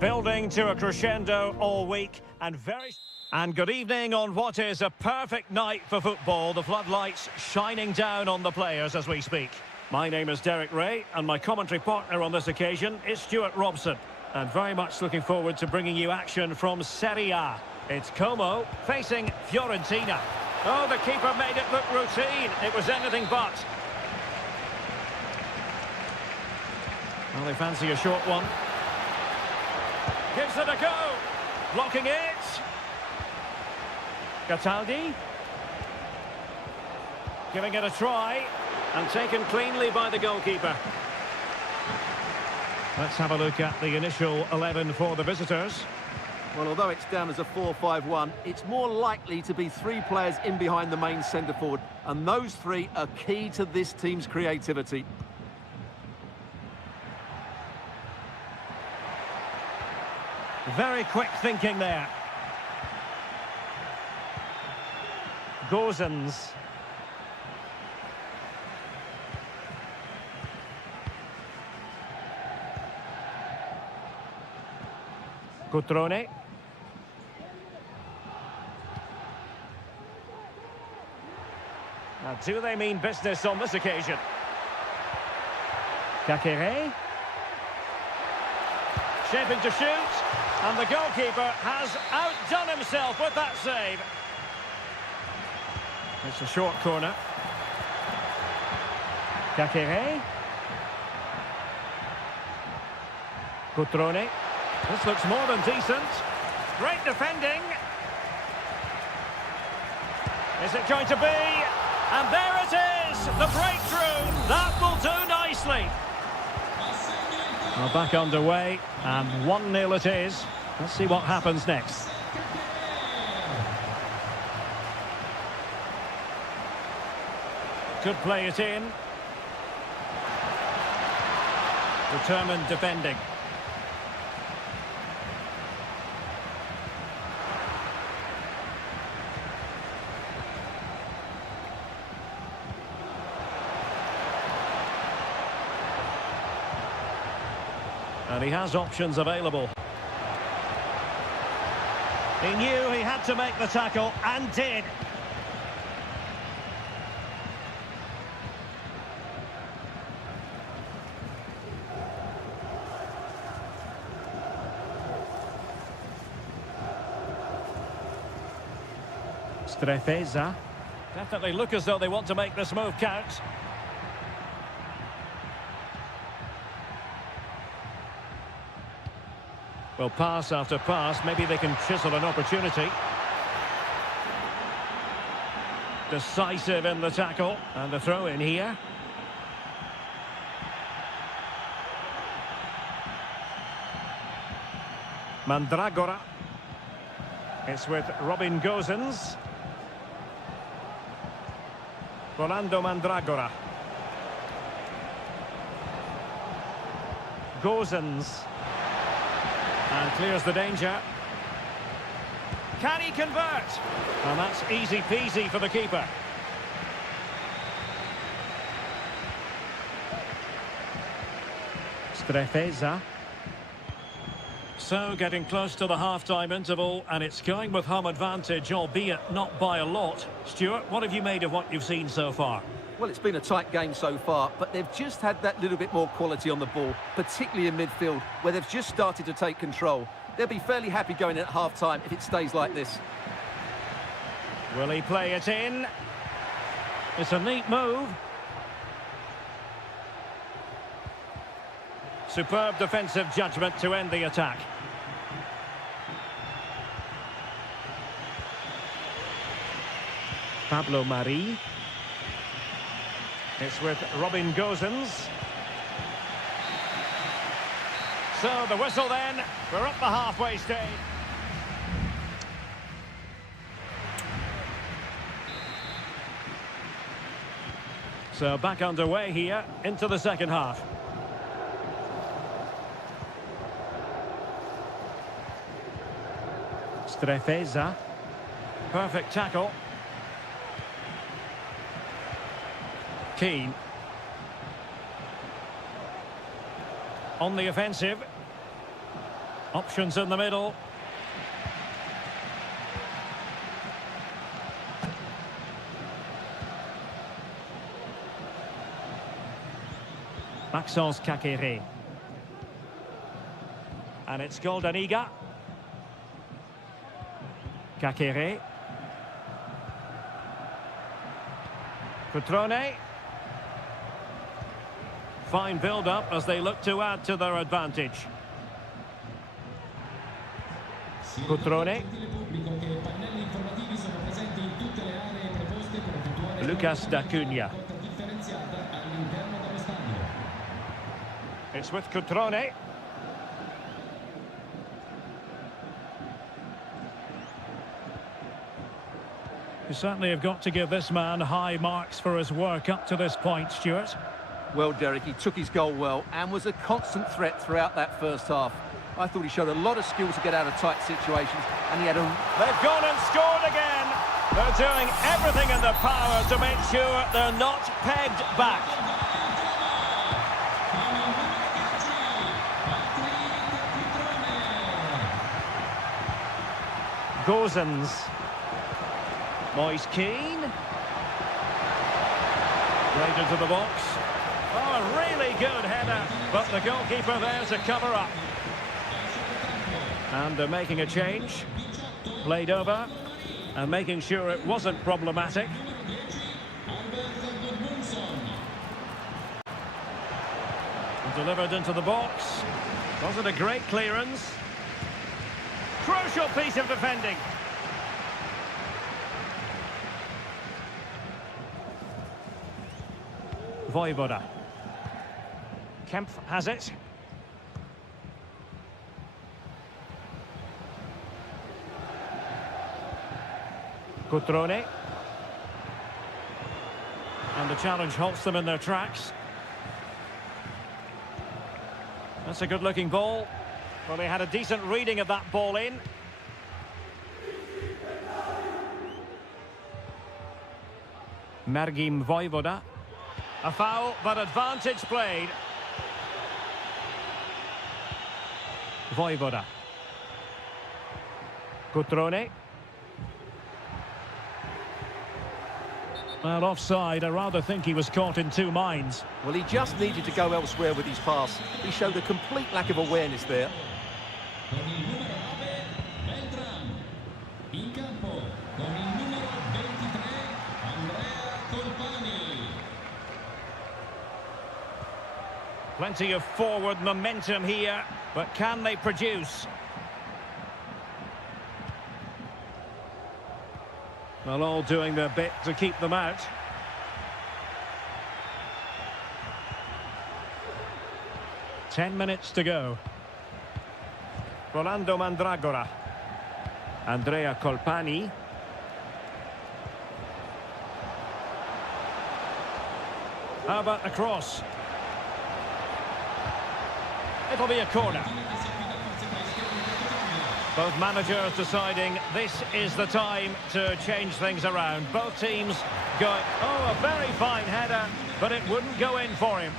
Building to a crescendo all week and good evening on what is a perfect night for football. The floodlights shining down on the players as we speak. My name is Derek Ray and my commentary partner on this occasion is Stuart Robson. And very much looking forward to bringing you action from Seria. It's Como facing Fiorentina. Oh, the keeper made it look routine. It was anything but. Well, they fancy a short one. Gives it a go. Blocking it. Cataldi. Giving it a try. And taken cleanly by the goalkeeper. Let's have a look at the initial 11 for the visitors. Well, although it's down as a 4-5-1, it's more likely to be three players in behind the main centre-forward. And those three are key to this team's creativity. Very quick thinking there. Gozens. Cutrone. Now, do they mean business on this occasion? Kakere. Shaping to shoot. And the goalkeeper has outdone himself with that save. It's a short corner. Kakere. Cutrone. This looks more than decent. Great defending. Is it going to be? And there it is! The breakthrough! That will do nicely. Well, back underway, and 1-0 it is. Let's see what happens next. Could play it in. Determined defending. And he has options available. He knew he had to make the tackle, and did. Strefeza. Definitely look as though they want to make this move count. Well, pass after pass, maybe they can chisel an opportunity. Decisive in the tackle, and the throw in here. Mandragora. It's with Robin Gozens. Rolando Mandragora. Gozens. And clears the danger. Can he convert? And that's easy peasy for the keeper. Strefeza. So getting close to the half-time interval, and it's going with home advantage, albeit not by a lot. Stuart, what have you made of what you've seen so far? Well, it's been a tight game so far, but they've just had that little bit more quality on the ball, particularly in midfield, where they've just started to take control. They'll be fairly happy going in at half-time if it stays like this. Will he play it in? It's a neat move. Superb defensive judgment to end the attack. Pablo Mari. It's with Robin Gozens. So the whistle then. We're up the halfway stage. So back underway here into the second half. Strefeza. Perfect tackle. Keane. On the offensive. Options in the middle. Maxence Kakere. And it's Goldaniga. Kakere. Cutrone. Fine build-up as they look to add to their advantage. Cutrone. Lucas D'Acunha. It's with Cutrone. You certainly have got to give this man high marks for his work up to this point, Stuart. Well, Derek, he took his goal well and was a constant threat throughout that first half. I thought he showed a lot of skill to get out of tight situations, and he had a... They've gone and scored again. They're doing everything in their power to make sure they're not pegged back. Gozens. Moise Keane. Right into the box. Oh, a really good header, but the goalkeeper there to cover up. And they're making a change. Played over and making sure it wasn't problematic. And delivered into the box. Wasn't a great clearance. Crucial piece of defending. Voivoda. Kempf has it. Cutrone. And the challenge halts them in their tracks. That's a good-looking ball. Well, they had a decent reading of that ball in. Mergim Voivoda. A foul, but advantage played. Voivoda. Cutrone. Well, offside. I rather think he was caught in two minds. Well, he just needed to go elsewhere with his pass. He showed a complete lack of awareness there. Con il numero 9, Beltran. In campo, con il numero 23, Andrea Colpani. Plenty of forward momentum here, but can they produce? Well, all doing their bit to keep them out. Ten minutes to go. Rolando Mandragora. Andrea Colpani. How about the cross? It'll be a corner. Both managers deciding this is the time to change things around. Both teams going, oh, a very fine header, but it wouldn't go in for him.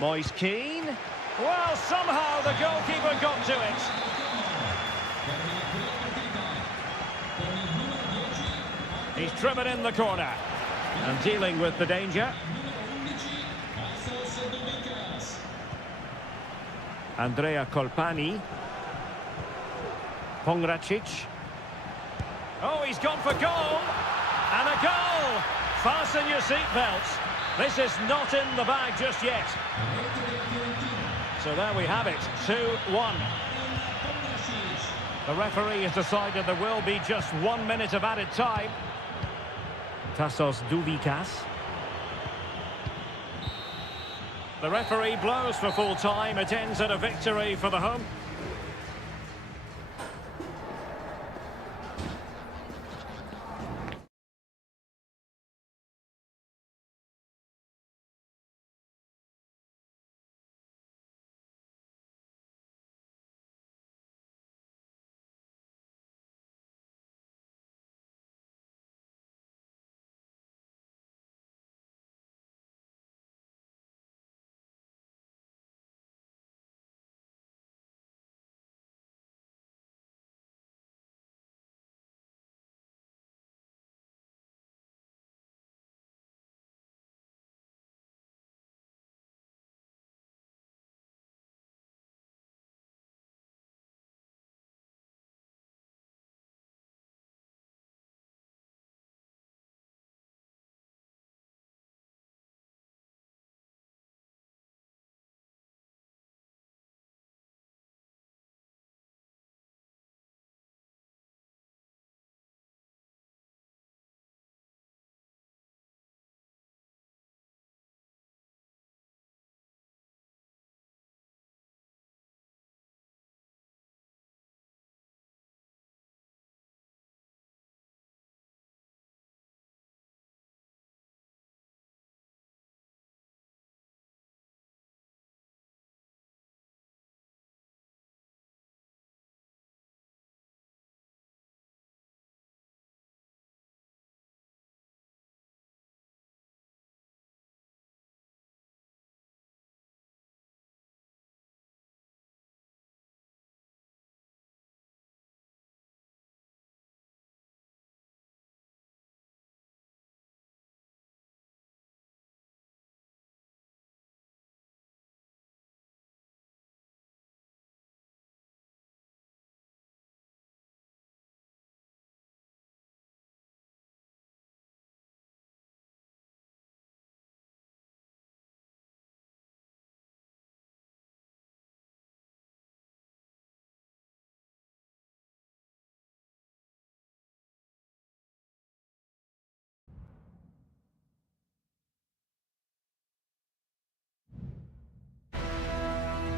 Moise Keane. Well, somehow the goalkeeper got to it. He's driven in the corner and dealing with the danger. Andrea Colpani. Pongracic. Oh, he's gone for goal. And a goal. Fasten your seatbelts. This is not in the bag just yet. So there we have it, 2-1. The referee has decided there will be just 1 minute of added time. Tassos Douvikas. The referee blows for full time. It ends at a victory for the home.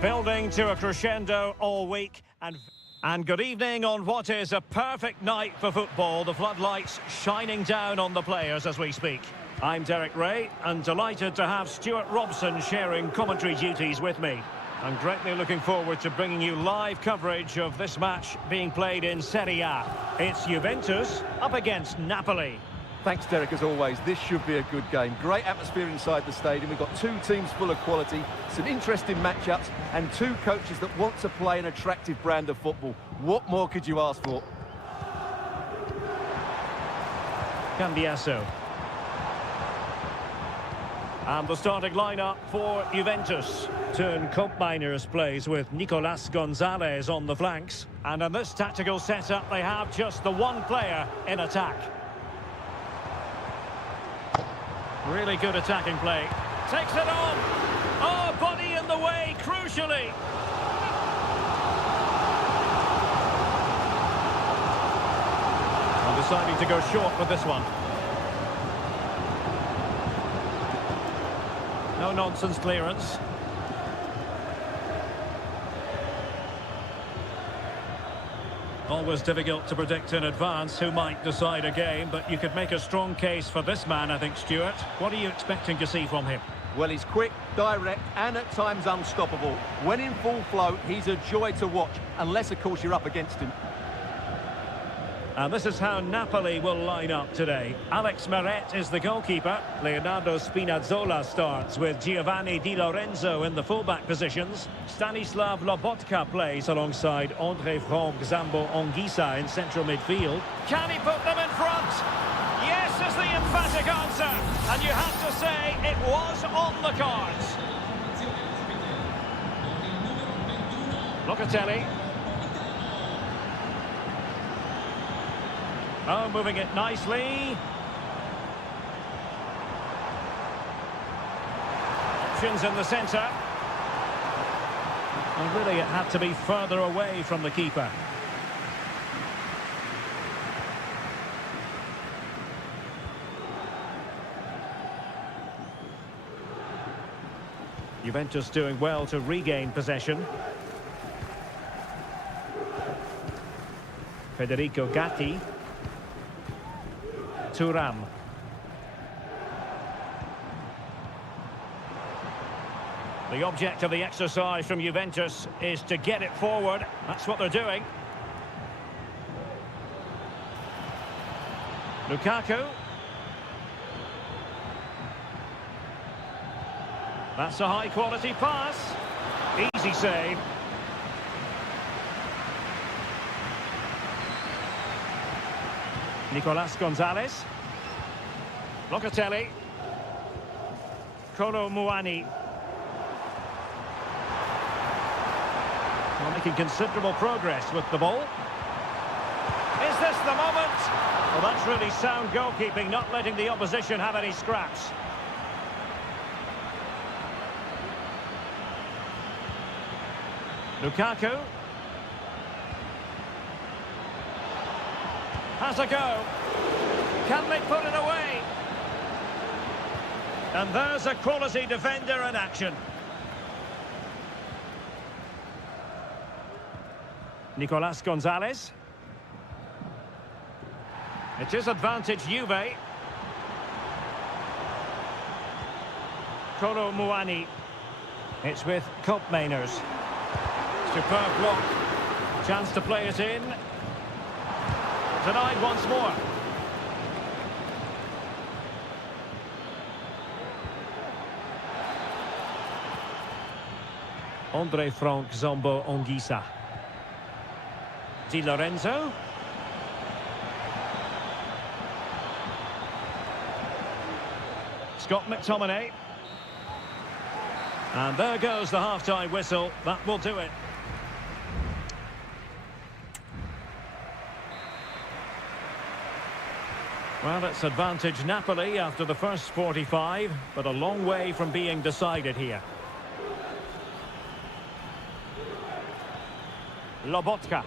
Building to a crescendo all week and good evening on what is a perfect night for football. The floodlights shining down on the players as we speak. I'm Derek Ray and delighted to have Stuart Robson sharing commentary duties with me. I'm greatly looking forward to bringing you live coverage of this match being played in Seria. It's Juventus up against Napoli. Thanks, Derek, as always. This should be a good game. Great atmosphere inside the stadium. We've got two teams full of quality, some interesting matchups, and two coaches that want to play an attractive brand of football. What more could you ask for? Cambiasso. And the starting lineup for Juventus. Turn Koopmeiners plays with Nicolas Gonzalez on the flanks. And in this tactical setup, they have just the one player in attack. Really good attacking play. Takes it on. Oh, body in the way, crucially. And deciding to go short with this one. No nonsense clearance. Always difficult to predict in advance who might decide a game, but you could make a strong case for this man, I think, Stuart. What are you expecting to see from him? Well, he's quick, direct, and at times unstoppable. When in full flow, he's a joy to watch, unless, of course, you're up against him. And this is how Napoli will line up today. Alex Meret is the goalkeeper. Leonardo Spinazzola starts with Giovanni Di Lorenzo in the fullback positions. Stanislav Lobotka plays alongside André Franck Zambo Anguissa in central midfield. Can he put them in front? Yes is the emphatic answer. And you have to say it was on the cards. Locatelli. Oh, moving it nicely. Options in the centre. And really it had to be further away from the keeper. Juventus doing well to regain possession. Federico Gatti. Thuram. The object of the exercise from Juventus is to get it forward. That's what they're doing. Lukaku. That's a high-quality pass. Easy save. Nicolas Gonzalez. Locatelli. Kolo Muani. Well, making considerable progress with the ball. Is this the moment? Well, that's really sound goalkeeping, not letting the opposition have any scraps. Lukaku. Has a go. Can they put it away? And there's a quality defender in action. Nicolas Gonzalez. It is advantage Juve. Kolo Muani. It's with Koopmeiners. Superb block. Chance to play it in. Denied once more. André Franck Zambo Anguissa. Di Lorenzo. Scott McTominay. And there goes the half-time whistle. That will do it. Well, it's advantage Napoli after the first 45, but a long way from being decided here. Lobotka.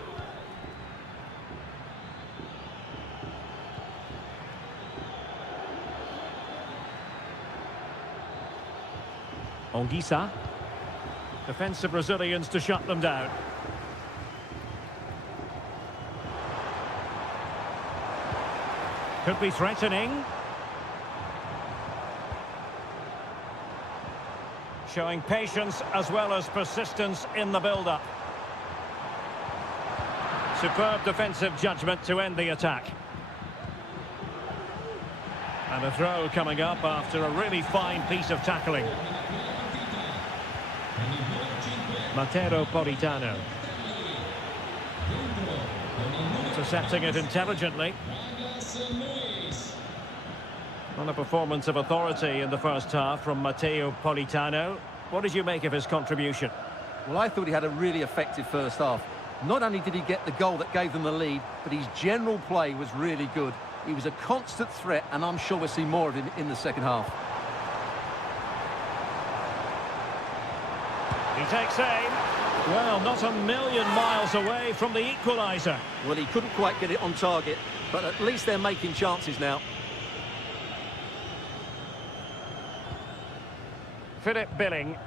Anguissa. Defensive Brazilians to shut them down. Could be threatening. Showing patience as well as persistence in the build-up. Superb defensive judgment to end the attack. And a throw coming up after a really fine piece of tackling. Mateo Politano. Intercepting it intelligently. On a performance of authority in the first half from Mateo Politano. What did you make of his contribution? Well, I thought he had a really effective first half. Not only did he get the goal that gave them the lead, but his general play was really good. He was a constant threat, and I'm sure we'll see more of him in the second half. He takes aim. Well, not a million miles away from the equaliser. Well, he couldn't quite get it on target, but at least they're making chances now. Philip Billing.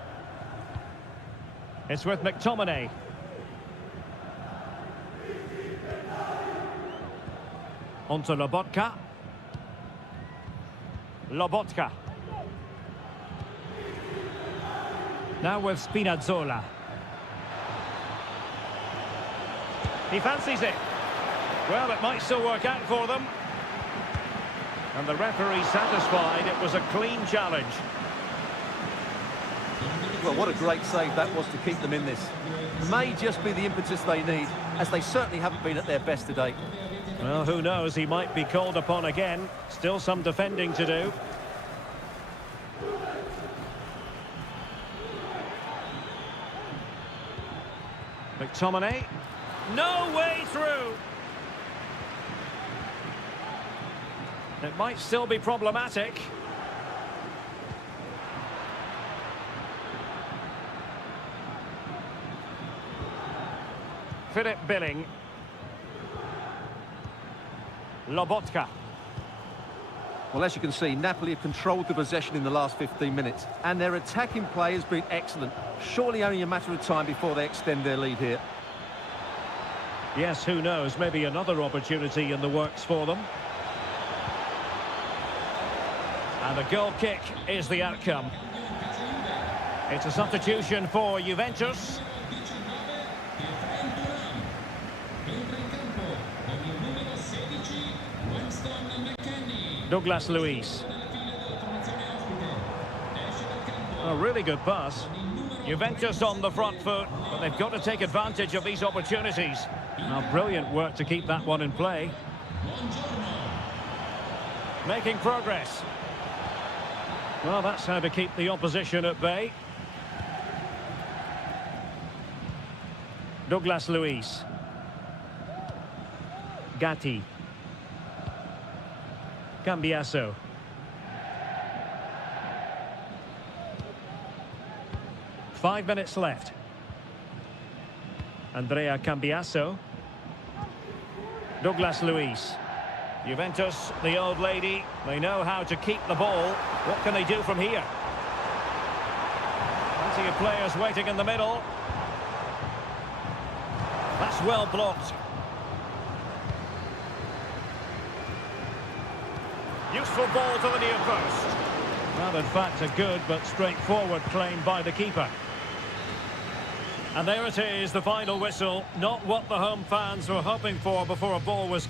It's with McTominay. Onto Lobotka. Lobotka. Now with Spinazzola. He fancies it. Well, it might still work out for them. And the referee satisfied it was a clean challenge. Well, what a great save that was to keep them in this. May just be the impetus they need, as they certainly haven't been at their best today. Well, who knows? He might be called upon again. Still some defending to do. McTominay. No way through. It might still be problematic. Philip Billing. Lobotka. Well, as you can see, Napoli have controlled the possession in the last 15 minutes, and their attacking play has been excellent. Surely only a matter of time before they extend their lead here. Yes, who knows? Maybe another opportunity in the works for them. And a goal kick is the outcome. It's a substitution for Juventus. Douglas Luiz. A really good pass. Juventus on the front foot, but they've got to take advantage of these opportunities. Now, brilliant work to keep that one in play. Making progress. Well, that's how to keep the opposition at bay. Douglas Luiz. Gatti. Cambiasso. Five minutes left. Andrea Cambiasso. Douglas Luiz. Juventus, the old lady, they know how to keep the ball. What can they do from here? Plenty of players waiting in the middle. That's well blocked. Useful ball to the near post. Well, in fact, a good but straightforward claim by the keeper. And there it is, the final whistle. Not what the home fans were hoping for before a ball was...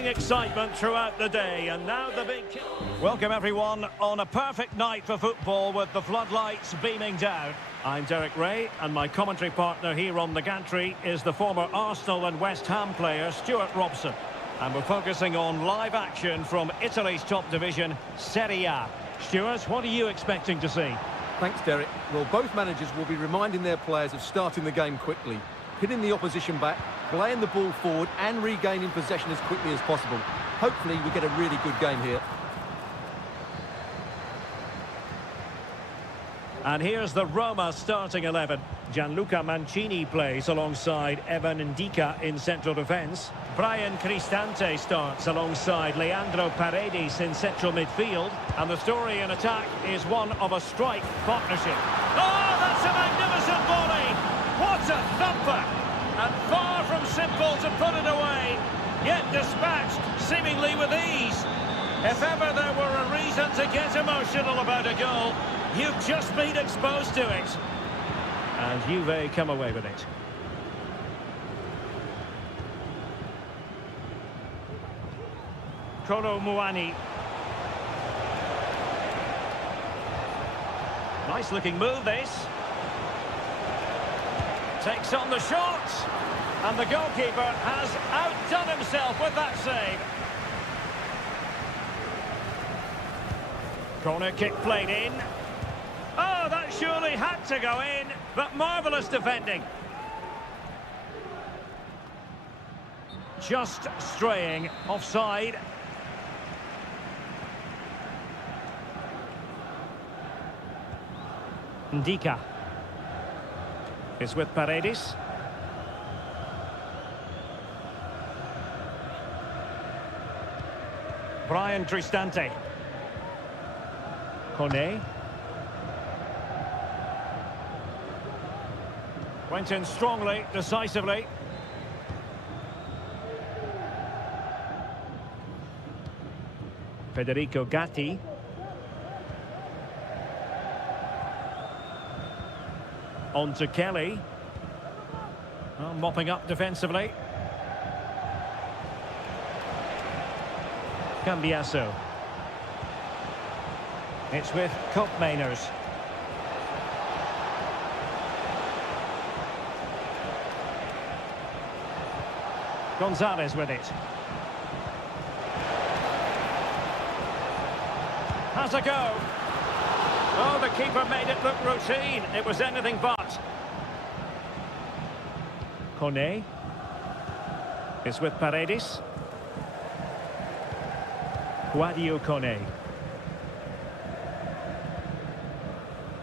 growing excitement throughout the day, and now the big kick. Welcome everyone on a perfect night for football with the floodlights beaming down. I'm Derek Ray, and my commentary partner here on the gantry is the former Arsenal and West Ham player Stuart Robson. And we're focusing on live action from Italy's top division, Seria. Stuart, what are you expecting to see? Thanks, Derek. Well, both managers will be reminding their players of starting the game quickly, pinning the opposition back, playing the ball forward and regaining possession as quickly as possible. Hopefully we get a really good game here. And here's the Roma starting 11. Gianluca Mancini plays alongside Evan Ndika in central defence. Brian Cristante starts alongside Leandro Paredes in central midfield. And the story in attack is one of a strike partnership. Oh, that's a magnificent volley! What a thumper! And far from simple to put it away, yet dispatched seemingly with ease. If ever there were a reason to get emotional about a goal, you've just been exposed to it. And Juve come away with it. Kolo Muani. Nice looking move this. Takes on the shot. And the goalkeeper has outdone himself with that save. Corner kick played in. Oh, that surely had to go in, but marvellous defending. Just straying offside. Ndika is with Paredes. Brian Cristante. Kone. Went in strongly, decisively. Federico Gatti. On to Kelly. Well, mopping up defensively. Cambiasso. It's with Koopmeiners. Gonzalez with it. Has a go. Oh, the keeper made it look routine. It was anything but. Kone is with Paredes. Guadio Kone.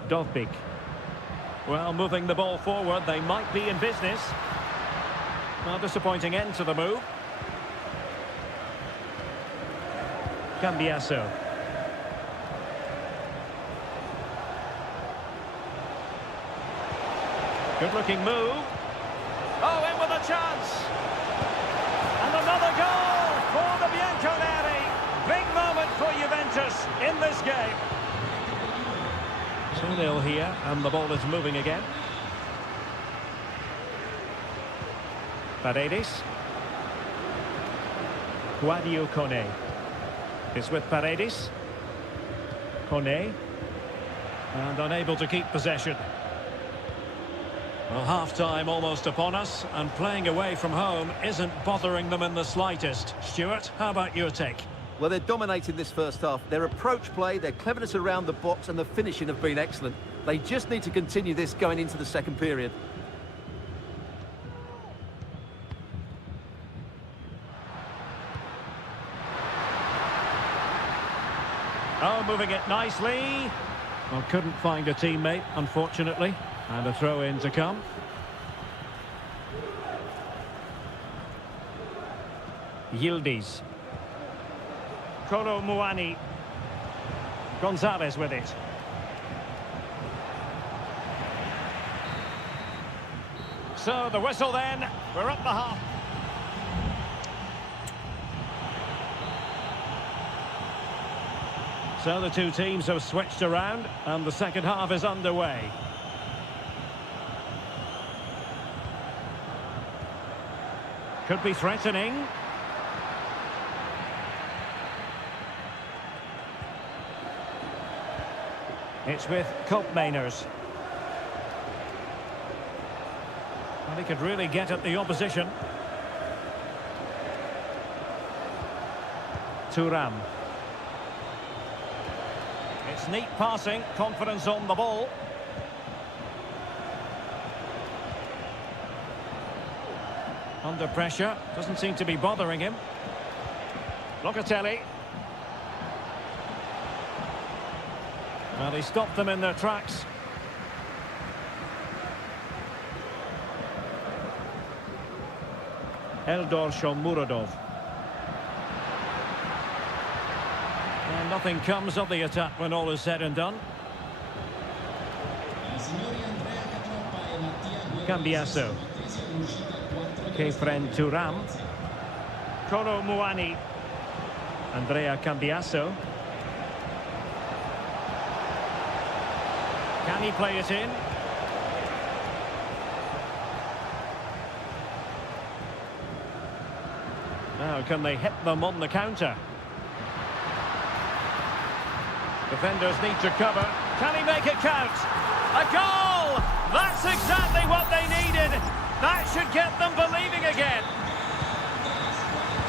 Dovbik. Well, moving the ball forward, they might be in business. Well, disappointing end to the move. Cambiasso. Good-looking move. Oh, in with a chance. And another goal for the Bianconeri. Big moment for Juventus in this game. 2-0 here, and the ball is moving again. Paredes. Guadio Kone is with Paredes. Kone. And unable to keep possession. Well, half-time almost upon us, and playing away from home isn't bothering them in the slightest. Stuart, how about your take? Well, they're dominating this first half. Their approach play, their cleverness around the box and the finishing have been excellent. They just need to continue this going into the second period. Oh, moving it nicely. Well, couldn't find a teammate, unfortunately. And a throw-in to come. Yildiz. Kolo Muani. Gonzalez with it. So the whistle then. We're up the half. So the two teams have switched around and the second half is underway. Could be threatening. It's with Koopmeiners. And he could really get at the opposition. Thuram. It's neat passing, confidence on the ball. Under pressure, doesn't seem to be bothering him. Locatelli. Well, he stopped them in their tracks. Eldor Shomurodov. And nothing comes of the attack when all is said and done. Cambiasso. Kefren Thuram. Kolo Muani. Andrea Cambiasso. Can he play it in? Now, can they hit them on the counter? Defenders need to cover. Can he make it count? A goal! That's exactly what they needed. That should get them believing again.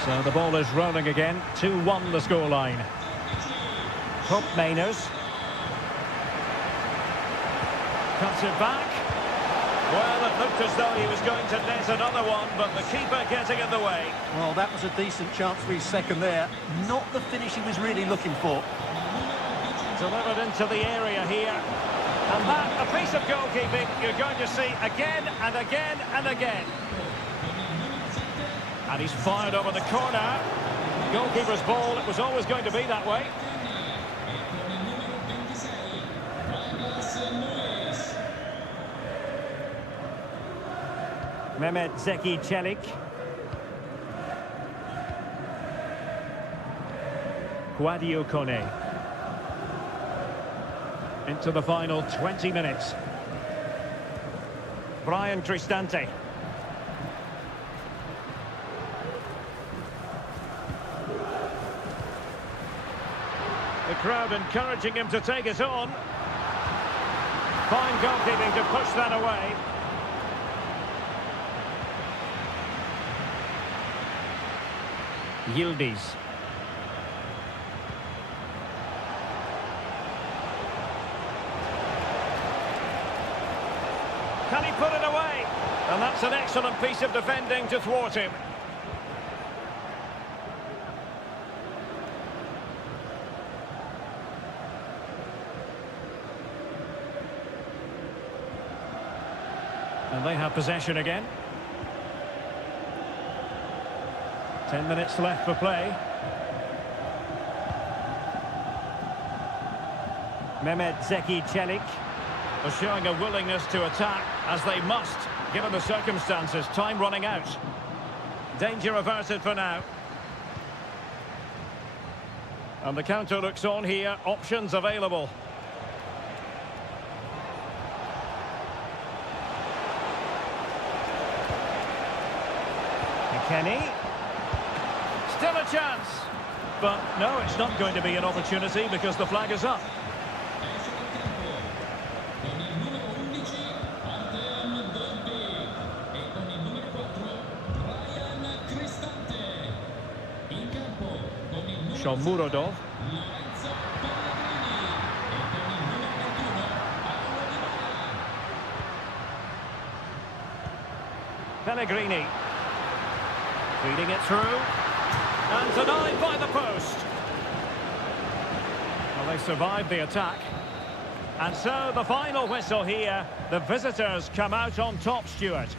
So the ball is rolling again. 2-1 the scoreline. Koopmeiners. Cuts it back. Well, it looked as though he was going to net another one, but the keeper getting in the way. Well, that was a decent chance for his second there. Not the finish he was really looking for. Delivered into the area here. And that, a piece of goalkeeping you're going to see again and again and again. And he's fired over the corner. Goalkeeper's ball, it was always going to be that way. Mehmet Zeki Çelik. Guadio Kone. Into the final 20 minutes. Brian Cristante. The crowd encouraging him to take it on. Fine goalkeeping to push that away. Yildiz. Can he put it away? And that's an excellent piece of defending to thwart him. And they have possession again. 10 minutes left for play. Mehmet Zeki Çelik are showing a willingness to attack, as they must, given the circumstances. Time running out. Danger averted for now. And the counter looks on here. Options available. Kenny. Still a chance. But no, it's not going to be an opportunity because the flag is up. Shomurodov. Pellegrini. Feeding it through. And denied by the post. Well, they survived the attack. And so the final whistle here. The visitors come out on top, Stuart.